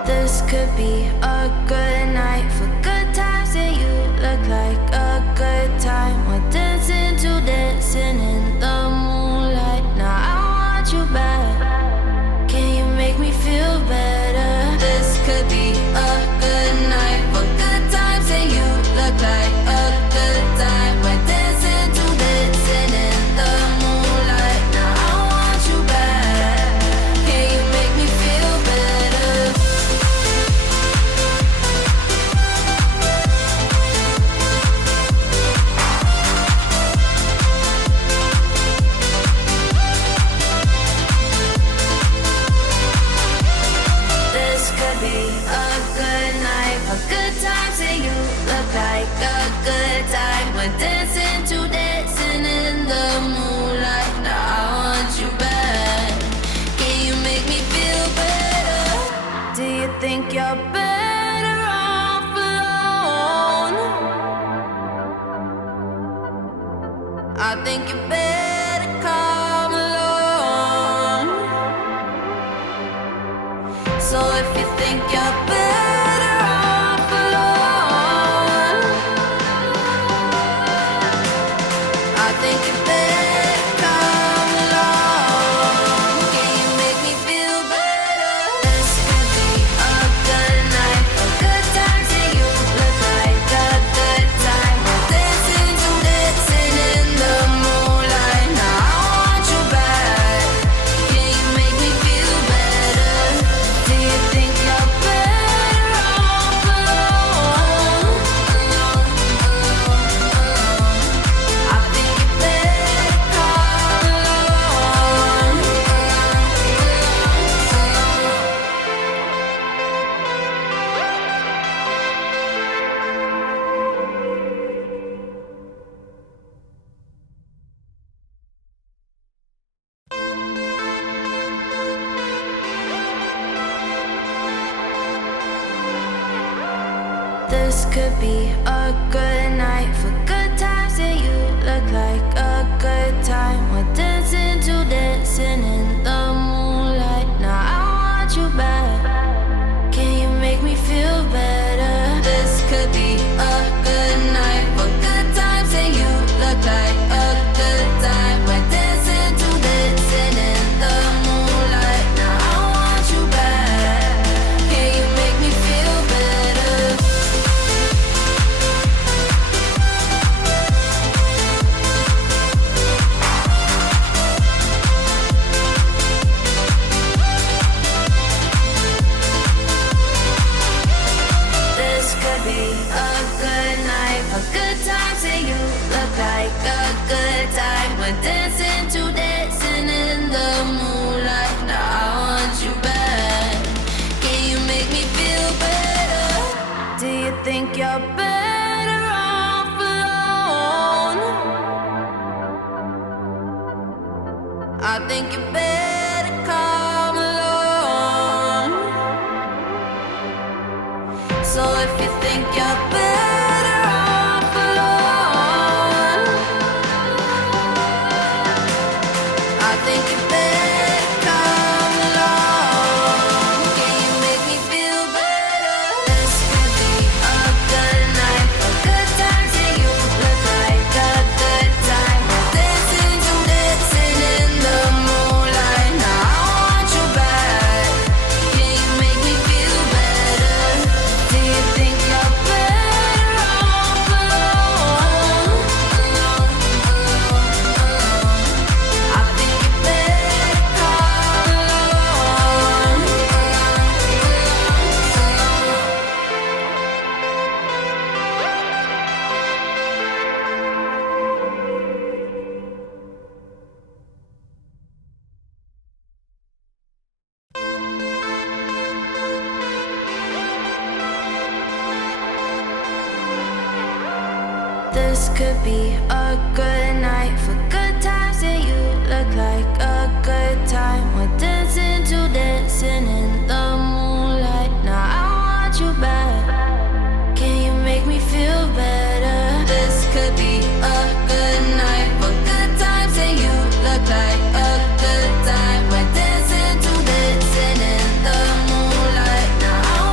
This could be a good night for good times, and you look like a good time. We're dancing to dancing in the moonlight. Now I want you back. Can you make me feel better? This could be a good night for good times, and you look like a good time. We're dancing to dancing in the moonlight. Now I want you back. Can you make me feel better? This could be a good night for good times, and you look like a good time. We're dancing to dancing in the moonlight. Now I want you back. Can you make me feel better? Do you think you're better off alone? I think you better come along. So if you think you're better off alone, I think you better come along. Can you make me feel better? This could be a good night for good times, and you look like a good time. We're dancing to dancing in the moonlight. Now I want you back. Can you make me feel better? Do you think you're better off alone? I think you better come along. This could be a good night for good times, and you look like a good time. We're dancing to dancing in the moonlight. Now I want you back. Can you make me feel better? This could be a good night for good times, and you look like a good time. We're dancing to dancing in the moonlight. Now I want you back. Can you make me feel better? This could be a good night for good times, and you look like a good time. We're dancing to dancing in the moonlight. Now I want you back. Can you make me feel better? Do you think you're better off alone? I think you better come along. So if you think you're better off alone, I think you better come along. Can you make me feel better? This could be a good night for good times, and you look like a good time. We're dancing to dancing in the moonlight. Now I want you back. Can you make me feel better? Do you think you're better off alone? I think you better come along. This could be a good night for good times, and you look like a good time. We're dancing to dancing in the moonlight. Now I want you back. Can you make me feel better? This could be a good night for good times, and you look like a good time. We're dancing to dancing in the moonlight. Now I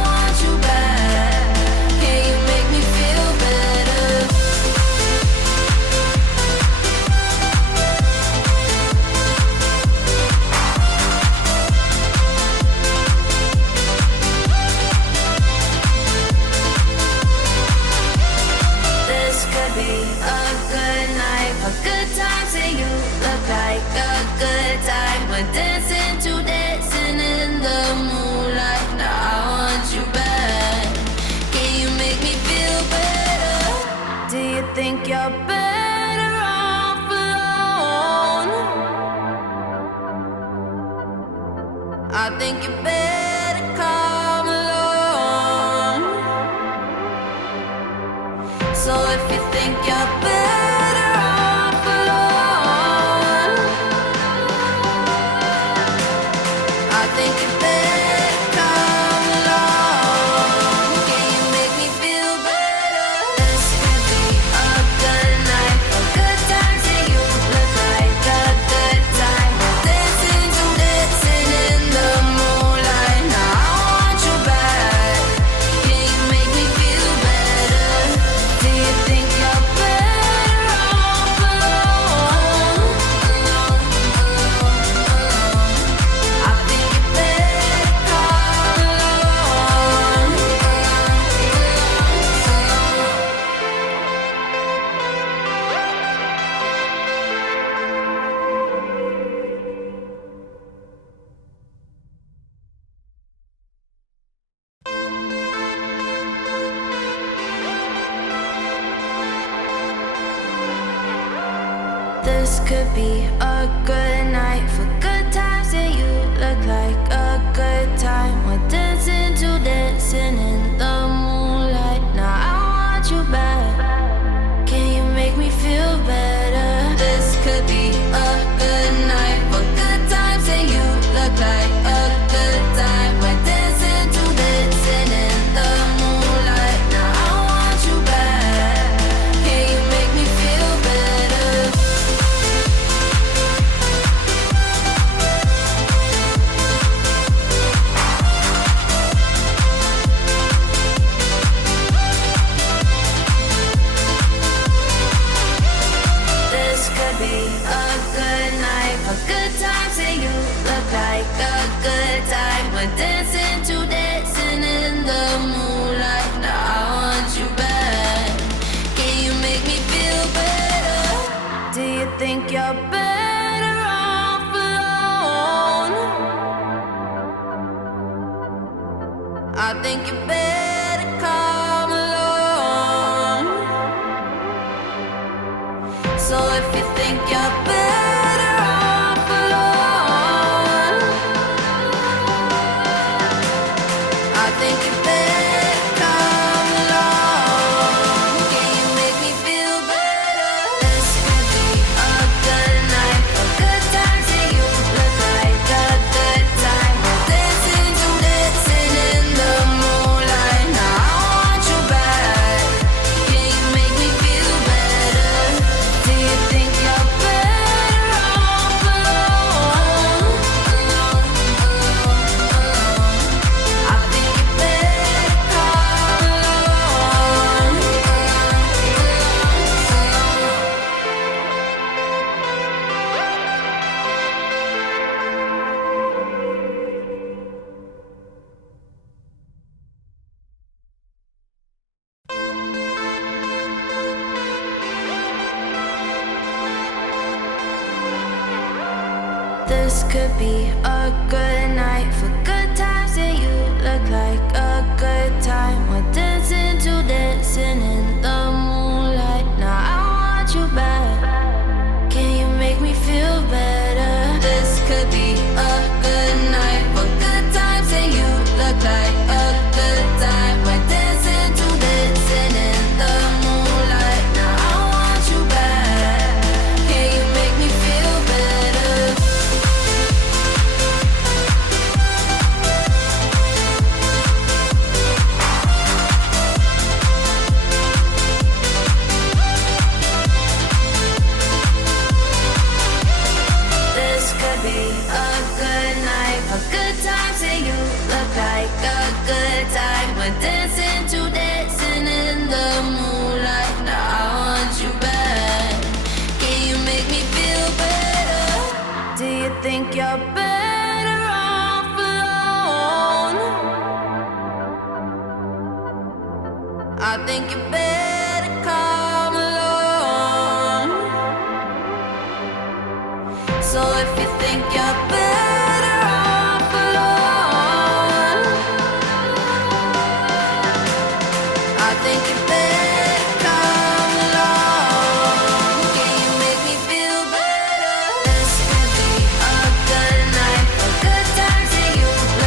think you better come along. So if you think you're better off alone, I think you better come along. Can you make me feel better? This could be a good night for good times, and you look like a good time. We're dancing to dancing in the moonlight. Now I want you back. Can you make me feel better? Do you think you're better off alone? Alone, alone, alone. I think you better come along. This could be a good night for good times, and you look like a good time. We're dancing to dancing in the moonlight. Now I want you back. Can you make me feel better? This could be a good night for good times, and you look like a good time. We're dancing to dancing in the moonlight. Now I want you back. Can you make me feel better? This could be a good night for good times, and you look like a good time. We're dancing to dancing in the moonlight. Now I want you back. Can you make me feel better? Do you think you're better off alone? I think you better come along. So if you think you're better off alone, I think you better come along. Can you make me feel better? This could be a good night for good times, and you look like a good time. We're dancing to dancing in the moonlight. Now I want you back. Can you make me feel better? Do you think you're better off alone? Alone, alone, alone. I think you better come along. This could be a good night for good times, and you look like a good time. We're dancing to dancing in the moonlight. Now I want you back. Can you make me feel better? This could be a good night for good times, and you look like a good time. We're dancing to dancing in the moonlight. Now I want you back. Can you make me feel better? This could be a good night for good times, and you look like a good time. We're dancing to dancing in the moonlight. Now I want you back. Can you make me feel better? Do you think you're better off alone? I think you better come along. So if you think you're better off alone, I think you better come along. Can you make me feel better? This could be a good night for good times, and you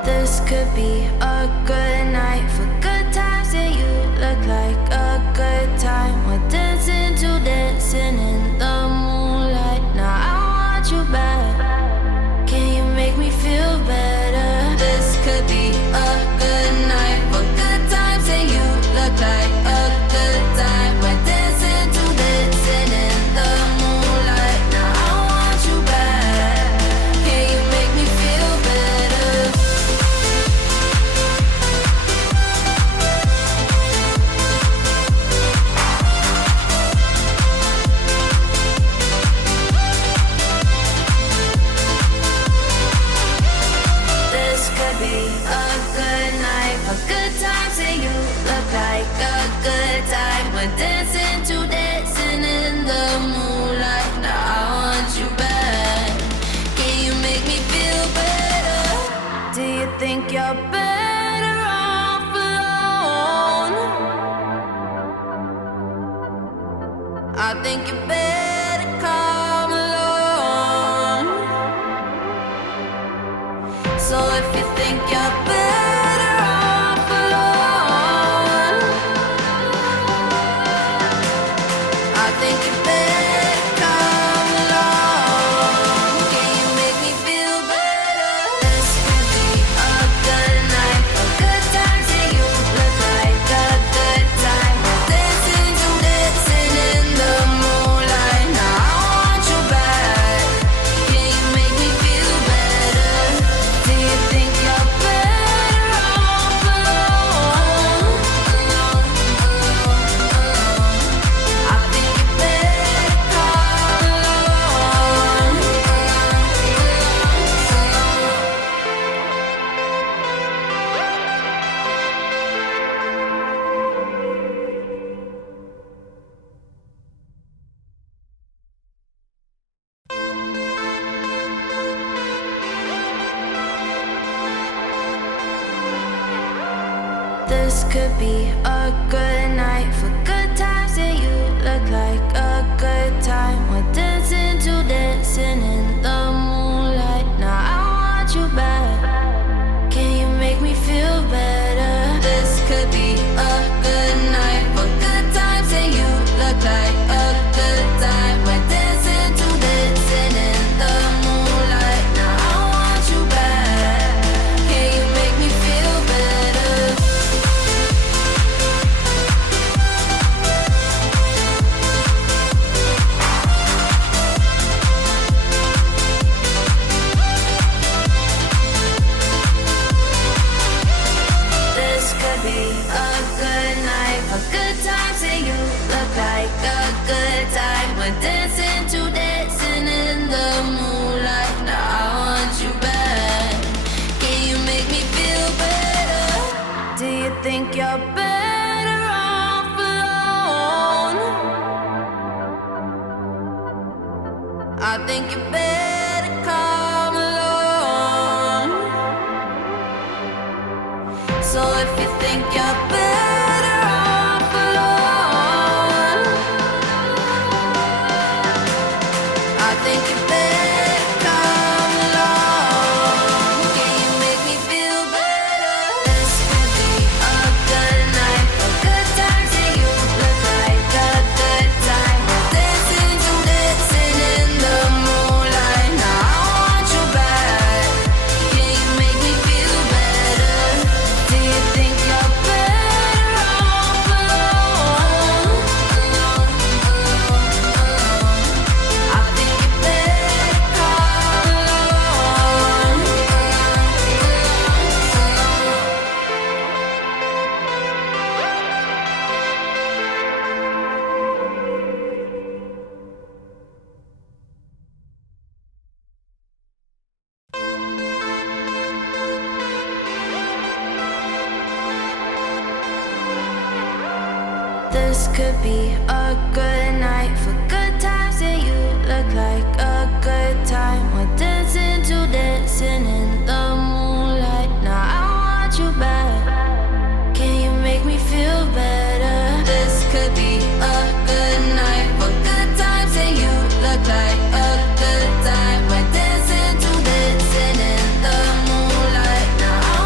This could be a good night for good times, and you look like a good time. We're dancing to dancing in the moonlight. Now I want you back. Can you make me feel better? This could be a good night for good times, and you look like a good time. We're dancing to dancing in the moonlight. Now I want you back. Can you make me feel better? This could be a good night for good times, and you look like a good time. We're dancing to dancing in the moonlight. Now I want you back. Can you make me feel better? Do you think you're better off alone? I think you better come along. So if you think you're better off alone, I think you better come along. Can you make me feel better? This could be a good night for good times, and you look like a good time. We're dancing to dancing in the moonlight. Now I want you back. Can you make me feel better? Do you think you're better off alone? I think you better come along. This could be a good night for good times, and you look like a good time. We're dancing to dancing in the moonlight. Now I want you back. Can you make me feel better? This could be a good night for good times, and you look like a good time. We're dancing to dancing in the moonlight. Now I want you back. Can you make me feel better? This could be a good night for good times, and you look like a good time. We're dancing to dancing in the moonlight. Now I want you back. Can you make me feel better? Do you think you're better off alone? I think you better come along. So if you think you're better off alone, I think you better come along. Can you make me feel better? This could be a good night for good times, and you look like a good time. We're dancing to dancing in the moonlight. Now I want you back. Can you make me feel better? Do you think you're better off alone? I think you better come along. This could be a good night for good times, and you look like a good time. We're dancing to dancing in the moonlight. Now I want you back. Can you make me feel better? This could be a good night for good times, and you look like a good time. We're dancing to dancing in the moonlight. Now I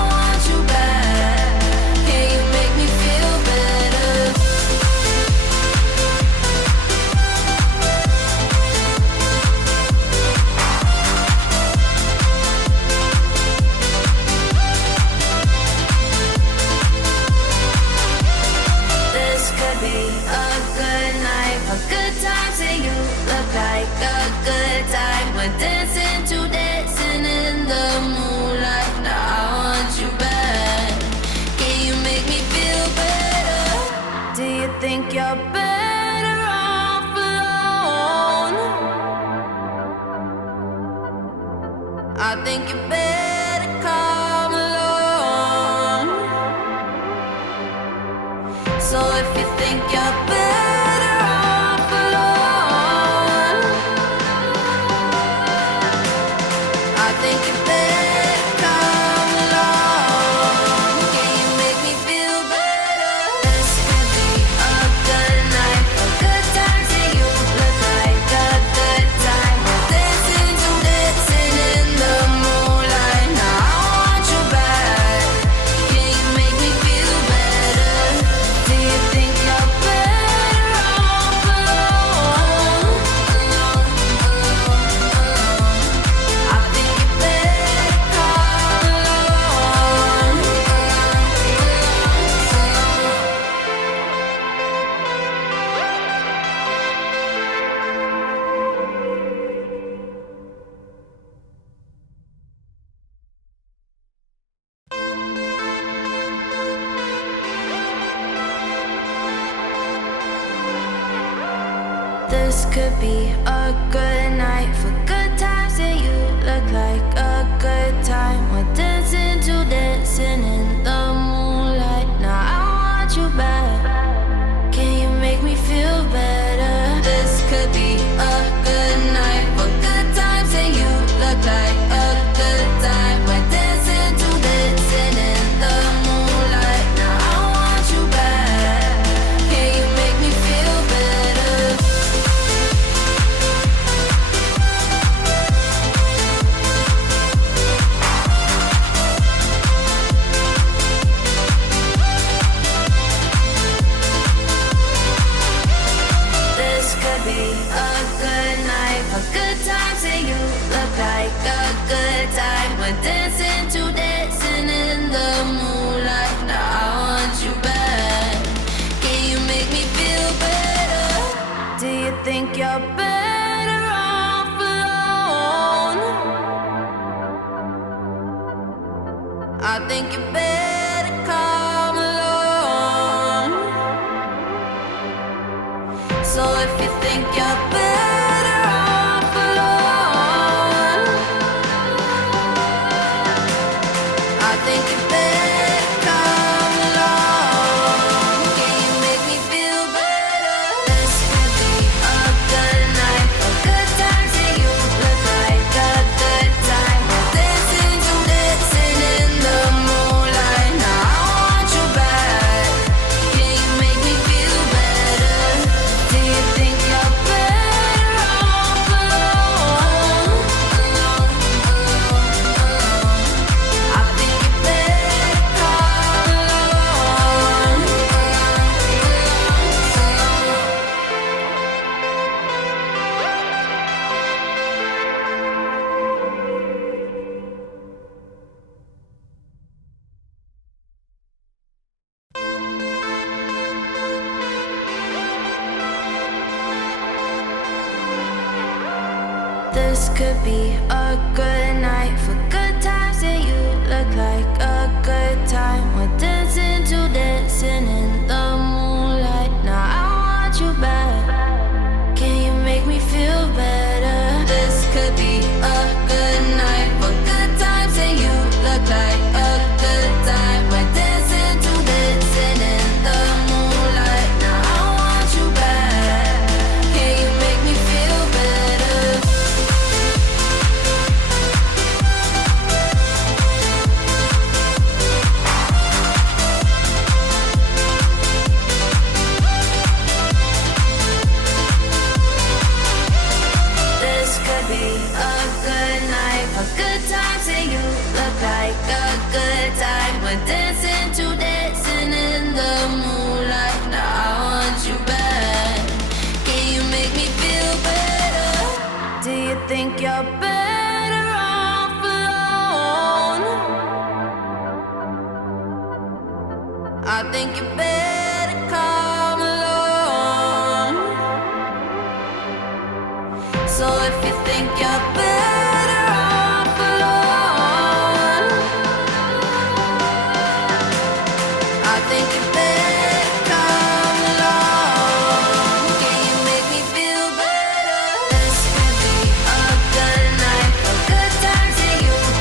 I think you better come along. So if you think you're better off alone, I think you better come along. Can you make me feel better? This could be a good night, a good time. Say you look like a good time. We're dancing to dancing in the moonlight. Now I want you back. Can you make me feel better? Do you think you're better off alone? I think you better come along. This could be a good night for good times, and you look like a good time. We're dancing to dancing in the moonlight. Now I want you back. Can you make me feel better? This could be a good night for good times, and you look like a good time. We're dancing to dancing in the moonlight. Now I want you back. Can you make me feel better? This could be a good night for good times, and you look like a good time. We're dancing to dancing in the moonlight. Now I want you back. Can you make me feel better? Do you think you're better off alone? I think you better come along. So if you think you're better off alone, I think you better come along. Can you make me feel better? This could be a good night, a good time. Say you look like a good time. We're dancing to dancing in the moonlight. Now I want you back. Can you make me feel better? Do you think you're better off alone? I think you better come along. This could be a good night for good times, and you look like a good time. We're dancing to dancing in the moonlight. Now I want you back. Can you make me feel better? This could be a good night for good times, and you look like a good time. We're dancing to dancing in the moonlight. Now I want you back. Can you make me feel better? This could be a good night for good times, and you look like a good time. We're dancing to dancing in the moonlight. Now I want you back. Can you make me feel better? Do you think you're better off alone? I think you better come along. So if you think you're better off alone, I think you better come along. Can you make me feel better? This could be a good night for good times, and you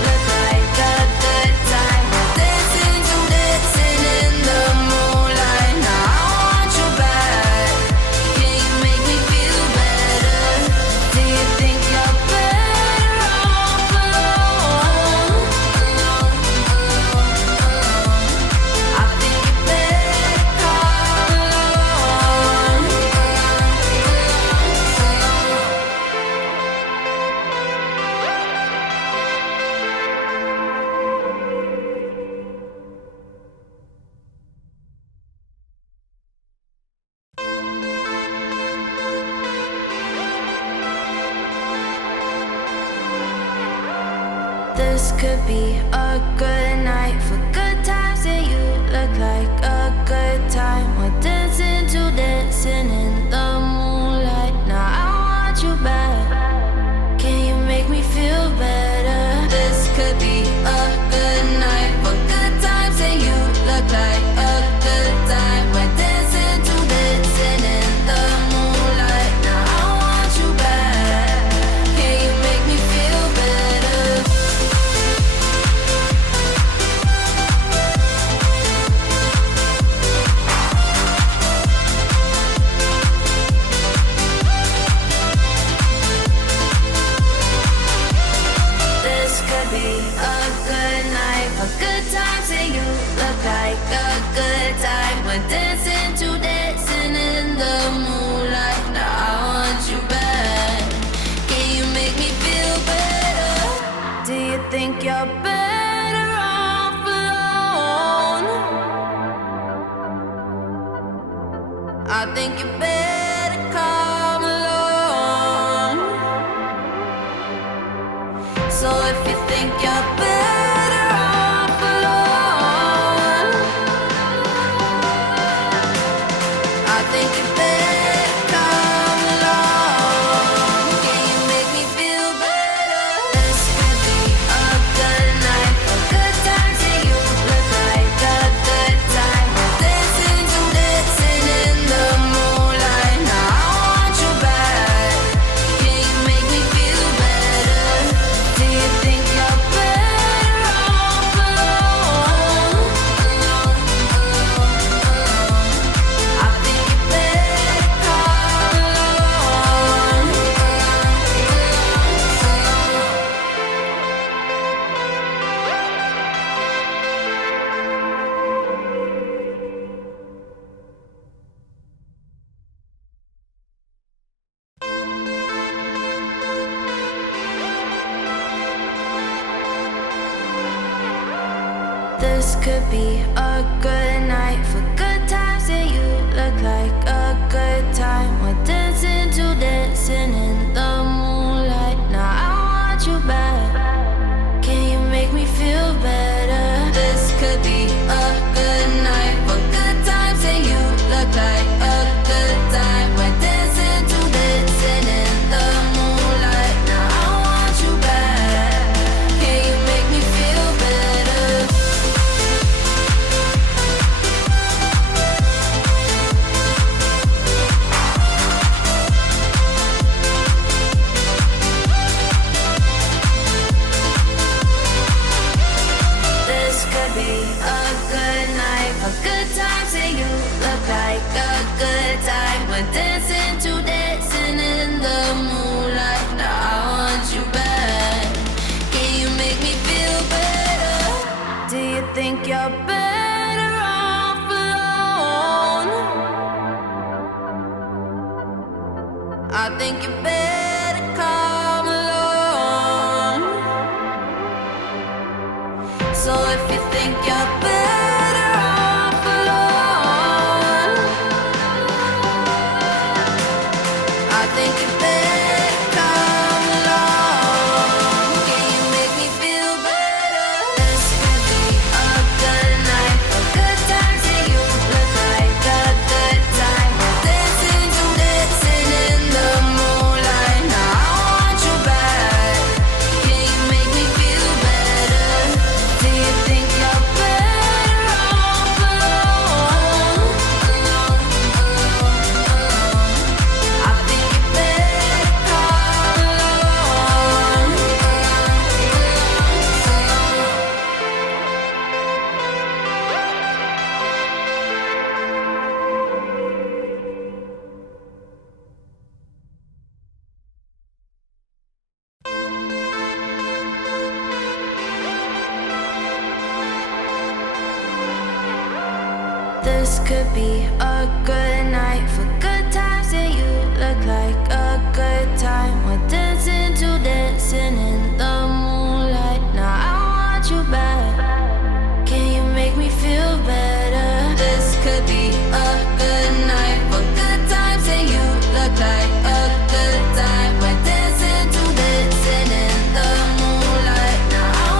This could be a good night for good times, and you look like a good time. We're dancing to dancing in the moonlight. Now I want you back. Can you make me feel better? This could be a good night for good times, and you look like a good time. We're dancing to dancing in the moonlight. Now I want you back. Can you make me feel better? This could be a good night for good times, and you look like a good time. We're dancing to dancing in the moonlight. Now I want you back. Can you make me feel better? Do you think you're better off alone? I think you better come along. So if you think you're better off alone, I think you better come along. Can you make me feel better? This could be a good night for good times, and you look like a good time. We're dancing to dancing in the moonlight. Now I want you back. Can you make me feel better? Do you think you're better off alone? I think you better come along. This could be a good night for good times, and you look like a good time. We're dancing to dancing in the moonlight. Now I want you back. Can you make me feel better? This could be a good night for good times, and you look like a good time. We're dancing to dancing in the moonlight. Now I want you back. Can you make me feel better? This could be a good night for good times, and you look like a good time. We're dancing to dancing in the moonlight. Now I want you back. Can you make me feel better? Do you think you're better off alone? I think you better come along. So if you think you're better off alone, I think you better come along. Can you make me feel better? This could be a good night for good times, and you look like a good time. We're dancing to dancing in the moonlight. Now I want you back. Can you make me feel better? Do you think you're better off alone? I think you better come along. This could be a good night for good times, and you look like a good time. We're dancing to dancing in the moonlight. Now I want you back. Can you make me feel better? This could be a good night for good times, and you look like a good time. We're dancing to dancing in the moonlight. Now I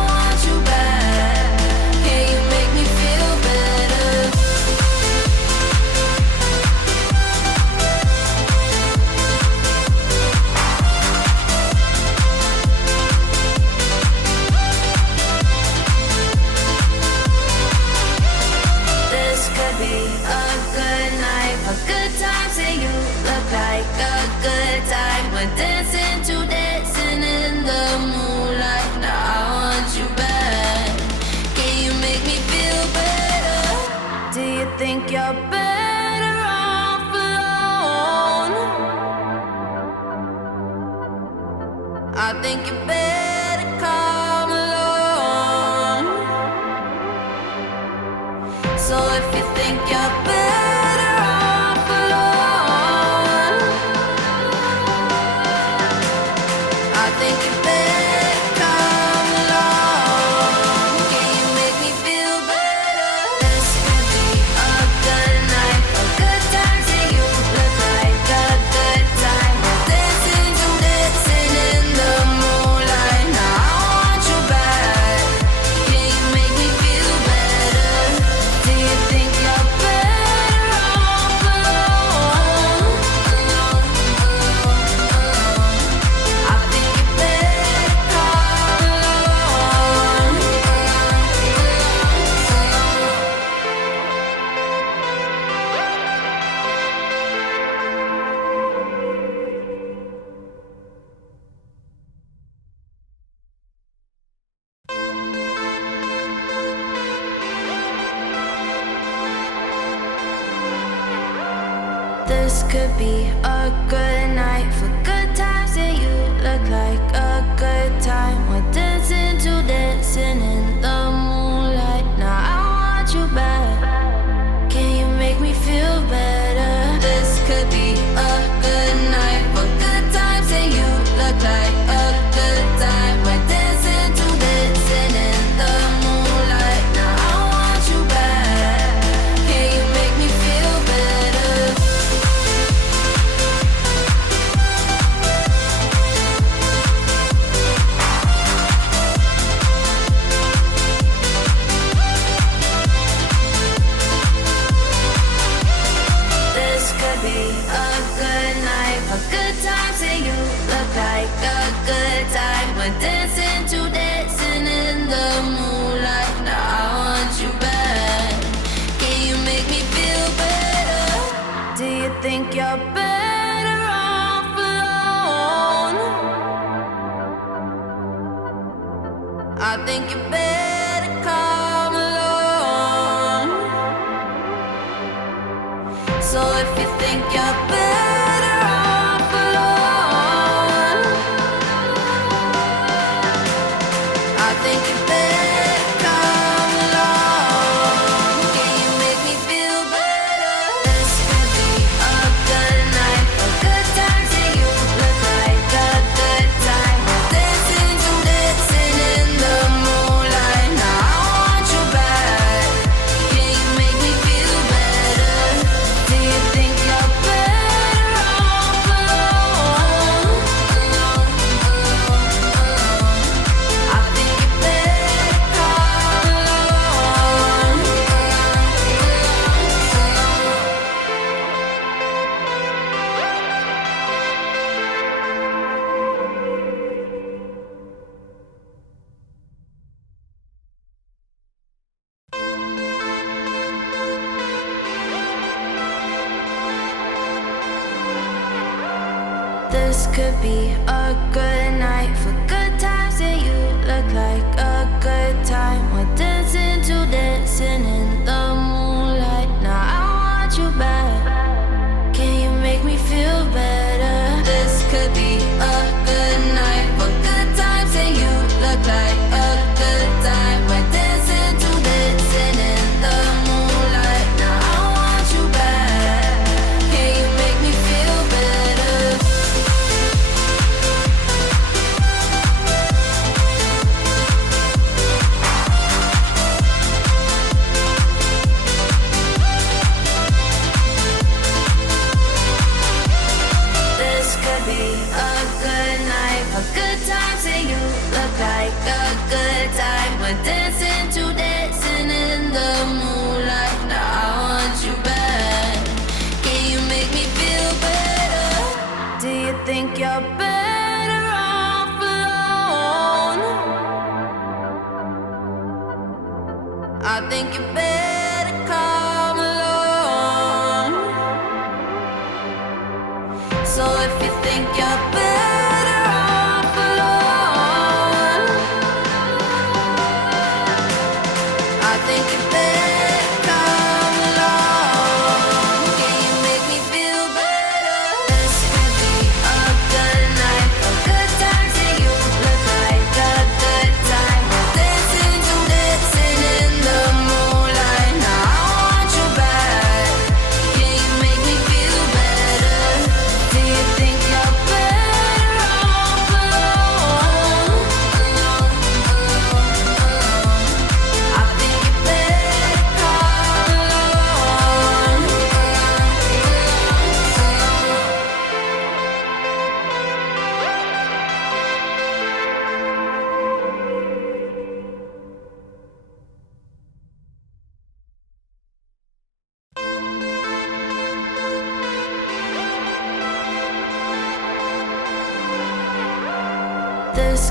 if you think you're better off alone, I think you better come along. Can you make me feel better? This could be a good night, a good time. Say you look like a good time. Dancing to dancing in the moonlight. Now I want you back. Can you make me feel better? Do you think you're better off alone? I think you better come along. This could be a good night for good times, and you look like a good time. We're dancing to dancing in the moonlight. Now I want you back. Can you make me feel better? This could be a good night for good times, and you look like a good time. We're dancing to dancing in the moonlight. Now I want you back. Can you make me feel better? This could be a good night for good times, and you look like a good time. We're dancing to dancing in the moonlight. Now I want you back. Can you make me feel better? Do you think you're better off alone? I think you better come along. So if you think you're better off alone, I think you better come along. Can you make me feel better? This could be a good night for good times, and you look like a good time. Dancing to dancing in the moonlight. Now I want you back. Can you make me feel better? Do you think you're better off alone? I think you better come along. This could be a good night for good times, and you look like a good time. We're dancing to dancing in the moonlight. Now I want you back. Can you make me feel better? This could be a good night for good times, and you look like a good time. We're dancing to dancing in the moonlight. Now I want you back. Can you make me feel better? This could be a good night for good times, and you look like a good time. We're dancing to dancing in the moonlight. Now I want you back. Can you make me feel better? Do you think you're better off alone? I think you better come along. So if you think you're better off alone, I think you better come along. Can you make me feel better? This could be a good night for good times, and you look like a good time. Dancing to dancing in the moonlight.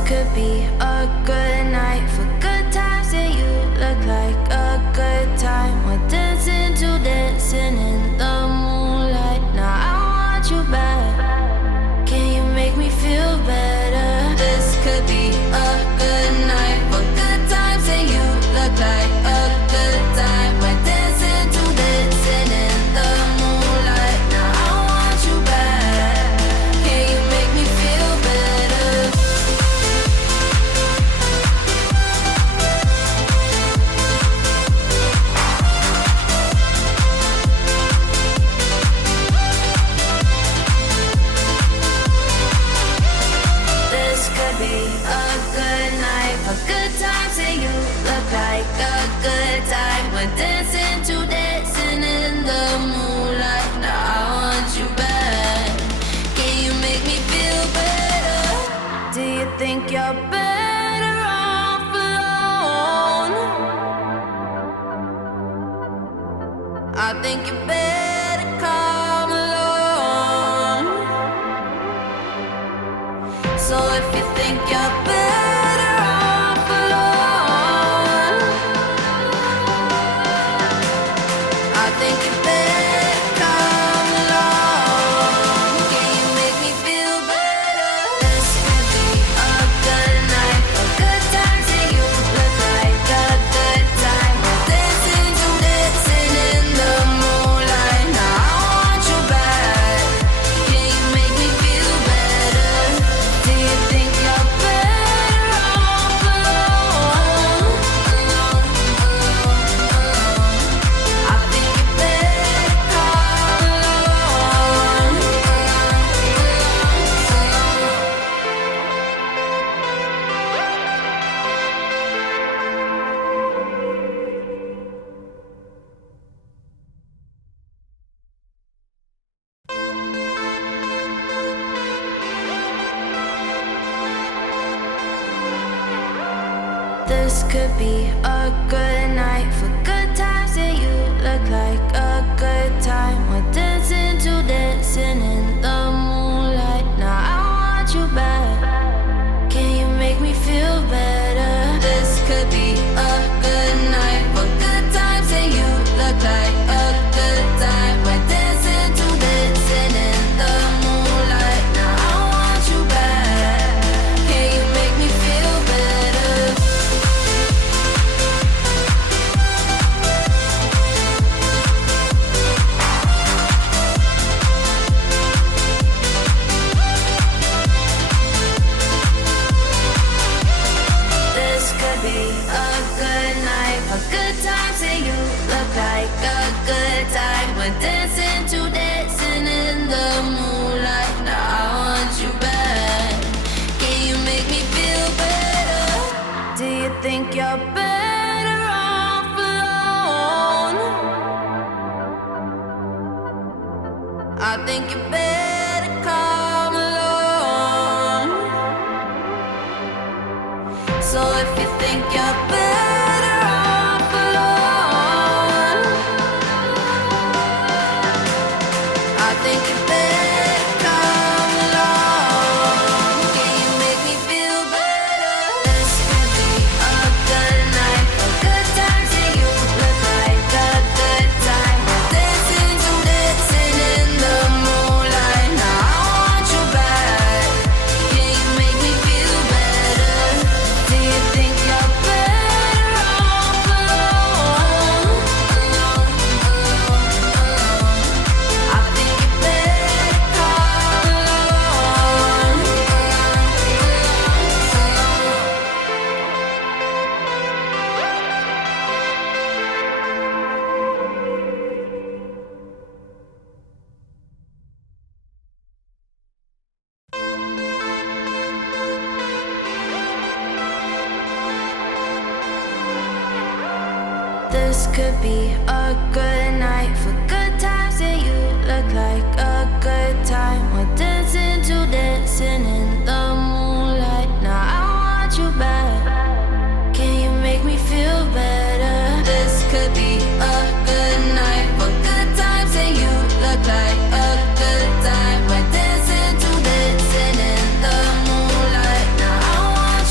could be a good night for good times, and you look like a good time. We're dancing to dancing in the moonlight. Now I want you back. Can you make me feel better? This could be a good night for good times, and you look like a good time. We're dancing to dancing in the moonlight. Now I want you back. Can you make me feel better? This could be a good night for good times, and you look like a good time. We're dancing to dancing in the moonlight. Now I want you back. Can you make me feel better? Do you think you're better off alone? I think you better come along. So if you think you're better off alone, I think you better come along. Can you make me feel better? This could be a good night for good times, and you look like a good time. We're dancing to dancing in the moonlight. Now I want you back. Can you make me feel better? Do you think you're better off alone? I think you better come along. This could be a good night for good times, and you look like a good time. We're dancing to dancing in the moonlight. Now I want you back. Can you make me feel better? This could be a good night for good times, and you look like a good time. We're dancing to dancing in the moonlight. Now I want you back. Can you make me feel better? This could be a good night for good times, and you look like a good time. We're dancing to dancing in the moonlight. Now I want you back. Can you make me feel better? Do you think you're better off alone? I think you better come along. So if you think you're better off alone, I think you better come along. Can you make me feel better? This could be a good night for good times, and you look like a good time. We're dancing to dancing in the moonlight. Now I want you back. Can you make me feel better? Do you think you're better off alone? I think you better come along. This could be a good night for good times, and you look like a good time. We're dancing to dancing in the moonlight. Now I want you back. Can you make me feel better? This could be a good night for good times, and you look like a good time. We're dancing to dancing in the moonlight. Now I want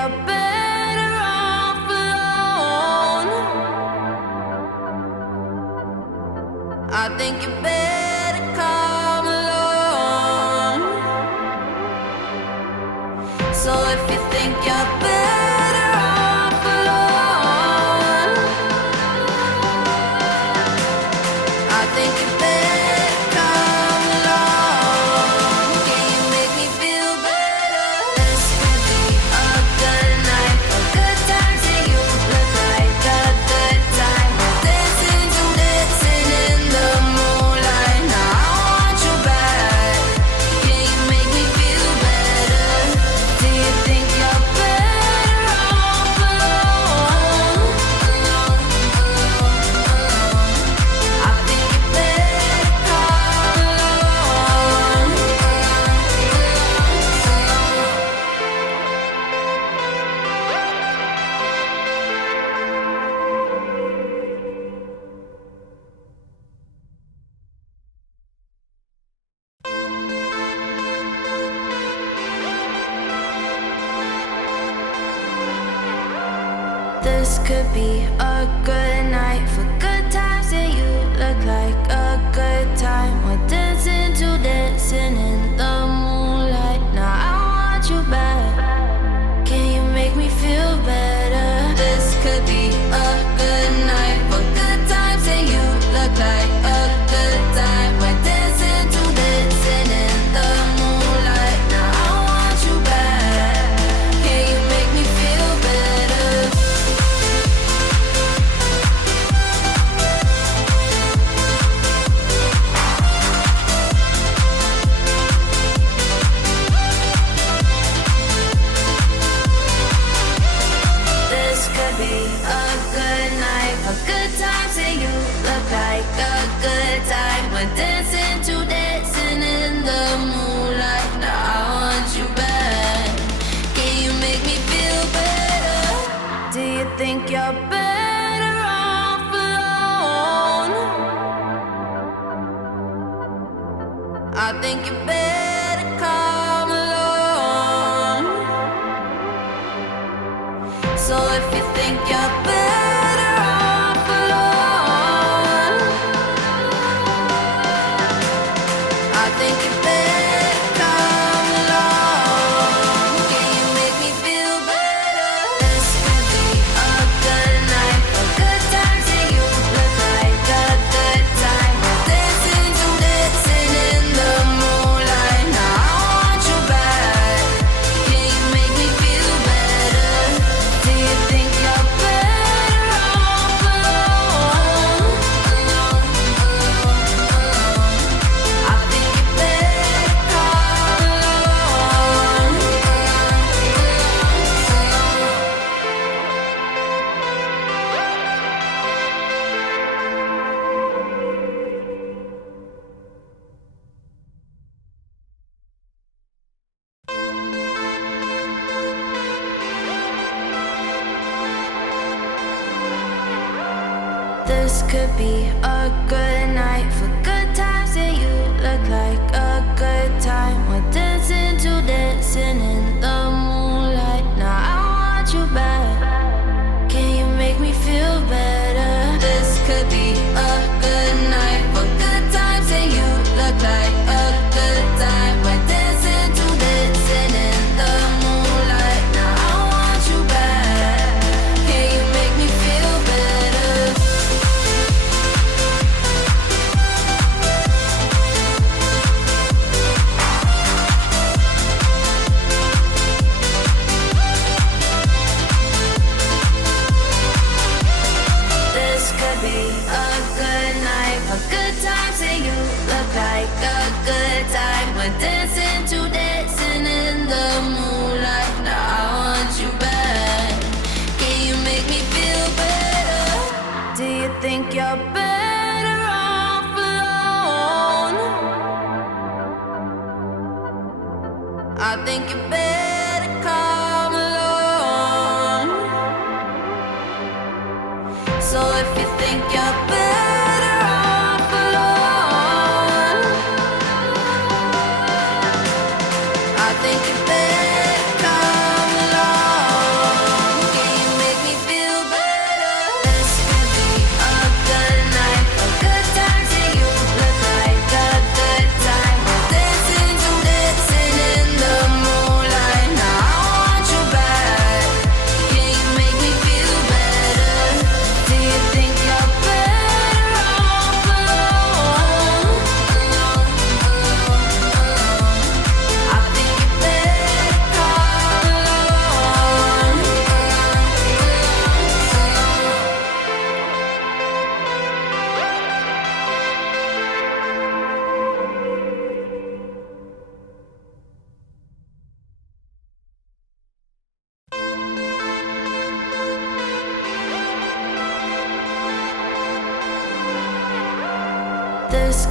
you're better off alone. I think you better come along. So if you think you're better off alone, I think you better come along. Can you make me feel better? This could be a good night for good times, and you look like a good time. Dancing to dancing in the moonlight. Now I want you back. Can you make me feel better? Do you think you're better off alone? I think you better come along. This could be a good night for good times, and you look like a good time. We're dancing to dancing in the moonlight. Now I want you back. Can you make me feel better? This could be a good night for good times, and you look like a good time. We're dancing to dancing in the moonlight. Now I want you back. Can you make me feel better? This could be a good night for good times, and you look like a good time. We're dancing to dancing in the moonlight. Now I want you back. Can you make me feel better? Do you think you're better off alone? I think you better come along. So if you think you're better off alone, I think you better come along. Can you make me feel better? This could be a good night for good times, and you look like a good time. We're dancing to dancing in the moonlight. Now I want you back. Can you make me feel better? Do you think you're better off alone? I think you better come along. This could be a good night for good times, and you look like a good time. We're dancing to dancing in the moonlight. Now I want you back. Can you make me feel better? This could be a good night for good times, and you look like a good time. We're dancing to dancing in the moonlight. Now I want you back. Can you make me feel better? This could be a good night for good times, and you look like a good time. We're dancing to dancing in the moonlight. Now I want you back. Can you make me feel better? Do you think you're better off alone? I think you better come along. So if you think you're better off alone, I think you better come along.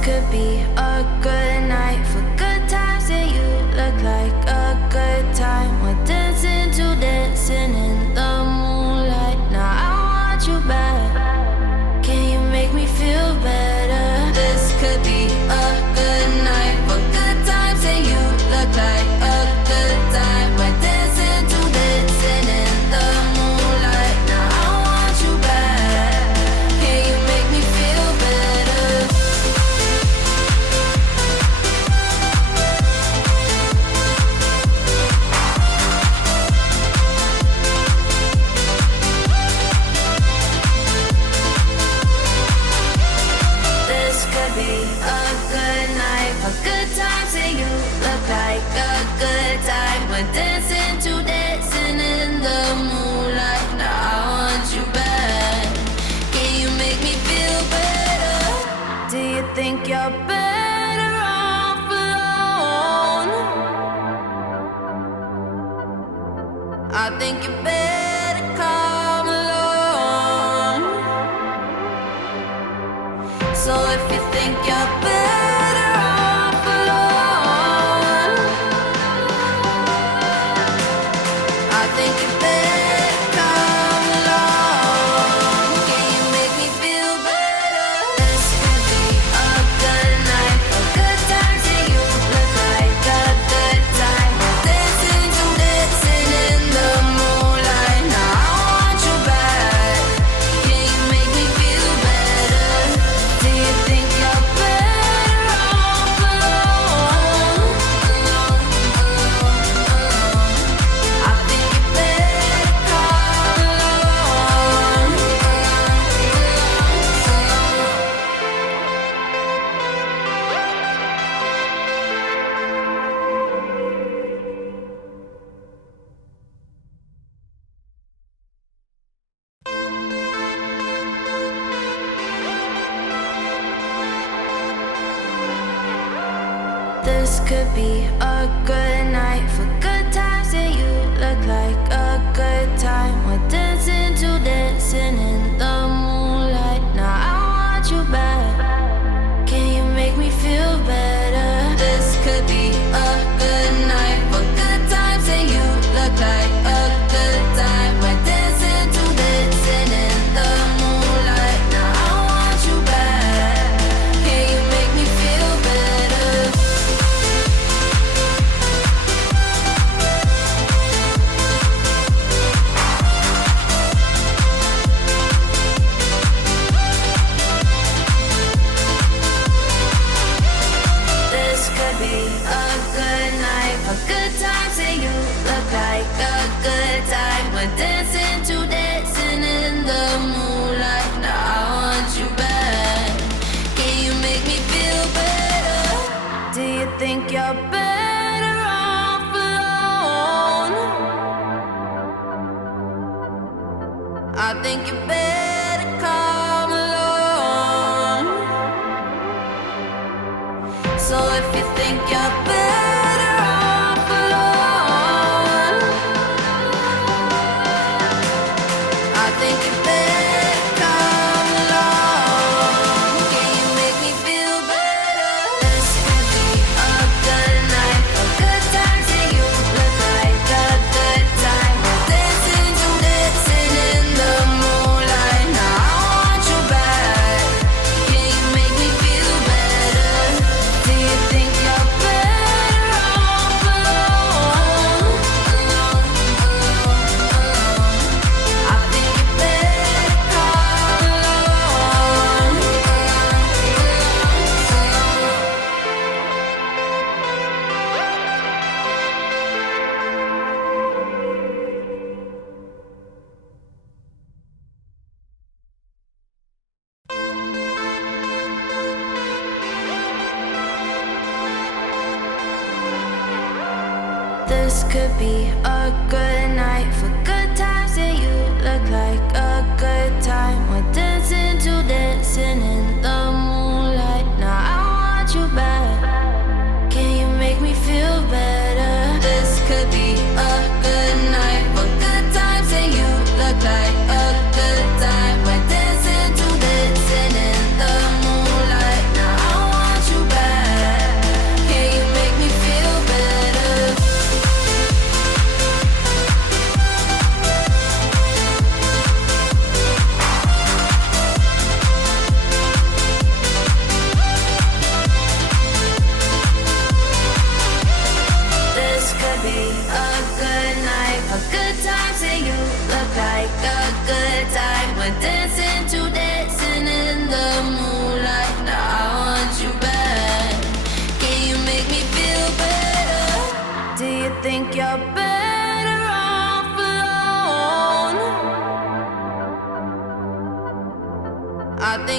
could be a good night for good times, and you look like a good time. We're dancing to dancing in the moonlight. Now I want you back. Can you make me feel better? This could be a good night for good times, and you look like a good time. We're dancing to dancing in the moonlight. Now I want you back. Can you make me feel better? This could be a good night for good times, and you look like a good time. We're dancing to dancing in the moonlight. Now I want you back. Can you make me feel better? Do you think you're better off alone? I think you better come along. So if you think you're better off alone, I think you better come along. Can you make me feel better? This could be a good night for good times, and you look like a good time. We're dancing to dancing in the moonlight. Now I want you back. Can you make me feel better? Do you think you're better off alone? I think you better come along. This could be a good night for good times, and you look like a good time. We're dancing to dancing in the moonlight. Now I want you back. Can you make me feel better? This could be a good night for good times, and you look like a good time. We're dancing to dancing in the moonlight. Now I want you back. Can you make me feel better? This could be a good night for good times, and you look like a good time. We're dancing to dancing in the moonlight. Now I want you back. Can you make me feel better? Do you think you're better off alone? I think you better come along. So if you think you're better off alone, I think you better come along. Can you make me feel better? This could be a good night for good times, and you look like a good time. We're dancing to dancing in the moonlight. Now I want you back. Can you make me feel better? Do you think you're better off alone? I think you better come along. This could be a good night for good times, and you look like a good time. We're dancing to dancing in the moonlight. Now I want you back. Can you make me feel better? This could be a good night for good times, and you look like a good time. We're dancing to dancing in the moonlight. Now I want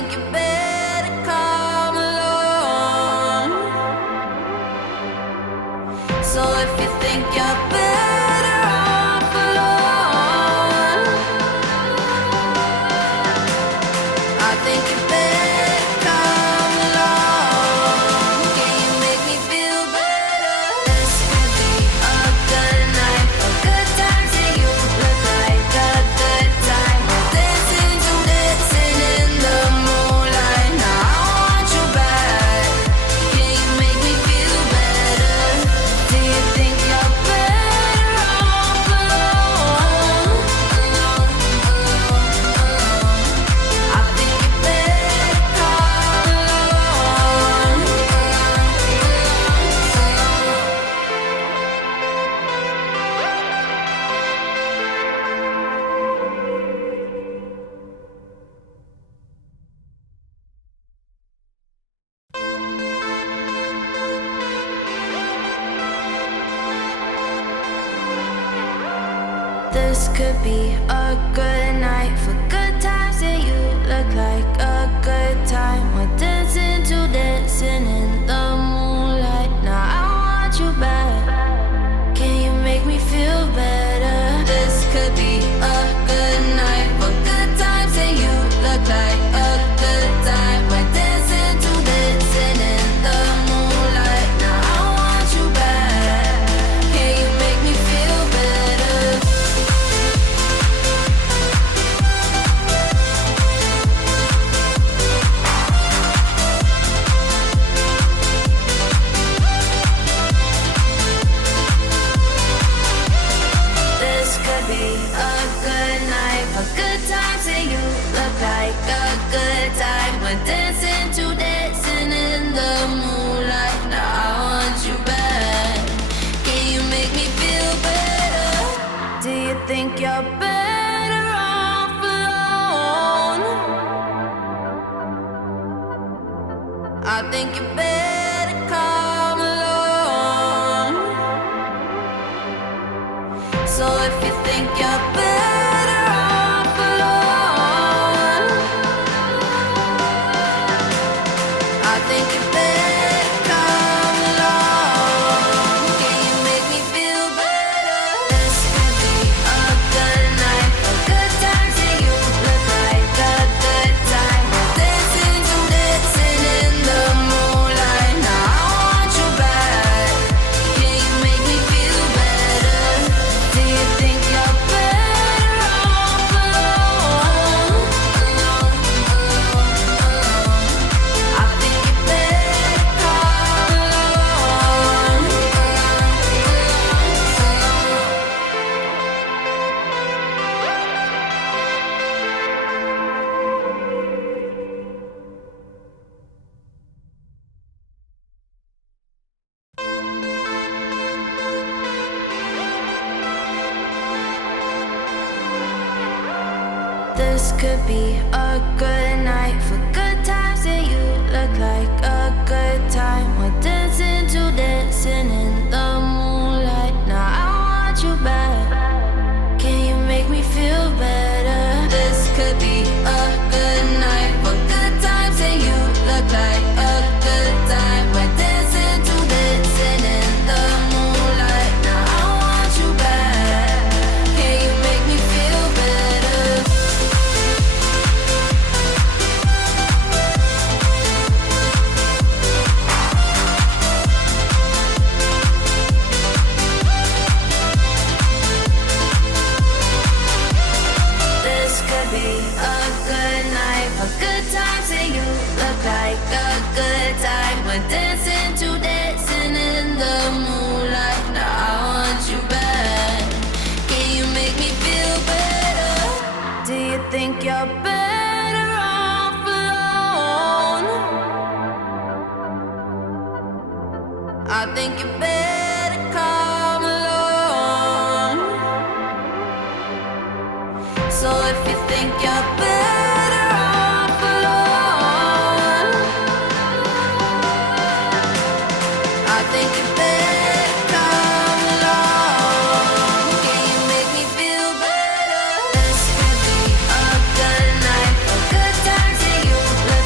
think you better come along. So if you think you're better off alone, I think you better come along. Can you make me feel better? This could be a good night, a good time. Say you look like a good time. We're dancing to dancing in the moonlight. Now I want you back. Can you make me feel better? Do you think you're better off alone? I think you better come along. This could be a good night for good times. Yeah, you look like a good time. We're dancing to dancing in the moonlight. Now I want you back. Can you make me feel better? This could be a good night for good times. Yeah, you look like a good time. We're dancing to dancing in the moonlight. Now I want you back. Can you make me feel better? This could be a good night for good times. And you look like a good time. We're dancing to dancing in the moonlight. Now I want you back. Can you make me feel better? Do you think you're better off alone? I think you better come along. So if you think you're better off alone, I think you better come along. Can you make me feel better? This could be a good night, a good time. Say you look like a good time. We're dancing to dancing in the moonlight. Now I want you back. Can you make me feel better? Do you think you're better off alone? I think you better come along. This could be a good night for good times. Yeah, you look like a good time. We're dancing to dancing in the moonlight. Now I want you back. Can you make me feel better? This could be a good night for good times. Yeah, you look like a good time. We're dancing to dancing in the moonlight. Now I want you back. Can you make me feel better? This could be a good night for good times. And you look like a good time. We're dancing to dancing in the moonlight. Now I want you back. Can you make me feel better? Do you think you're better off alone? I think you better come along. So if you think you're better off alone, I think you better come along. Can you make me feel better? This could be a good night, a good time. Say you look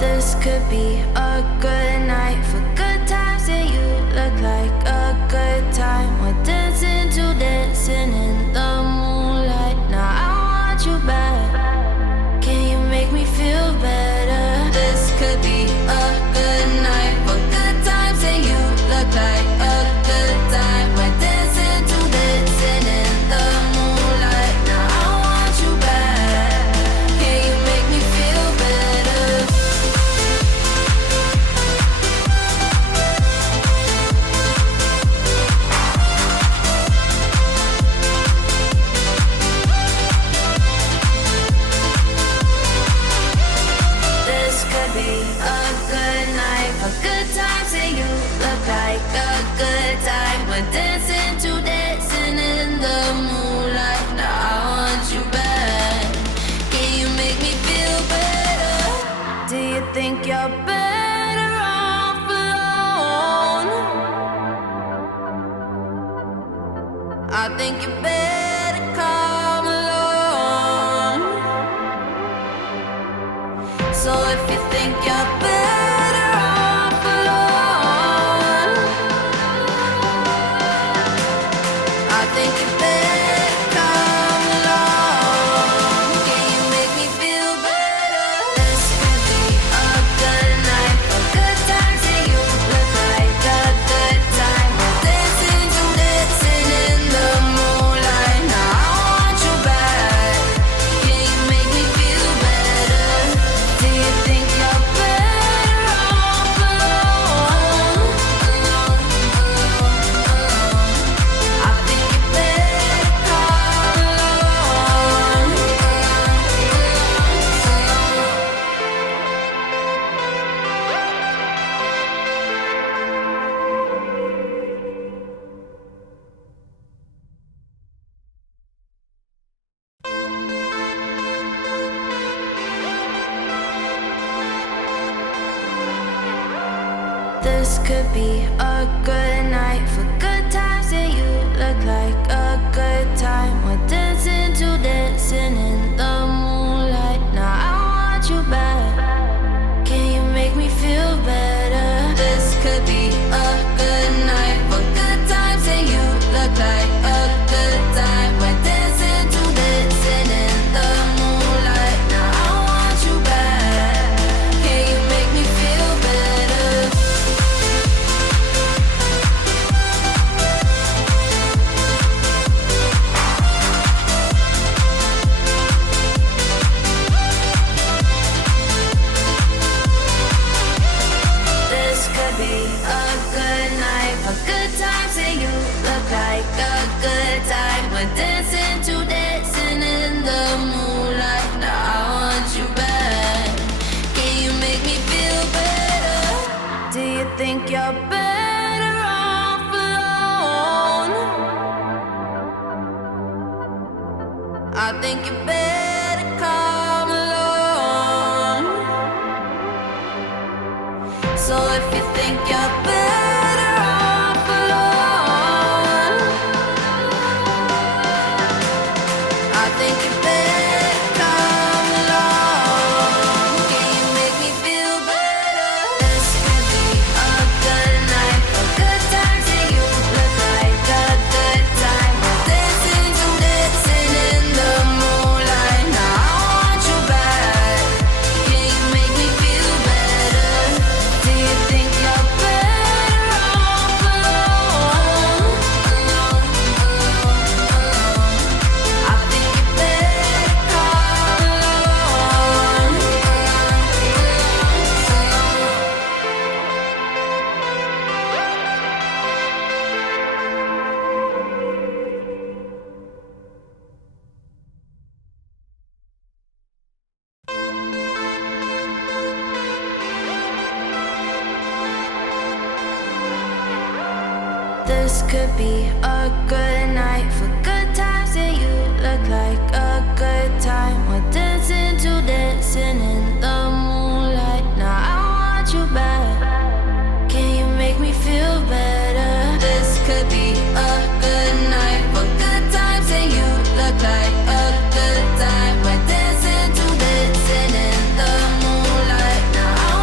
This could be a good night for good times, and you look like a good time. We're dancing to dancing in the moonlight. Now I want you back. Can you make me feel better? This could be a good night for good times, and you look like a good time. We're dancing to dancing in the moonlight. Now I want you back. Can you make me feel better? This could be a good night for good times, and you look like a good time. We're dancing to dancing in the moonlight. Now I want you back. Can you make me feel better? Do you think you're better off alone? I think you better come along. So if you think you're better off alone, I think you better come along. Can you make me feel better? This could be a good night for good times, and you look like a good time. We're dancing to dancing in the moonlight. Now I want you back. Can you make me feel better? Do you think you're better off alone? I think you better come along. This could be a good night for good times, and you look like a good time. We're dancing to dancing in the moonlight. Now I want you back. Can you make me feel better? This could be a good night for good times, and you look like a good time. We're dancing to dancing in the moonlight. Now I want you back. Can you make me feel better? This could be a good night for good times, and you look like a good time. We're dancing to dancing in the moonlight. Now I want you back. Can you make me feel better? Do you think you're better off alone? I think you better come along. So if you think you're better off alone, I think you better come along. Can you make me feel better? This could be a good night for good times, and you look like a good time. We're dancing to dancing in the moonlight. Now I want you back. Can you make me feel better? Do you think you're better off alone? I think you better come along. This could be a good night for good times, and you look like a good time. We're dancing to dancing in the moonlight. Now I want you back. Can you make me feel better? This could be a good night for good times, and you look like a good time. We're dancing to dancing in the moonlight. Now I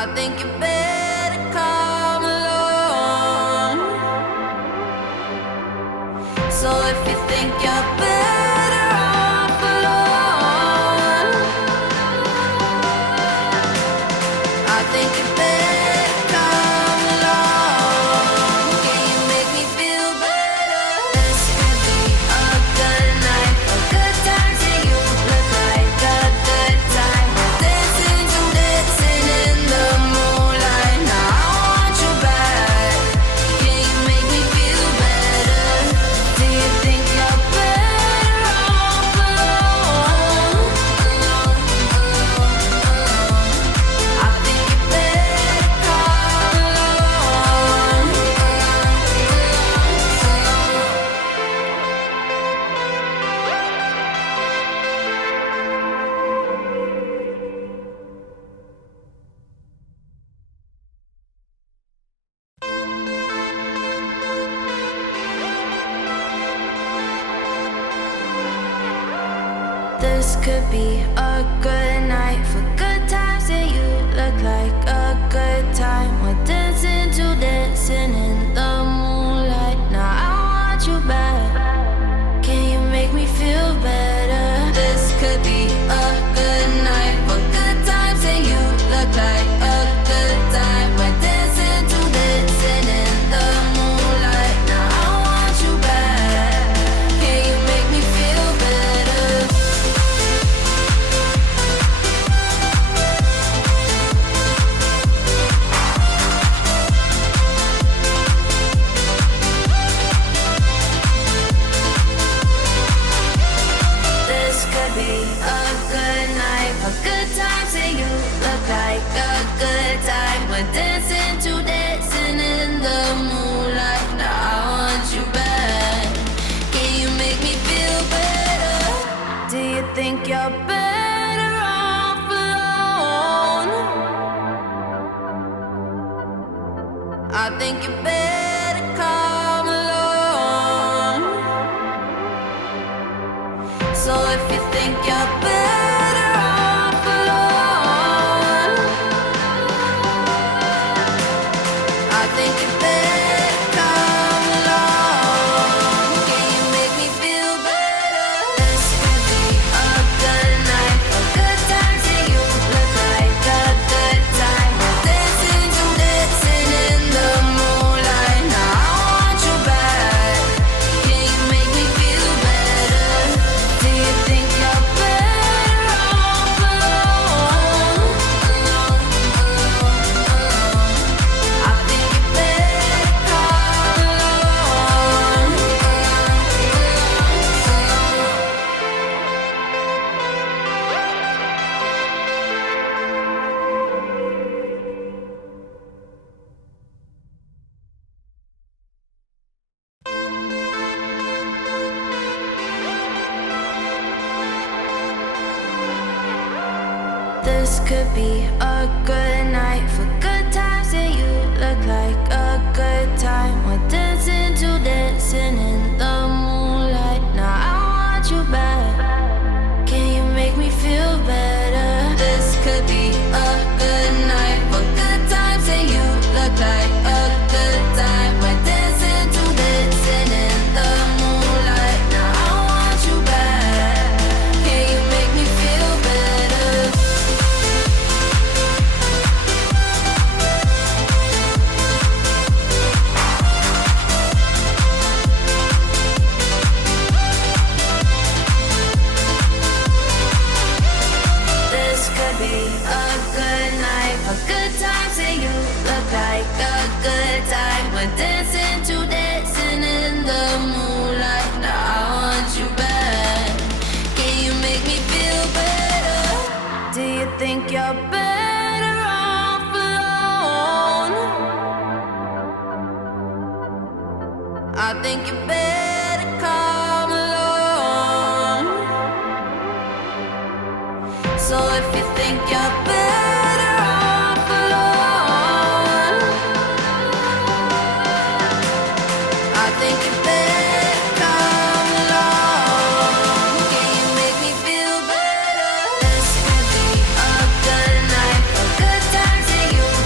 I think you better come along. So if you think you're better off alone, I think you better come along. Can you make me feel better? This could be a good night, a good time. See you look like a good time. Dancing to dancing in the moonlight. Now I want you back. Can you make me feel better? Do you think you're better off alone? I think you better come along. This could be a good night for good times. Yeah, you look like a good time. We're dancing to dancing in the moonlight. Now I want you back. Can you make me feel better? This could be a good night for good times. Yeah, you look like a good time. We're dancing to dancing in the moonlight. Now I want you back. Can you make me feel better? This could be a good night for good times. Say you look like a good time. We're dancing to dancing in the moonlight. Now I want you back. Can you make me feel better? Do you think you're better off alone? I think you better come along. So if you think you're better off alone, I think you better come along. Can you make me feel better? This could be a good night for good times. Yeah, you look like a good time. Dancing to dancing in the moonlight. Now I want you back. Can you make me feel better? Do you think you're better off alone? I think you better come along. This could be a good night for good times. Yeah, you look like a good time. We're dancing to dancing in the moonlight. Now I want you back. Can you make me feel better? This could be a good night for good times. Yeah, you look like a good time. We're dancing to dancing in the moonlight. Now I want you back. Can you make me feel better? This could be a good night for good times. Yeah, you look like a good time. We're dancing to dancing in the moonlight. Now I want you back. Can you make me feel better? Do you think you're better off alone? I think you better come along. So if you think you're better off alone, I think you better come along. Can you make me feel better? This could be a good night for good times. Yeah, you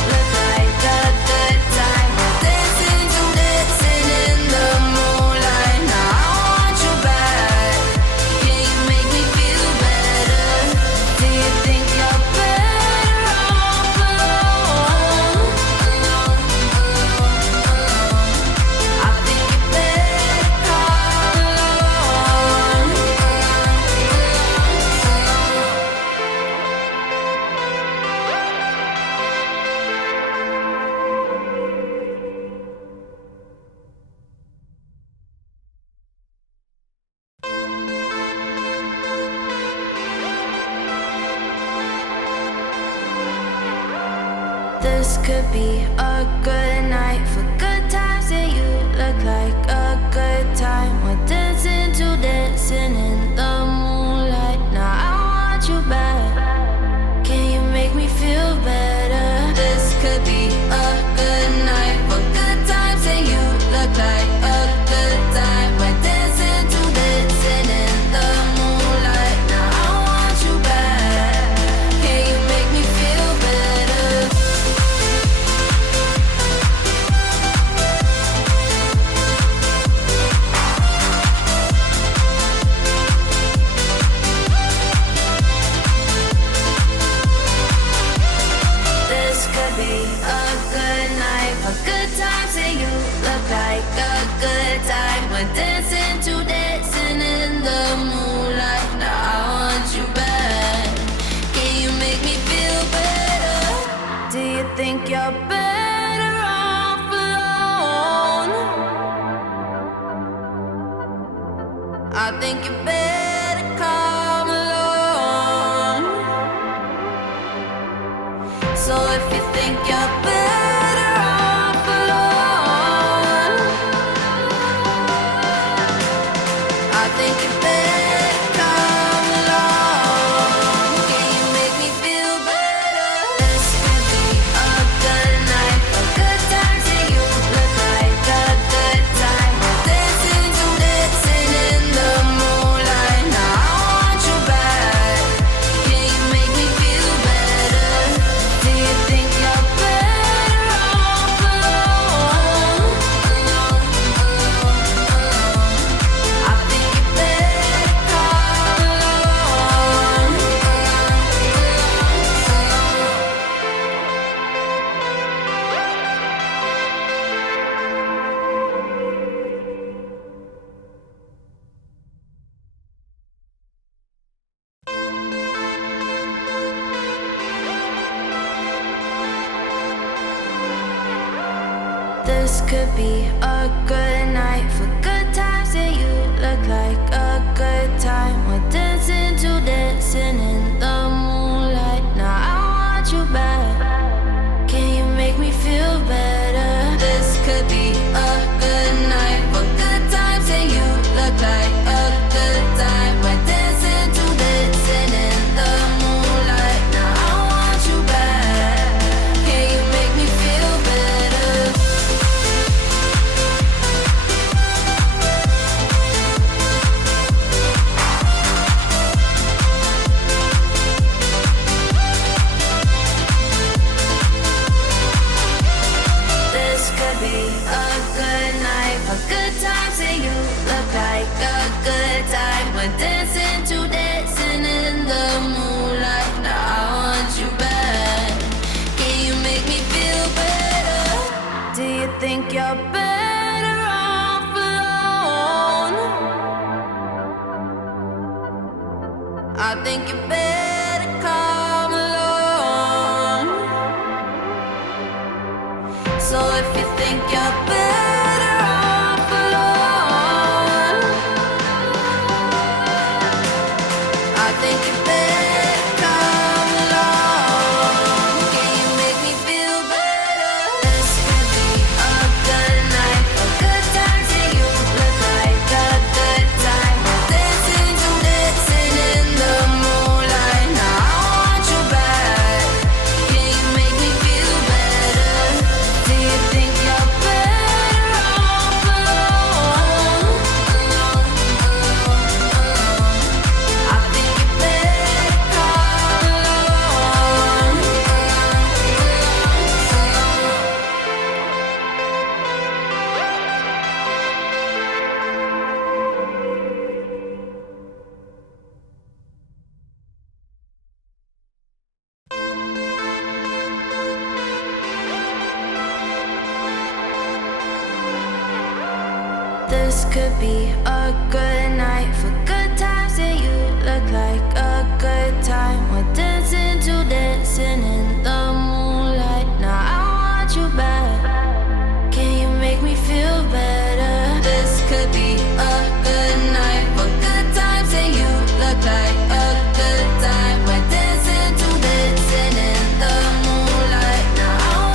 This could be a good night for good times, and you look like a good time. We're dancing to dancing in the moonlight. Now I want you back. Can you make me feel better? This could be a good night for good times, and you look like a good time. We're dancing to dancing in the moonlight. Now I want you back. Can you make me feel better? This could be a good night for good times, and you look like a good time. We're dancing to dancing in the moonlight. Now I want you back. Can you make me feel better? Do you think you're better off alone? I think you better come along. So if you think you're better off alone, I think you better come along. Can you make me feel better? This could be a good night for good times, and you look like a good time. We're dancing to dancing in the moonlight. Now I want you back. Can you make me feel better? Do you think you're better off alone? I think you better come along. This could be a good night for good times, and you look like a good time. We're dancing to dancing in the moonlight. Now I want you back. Can you make me feel better? This could be a good night for good times, and you look like a good time. We're dancing to dancing in the moonlight. Now I want you back. Can you make me feel better? This could be a good night for good times, and you look like a good time. We're dancing to dancing in the moonlight. Now I want you back. Can you make me feel better? Do you think you're better off alone? I think you better come along. So if you think you're better off alone, I think you better come along. Can you make me feel better? This could be a good night for good times, and you look like a good time. We're dancing to dancing in the moonlight. Now I want you back. Can you make me feel better? Do you think you're better off alone? I think you better come along. This could be a good night for good times, and you look like a good time. We're dancing to dancing in the moonlight. Now I want you back. Can you make me feel better? This could be a good night for good times, and you look like a good time. We're dancing to dancing in the moonlight. Now I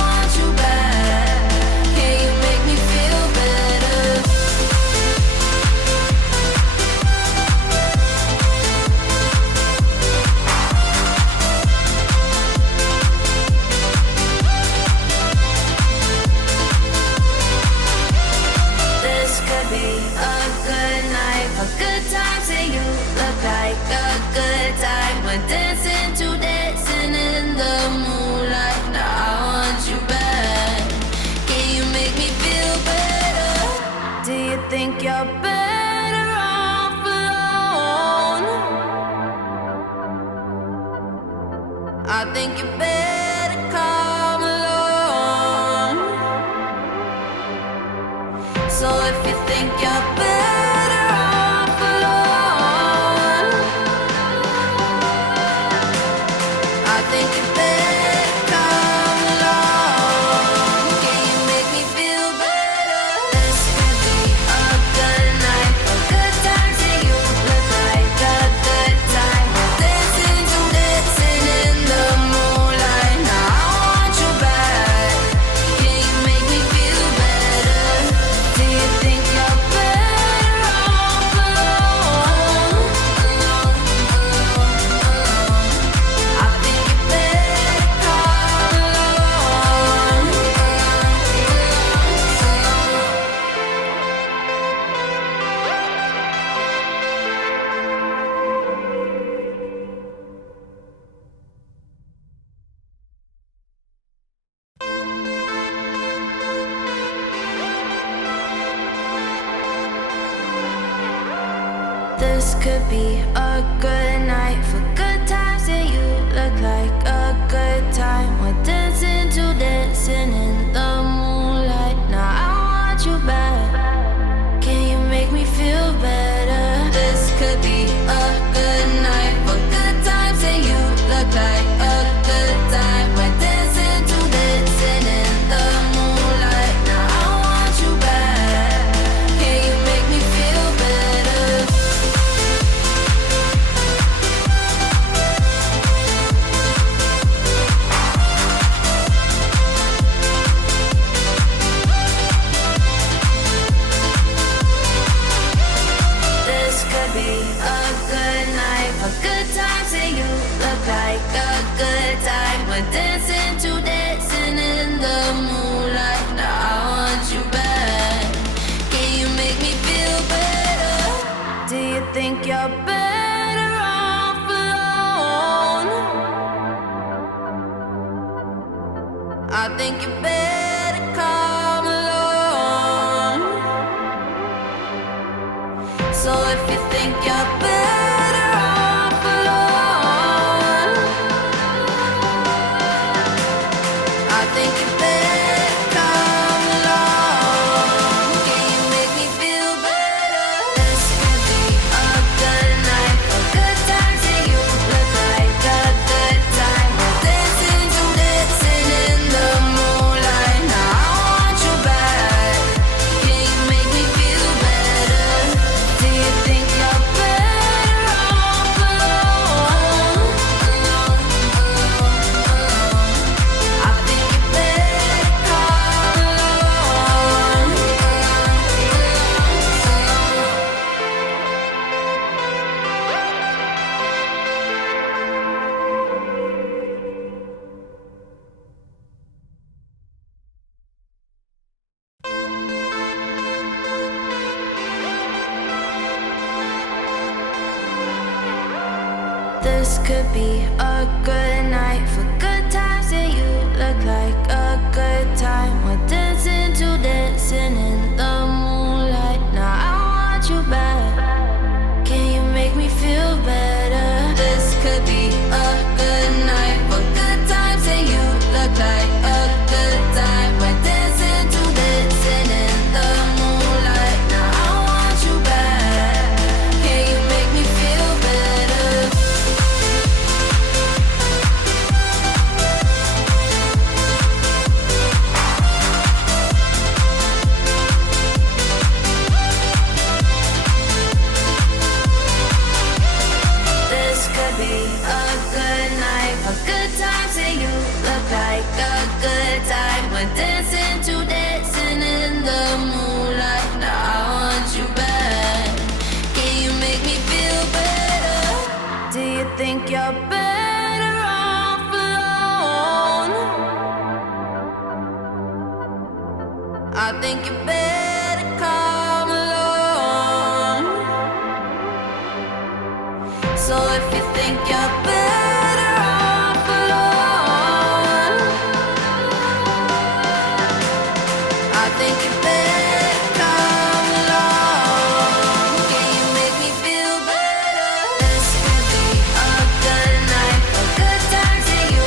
I think you better come along. So if you think you're better off alone, I think you better come along. Can you make me feel better? This could be a good night, a good time. See you look like a good time. Dancing to dancing in the moonlight. Now I want you back. Can you make me feel better? Do you think you're better off alone? I think you better come along. This could be a good night for good times, and you look like a good time. We're dancing to dancing in the moonlight. Now I want you back. Can you make me feel better? This could be a good night for good times, and you look like a good time. We're dancing to dancing in the moonlight. Now I want you back. Can you make me feel better? This could be a good night for good times, and you look like a good time. We're dancing to dancing in the moonlight. Now I want you back. Can you make me feel better? Do you think you're better off alone? I think you better come along. So if you think you're better off alone, I think you better come along. Can you make me feel better? This could be a good night for good times, and you look like a good time. We're dancing to dancing in the moonlight. Now I want you back. Can you make me feel better? Do you think you're better off alone? I think you better come along. This could be a good night for good times, and you look like a good time. We're dancing to dancing in the moonlight. Now I want you back. Can you make me feel better? This could be a good night for good times, and you look like a good time. We're dancing to dancing in the moonlight. Now I want you back. Can you make me feel better? This could be a good night for good times, and you look like a good time. We're dancing to dancing in the moonlight. Now I want you back. Can you make me feel better? Do you think you're better off alone? I think you better come along. So if you think you're better off alone, I think you better come along. Can you make me feel better? This could be a good night for good times, and you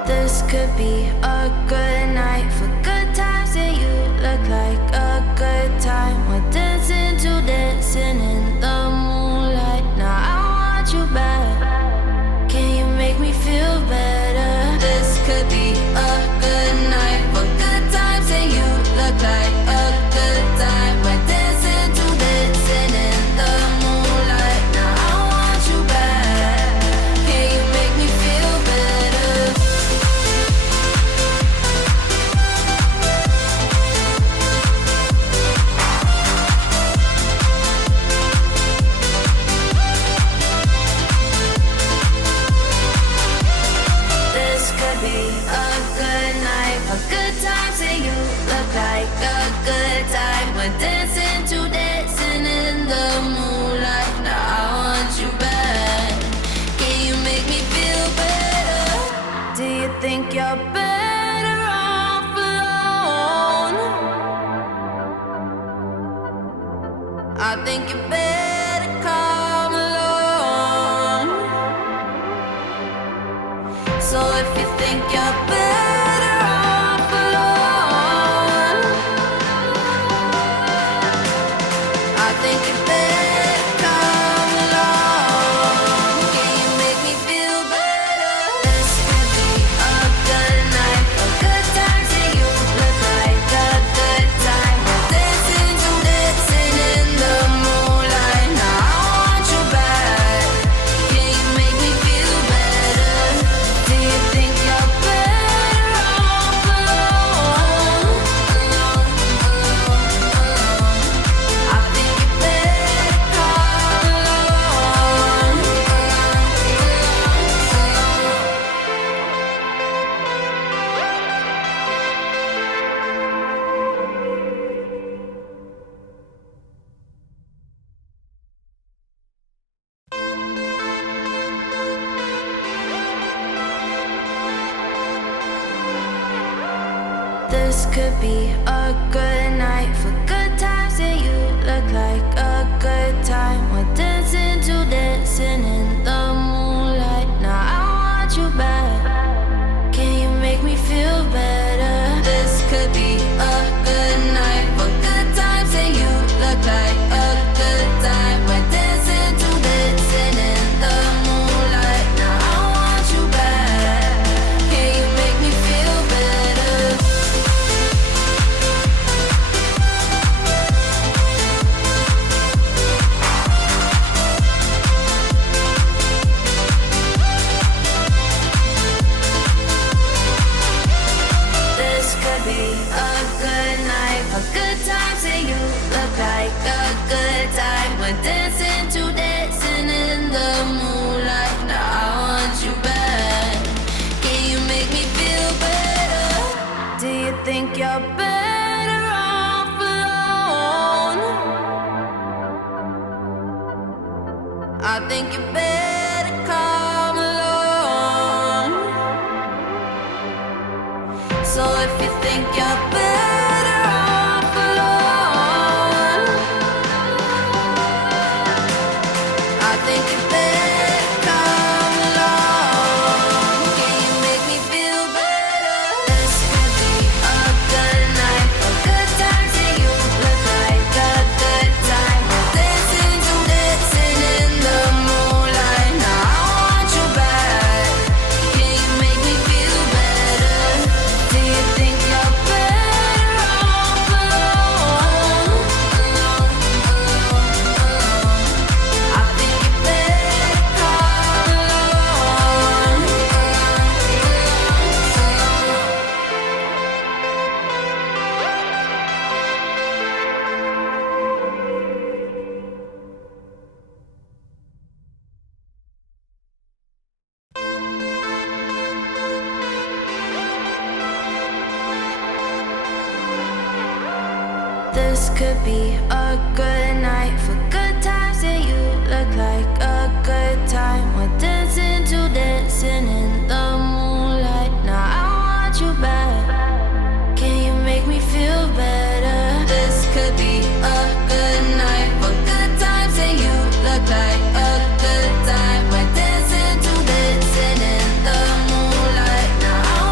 This could be a good night for good times, and you look like a good time. We're dancing to dancing in the moonlight. Now I want you back. Can you make me feel better? This could be a good night for good times, and you look like a good time. We're dancing to dancing in the moonlight. Now I want you back. Can you make me feel better? This could be a good night for good times, and you look like a good time. We're dancing to dancing in the moonlight. Now I want you back. Can you make me feel better? Do you think you're better off alone? I think you better come along. So if you think you're better off alone, I think you better come along. Can you make me feel better? This could be a good night for good times, and you look like a good time. We're dancing to dancing in the moonlight. Now I want you back. Can you make me feel better? Do you think you're better off alone? I think you better come along. This could be a good night for good times, and you look like a good time. We're dancing to dancing in the moonlight. Now I want you back. Can you make me feel better? This could be a good night for good times, and you look like a good time. We're dancing to dancing in the moonlight. Now I want you back. Can you make me feel better? This could be a good night for good times, and you look like a good time. We're dancing to dancing in the moonlight. Now I want you back. Can you make me feel better? Do you think you're better off alone? I think you better come along. So if you think you're better off alone, I think you better come along. Can you make me feel better? This could be a good night for good times, and you look like a good time. We're dancing to dancing in the moonlight. Now I want you back. Can you make me feel better? Do you think you're better off alone? I think you better come along. This could be a good night for good times, and you look like a good time. We're dancing to dancing in the moonlight. Now I want you back. Can you make me feel better? This could be a good night for good times, and you look like a good time. We're dancing to dancing in the moonlight. Now I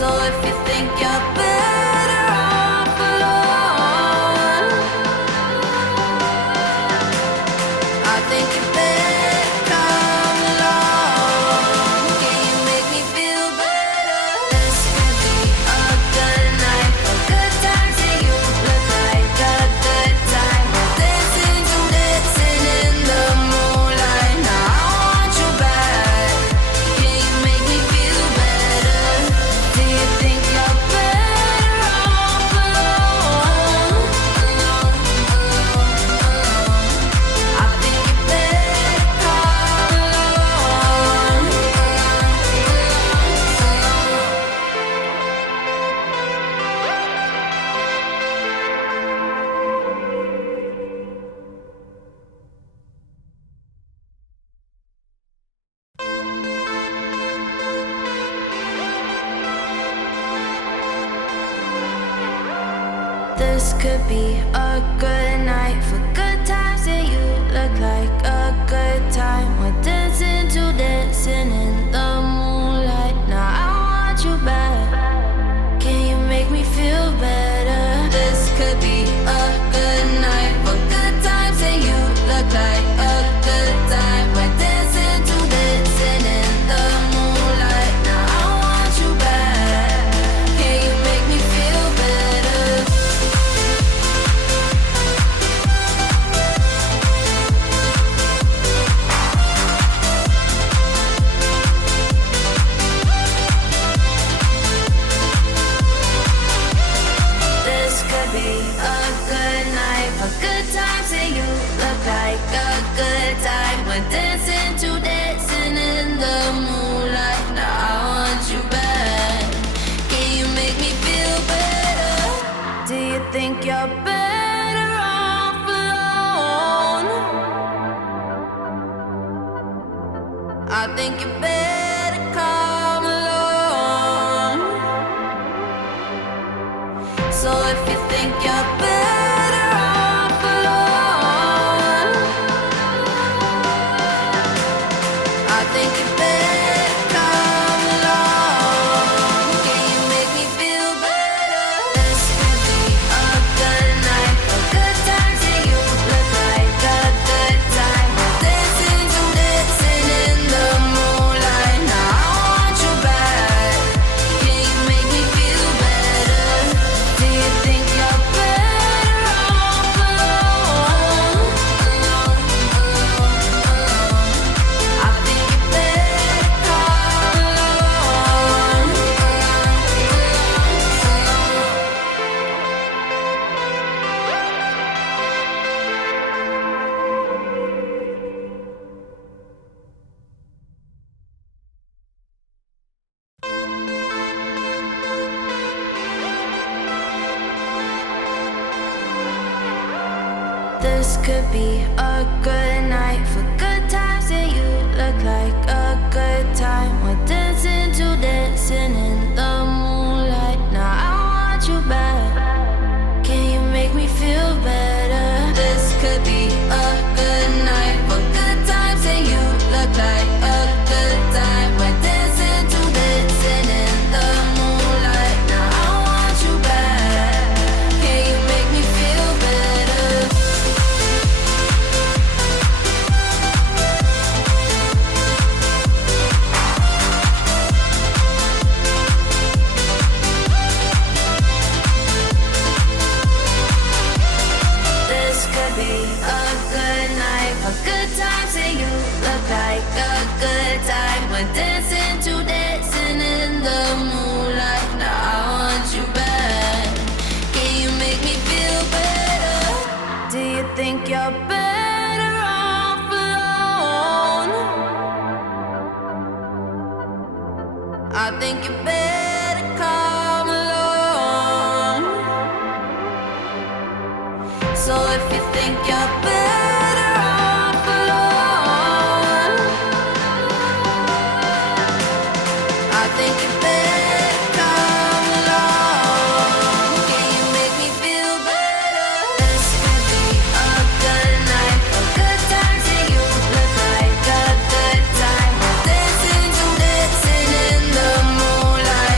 So if you think you're better off alone, I think you better come along. Can you make me feel better? This could be a good night, a good time. See you look like a good time. We're dancing to dancing in the moonlight. Now I want you back. Can you make me feel better? Do you think you're better off alone? Alone, alone, alone. I think you better come along. This could be a good night for good times, and you look like a good time. We're dancing to dancing in the moonlight. Now I want you back. Can you make me feel better? This could be a good night for good times, and you look like a good time. We're dancing to dancing in the moonlight. Now I want you back. Can you make me feel better? This could be a good night for good times, and you look like a good time. We're dancing to dancing in the moonlight. Now I want you back. Can you make me feel better? Do you think you're better off alone? I think you better come along. So if you think you're better off alone, I think you better come along. Can you make me feel better? This could be a good night for good times, and you look like a good time. We're dancing to dancing in the moonlight. Now I want you back. Can you make me feel better? Do you think you're better off alone? Alone, alone, alone. I think you better come along. This could be a good night for good times, and you look like a good time. We're dancing to dancing in the moonlight. Now I want you back. Can you make me feel better? This could be a good night for good times, and you look like a good time. We're dancing to dancing in the moonlight. Now I want you back. Can you make me feel better? This could be a good night for good times, and you look like a good time. We're dancing to dancing in the moonlight. Now I want you back. Can you make me feel better? Do you think you're better off alone? I think you better come along. So if you think you're better off alone, I think you better come along. Can you make me feel better? This could be a good night for good times, and you look like a good time. We're dancing to dancing in the moonlight.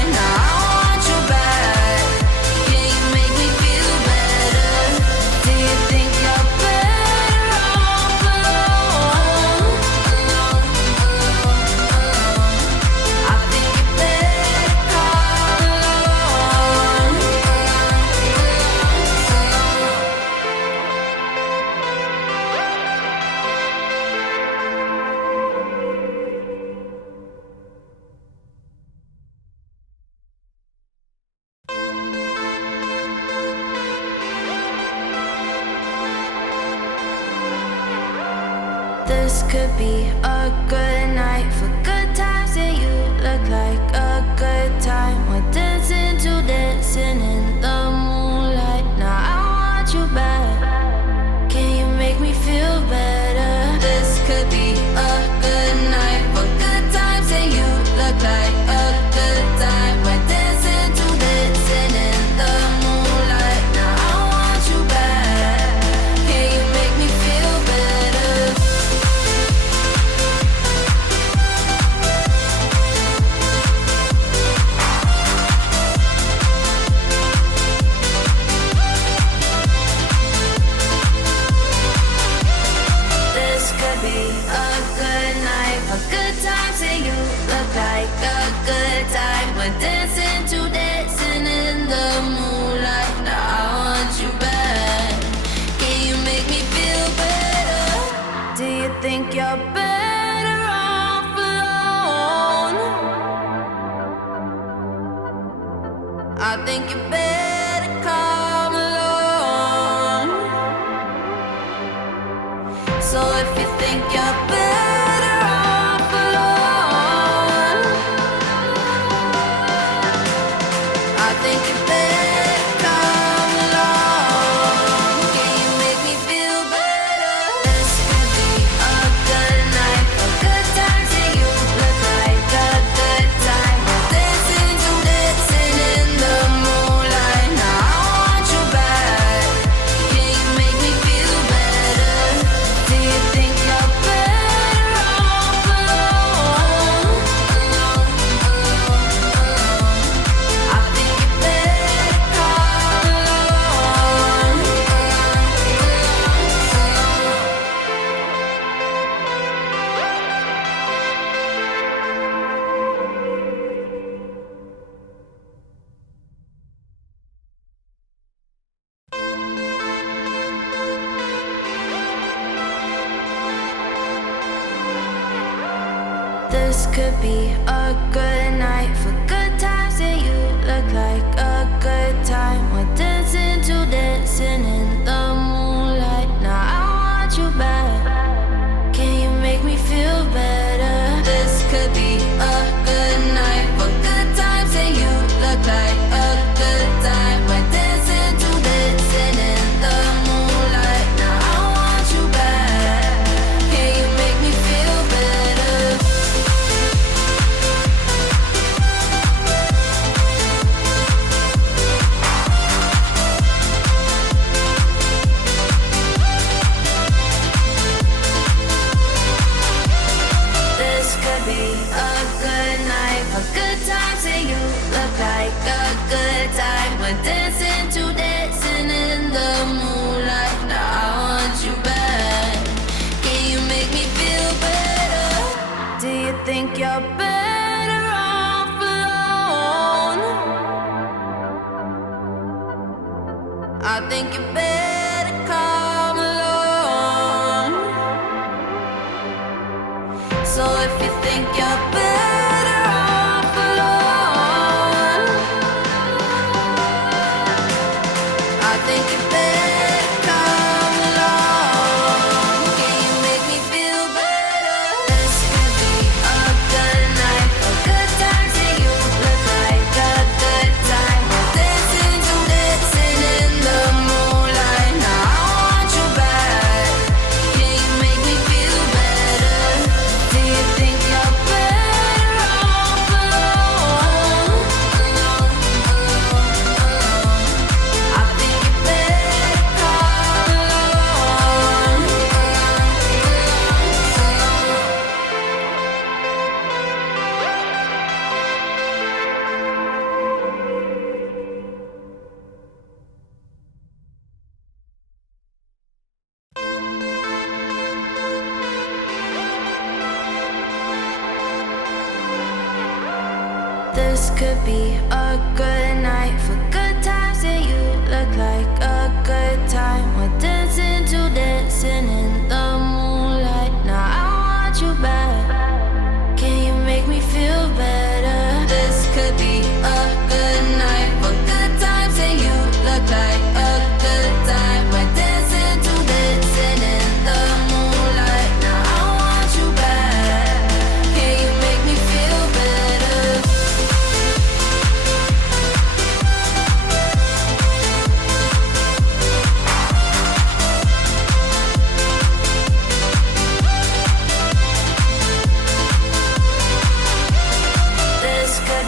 This could be a good night for good times, and you look like a good time. We're dancing to dancing in the moonlight. Now I want you back. Can you make me feel better? This could be a good night for good times, and you look like a good time. We're dancing to dancing in the moonlight. Now I want you back. Can you make me feel better? This could be a good night for good times, and you look like a good time. We're dancing to dancing in the moonlight. Now I want you back. Can you make me feel better? Do you think you're better off alone? I think you better come along. So if you think you're better off alone, I think you better come along. Can you make me feel better? This could be a good night for good times, and you look like a good time. We're dancing to dancing in the moonlight. Now I want you back. Can you make me feel better? Do you think you're better off alone? I think you better come along. This could be a good night for good times, and you look like a good time. We're dancing to dancing in the moonlight. Now I want you back. Can you make me feel better? This could be a good night for good times, and you look like a good time. We're dancing to dancing in the moonlight. Now I want you back. Can you make me feel better? This could be a good night for good times, and you look like a good time. We're dancing to dancing in the moonlight. Now I want you back. Can you make me feel better? Do you think you're better off alone? I think you better come along. So if you think you're better off alone, I think you better come along. Can you make me feel better? This could be a good night for good times, and you look like a good time. We're dancing to dancing in the moonlight. Now I want you back. Can you make me feel better? Do you think you're better off alone? I think you better come along. This could be a good night for good times, and you look like a good time. We're dancing to dancing in the moonlight. Now I want you back. Can you make me feel better? This could be a good night for good times, and you look like a good time. We're dancing to dancing in the moonlight. Now I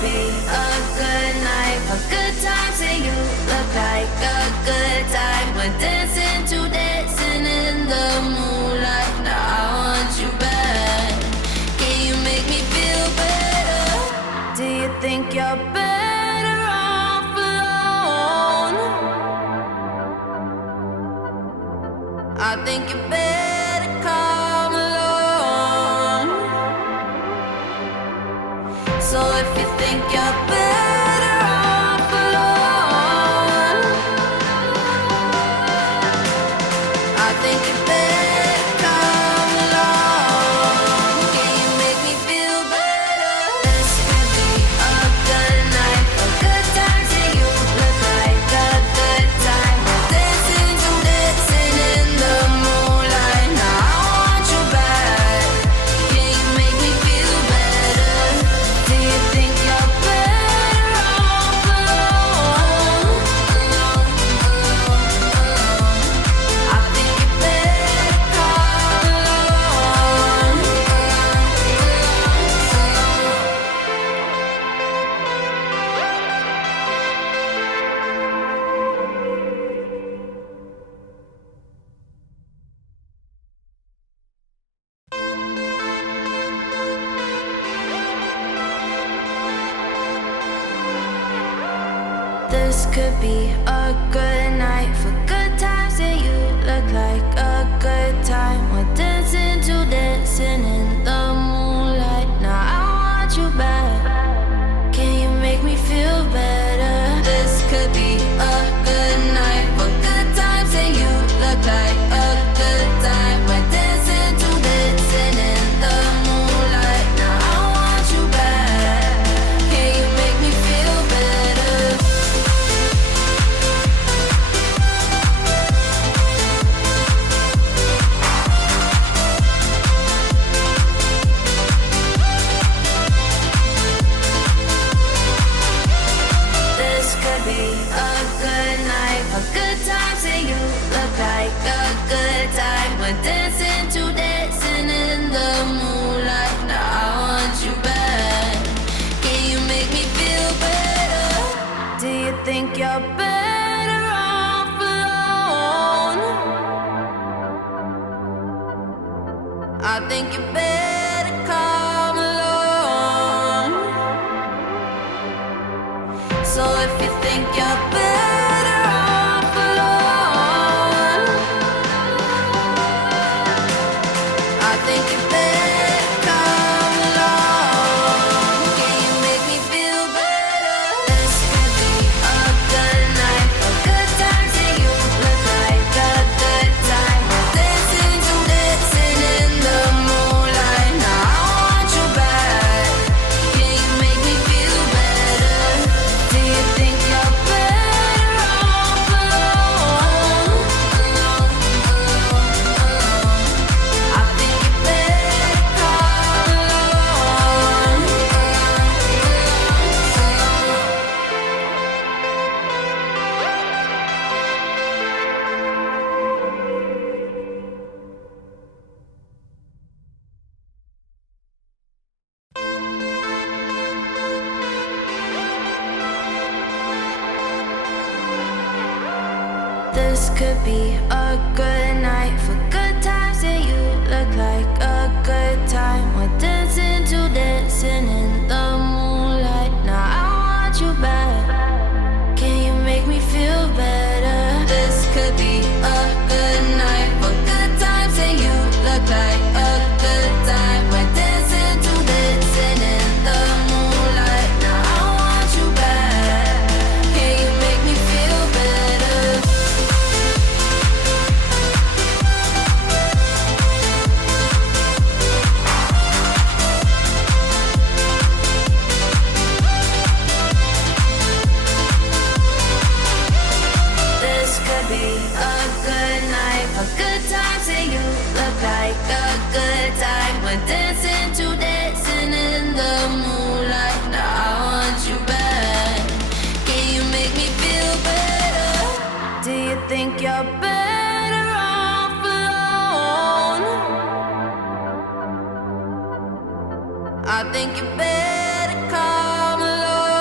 be a good night for good times, and you look like a good time. We're dancing to dancing in the moonlight. Now I want you back. Can you make me feel better? Do you think you're better off alone? I think you better come along. So if you think you're better off alone, I think you better come along. Can you make me feel better? This could be a good night for good times, and you look like a good time. We're dancing to dancing in the moonlight. Now I want you back. Can you make me feel better? Do you think you're better off alone? I think you better come along. This could be a good night for good times, and you look like a good time. We're dancing to dancing in the moonlight. Now I want you back. Can you make me feel better? This could be a good night for good times, and you look like a good time. We're dancing to dancing in the moonlight. Now I want you back. Can you make me feel better? This could be a good night for good times, and you look like a good time. We're dancing to dancing in the moonlight. Now I want you back. Can you make me feel better? Do you think you're better off alone? I think you better come along. So if you think you're better off alone, I think you better come along. Can you make me feel better? This could be a good night for good times, and you look like a good time. We're dancing to dancing in the moonlight. Now I want you back. Can you make me feel better? Do you think you're better off alone? I think you better come along. This could be a good night for good times, and you look like a good time. We're dancing to dancing in the moonlight. Now I want you back. Can you make me feel better? This could be a good night for good times, and you look like a good time. We're dancing to dancing in the moonlight. Now I want you back. Can you make me feel better? This could be a good night for good times, and you look like a good time. We're dancing to dancing in the moonlight. Now I want you back. Can you make me feel better? Do you think you're better off alone? I think you better come along.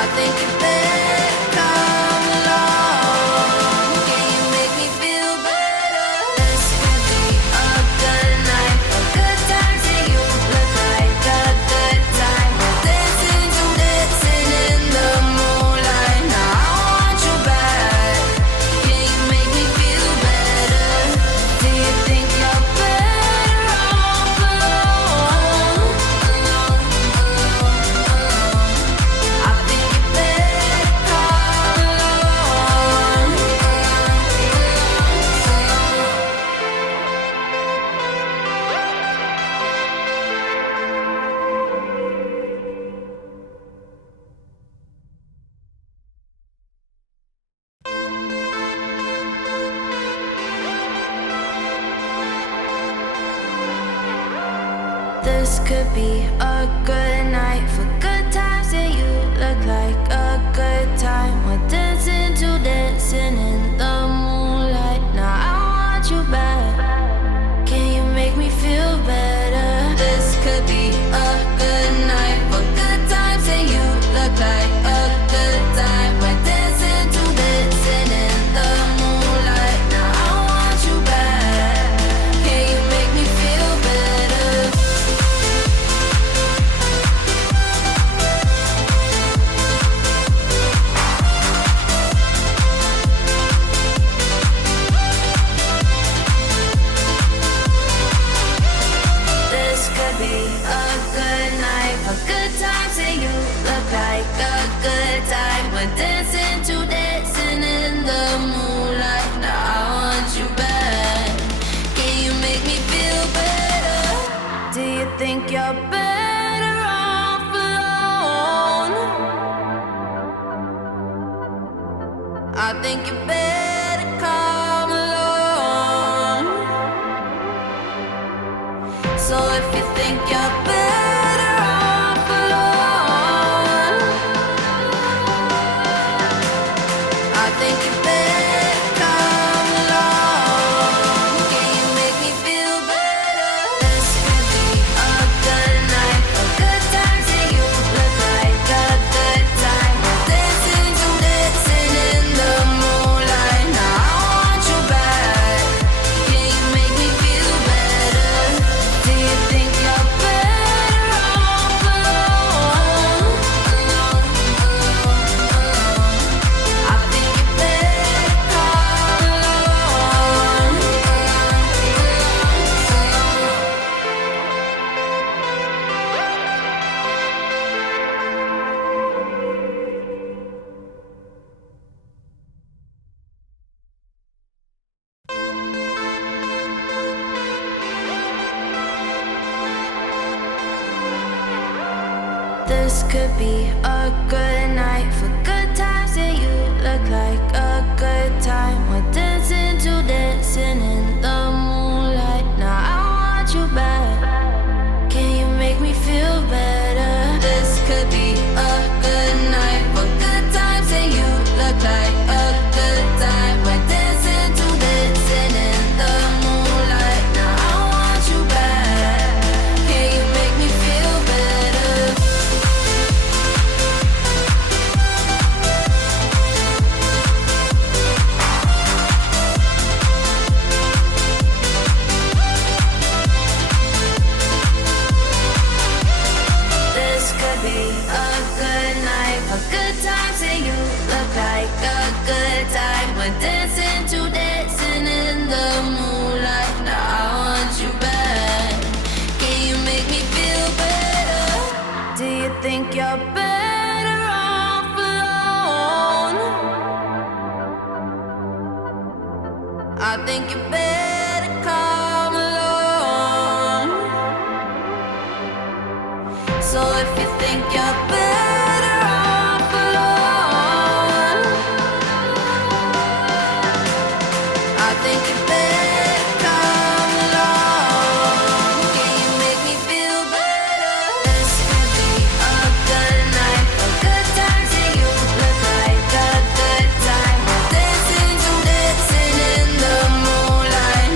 I think you better come along. Can you make me feel better? This could be a good night, a good time. Say you look like a good time. We're dancing to dancing in the moonlight. Now I want you back. Can you make me feel better? Do you think you're better off alone? I think you better come along. This could be a good night for good times, and you look like a good time. We're dancing to dancing in the moonlight. Now I want you back. Can you make me feel better? This could be a good night for good times, and you look like a good time. We're dancing to dancing in the moonlight. Now I want you back. Can you make me feel better? This could be a good night for good times, and you look like a good time. We're dancing to dancing in the moonlight. Now I want you back. Can you make me feel better? Do you think you're better off alone? I think you better come along. So if you think you're better off alone, I think you better come along. Can you make me feel better? This could be a good night, a good time. Say you look like a good time. We're dancing to dancing in the moonlight. Now I want you back. Can you make me feel better? Do you think you're better off alone? I think you better come along. This could be a good night for good times, and you look like a good time. We're dancing to dancing in the moonlight. Now I want you back. Can you make me feel better? This could be a good night for good times, and you look like a good time. We're dancing to dancing in the moonlight. Now I want you back. Can you make me feel better? This could be a good night for good times, and you look like a good time. We're dancing to dancing in the moonlight. Now I want you back. Can you make me feel better? Do you think you're better off alone? I think you better come along. So if you think you're better off alone, I think you better come along. Can you make me feel better? This could be a good night, a good time. Say you look like a good time. We're dancing to dancing in the moonlight.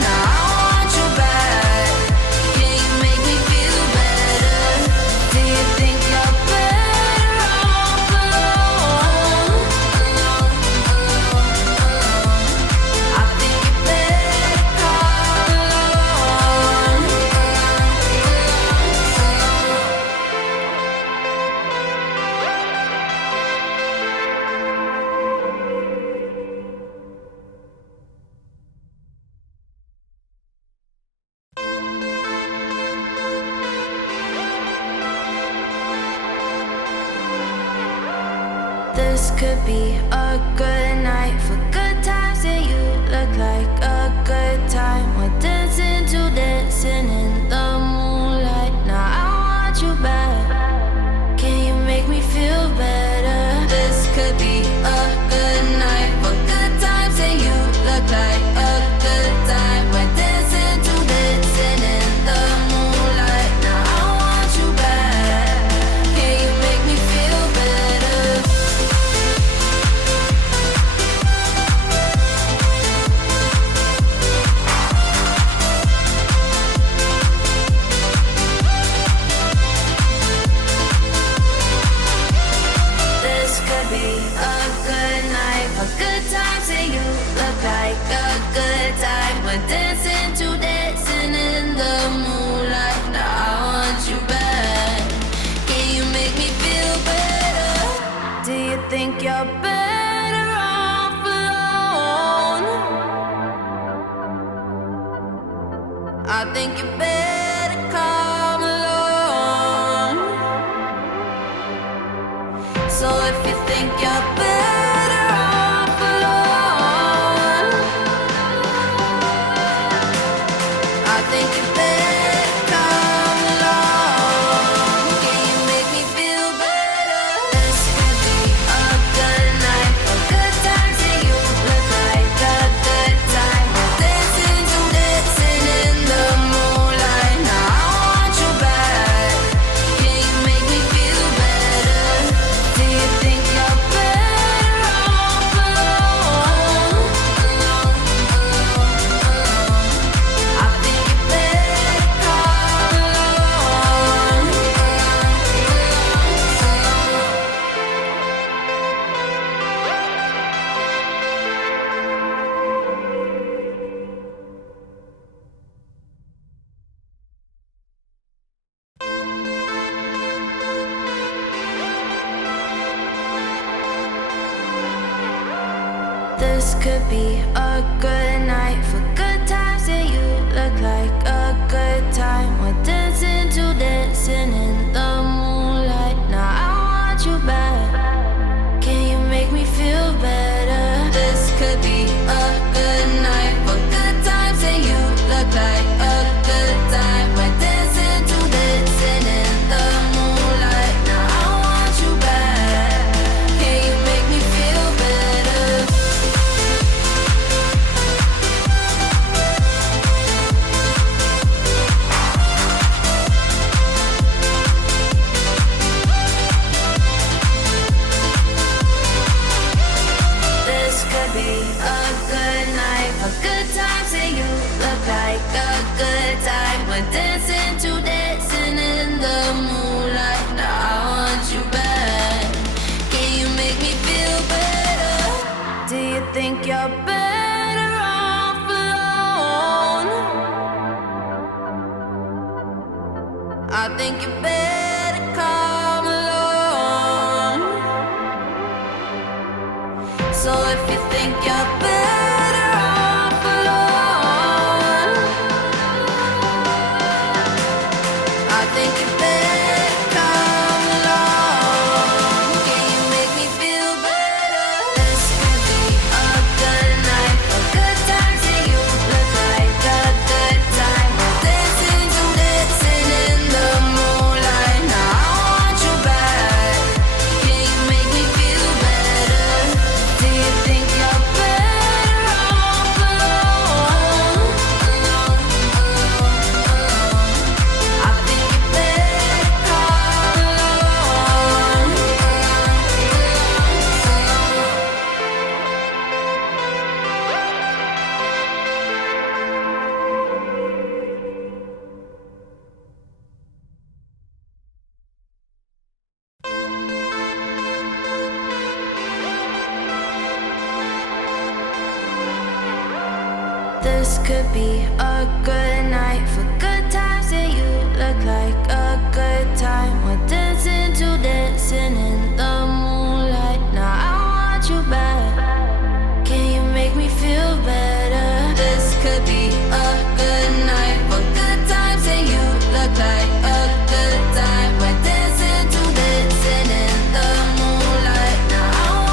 This could be a good night for good times, and you look like a good time. We're dancing to dancing in the moonlight. Now I want you back. Can you make me feel better? This could be a good night for good times, and you look like a good time. We're dancing to dancing in the moonlight. Now I want you back. Can you make me feel better? This could be a good night for good times, and you look like a good time. We're dancing to dancing in the moonlight. Now I want you back. Can you make me feel better? Do you think you're better off alone? I think you better come along. So if you think you're better off alone, I think you better come along. Can you make me feel better? This could be a good night for good times, and you look like a good time. We're dancing to dancing in the moonlight. Now I want you back. Can you make me feel better? Do you think you're better off alone? I think you better come along. This could be a good night for good times, and you look like a good time. We're dancing to dancing in the moonlight. Now I want you back. Can you make me feel better? This could be a good night for good times, and you look like a good time. We're dancing to dancing in the moonlight. Now I want you back. Can you make me feel better? This could be a good night for good times, and you look like a good time. We're dancing to dancing in the moonlight. Now I want you back. Can you make me feel better? Do you think you're better off alone? I think you better come along. So if you think you're better off alone, I think you better come along. Can you make me feel better? This could be a good night for good times, and you look like a good time. We're dancing to dancing in the moonlight. Now I want you back. Can you make me feel better? Do you think you're better off alone? I think you better come along. This could be a good night for good times, and you look like a good time. We're dancing to dancing in the moonlight. Now I want you back. Can you make me feel better? This could be a good night for good times, and you look like a good time. We're dancing to dancing in the moonlight. Now I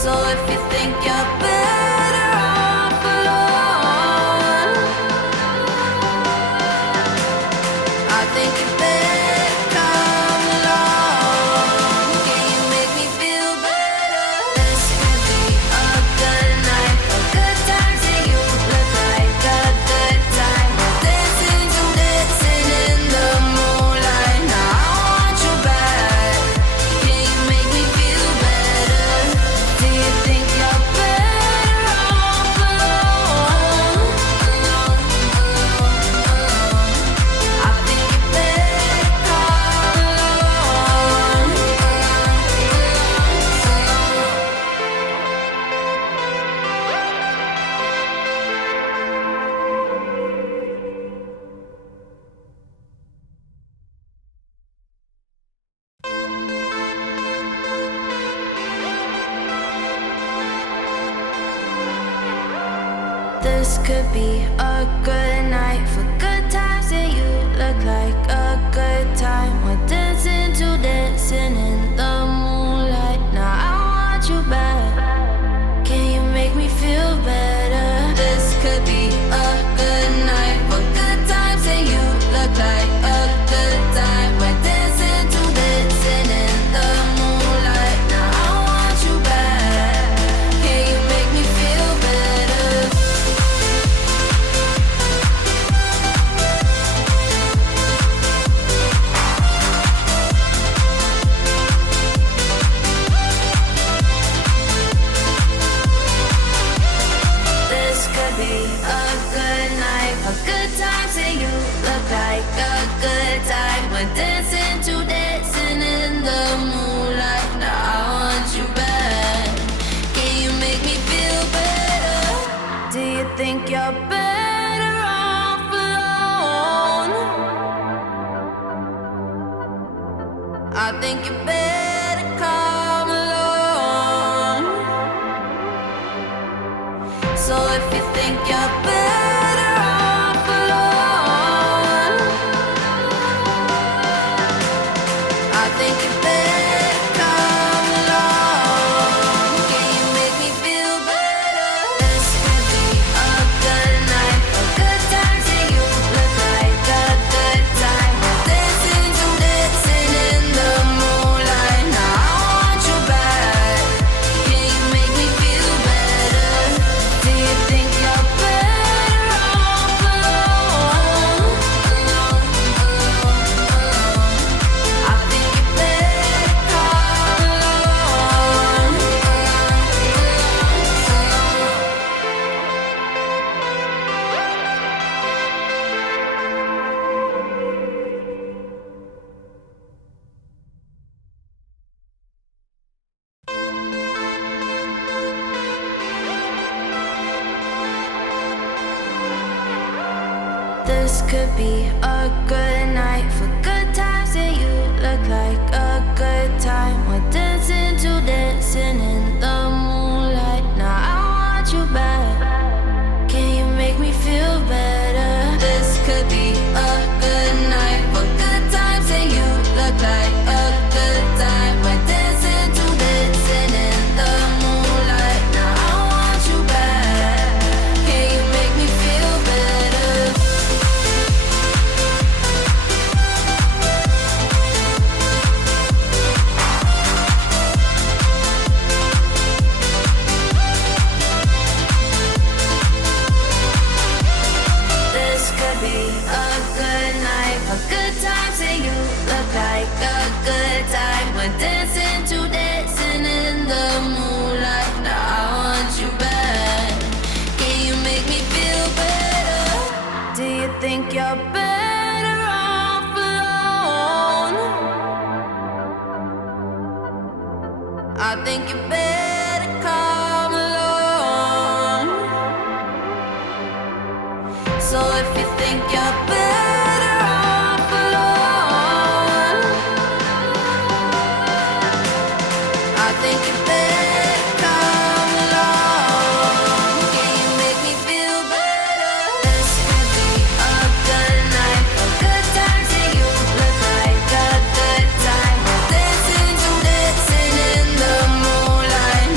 So if you think you're better off alone, I think you better come along. Can you make me feel better? This could be a good night, a good time. See you look like a good time. Dancing to dancing in the moonlight. Now I want you back. Can you make me feel better? Do you think you're better off alone? I think you better come along. This could be a good night for good times, and you look like a good time. We're dancing to dancing in the moonlight. Now I want you back. Can you make me feel better? This could be a good night for good times, and you look like a good time. We're dancing to dancing in the moonlight. Now I want you back. Can you make me feel better? This could be a good night for good times, and you look like a good time. We're dancing to dancing in the moonlight. Now I want you back. Can you make me feel better? Do you think you're better off alone? I think you better come along. So if you think you're better off alone, I think you better come along. Can you make me feel better? This could be a good night for good times, and you look like a good time. We're dancing to dancing in the moonlight. Now I want you back. Can you make me feel better? Do you think you're better off alone? I think you better come along. This could be a good night for good times, and you look like a good time. We're dancing to dancing in the moonlight. Now I want you back. Can you make me feel better? This could be a good night for good times, and you look like a good time. We're dancing to dancing in the moonlight. Now I want you back. Can you make me feel better? This could be a good night for good times, and you look like a good time. We're dancing to dancing in the moonlight. Now I want you back. Can you make me feel better? Do you think you're better off alone? I think you better come along. So if you think you're better off alone, I think you better come along. Can you make me feel better? This could be a good night for good times, and you look like a good time. Dancing to dancing in the moonlight.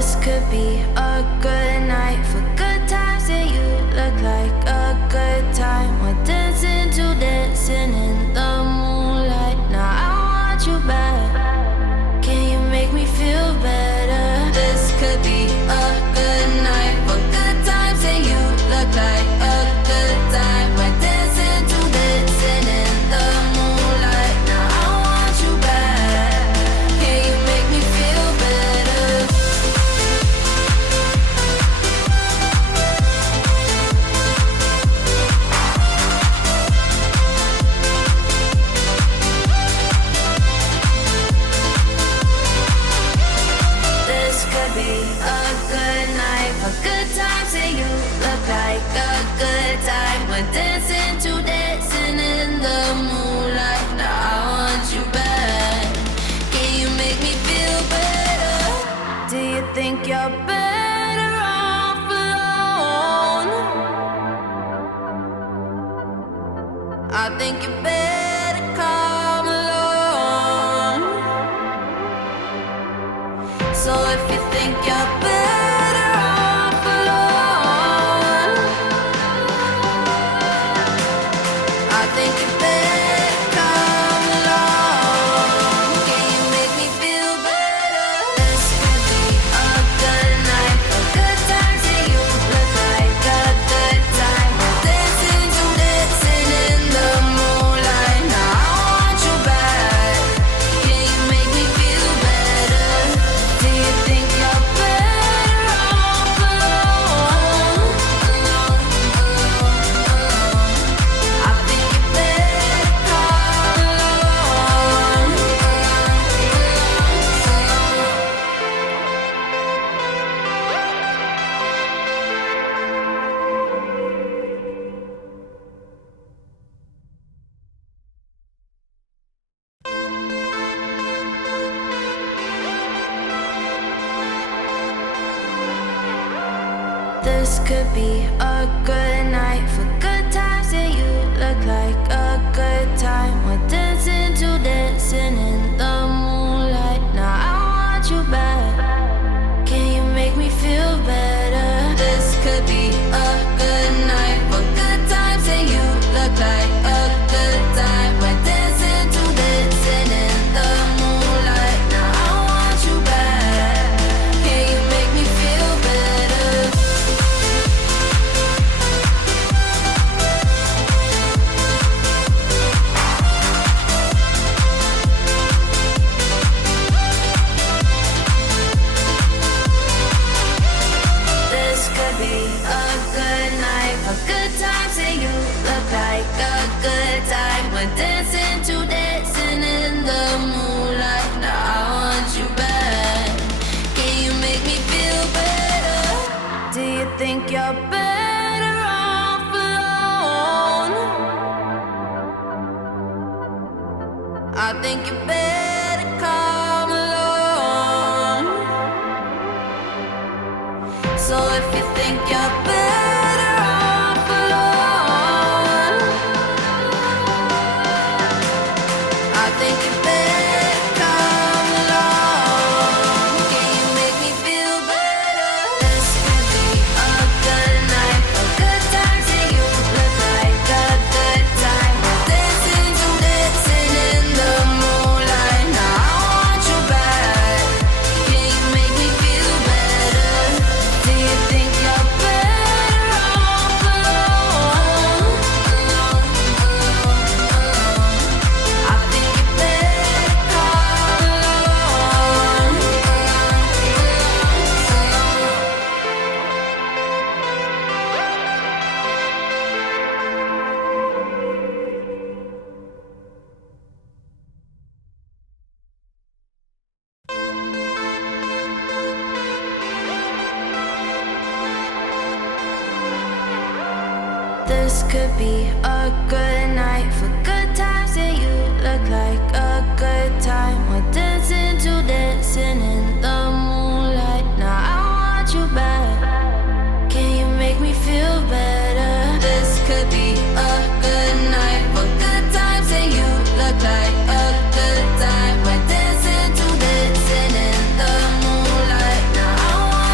This could be a good night for good times, and you look like a good time. We're dancing to dancing in the moonlight. Now I want you back. Can you make me feel better? This could be a good night for good times, and you look like a good time. We're dancing to dancing in the moonlight. Now I want you back. Can you make me feel better? This could be a good night for good times, and you look like a good time. We're dancing to dancing in the moonlight. Now I want you back. Can you make me feel better? Do you think you're better off alone? I think you better come along. So if you think you're better off alone, I think you better come along. Can you make me feel better? This could be a good night for good times, and you look like a good time. We're dancing to dancing in the moonlight. Now I want you back. Can you make me feel better? Do you think you're better off alone? I think you better come along. This could be a good night for good times, and you look like a good time. We're dancing to dancing in the moonlight. Now I want you back. Can you make me feel better? This could be a good night for good times, and you look like a good time. We're dancing to dancing in the moonlight. Now I want you back. Can you make me feel better? This could be a good night for good times, and you look like a good time. We're dancing to dancing in the moonlight. Now I want you back. Can you make me feel better? Do you think you're better off alone? I think you better come along. So if you think you're better off alone, I think you better come along. Can you make me feel better? This could be a good night for good times, and you look like a good time. We're dancing to dancing in the moonlight. Now I want you back. Can you make me feel better? Do you think you're better off alone? I think you better come along. This could be a good night for good times, and you look like a good time. We're dancing to dancing in the moonlight. Now I want you back. Can you make me feel better? This could be a good night for good times, and you look like a good time. We're dancing to dancing in the moonlight. Now I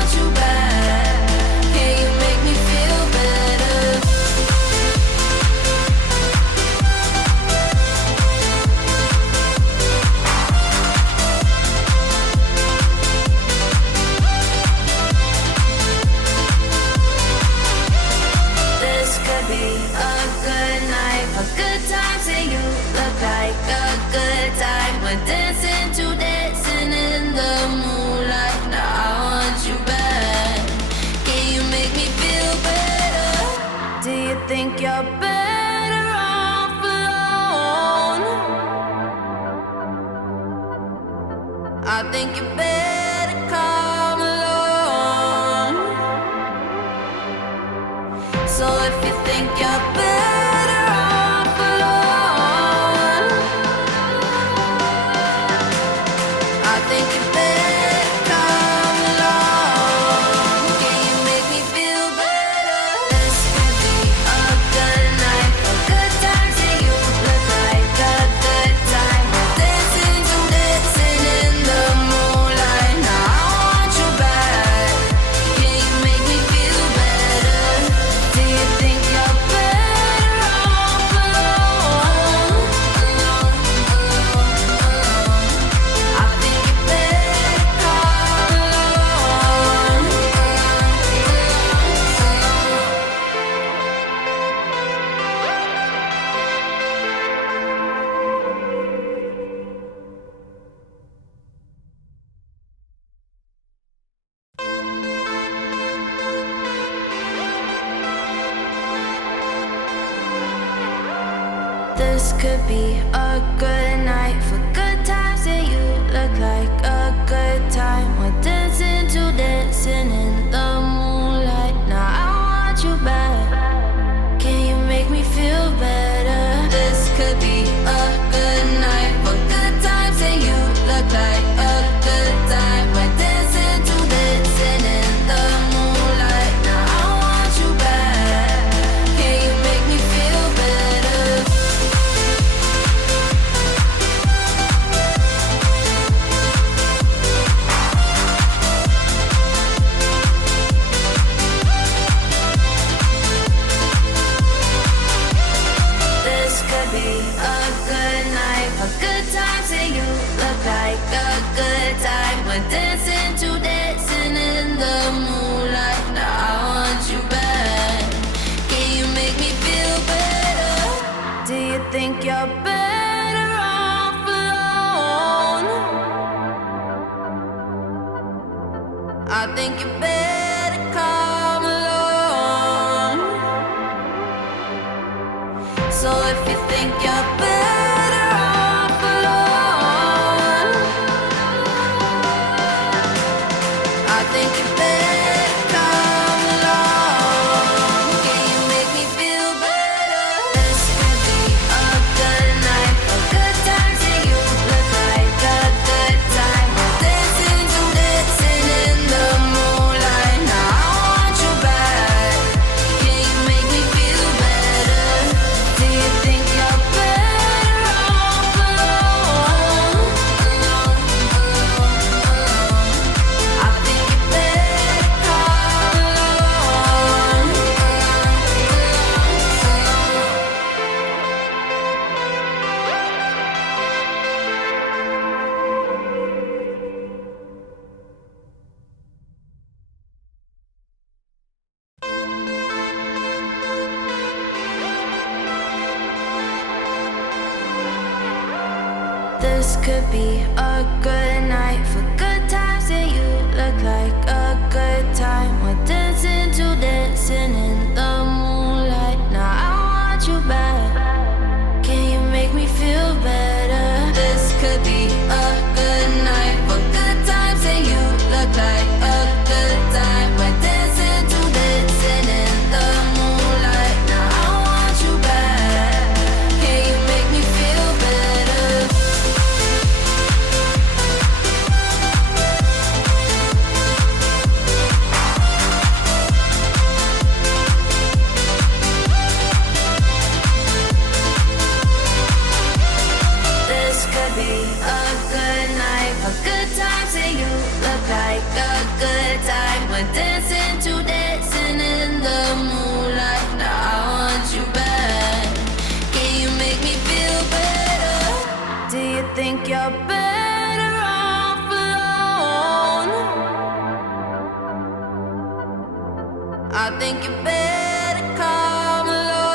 be a good night for good times, and you look like a good time. We're dancing to dancing in the moonlight. Now I want you back. Can you make me feel better? Do you think you're better off alone? I think you better come along. So if you think you're better off alone, I think you better come along. Can you make me feel better? This could be a good night for good times, and you look like a good time. We're dancing to dancing in the moonlight. Now I want you back. Can you make me feel better? Do you think you're better off alone? I think you better come along. This could be a good night for good times, and you look like a good time. We're dancing to dancing in the moonlight. Now I want you back. Can you make me feel better? This could be a good night for good times, and you look like a good time. We're dancing to dancing in the moonlight. Now I want you back. Can you make me feel better? This could be a good night for good times, and you look like a good time. We're dancing to dancing in the moonlight. Now I want you back. Can you make me feel better? Do you think you're better off alone? I think you better come along. So if you think you're better off alone, I think you better come along. Can you make me feel better? This could be a good night for good times, and you look like a good time. We're dancing to dancing in the moonlight. Now I want you back. Can you make me feel better? Do you think you're better off alone? I think you better come along. This could be a good night for good times, and you look like a good time. We're dancing to dancing in the moonlight. Now I want you back. Can you make me feel better? This could be a good night for good times, and you look like a good time. We're dancing to dancing in the moonlight. Now I want you back. Can you make me feel better? This could be a good night for good times, and you look like a good time. We're dancing to dancing in the moonlight. Now I want you back. Can you make me feel better? Do you think you're better off alone? I think you better come along.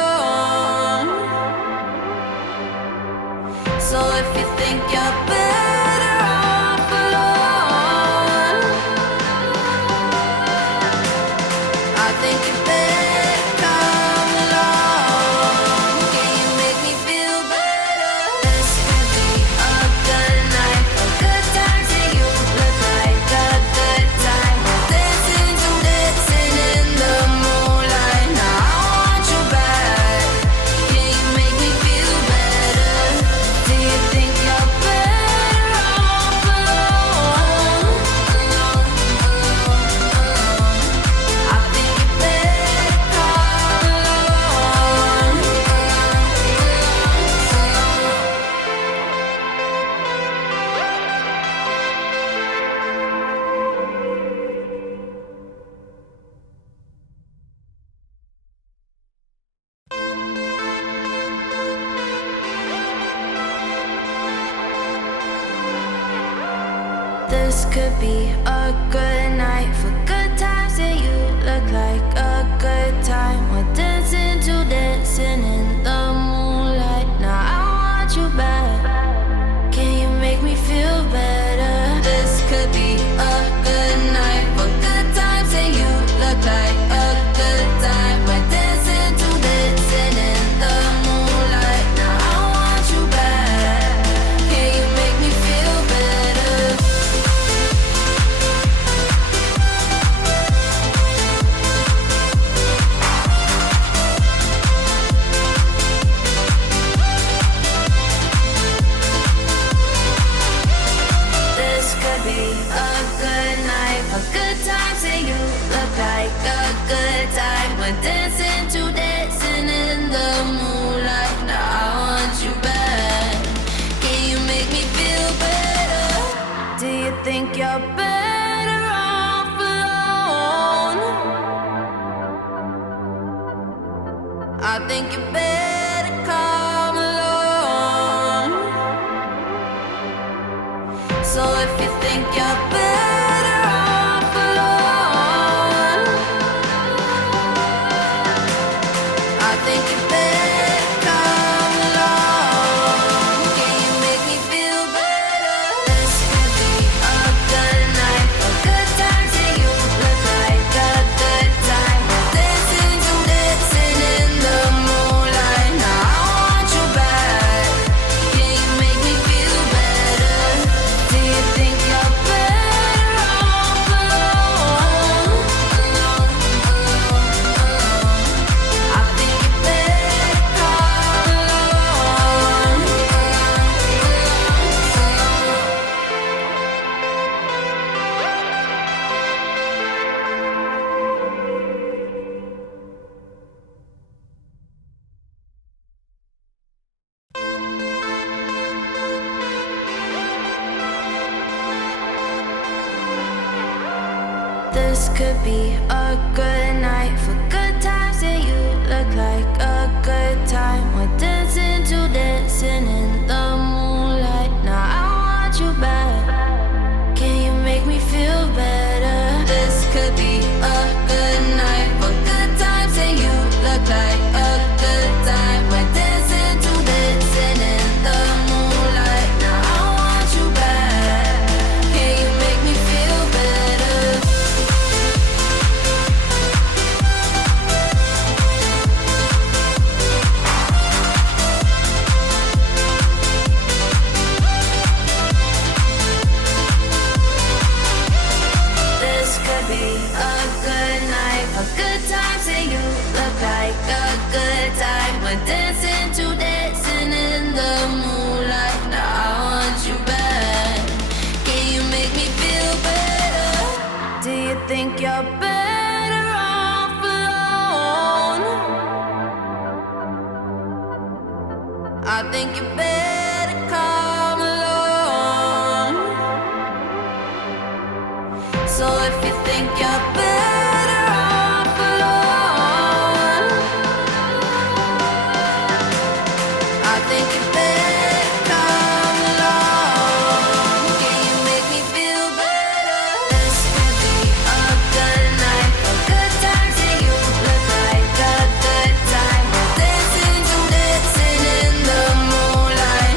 you're better off alone. I think you better come along. Can you make me feel better? This could be a good night, a good time. Say you look like a good time. Dancing to dancing in the moonlight. Now I want you back. Can you make me feel better? Do you think you're better off alone? I think you better come along. This could be a good night for good times. Yeah, you look like a good time. We're dancing to dancing in the moonlight. Now I want you back. Can you make me feel better? This could be a good night for good times. Yeah, you look like a good time. We're dancing to dancing in the moonlight. Now I want you back. Can you make me feel better? This could be a good night for good times. And you look like a good time. We're dancing to dancing in the moonlight. Now I want you back. Can you make me feel better? Do you think you're better off alone? I think you better come along. So if you think you're better off alone, I think you better come along. Can you make me feel better? This could be a good night for good times. Yeah, you look like a good time. Dancing to dancing in the moonlight. Now I want you back. Can you make me feel better? Do you think you're better off alone? I think you better come along. This could be a good night for good times. Yeah, you look like a good time. We're dancing to dancing in the moonlight. Now I want you back. Can you make me feel better? This could be a good night for good times. Yeah, you look like a good time. We're dancing to dancing in the moonlight. Now I want you back. Can you make me feel better? This could be a good night for good times. And you look like a good time. We're dancing to dancing in the moonlight. Now I want you back. Can you make me feel better? Do you think you're better off alone? I think you better come along. So if you think you're better off alone, I think you better come along. Can you make me feel better? This could be a good night for good times. Yeah, you look like a good time. Dancing to dancing in the moonlight.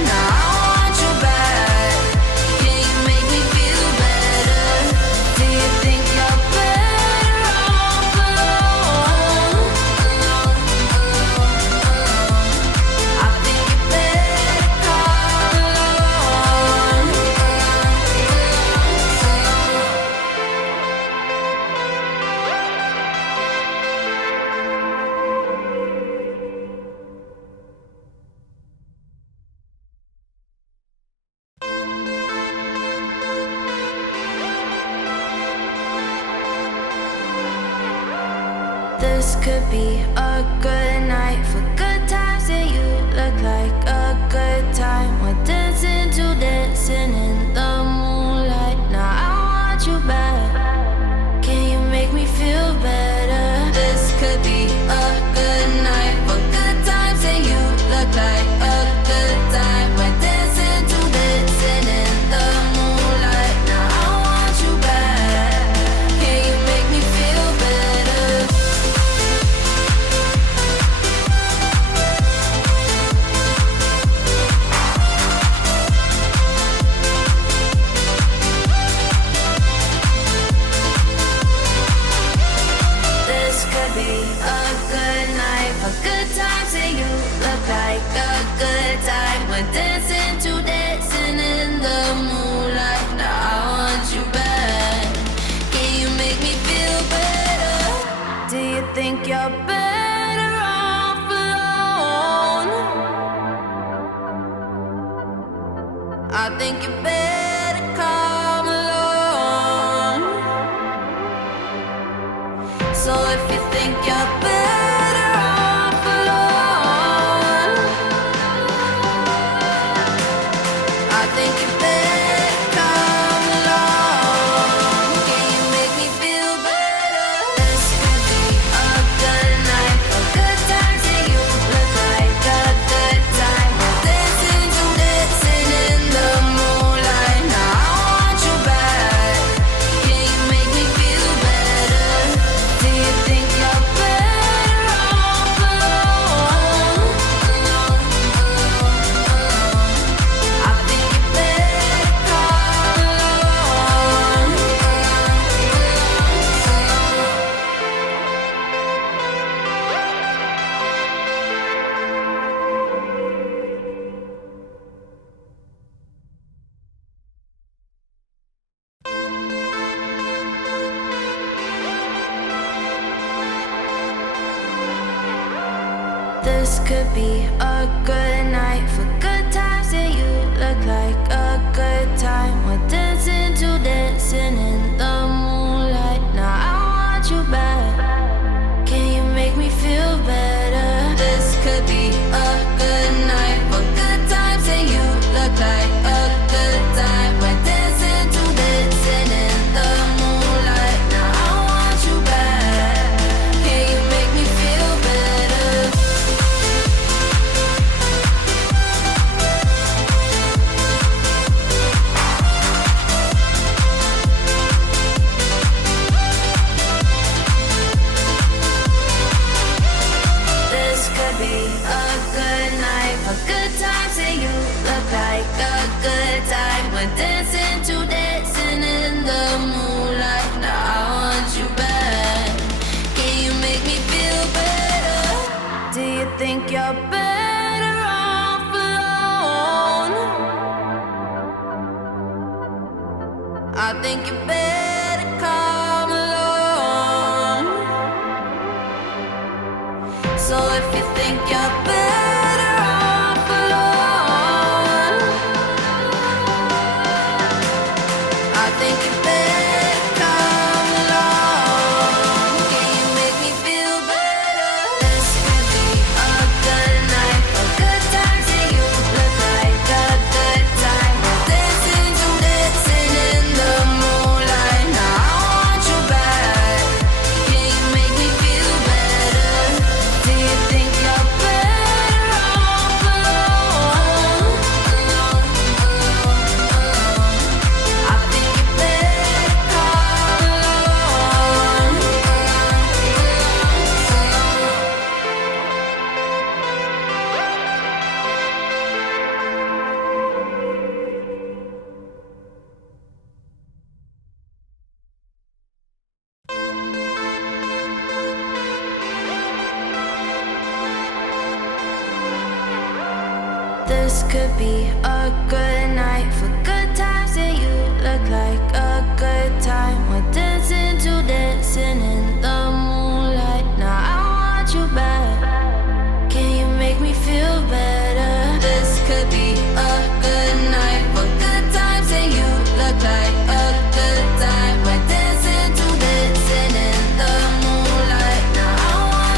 This could be a good night for good times, and you look like a good time. We're dancing to dancing in the moonlight. Now I want you back. Can you make me feel better? This could be a good night for good times, and you look like a good time. We're dancing to dancing in the moonlight. Now I want you back. Can you make me feel better? This could be a good night for good times, and you look like a good time. We're dancing to dancing in the moonlight. Now I want you back. Can you make me feel better? Do you think you're better off alone? I think you better come along. So if you think you're better off alone, I think you better come along. Can you make me feel better? This could be a good night for good times, and you look like a good time. We're dancing to dancing in the moonlight. Now I want you back. Can you make me feel better? Do you think you're better off alone? I think you better come along. This could be a good night for good times, and you look like a good time. We're dancing to dancing in the moonlight. Now I want you back. Can you make me feel better? This could be a good night for good times, and you look like a good time. We're dancing to dancing in the moonlight. Now I want you back. Can you make me feel better? This could be a good night for good times, and you look like a good time. We're dancing to dancing in the moonlight. Now I want you back. Can you make me feel better? Do you think you're better off alone? I think you better come along. So if you think you're better off alone, I think you better come along. Can you make me feel better? This could be a good night for good times, and you look like a good time. We're dancing to dancing in the moonlight. Now I want you back. Can you make me feel better? Do you think you're better off alone? I think you better come along. This could be a good night for good times, and you look like a good time. We're dancing to dancing in the moonlight. Now I want you back. Can you make me feel better? This could be a good night for good times, and you look like a good time. We're dancing to dancing in the moonlight. Now I want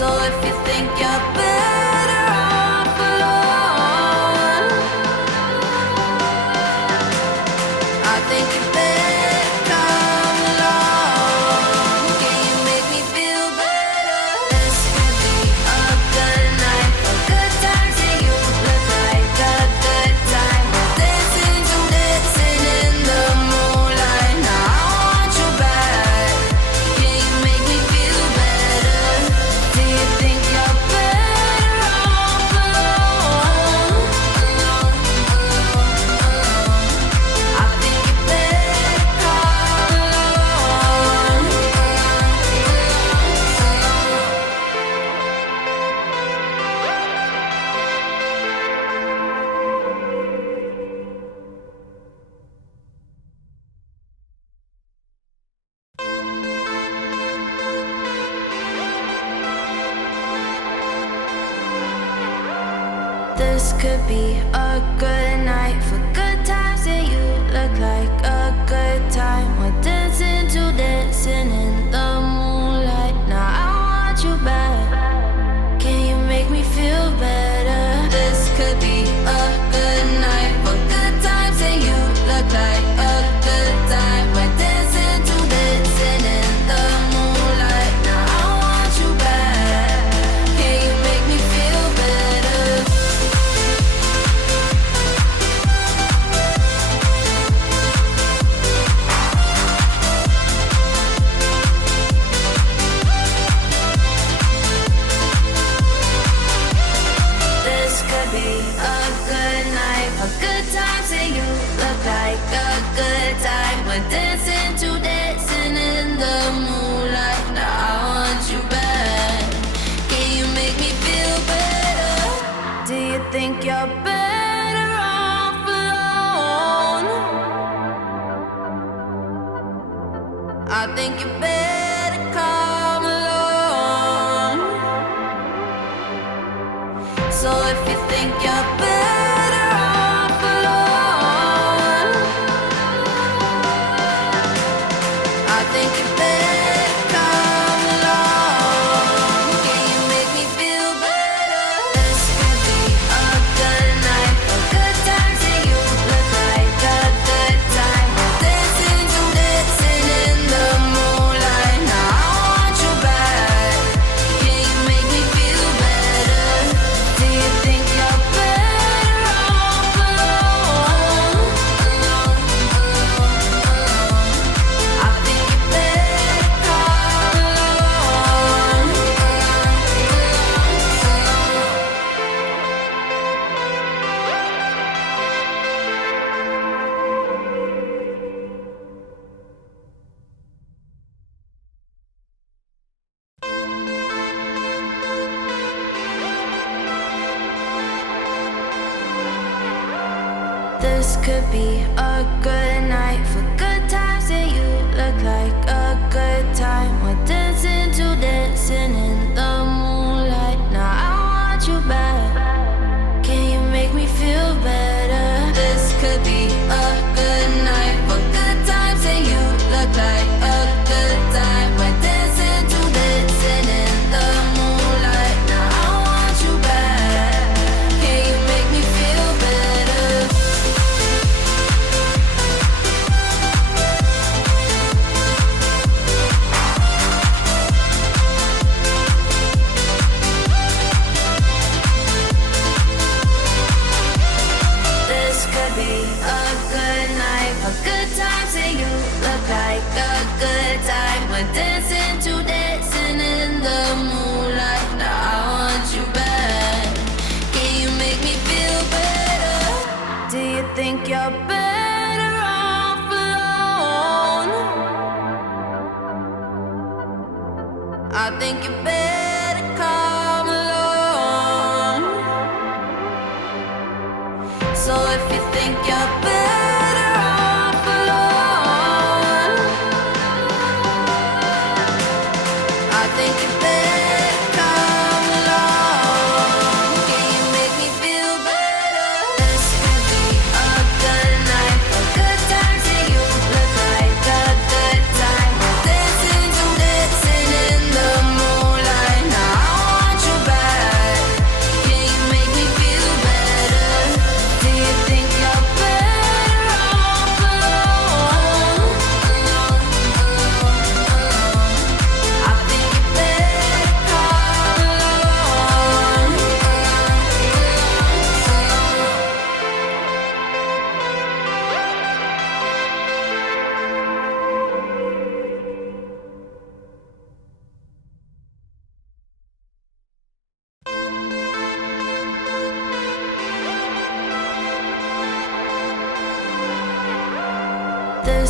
So if you think you're better off alone, I think you better come along. Can you make me feel better? This could be a good night for good times, and you look like a good time. We're dancing to dancing in the moonlight. Now I want you back. Can you make me feel better? Do you think you're better off alone? Alone, alone, alone. I think you better come along. This could be a good night for good times, and you look like a good time. We're dancing to dancing in the moonlight. Now I want you back. Can you make me feel better? This could be a good night for good times, and you look like a good time. We're dancing to dancing in the moonlight. Now I want you back. Can you make me feel better? This could be a good night for good times, and you look like a good time. We're dancing to dancing in the moonlight. Now I want you back. Can you make me feel better? Do you think you're better off alone? I think you better come along. So if you think you're better off alone, I think you better come along. Can you make me feel better? This could be a good night for good times, and you look like a good time. We're dancing to dancing in the moonlight. Now I want you back. Can you make me feel better? Do you think you're better off alone? Alone, alone, alone. I think you better come along. This could be a good night for good times, and you look like a good time. We're dancing to dancing in the moonlight. Now I want you back. Can you make me feel better? This could be a good night for good times, and you look like a good time. We're dancing to dancing in the moonlight. Now I want you back. Can you make me feel better? This could be a good night for good times, and you look like a good time. We're dancing to dancing in the moonlight. Now I want you back. Can you make me feel better? Do you think you're better off alone? I think you better come along. So if you think you're better off alone, I think you better come along. Can you make me feel better? This could be a good night for good times, and you look like a good time. We're dancing to dancing in the moonlight.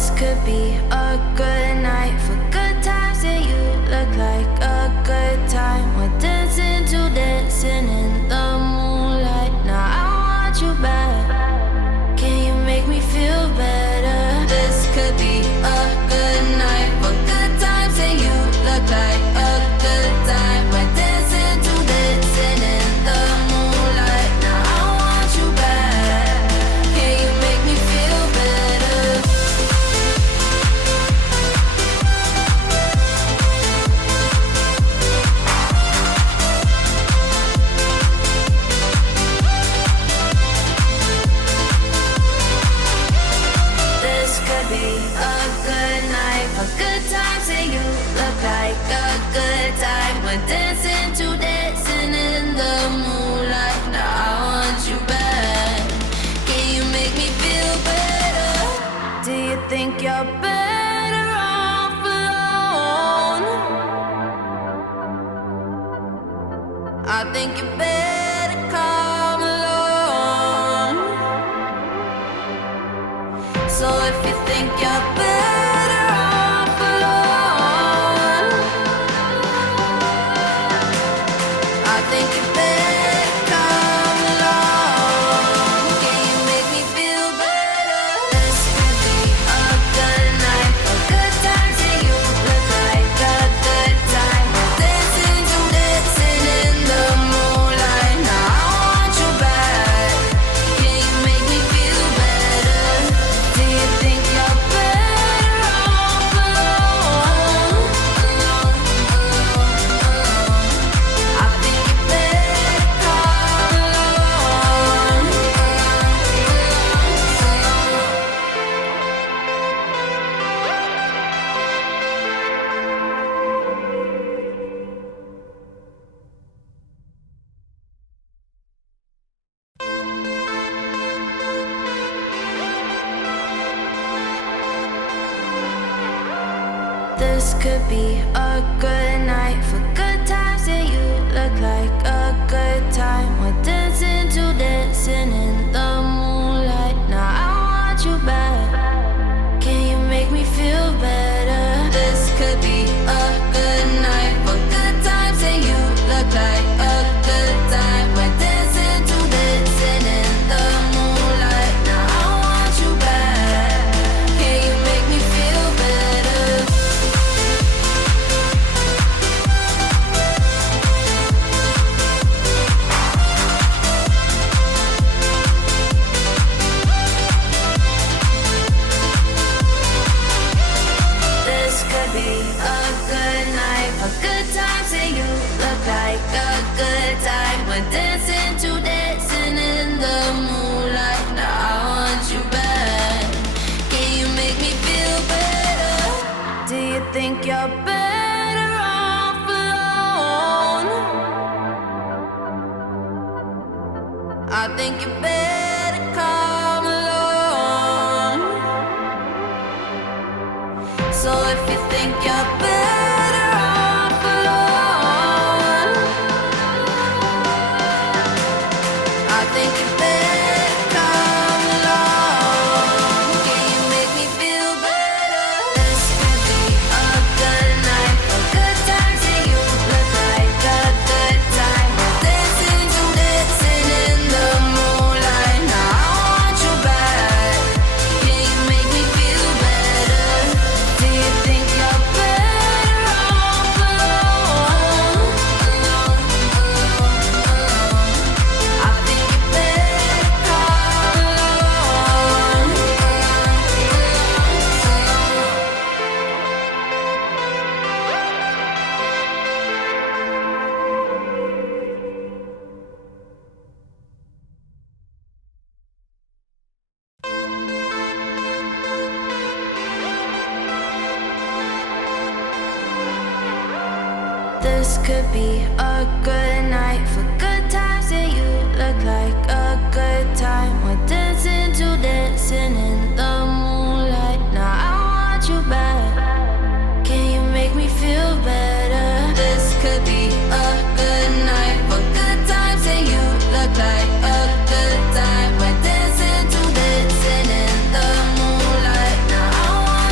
This could be a good night for good times, and you look like a good time. We're dancing to dancing in the moonlight. Now I want you back. Can you make me feel better? This could be a good night for good times, and you look like a good time. We're dancing to dancing in the moonlight. Now I want you back. Can you make me feel better? This could be a good night for good times, and you look like a good time. We're dancing to dancing in the moonlight. Now I want you back. Can you make me feel better? Do you think you're better off alone? I think you better come along. So if you think you're better off alone, I think you better come along. Can you make me feel better? This could be a good night for good times, and you look like a good time. We're dancing to dancing in the moonlight. Now I want you back. Can you make me feel better? Do you think you're better off alone? I think you better come along. This could be a good night for good times, and you look like a good time. We're dancing to dancing in the moonlight. Now I want you back. Can you make me feel better? This could be a good night for good times, and you look like a good time. We're dancing to dancing in the moonlight. Now I want you back. Can you make me feel better? This could be a good night for good times, and you look like a good time. We're dancing to dancing in the moonlight. Now I want you back. Can you make me feel better? Do you think you're better off alone? I think you better come along. So if you think you're better off alone, I think you better come along. Can you make me feel better? This could be a good night for good times, and you look like a good time. We're dancing to dancing in the moonlight. Now I want you back. Can you make me feel better? Do you think you're better off alone? I think you better come along. This could be a good night for good times, and you look like a good time. We're dancing to dancing in the moonlight. Now I want you back. Can you make me feel better? This could be a good night for good times, and you look like a good time. We're dancing to dancing in the moonlight. Now I want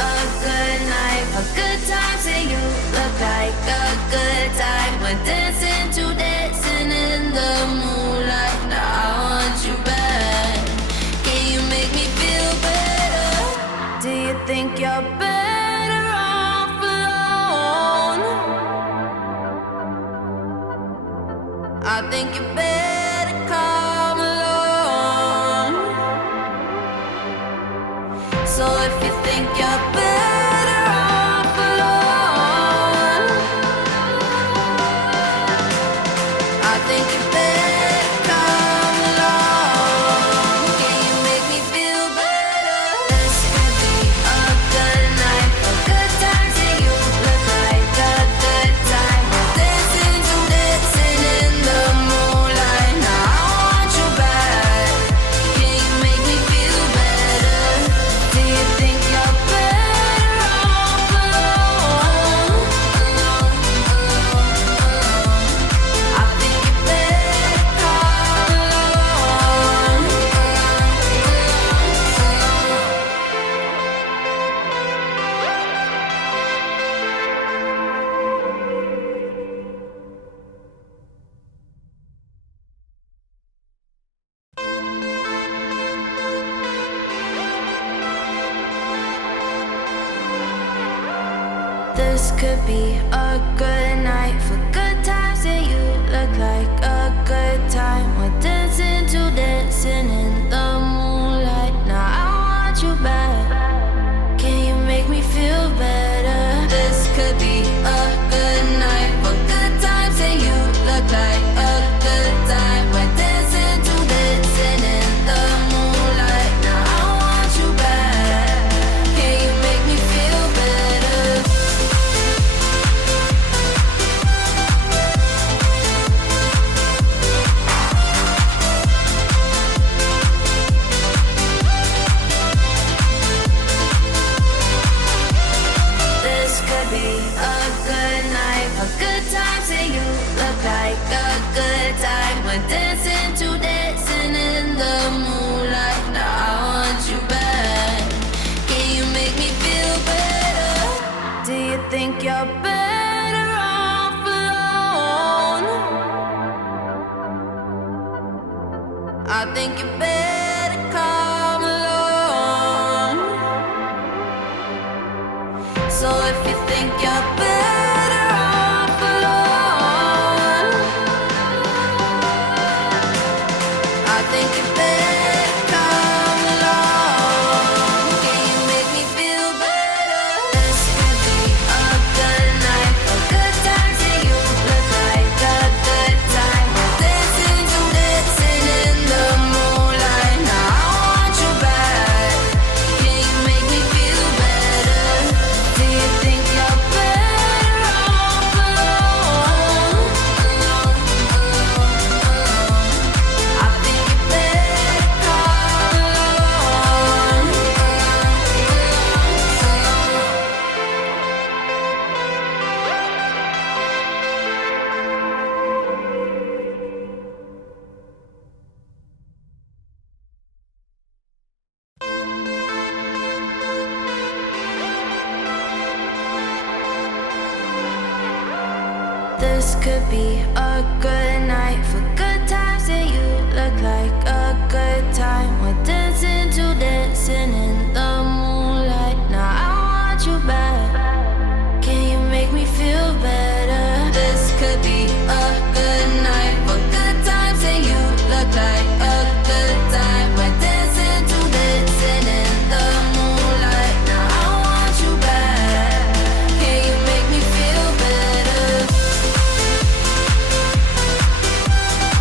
a good night for good times, and you look like a good time. We're dancing to dancing in the moonlight. Now I want you back. Can you make me feel better? Do you think you're better off alone? I think you better come along. So if you think you're better off alone, I think you better come along. Can you make me feel better? This could be a good night for good times, and you look like a good time. We're dancing to dancing in the moonlight. Now I want you back. Can you make me feel better? Do you think you're better off alone? I think you better come along. This could be a good night for good times, and you look like a good time. We're dancing to dancing in the moonlight. Now I want you back. Can you make me feel better? This could be a good night for good times, and you look like a good time. We're dancing to dancing in the moonlight. Now I want you back. Can you make me feel better? This could be a good night for good times, and you look like a good time. We're dancing to dancing in the moonlight. Now I want you back. Can you make me feel better? Do you think you're better off alone? I think you better come along. So if you think you're better off alone, I think you better come along. Can you make me feel better? This could be a good night for good times, and you look like a good time. We're dancing to dancing in the moonlight. Now I want you back. Can you make me feel better? Do you think you're better off alone? I think you better come along. This could be a good night for good times, and you look like a good time. We're dancing to dancing in the moonlight. Now I want you back. Can you make me feel better? This could be a good night for good times, and you look like a good time. We're dancing to dancing in the moonlight. Now I want you back. Can you make me feel better?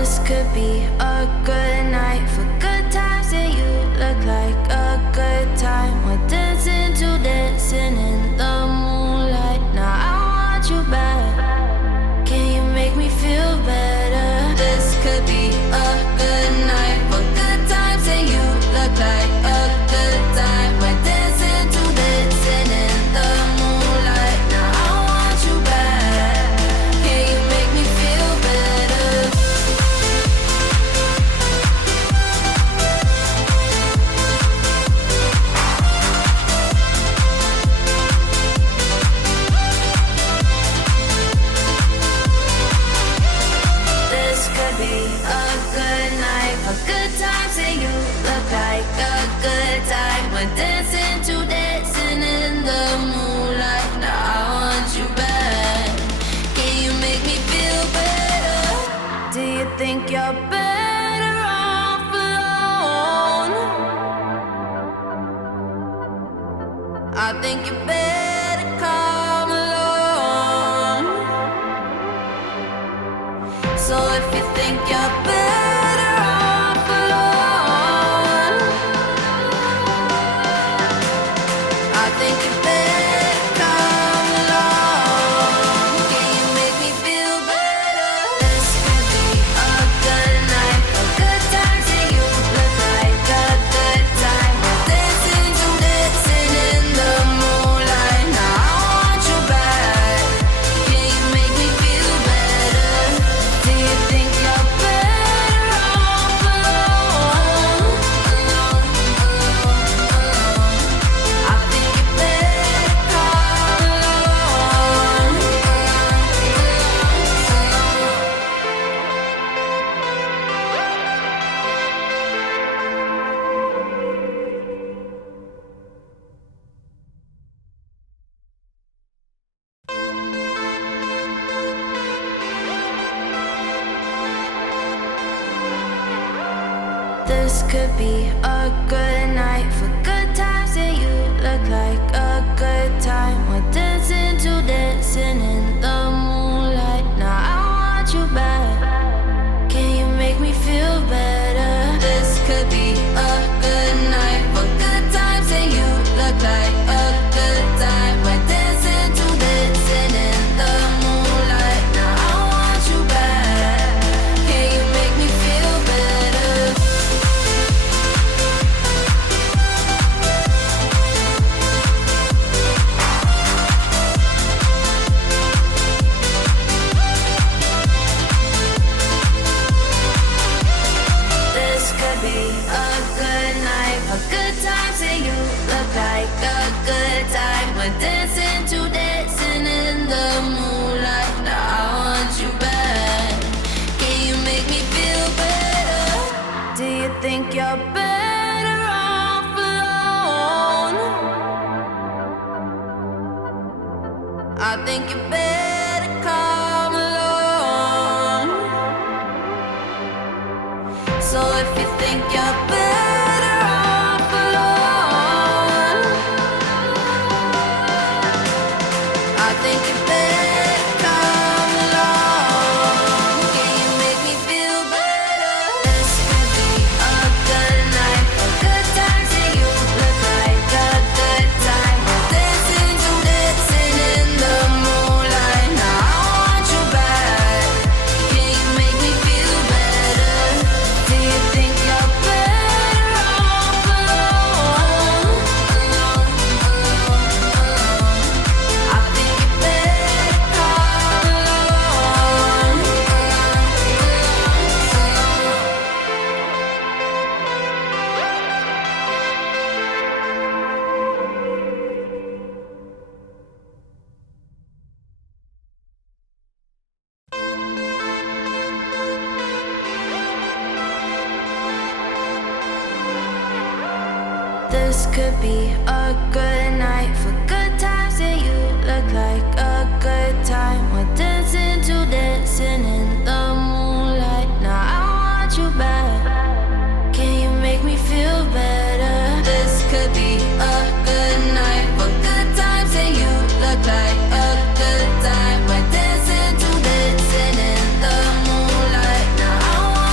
This could be a good night for good times, and you look like a good time. We're dancing to dancing in the moonlight. Now I want you back. Can you make me feel better? This could be a good night for good times, and you look like a good time. We're dancing to dancing in the moonlight. Now I want you back. Can you make me feel better? This could be a good night for good times, and you look like a good time. We're dancing to dancing in the moonlight. Now I want you back. Can you make me feel better? Do you think you're better off alone? I think you better come along. So if you think you're better off alone, I think you better come along. Can you make me feel better? This could be a good night for good times, and you look like a good time. We're dancing to dancing in the moonlight. Now I want you back. Can you make me feel better? Do you think you're better off alone? Alone, alone, alone. I think you better come along. This could be a good night for good times, and you look like a good time. We're dancing to dancing in the moonlight. Now I want you back. Can you make me feel better? This could be a good night for good times, and you look like a good time. We're dancing to dancing in the moonlight. Now I want you back. Can you make me feel better? This could be a good night for good times, and you look like a good time. We're dancing to dancing in the moonlight. Now I want you back. Can you make me feel better? Do you think you're better off alone? I think you better come along. So if you think you're better off alone, I think you better come along. Can you make me feel better? This could be a good night for good times, and you look like a good time. We're dancing to dancing in the moonlight. Now I want you back. Can you make me feel better? Do you think you're better off alone? Alone, alone, alone. I think you better come along. This could be a good night for good times, and you look like a good time. We're dancing to dancing in the moonlight. Now I want you back. Can you make me feel better? This could be a good night for good times, and you look like a good time. We're dancing to dancing in the moonlight. Now I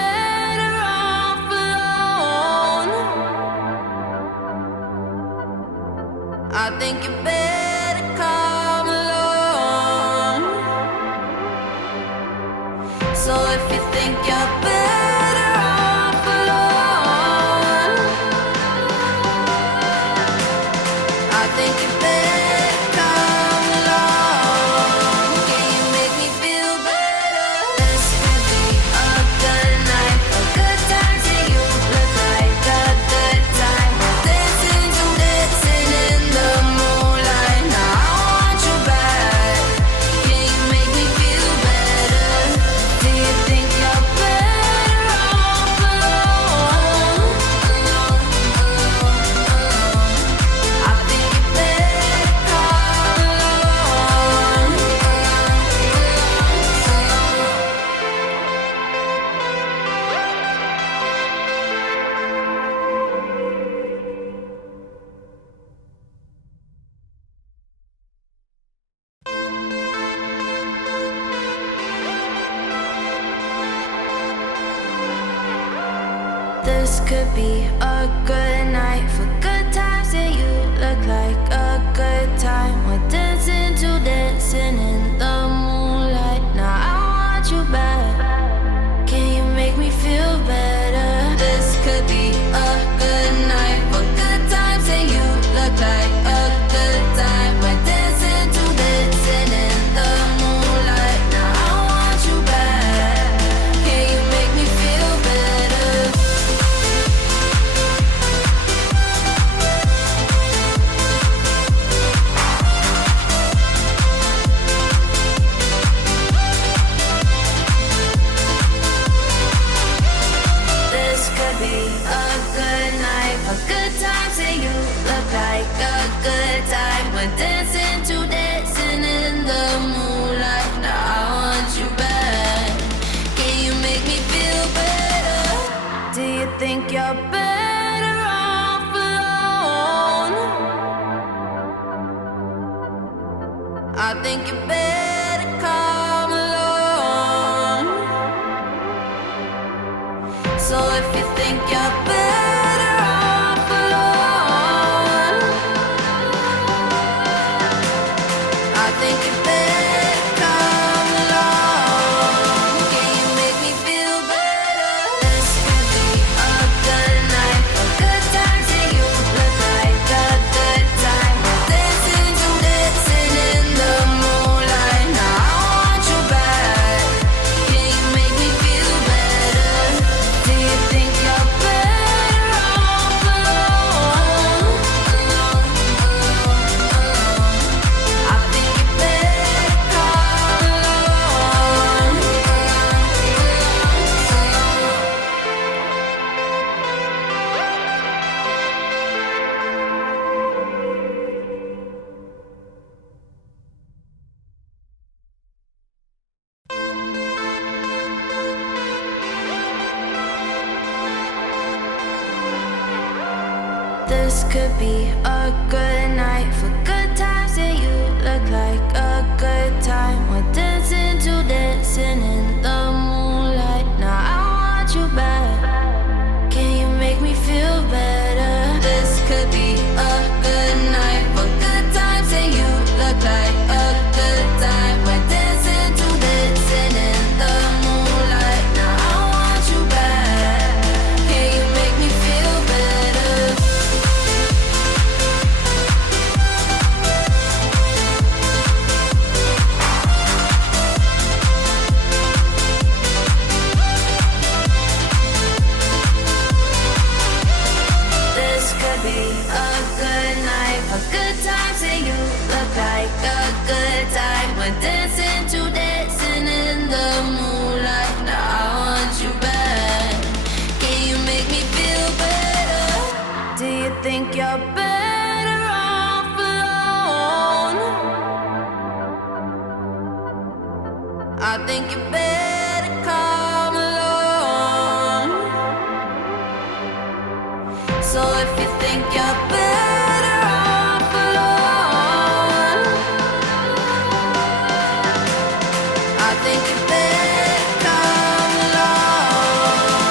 better off alone. I think you better come along. So if you think you're better off alone, I think you better come along. Can you make me feel better? This could be a good night, a good time. See you look like a good time. Dancing to dancing in the moonlight. Now I want you back. Can you make me feel better? Do you think you're better off alone? I think you better come along. This could be a good night for good times, and you look like a good time. We're dancing to dancing in the moonlight. Now I want you back. Can you make me feel better? This could be a good night for good times, and you look like a good time. We're dancing to dancing in the moonlight. Now I want you back. Can you make me feel better? This could be a good night for good times, and you look like a good time. We're dancing to dancing in the moonlight. Now I want you back. Can you make me feel better? Do you think you're better off alone? I think you better come along. So if you think you're better off alone, I think you better come along. Can you make me feel better? This could be a good night, a good time. See you look like a good time. Dancing to dancing in the moonlight. Now I want you back. Can you make me feel better? Do you think you're better off alone? I think you better come along. This could be a good night for good times, and you look like a good time. We're dancing to dancing in the moonlight. Now I want you back. Can you make me feel better? This could be a good night for good times, and you look like a good time. We're dancing to dancing in the moonlight. Now I want you back. Can you make me feel better? This could be a good night for good times, and you look like a good time. We're dancing to dancing in the moonlight. Now I want you back. Can you make me feel better? Do you think you're better off alone? I think you better come along. So if you think you're better off alone, I think you better come along.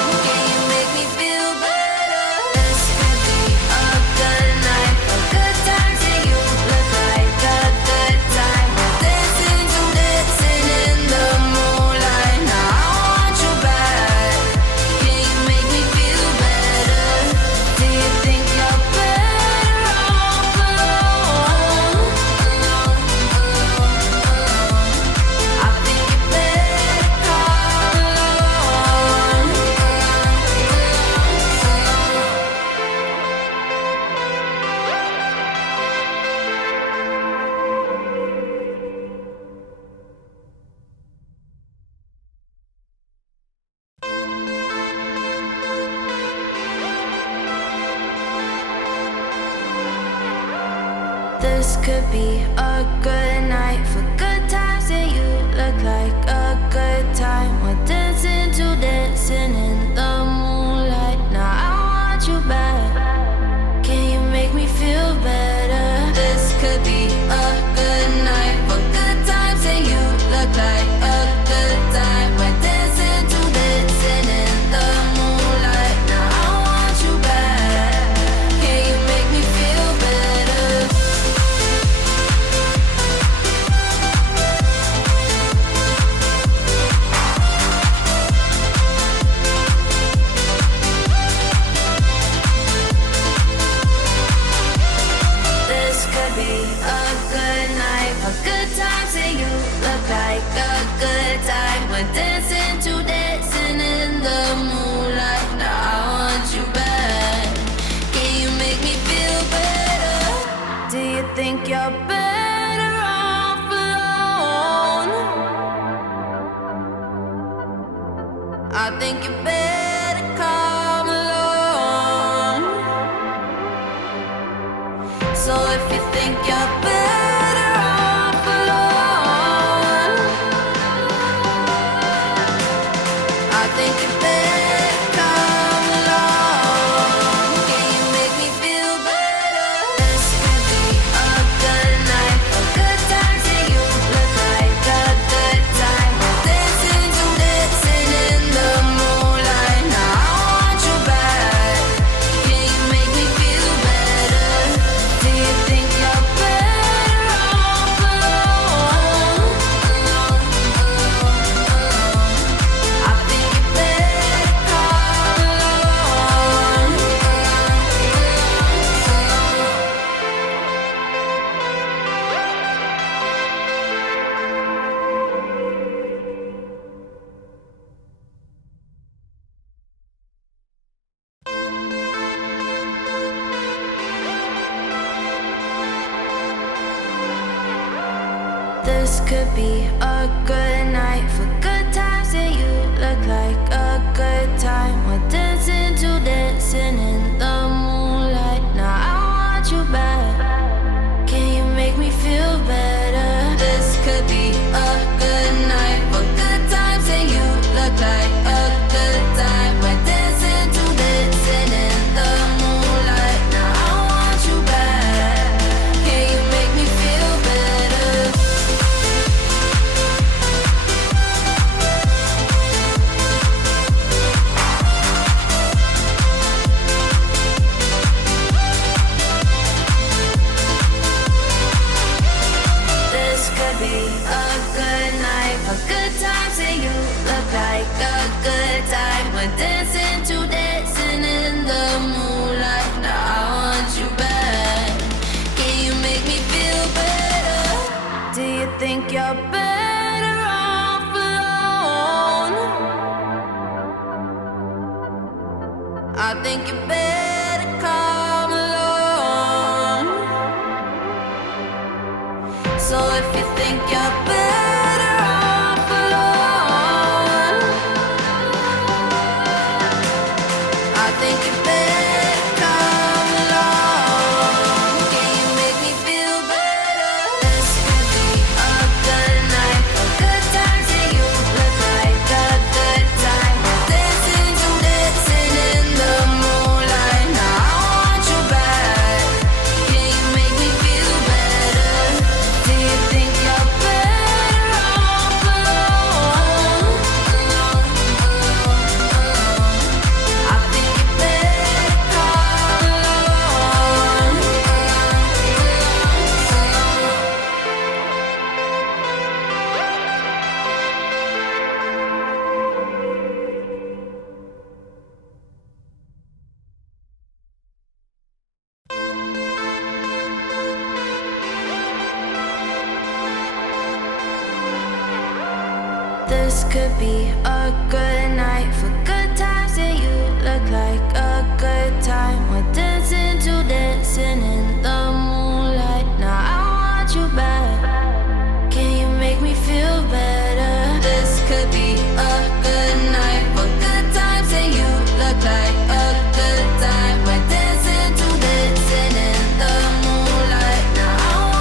This could be a good night for good times, and you look like a good time. We're dancing to dancing in the moonlight. Now I want you back. Can you make me feel better? This could be a good night for good times, and you look like a good time. We're dancing to dancing in the moonlight. Now I want you back. Can you make me feel better? This could be a good night for good times, and you look like a good time. We're dancing to dancing in the moonlight. Now I want you back. Can you make me feel better? Do you think you're better off alone? I think you better come along. So if you think you're better off alone, I think you better come along. Can you make me feel better? This could be a good night for good times, and you look like a good time. We're dancing to dancing in the moonlight. Now I want you back. Can you make me feel better? Do you think you're better off alone? I think you better come along. This could be a good night for good times, and you look like a good time. We're dancing to dancing in the moonlight. Now I want you back. Can you make me feel better? This could be a good night for good times, and you look like a good time. We're dancing to dancing in the moonlight. Now I want you back. Can you make me feel better? This could be a good night for good times, and you look like a good time. We're dancing to dancing in the moonlight. Now I want you back. Can you make me feel better? Do you think you're better off alone? I think you better come along. So if you think you're better off alone, I think you better come along. Can you make me feel better? This could be a good night for good times, and you look like a good time. We're dancing to dancing in the moonlight. Now I want you back. Can you make me feel better? Do you think you're better off alone? I think you better come along. This could be a good night for good times, and you look like a good time. We're dancing to dancing in the moonlight. Now I want you back. Can you make me feel better? This could be a good night for good times, and you look like a good time. We're dancing to dancing in the moonlight. Now I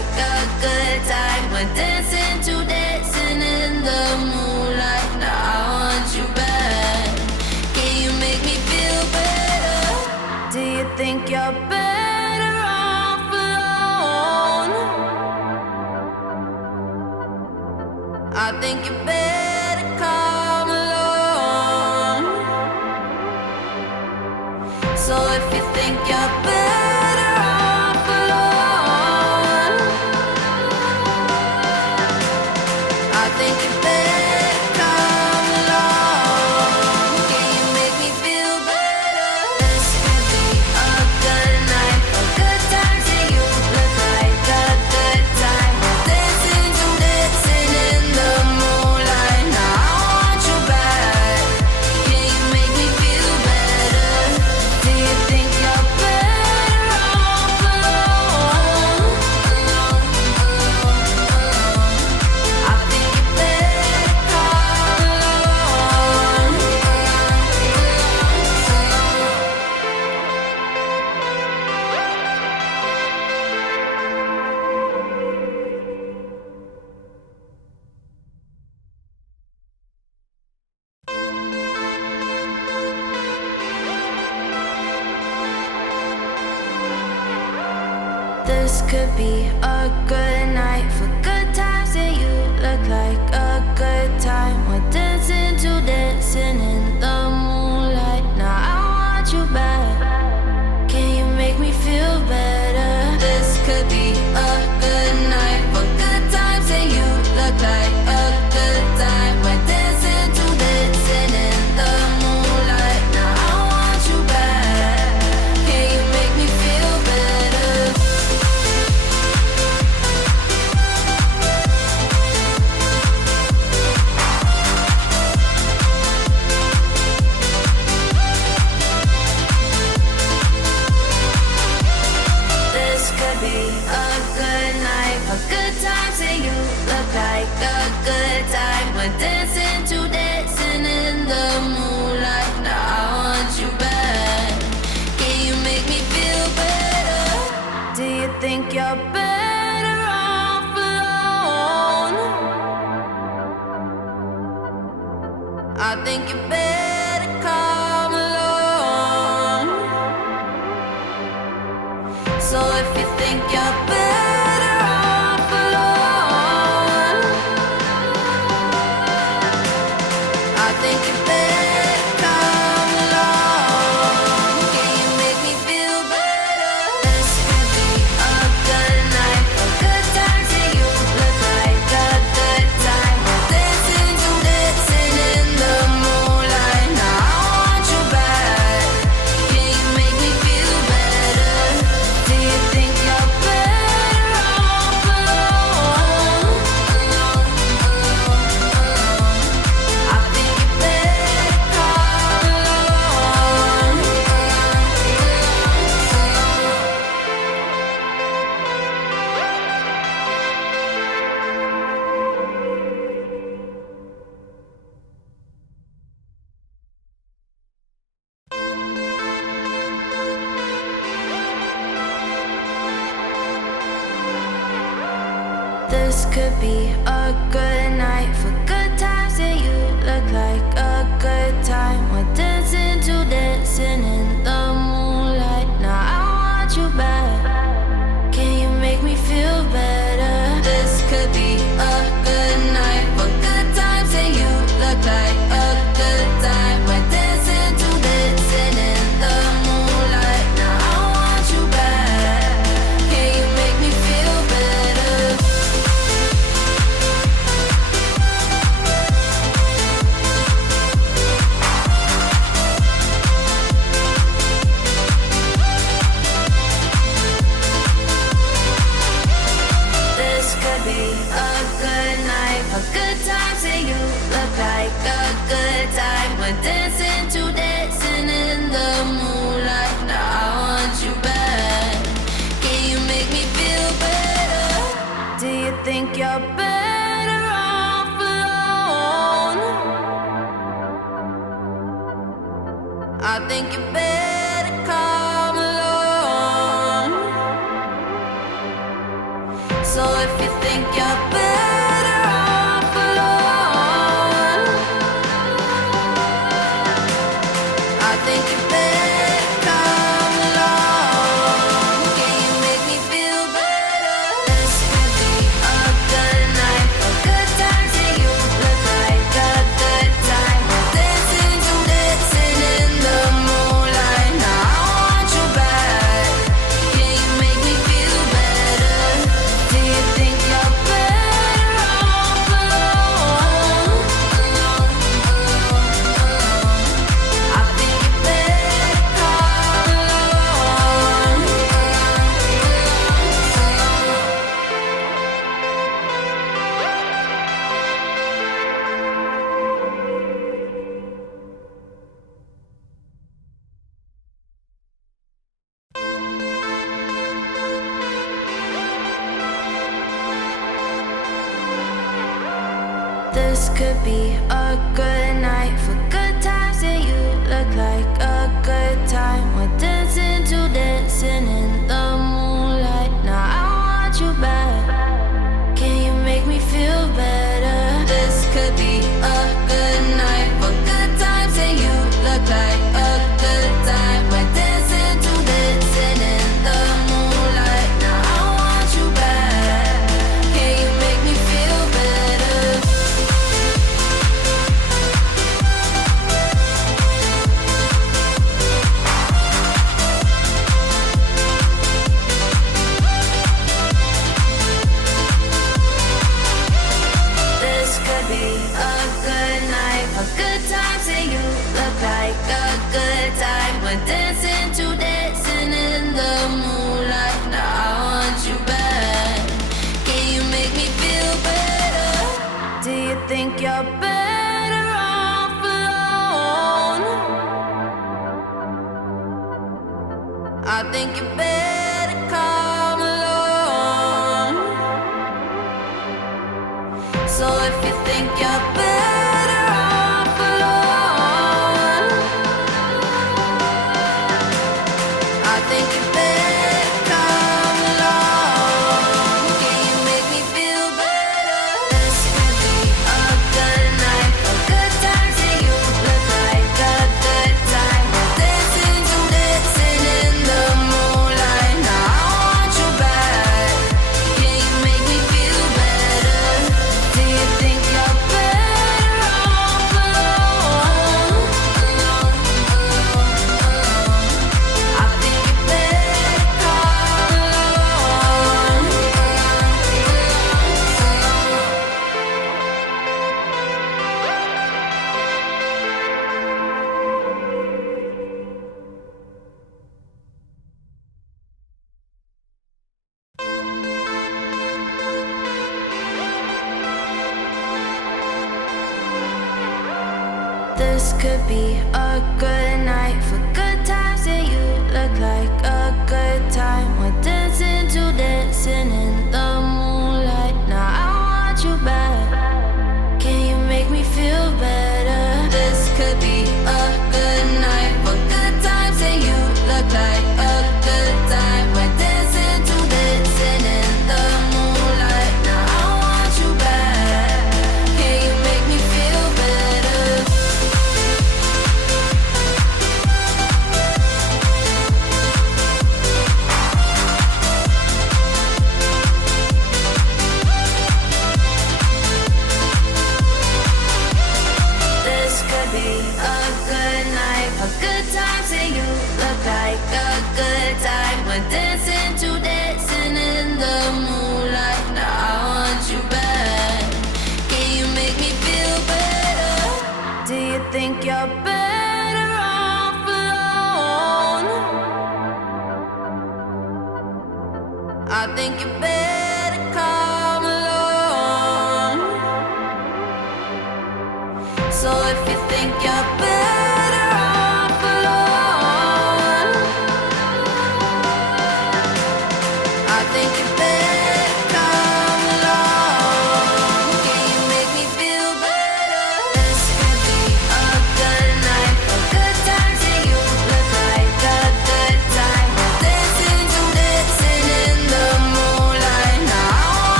We're dancing to dancing in the moonlight. Now I want you back. Can you make me feel better? Do you think you're better off alone? I think you better come along. So if you think you're better off alone, I think you better come along. Can you make me feel better? This could be a good night for good times, and you look like a good time. Dancing to dancing in the moonlight. Now I want you back. Can you make me feel better? Do you think you're better off alone? I think you better come along. This could be a good night for good times, and you look like a good time. We're dancing to dancing in the moonlight. Now I want you back. Can you make me feel better? This could be a good night for good times, and you look like a good time. We're dancing to dancing in the moonlight. Now I want you back. Can you make me feel better? This could be a good night for good times, and you look like a good time. We're dancing to dancing in the moonlight. Now I want you back. Can you make me feel better? Do you think you're better off alone? I think you better come along. So if you think you're better off alone, I think you better come along. Can you make me feel better? This could be a good night for good times, and you look like a good time. We're dancing to dancing in the moonlight. Now I want you back. Can you make me feel better? Do you think you're better off alone? I think you better come along. This could be a good night for good times, and you look like a good time. We're dancing to dancing in the moonlight. Now I want you back. Can you make me feel better? This could be a good night for good times, and you look like a good time. We're dancing to dancing in the moonlight. Now I want you back. Can you make me feel better? This could be a good night for good times, and you look like a good time. We're dancing to dancing in the moonlight. Now I want you back. Can you make me feel better? Do you think you're better off alone? I think you better come along. So if you think you're better off alone, I think you better come along. Can you make me feel better? This could be a good night, a good time. Say you look like a good time. We're dancing to dancing in the moonlight. Now I want you back. Can you make me feel better? Do you think you're better off alone? I think you better come along. This could be a good night for good times. Yeah, you look like a good time. We're dancing to dancing in the moonlight. Now I want you back. Can you make me feel better? This could be a good night for good times. Yeah, you look like a good time. We're dancing to dancing in the moonlight. Now I want you back. Can you make me feel better? This could be a good night for good times. Say you look like a good time. We're dancing to dancing in the moonlight. Now I want you back. Can you make me feel better? Do you think you're better off alone? I think you better come along. So if you think you're better off alone, I think you better come along. Can you make me feel better? This could be a good night, a good time. Say you look like a good time. We're dancing to dancing in the moonlight. Now I want you back. Can you make me feel better? Do you think you're better off alone? I think you better come along. This could be a good night for good times. Yeah, you look like a good time. We're dancing to dancing in the moonlight. Now I want you back. Can you make me feel better? This could be a good night for good times. Yeah, you look like a good time. We're dancing to dancing in the moonlight. Now I want you back. Can you make me feel better? This could be a good night for good times. Say you look like a good time. We're dancing to dancing in the moonlight. Now I want you back. Can you make me feel better? Do you think you're better off alone? I think you better come along. So if you think you're better off alone, I think you better come along. Can you make me feel better? This could be a good night, a good time. Say you look like a good time. We're dancing to dancing in the moonlight. Now I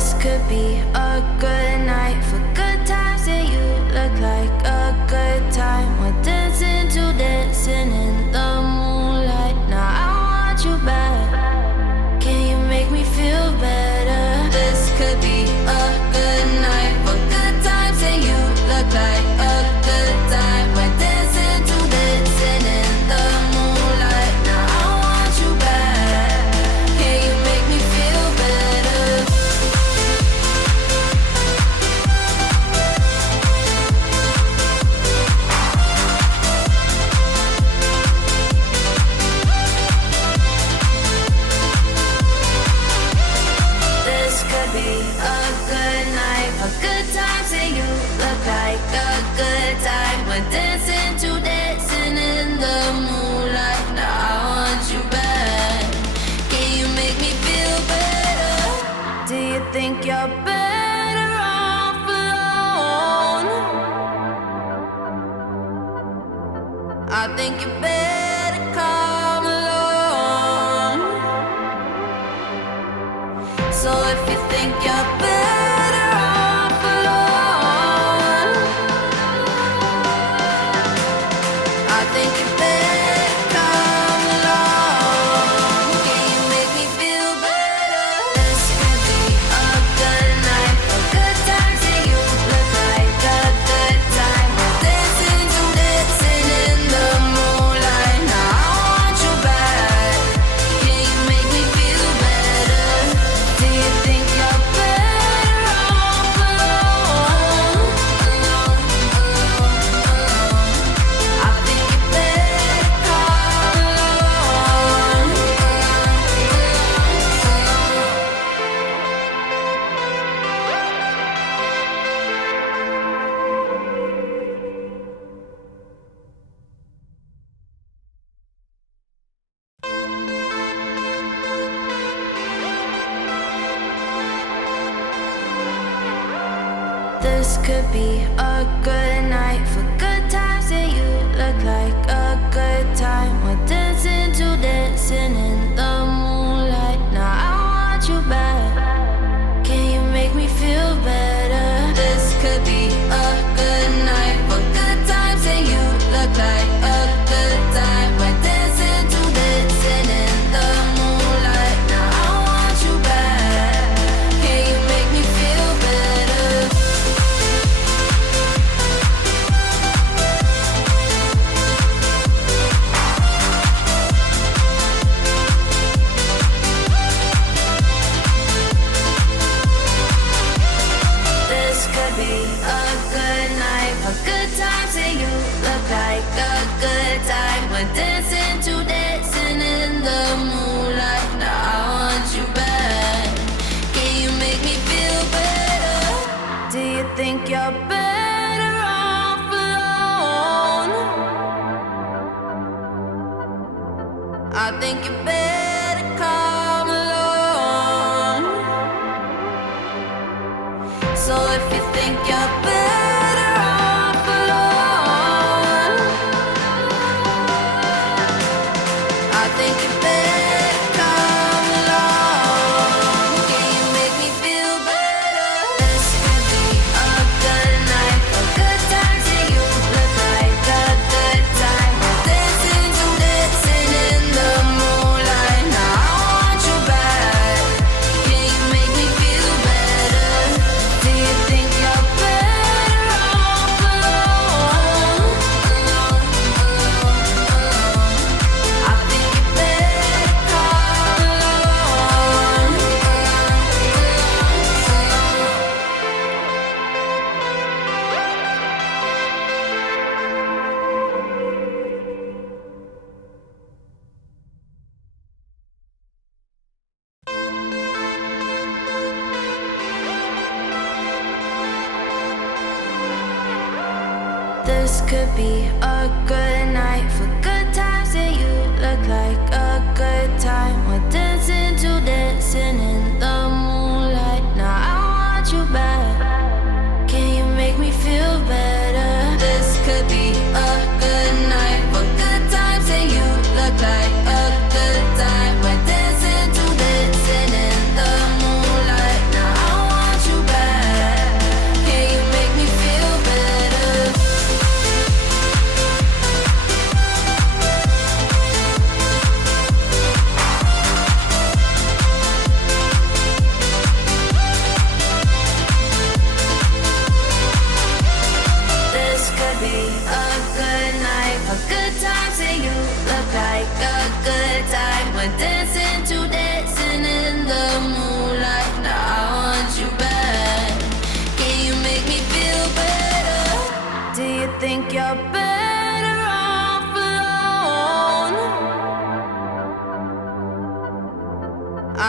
This could be a good night for good times, and you look like a good time. We're dancing to dancing in the moonlight. Now I want you back. Can you make me feel better? This could be a good night for good times, and you look like a good time. We're dancing to dancing in the moonlight. Now I want you back. Can you make me feel better? This could be a good night for good times, and you look like a good time. We're dancing to dancing in the moonlight. Now I want you back. Can you make me feel better? Do you think you're better off alone? I think you better come along. So if you think you're better off alone, I think you better come along. Can you make me feel better? This could be a good night for good times, and you look like a good time. We're dancing to dancing in the moonlight. Now I want you back. Can you make me feel better? Do you think you're better off alone? I think you better come along. This could be a good night for good times, and you look like a good time. We're dancing to dancing in the moonlight. Now I want you back. Can you make me feel better? This could be a good night for good times, and you look like a good time. We're dancing to dancing in the moonlight. Now I want you back. Can you make me feel better? This could be a good night for good times, and you look like a good time. We're dancing to dancing in the moonlight. Now I want you back. Can you make me feel better? Do you think you're better off alone? I think you better come along. So if you think you're better off alone, I think you better come along. Can you make me feel better? This could be a good night for good times, and you look like a good time. We're dancing to dancing in the moonlight. Now I want you back. Can you make me feel better? Do you think you're better off alone? I think you better come along. This could be a good night for good times, and you look like a good time. We're dancing to dancing in the moonlight. Now I want you back. Can you make me feel better? This could be a good night for good times, and you look like a good time. We're dancing to dancing in the moonlight. Now I want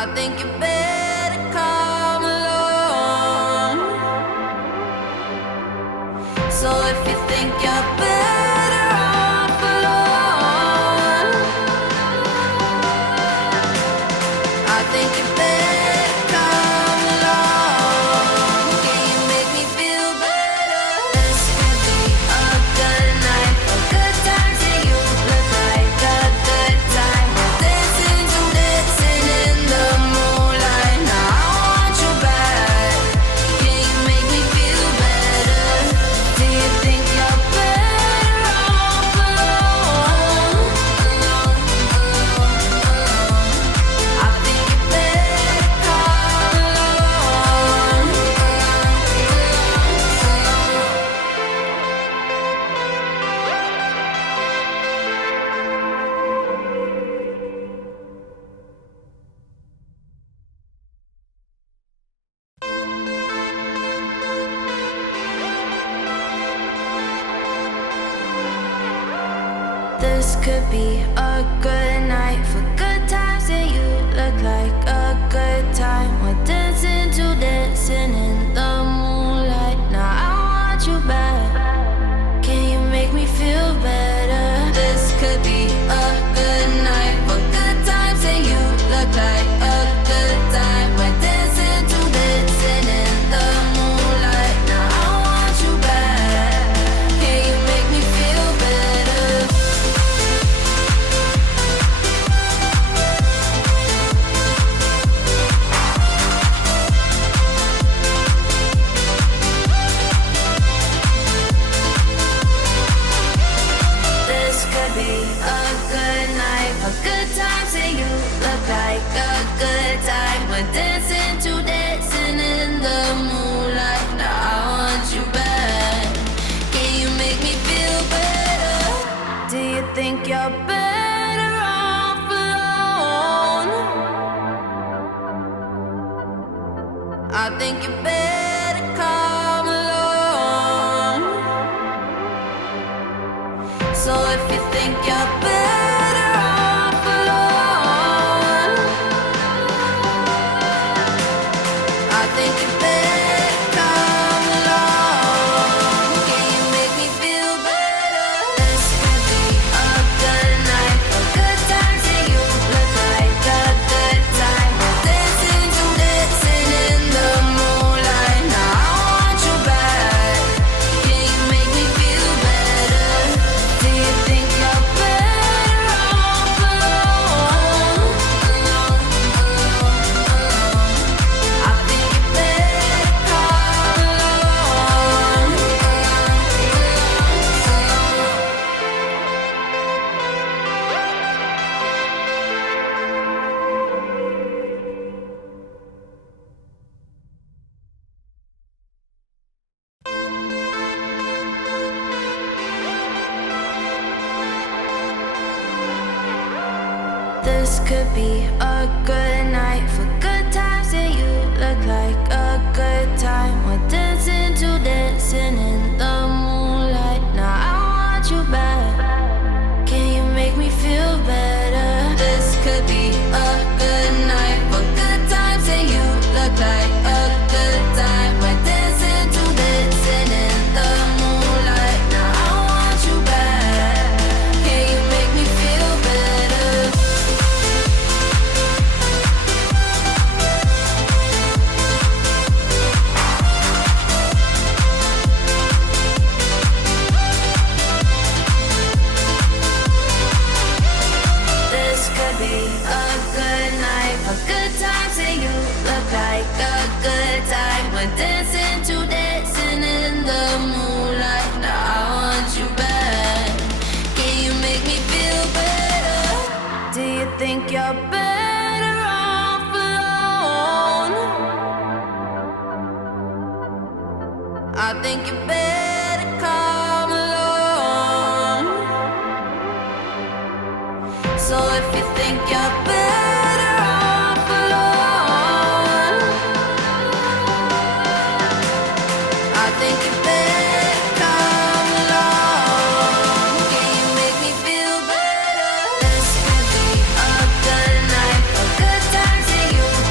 I think you better come along. So if you think you're better off alone, I think you better come along. Can you make me feel better? This could be a good night, a good time. See you look like a good time. Dancing to dancing in the moonlight. Now I want you back. Can you make me feel better? Do you think you're better off alone? I think you better come along. This could be a good night for good times, and you look like a good time. We're dancing to dancing in the moonlight. Now I want you back. Can you make me feel better? This could be a good night for good times, and you look like a good time. We're dancing to dancing in the moonlight. Now I want you back. Can you make me feel better? This could be a good night for good times, and you look like a good time. We're dancing to dancing in the moonlight. Now I want you back. Can you make me feel better? Do you think you're better off alone? I think you better come along. So if you think you're better off alone, I think you better come along. Can you make me feel better? This could be a good night for good times, and you look like a good time. Dancing to dancing in the moonlight. Now I want you back. Can you make me feel better? Do you think you're better off alone? I think you better come along. This could be a good night for good times, and you look like a good time. We're dancing to dancing in the moonlight. Now I want you back. Can you make me feel better? This could be a good night for good times, and you look like a good time. We're dancing to dancing in the moonlight. Now I want you back. Can you make me feel better? This could be a good night for good times, and you look like a good time. We're dancing to dancing in the moonlight. Now I want you back. Can you make me feel better? Do you think you're better off alone? I think you better come along. So if you think you're better off alone, I think you better come along. Can you make me feel better? This could be a good night for good times, and you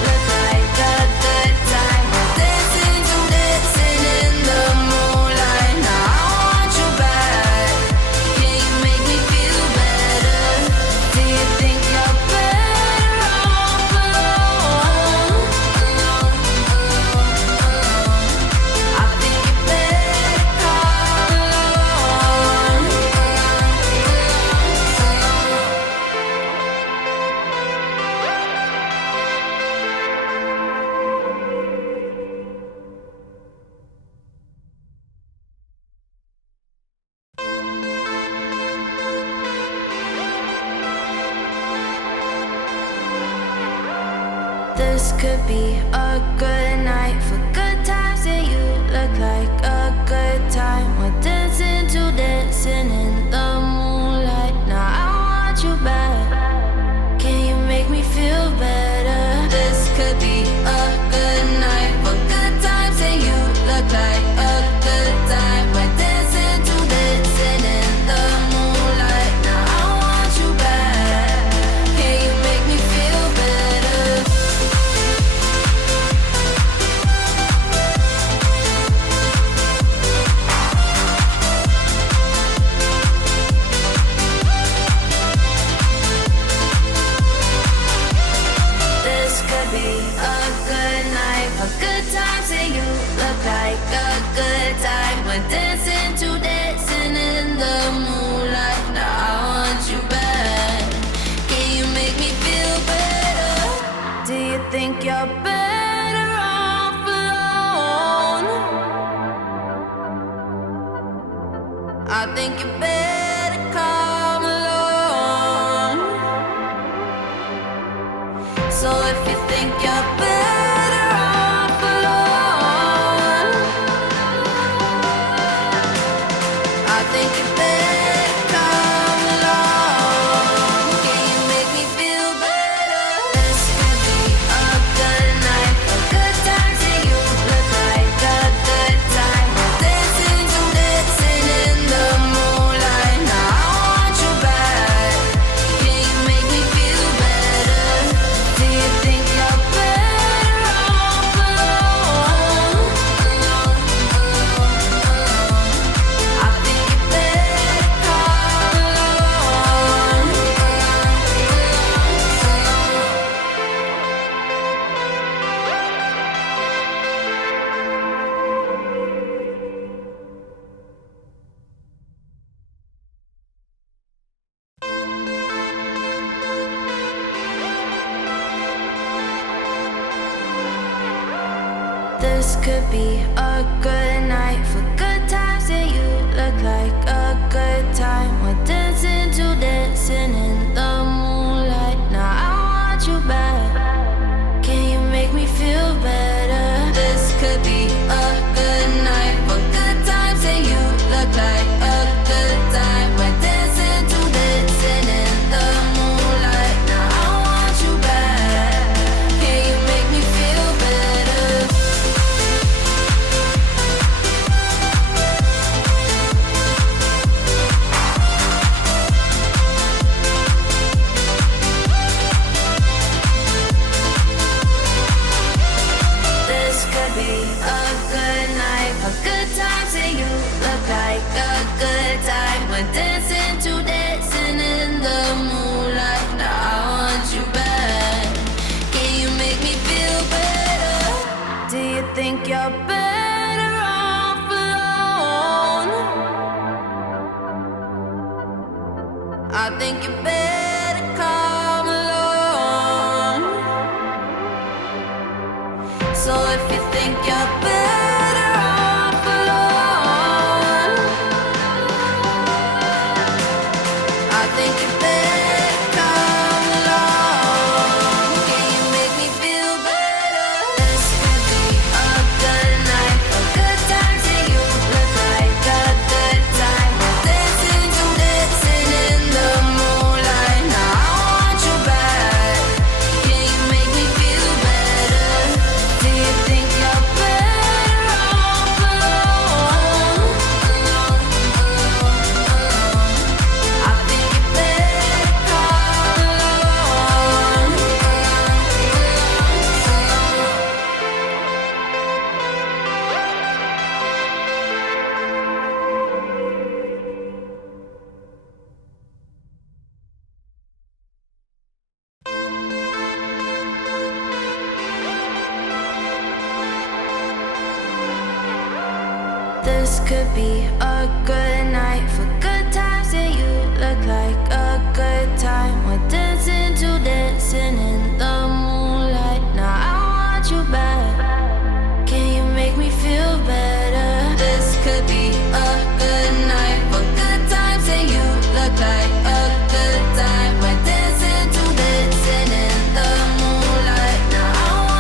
This could be a good night for good times, and you look like a good time. We're dancing to dancing in the moonlight. Now I want you back. Can you make me feel better? This could be a good night for good times, and you look like a good time. We're dancing to dancing in the moonlight. Now I want you back. Can you make me feel better? This could be a good night for good times, and you look like a good time. We're dancing to dancing in the moonlight. Now I want you back. Can you make me feel better? Do you think you're better off alone? I think you better come along. So if you think you're better off alone, I think you better come along. Can you make me feel better? This could be a good night for good times, and you look like a good time. We're dancing to dancing in the moonlight. Now I want you back. Can you make me feel better? Do you think you're better off alone? I think you better come along. This could be a good night for good times, and you look like a good time. We're dancing to dancing in the moonlight. Now I want you back. Can you make me feel better? This could be a good night for good times, and you look like a good time. We're dancing to dancing in the moonlight. Now I want you back. Can you make me feel better? This could be a good night for good times, and you look like a good time. We're dancing to dancing in the moonlight. Now I want you back. Can you make me feel better? Do you think you're better off alone? I think you better come along. So if you think you're better off alone, I think you better come along. Can you make me feel better? This could be a good night for good times, and you look like a good time. We're dancing to dancing in the moonlight. Now I want you back. Can you make me feel better? Do you think you're better off alone? I think you better come along. This could be a good night for good times, and you look like a good time. We're dancing to dancing in the moonlight. Now I want you back. Can you make me feel better? This could be a good night for good times, and you look like a good time. We're dancing to dancing in the moonlight. Now I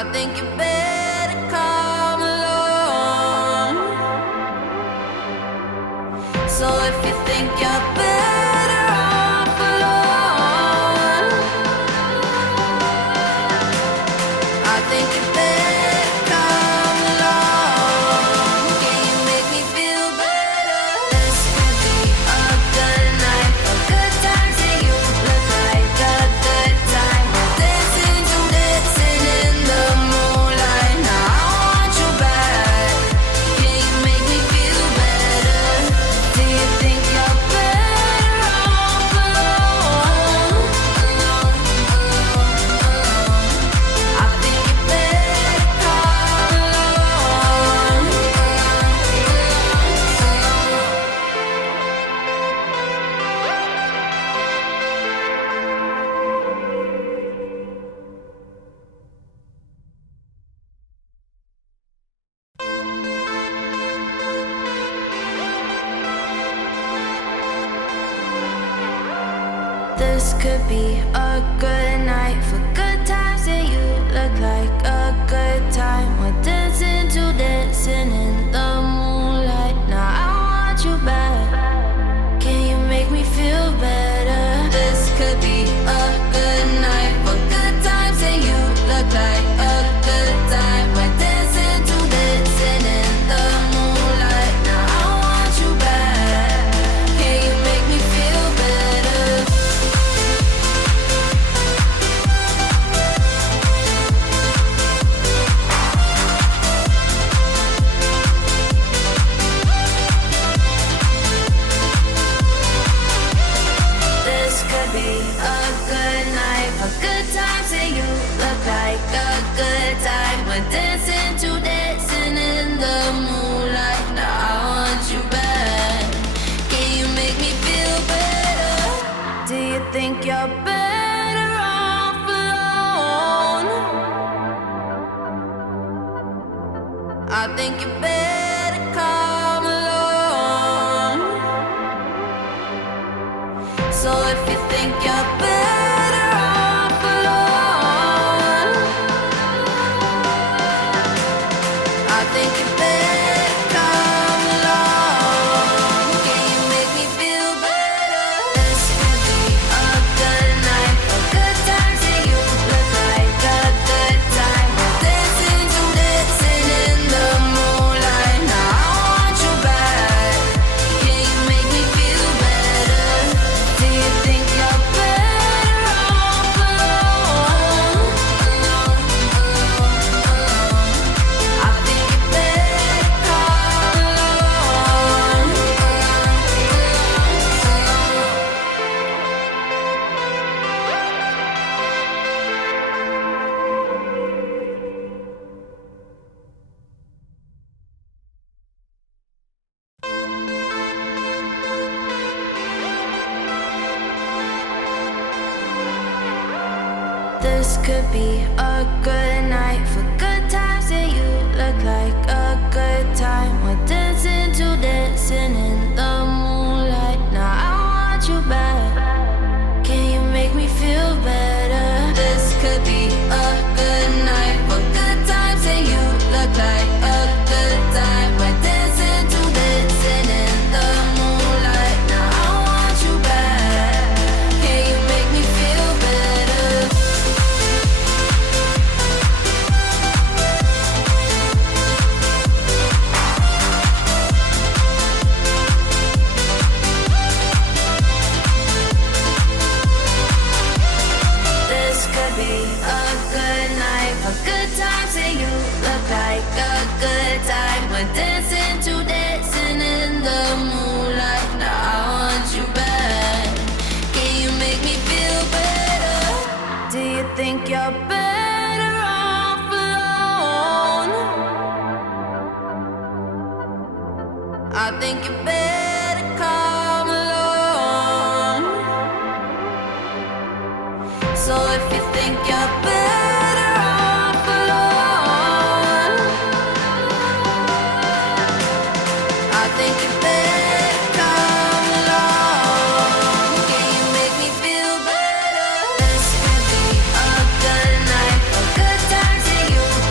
I think you better come along. So if you think you're better off alone, I think you better come along. Can you make me feel better? This could be a good night, a good time. Say you look like a good time. We're dancing to dancing in the moonlight. Now I want you back. Can you make me feel better? Do you think you're better off alone? I think you better come along. This could be a good night for good times, and you look like a good time. We're dancing to dancing in the moonlight. Now I want you back. Can you make me feel better? This could be a good night for good times, and you look like a good time. We're dancing to dancing in the moonlight. Now I want you back. Can you make me feel better? This could be a good night for good times, and you look like a good time. We're dancing to dancing in the moonlight. Now I want you back. Can you make me feel better? Do you think you're better off alone? I think you better come along. So if you think you're better off alone, I think you better come along. Can you make me feel better? This could be a good night for good times, and you look like a good time. We're dancing to dancing in the moonlight. Now I want you back. Can you make me feel better? Do you think you're better off alone? I think you better come along. This could be a good night for good times, and you look like a good time. We're dancing to dancing in the moonlight. Now I want you back. Can you make me feel better? This could be a good night for good times, and you look like a good time. We're dancing to dancing in the moonlight. Now I want you back. Can you make me feel better? This could be a good night for good times, and you look like a good time. We're dancing to dancing in the moonlight. Now I want you back. Can you make me feel better? Do you think you're better off alone? I think you better come along. So if you think you're better off alone, I think you better come along. Can you make me feel better? This could be a good night for good times, and you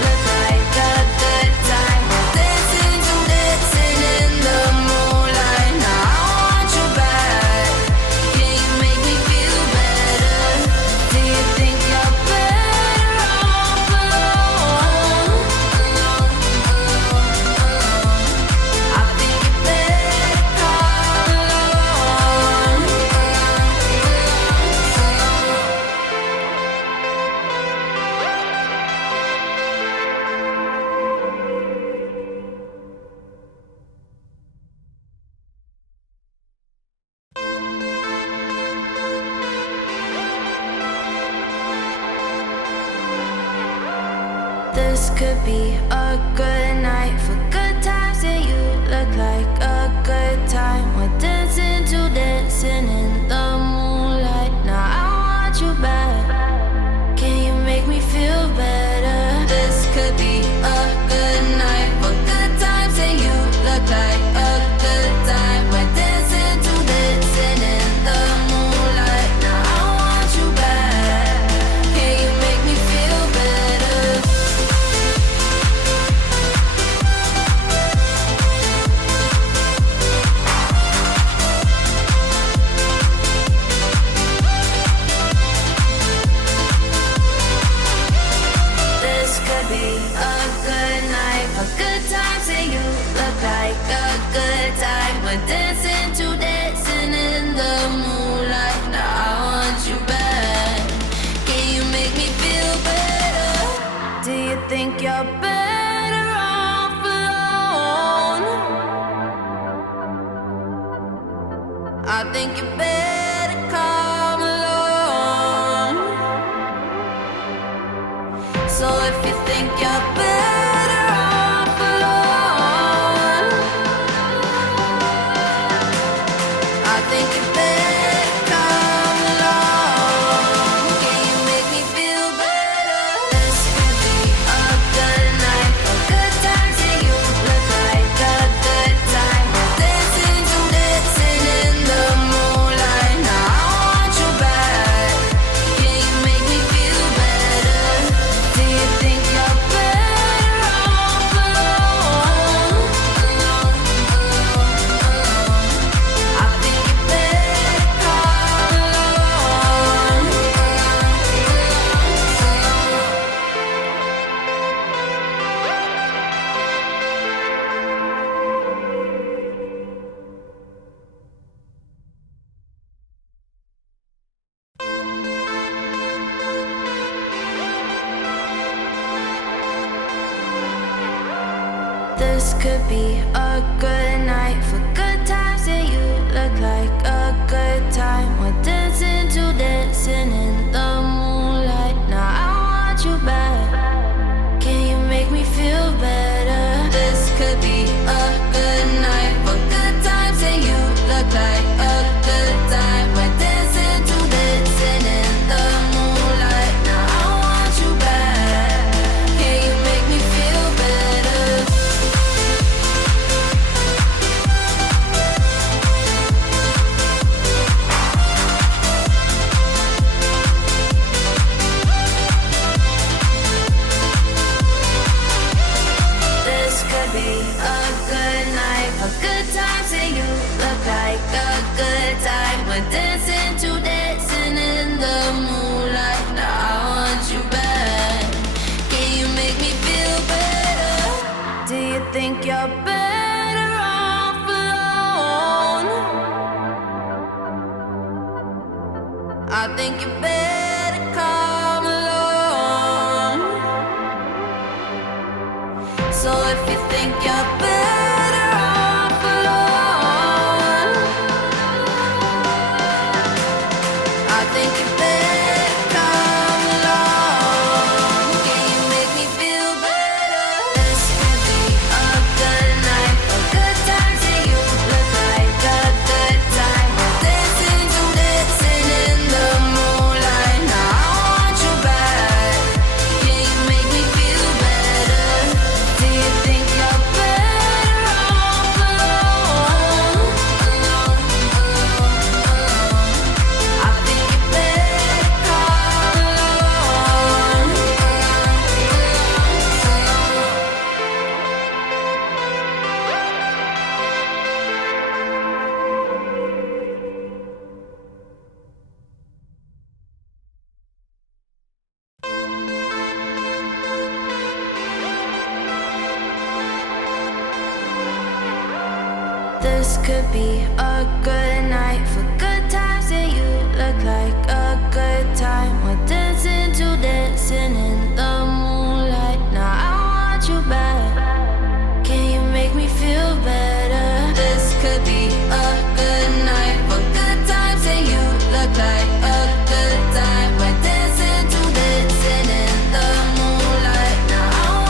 This could be a good night for good times, and you look like a good time. We're dancing to dancing in the moonlight. Now I want you back. Can you make me feel better? This could be a good night for good times, and you look like a good time. We're dancing to dancing in the moonlight. Now I want you back. Can you make me feel better? This could be a good night for good times, and you look like a good time. We're dancing to dancing in the moonlight. Now I want you back. Can you make me feel better? Do you think you're better off alone? I think you better come along. So if you think you're better off alone, I think you better come along. Can you make me feel better? This could be a good night for good times, and you look like a good time. We're dancing to dancing in the moonlight. Now I want you back. Can you make me feel better? Do you think you're better off alone? I think you better come along. This could be a good night for good times, and you look like a good time. We're dancing to dancing in the moonlight. Now I want you back. Can you make me feel better? This could be a good night for good times, and you look like a good time. We're dancing to dancing in the moonlight. Now I want you back. Can you make me feel better? This could be a good night for good times, and you look like a good time. We're dancing to dancing in the moonlight. Now I want you back. Can you make me feel better? Do you think you're better off alone? I think you better come along. So if you think you're better off alone, I think you better come along. Can you make me feel better? This could be a good night for good times, and you look like a good time. We're dancing to dancing in the moonlight. Now I want you back. Can you make me feel better? Do you think you're better off alone? I think you better come along. This could be a good night for good times, and you look like a good time. We're dancing to dancing in the moonlight. Now I want you back. Can you make me feel better? This could be a good night for good times, and you look like a good time. We're dancing to dancing in the moonlight. Now I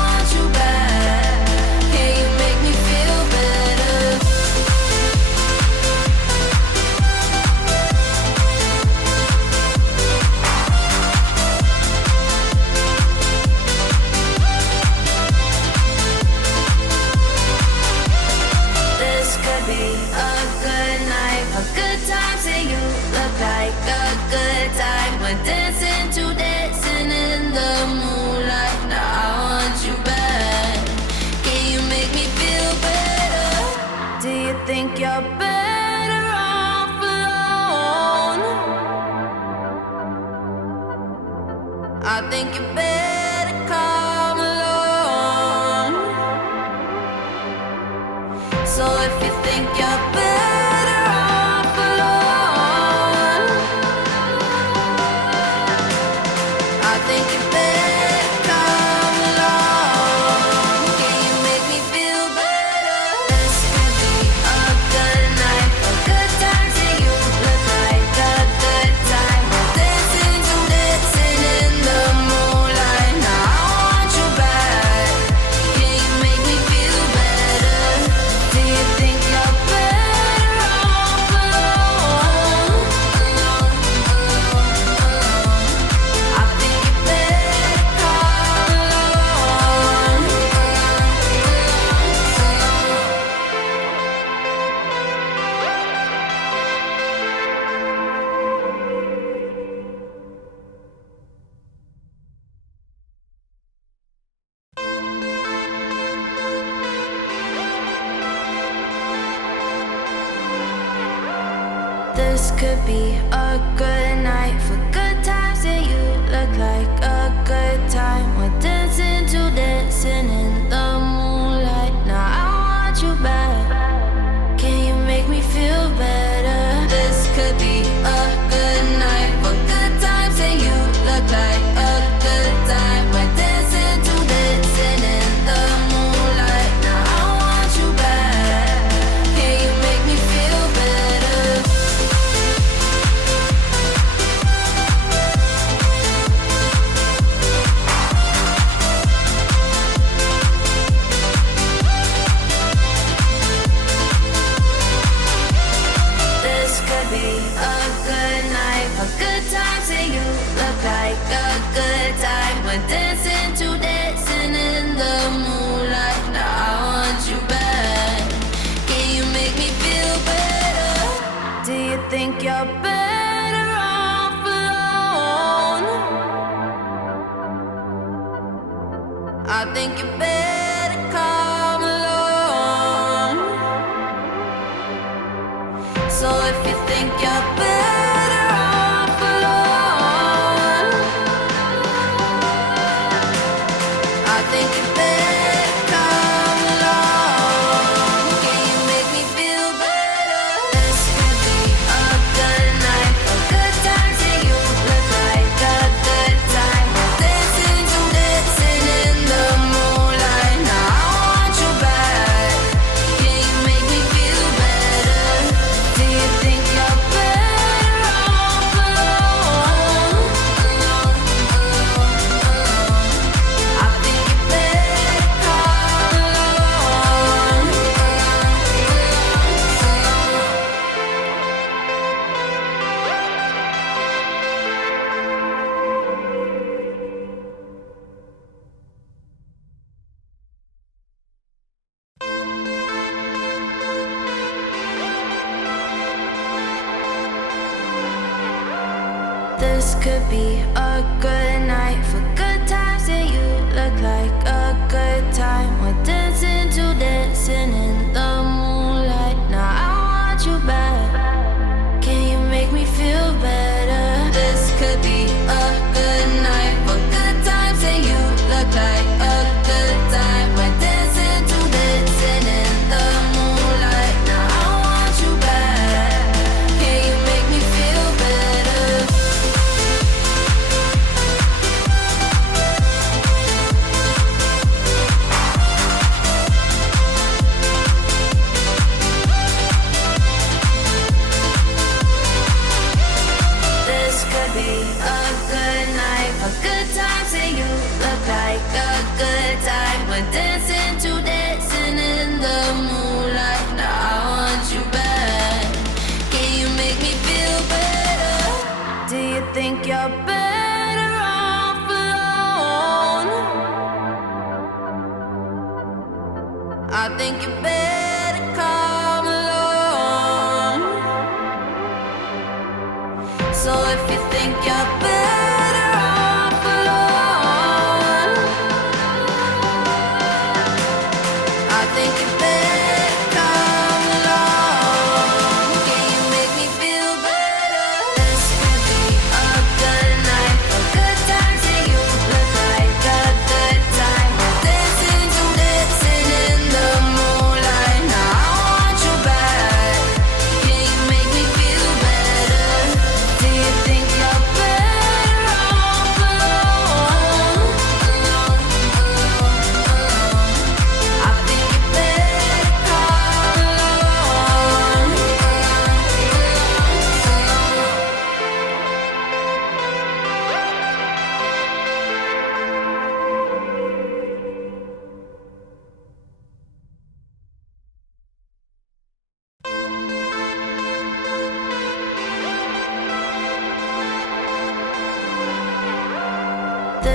think you better come along. So if you think you're better off alone, I think you better come along. Can you make me feel better? This could be a good night, a good time. Say you look like a good time. We're dancing to dancing in the moonlight. Now I want you back. Can you make me feel better? Do you think you're better off alone? Alone, alone, alone. I think you better come along. This could be a good night for good times, and you look like a good time. We're dancing to dancing in the moonlight. Now I want you back. Can you make me feel better? This could be a good night for good times, and you look like a good time. We're dancing to dancing in the moonlight. Now I want you back. Can you make me feel better? This could be a good night for good times, and you look like a good time. We're dancing to dancing in the moonlight. Now I want you back. Can you make me feel better? Do you think you're better off alone? I think you better come along. So if you think you're better off alone, I think you better come along. Can you make me feel better? This could be a good night for good times, and you look like a good time. We're dancing to dancing in the moonlight. Now I want you back. Can you make me feel better? Do you think you're better off alone? Alone, alone, alone. I think you better come along. This could be a good night for good times, and you look like a good time. We're dancing to dancing in the moonlight. Now I want you back. Can you make me feel better? This could be a good night for good times, and you look like a good time. We're dancing to dancing in the moonlight. Now I want you back. Can you make me feel better? This could be a good night for good times, and you look like a good time. We're dancing to dancing in the moonlight. Now I want you back. Can you make me feel better? Do you think you're better off alone? I think you better come along. So if you think you're better off alone, I think you better come along. Can you make me feel better? This could be a good night for good times, and you look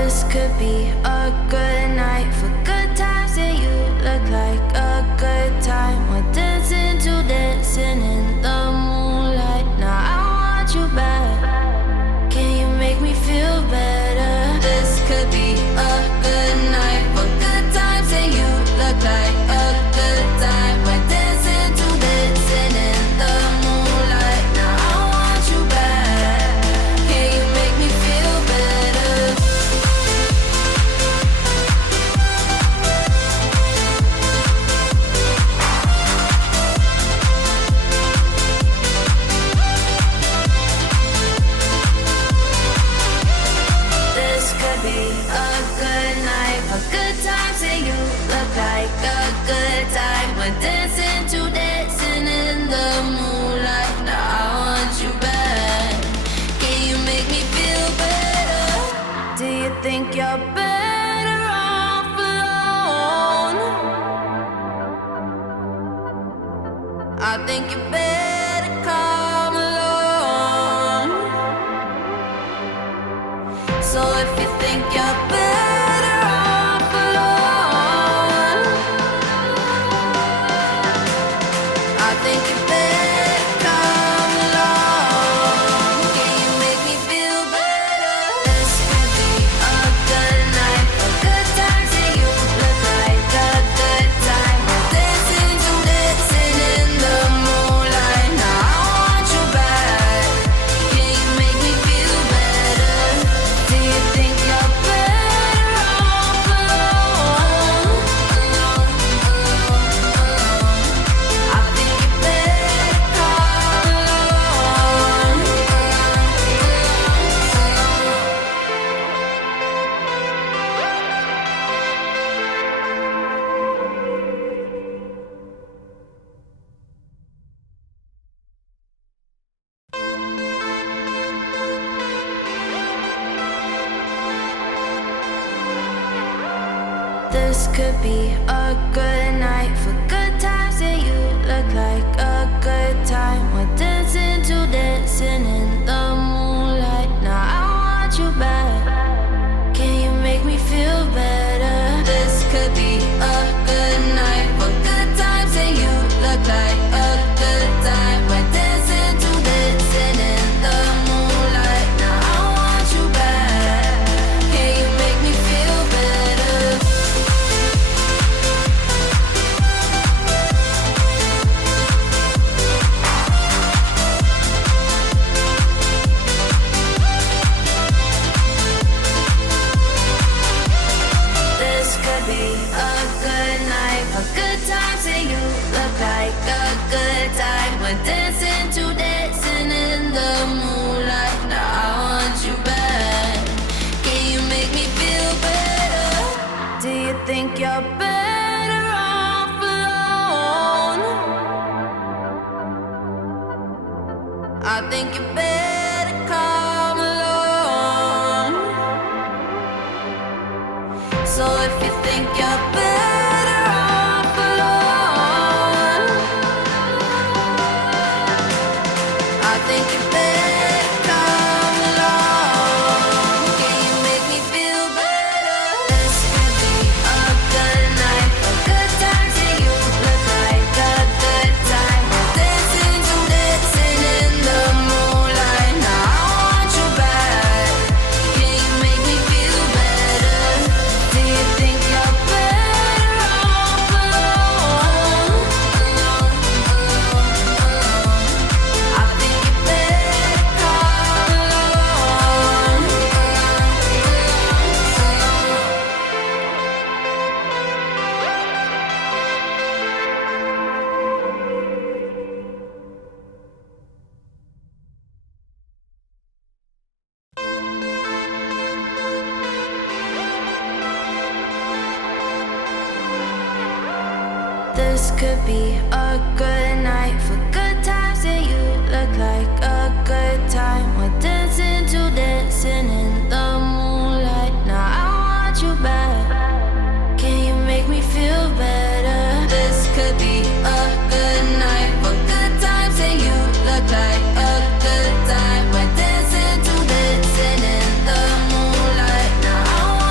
This could be a good night for good times, and you look like a good time. We're dancing to dancing in the moonlight. Now I want you back. Can you make me feel better? This could be a good night for good times, and you look like a good time. We're dancing to dancing in the moonlight. Now I want you back. Can you make me feel better? This could be a good night for good times, and you look like a good time. We're dancing to dancing in the moonlight. Now I want you back. Can you make me feel better? Do you think you're better off alone? I think you better come along. So if you think you're better off alone, I think you better come along. Can you make me feel better? This could be a good night for good times, and you look like a good time. We're dancing to dancing in the moonlight. Now I want you back. Can you make me feel better? Do you think you're better off alone? I think you better come along. This could be a good night for good times, and you look like a good time. We're dancing to dancing in the moonlight. Now I want you back. Can you make me feel better? This could be a good night for good times, and you look like a good time. We're dancing to dancing in the moonlight. Now I want you back. Can you make me feel better? This could be a good night for good times, and you look like a good time. We're dancing to dancing in the moonlight. Now I want you back. Can you make me feel better? Do you think you're better off alone? I think you better come along. So if you think you're better off alone, I think you better come along. Can you make me feel better? This could be a good night for good times, and you look like a good time. We're dancing to dancing in the moonlight. Now I want you back. Can you make me feel better? Do you think you're better off alone? I think you better come along. This could be a good night for good times, and you look like a good time. We're dancing to dancing in the moonlight. Now I want you back. Can you make me feel better? This could be a good night for good times, and you look like a good time. We're dancing to dancing in the moonlight. Now I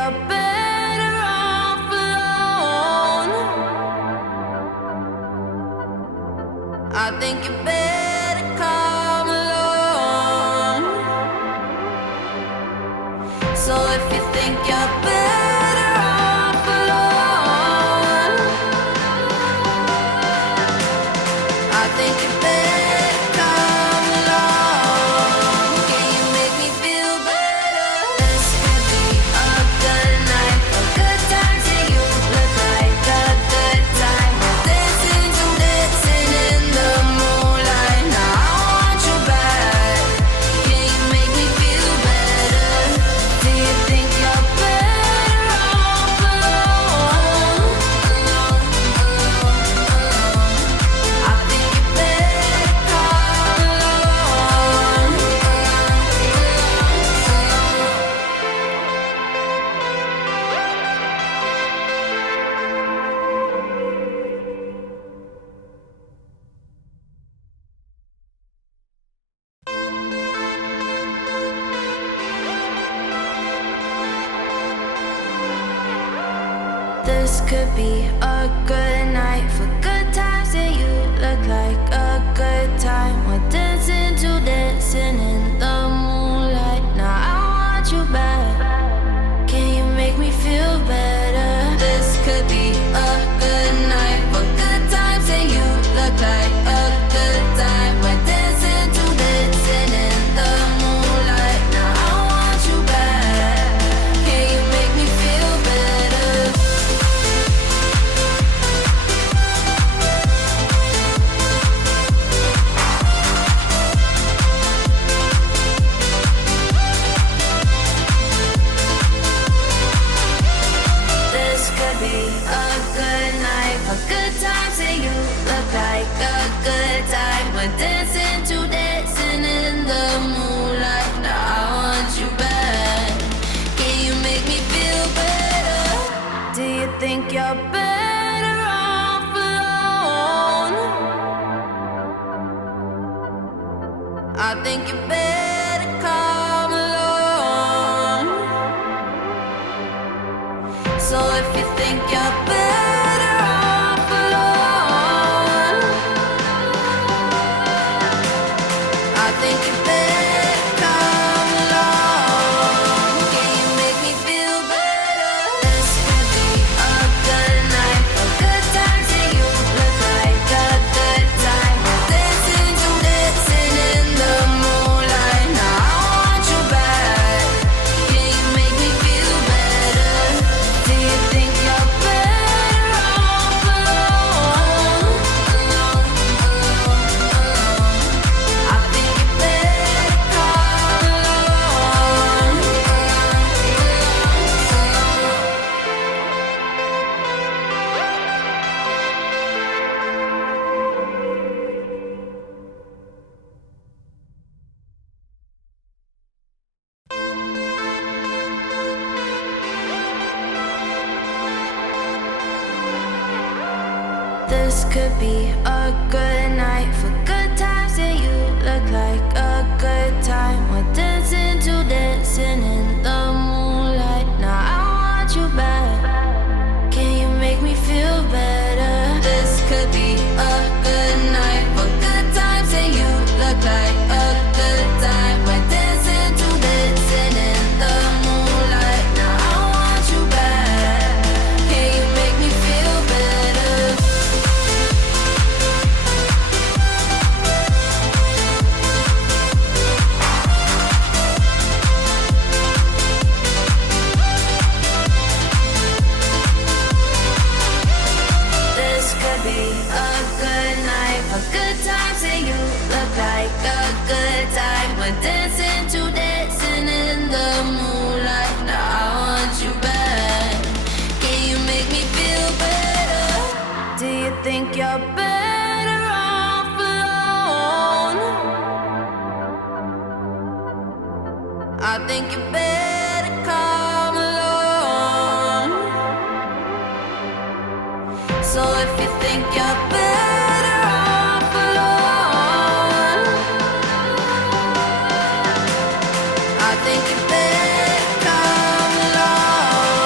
you're better off alone. I think you better come along. So if you think you're better off alone, I think you better come along. Can you make me feel better? This could be a good night, a good time. See you look like a good time. We're dancing to dancing in the moonlight. Now I want you back. Can you make me feel better? Do you think you're better off alone? Alone, alone, alone. I think you better come along. This could be a good night for good times, and you look like a good time. We're dancing to dancing in the moonlight. Now I want you back. Can you make me feel better? This could be a good night for good times, and you look like a good time. We're dancing to dancing in the moonlight. Now I want you back. Can you make me feel better? This could be a good night for good times, and you look like a good time. We're dancing to dancing in the moonlight. Now I want you back. Can you make me feel better? Do you think you're better off alone? I think you better come along. So if you think you're better off alone, I think you better come along. Can you make me feel better? This could be a good night for good times, and you look like a good time. We're dancing to dancing in the moonlight. Now I want you back. Can you make me feel better? Do you think you're better off alone? Alone, alone, alone. I think you better come along. This could be a good night for good times, and you look like a good time. We're dancing to dancing in the moonlight. Now I want you back. Can you make me feel better? This could be a good night for good times, and you look like a good time. We're dancing to dancing in the moonlight. Now I want you back. Can you make me feel better? This could be a good night for good times, and you look like a good time. We're dancing to dancing in the moonlight. Now I want you back. Can you make me feel better? Do you think you're better off alone? I think you better come along. So if you think you're better off alone, I think you better come along.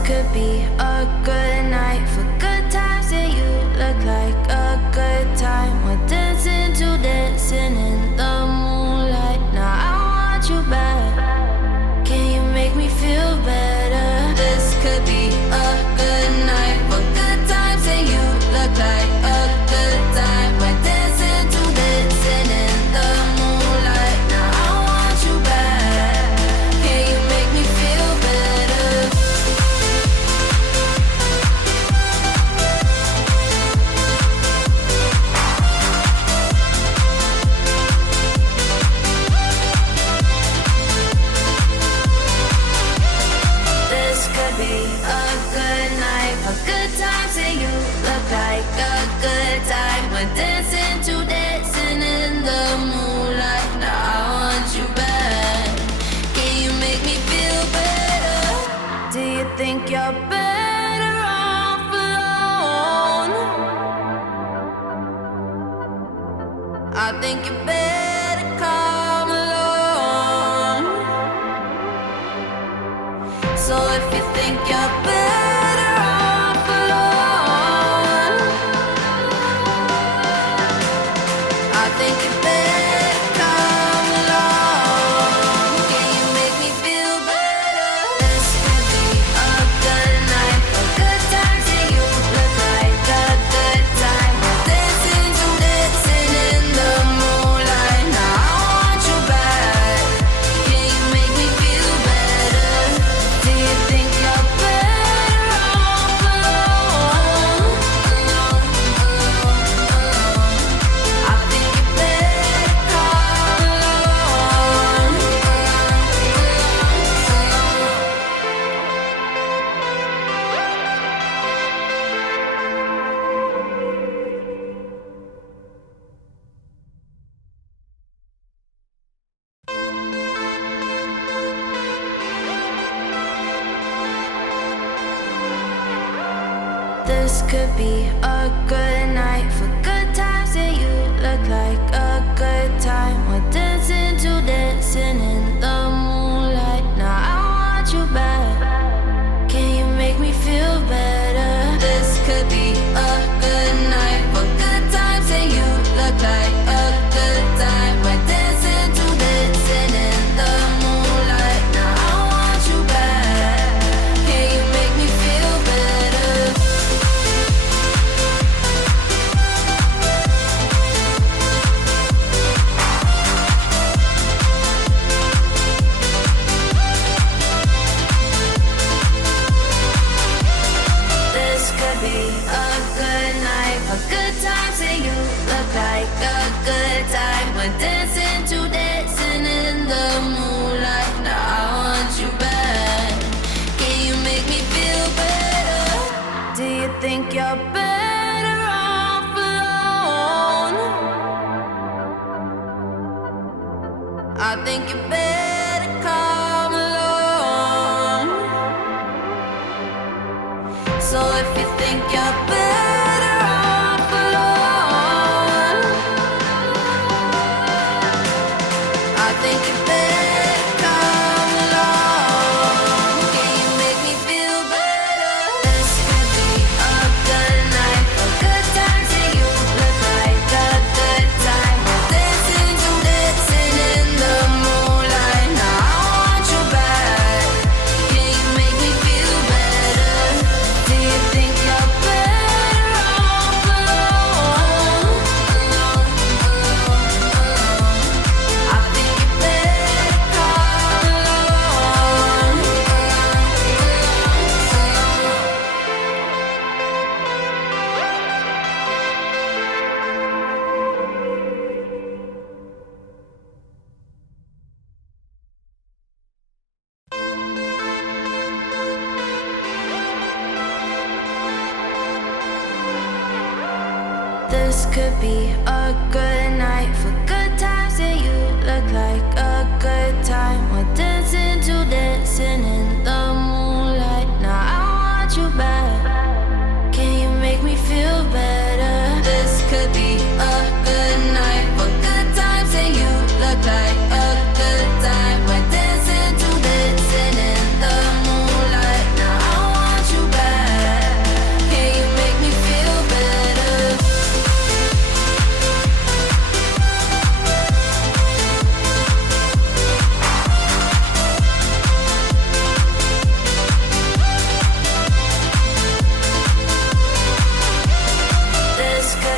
could be a good night for good times, and you look like a good time. We're dancing to dancing in the moonlight. Now I want you back. Can you make me feel better? This could be a good night for good times, and you look like a good time. We're dancing to dancing in the moonlight. Now I want you back. Can you make me feel better? This could be a good night for good times, and you look like a good time. We're dancing to dancing in the moonlight. Now I want you back. Can you make me feel better? Do you think you're better off alone? I think you better come along. So if you think you're better off alone, I think you better come along. Can you make me feel better? This could be a good night for good times, and you look like a good time. We're dancing to dancing in the moonlight. Now I want you back. Can you make me feel better? Do you think you're better off alone? I think you better come along. This could be a good night for good times, and you look like a good time. We're dancing to dancing in the moonlight. Now I want you back. Can you make me feel better? This could be a good night for good times, and you look like a good time. We're dancing to dancing in the moonlight. Now I want you back. Can you make me feel better? This could be a good night for good times, and you look like a good time. We're dancing to dancing in the moonlight. Now I want you back. Can you make me feel better? Do you think you're better off alone? I think you better come along. So if you think you're better off alone, I think you better come along. Can you make me feel better? This could be a good night for good times, and you look like a good time. We're dancing to dancing in the moonlight. Now I want you back. Can you make me feel better? Do you think you're better off alone? I think you better come along. This could be a good night for good times, and you look like a good time. We're dancing to dancing in the moonlight. Now I want you back. Can you make me feel better? This could be a good night for good times, and you look like a good time. We're dancing to dancing in the moonlight. Now I want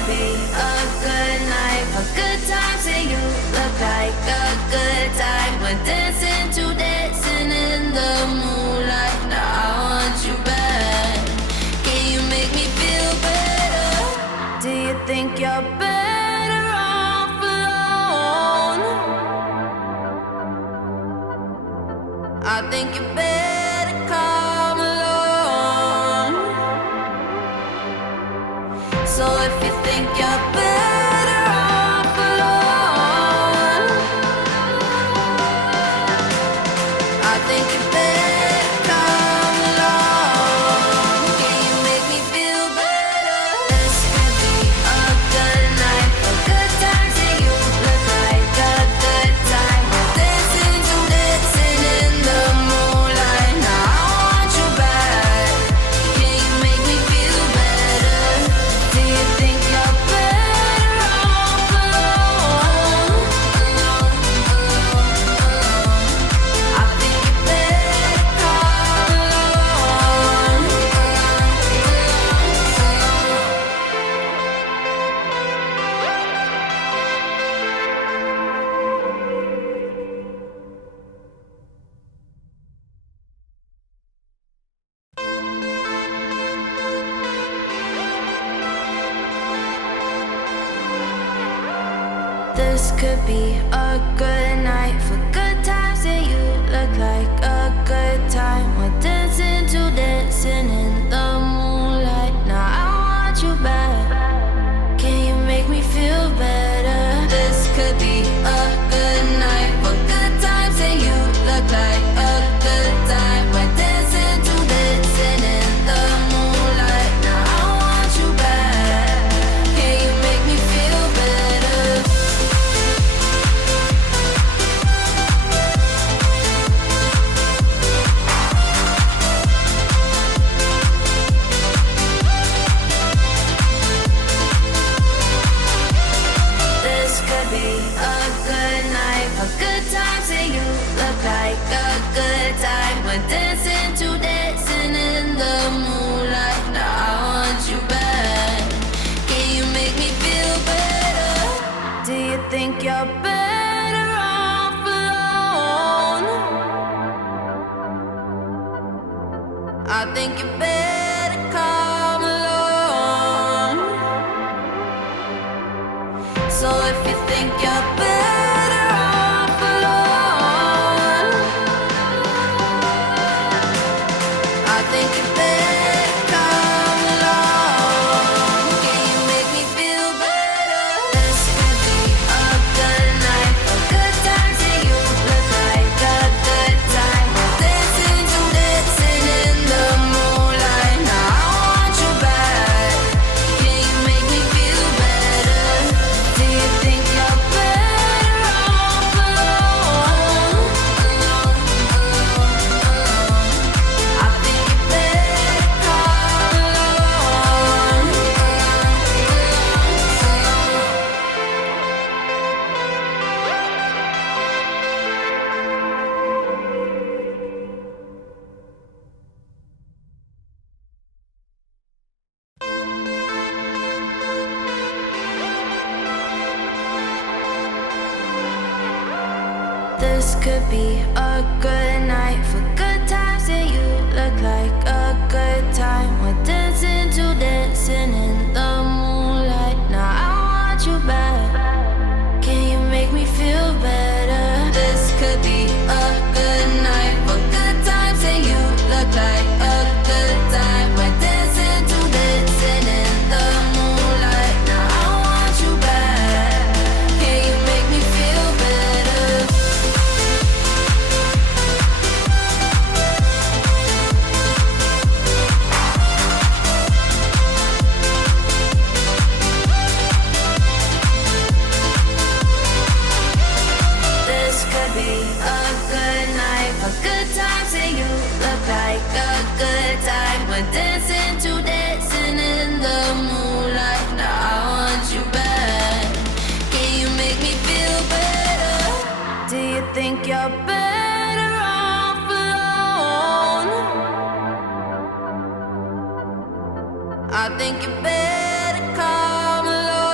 could be a good night for good times, and you look like a good time. We're dancing to dancing in the moonlight. Now I want you back. Can you make me feel better? Do you think you're better off alone? I think you better come along. So if you think you're better off alone, I think you better come along. Can you make me feel better? This could be a good night for good times, and you look like a good time. We're dancing to dancing in the moonlight. Now I want you back. Can you make me feel better? Do you think you're better off alone? I think you better come along. This could be a good night for good times, and you look like a good time. We're dancing to dancing in the moonlight. Now I want you back. Can you make me feel better? This could be a good night for good times, and you look like a good time. We're dancing to dancing in the moonlight. Now I want you back. Can you make me feel better? This could be a good night for good times, and you look like a good time. We're dancing to dancing in the moonlight. Now I want you back. Can you make me feel better? Do you think you're better off alone? I think you better come along. So if you think you're better off alone, I think you better come along. Can you make me feel better? This could be a good night for good times, and you look like a good time. We're dancing to dancing in the moonlight. Now I want you back. Can you make me feel better? Do you think you're better off alone? I think you better come along. This could be a good night for good times, and you look like a good time. We're dancing to dancing in the moonlight. Now I want you back. Can you make me feel better? This could be a good night for good times, and you look like a good time. We're dancing to dancing in the moonlight. Now I want you back. Can you make me feel better? This could be a good night for good times, and you look like a good time. We're dancing to dancing in the moonlight. Now I want you back. Can you make me feel better? Do you think you're better off alone? I think you better come along.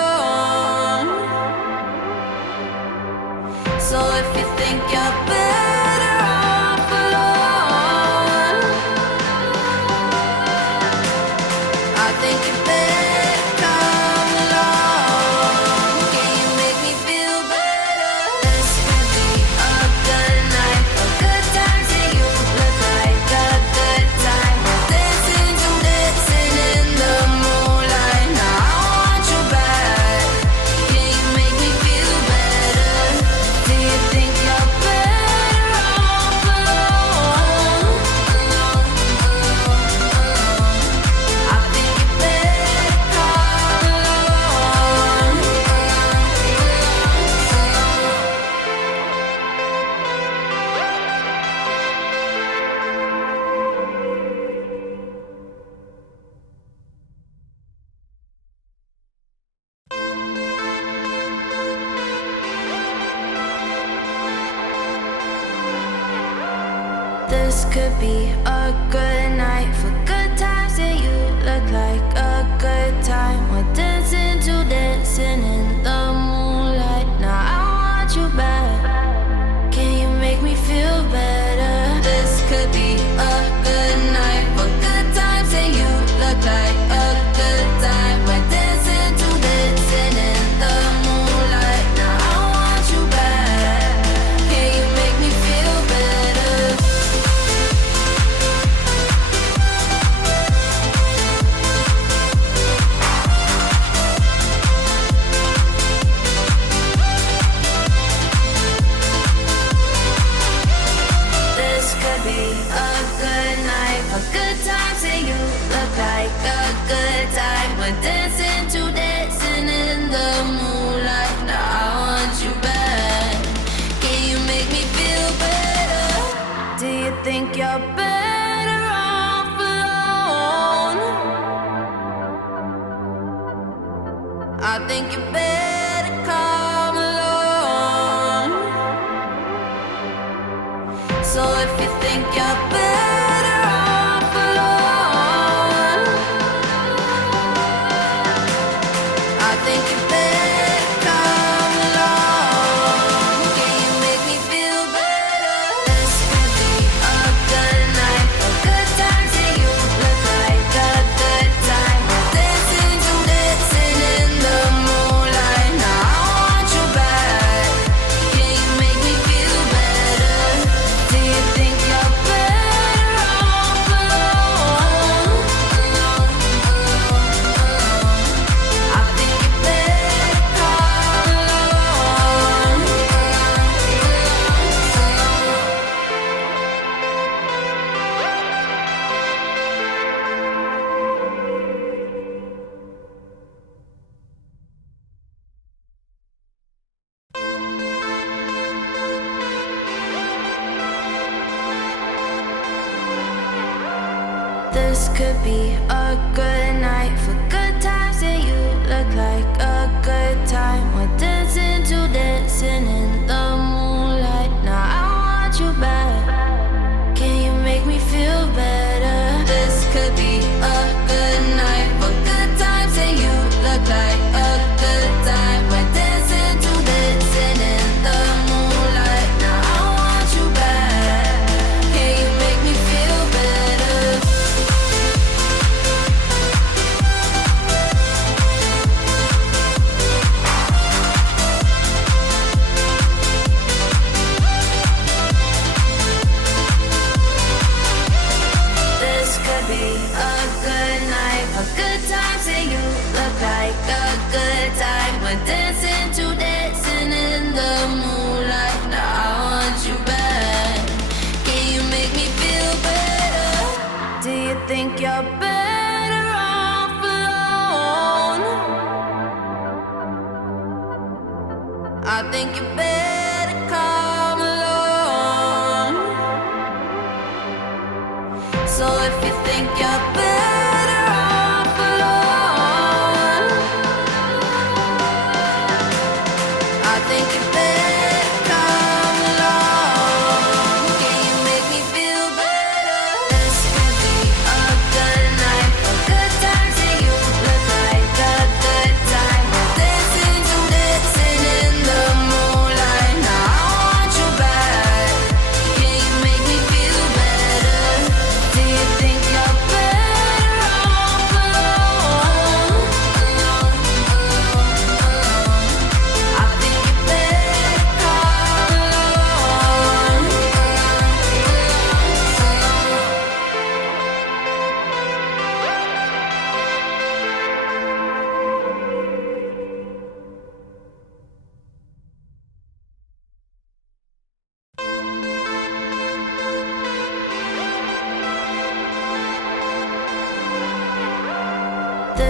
think you're better off alone? I think you better come along. Can you make me feel better? This could be a good night, a good time. Say you look like a good time. We're dancing to dancing in the moonlight. Now I want you back. Can you make me feel better? Do you think you're better off alone? I think you better come along. This could be a good night for good times. Yeah, you look like a good time. We're dancing to dancing in the moonlight. Now I want you back. Can you make me feel better? This could be a good night for good times. Yeah, you look like a good time. We're dancing to dancing in the moonlight. Now I want you back. Can you make me feel better? This could be a good night for good times. Say you look like a good time. We're dancing to dancing in the moonlight. Now I want you back. Can you make me feel better? Do you think you're better off alone? I think you better come along. So if you think you're better off alone, I think you better come along. Can you make me feel better? This could be a good night, a good time. Say you look like a good time. We're dancing to dancing in the moonlight. Now I want you back. Can you make me feel better? Do you think you're better off alone? I think you better come along. This could be a good night for good times. Yeah, you look like a good time. We're dancing to dancing in the moonlight. Now I want you back. Can you make me feel better? This could be a good night for good times. Yeah, you look like a good time. We're dancing to dancing in the moonlight. Now I want you back. Can you make me feel better? This could be a good night for good times. Say you look like a good time. We're dancing to dancing in the moonlight. Now I want you back. Can you make me feel better? Do you think you're better off alone? I think you better come along. So if you think you're better off alone, I think you better come along. Can you make me feel better? This could be a good night, a good time. Say you look like a good time. We're dancing to dancing in the moonlight. Now I want you back.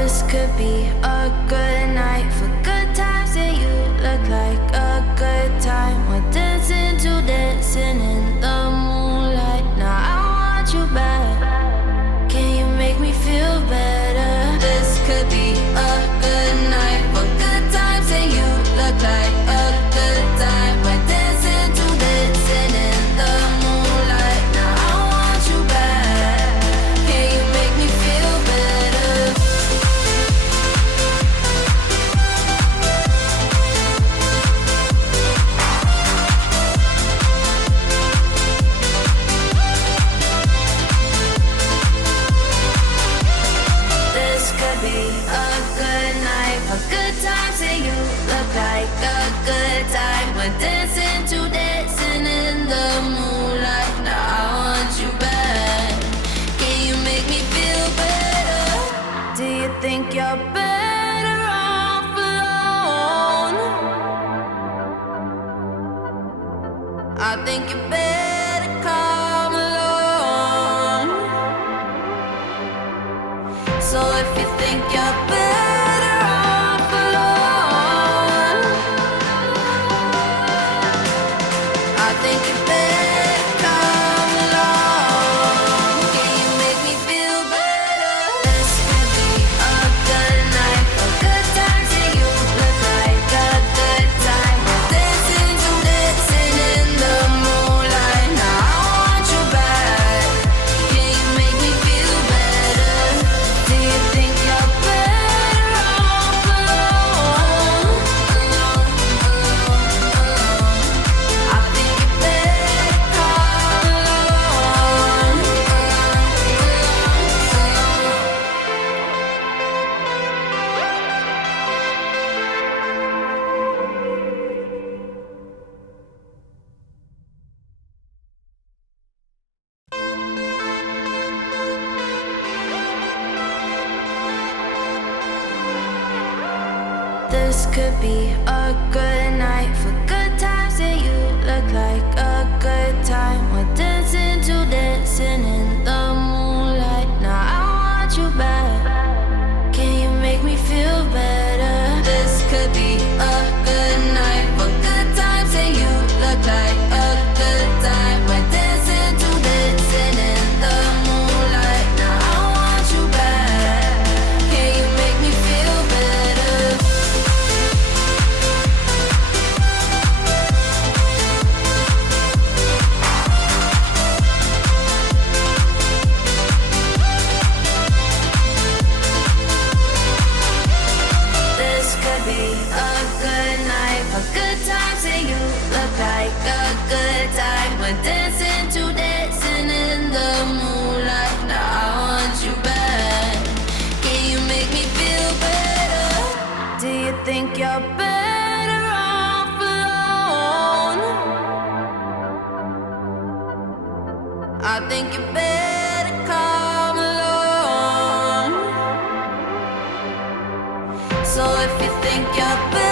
This could be a good night for good times, and you look like a good time. We're dancing to dancing in the moonlight. Now I want you back. Can you make me feel better? This could be a good night for good times, and you look like a good time. We're dancing to dancing in the moonlight. Now I want you back. Can you make me feel better? This could be a good night for good times, and you look like a good time. We're dancing to dancing in the moonlight. Now I want you back. Can you make me feel better? Do you think you're better off alone? I think you better come along. So if you think you're better off alone, I think you better come along. Can you make me feel better? This could be a good night for good times, and you look like a good time. We're dancing to dancing in the moonlight. Now I want you back. Can you make me feel better? Do you think you're better off alone? I think you better come along. This could be a good night for good times, and you look like a good time. We're dancing to dancing in the moonlight. Now I want you back. Can you make me feel better? This could be a good night for good times, and you look like a good time. We're dancing to dancing in the moonlight. Now I want you back. Can you make me feel better? This could be a good night for good times, and you look like a good time. We're dancing to dancing in the moonlight. Now I want you back. Can you make me feel better? Do you think you're better off alone? I think you better come along. So if you think you're better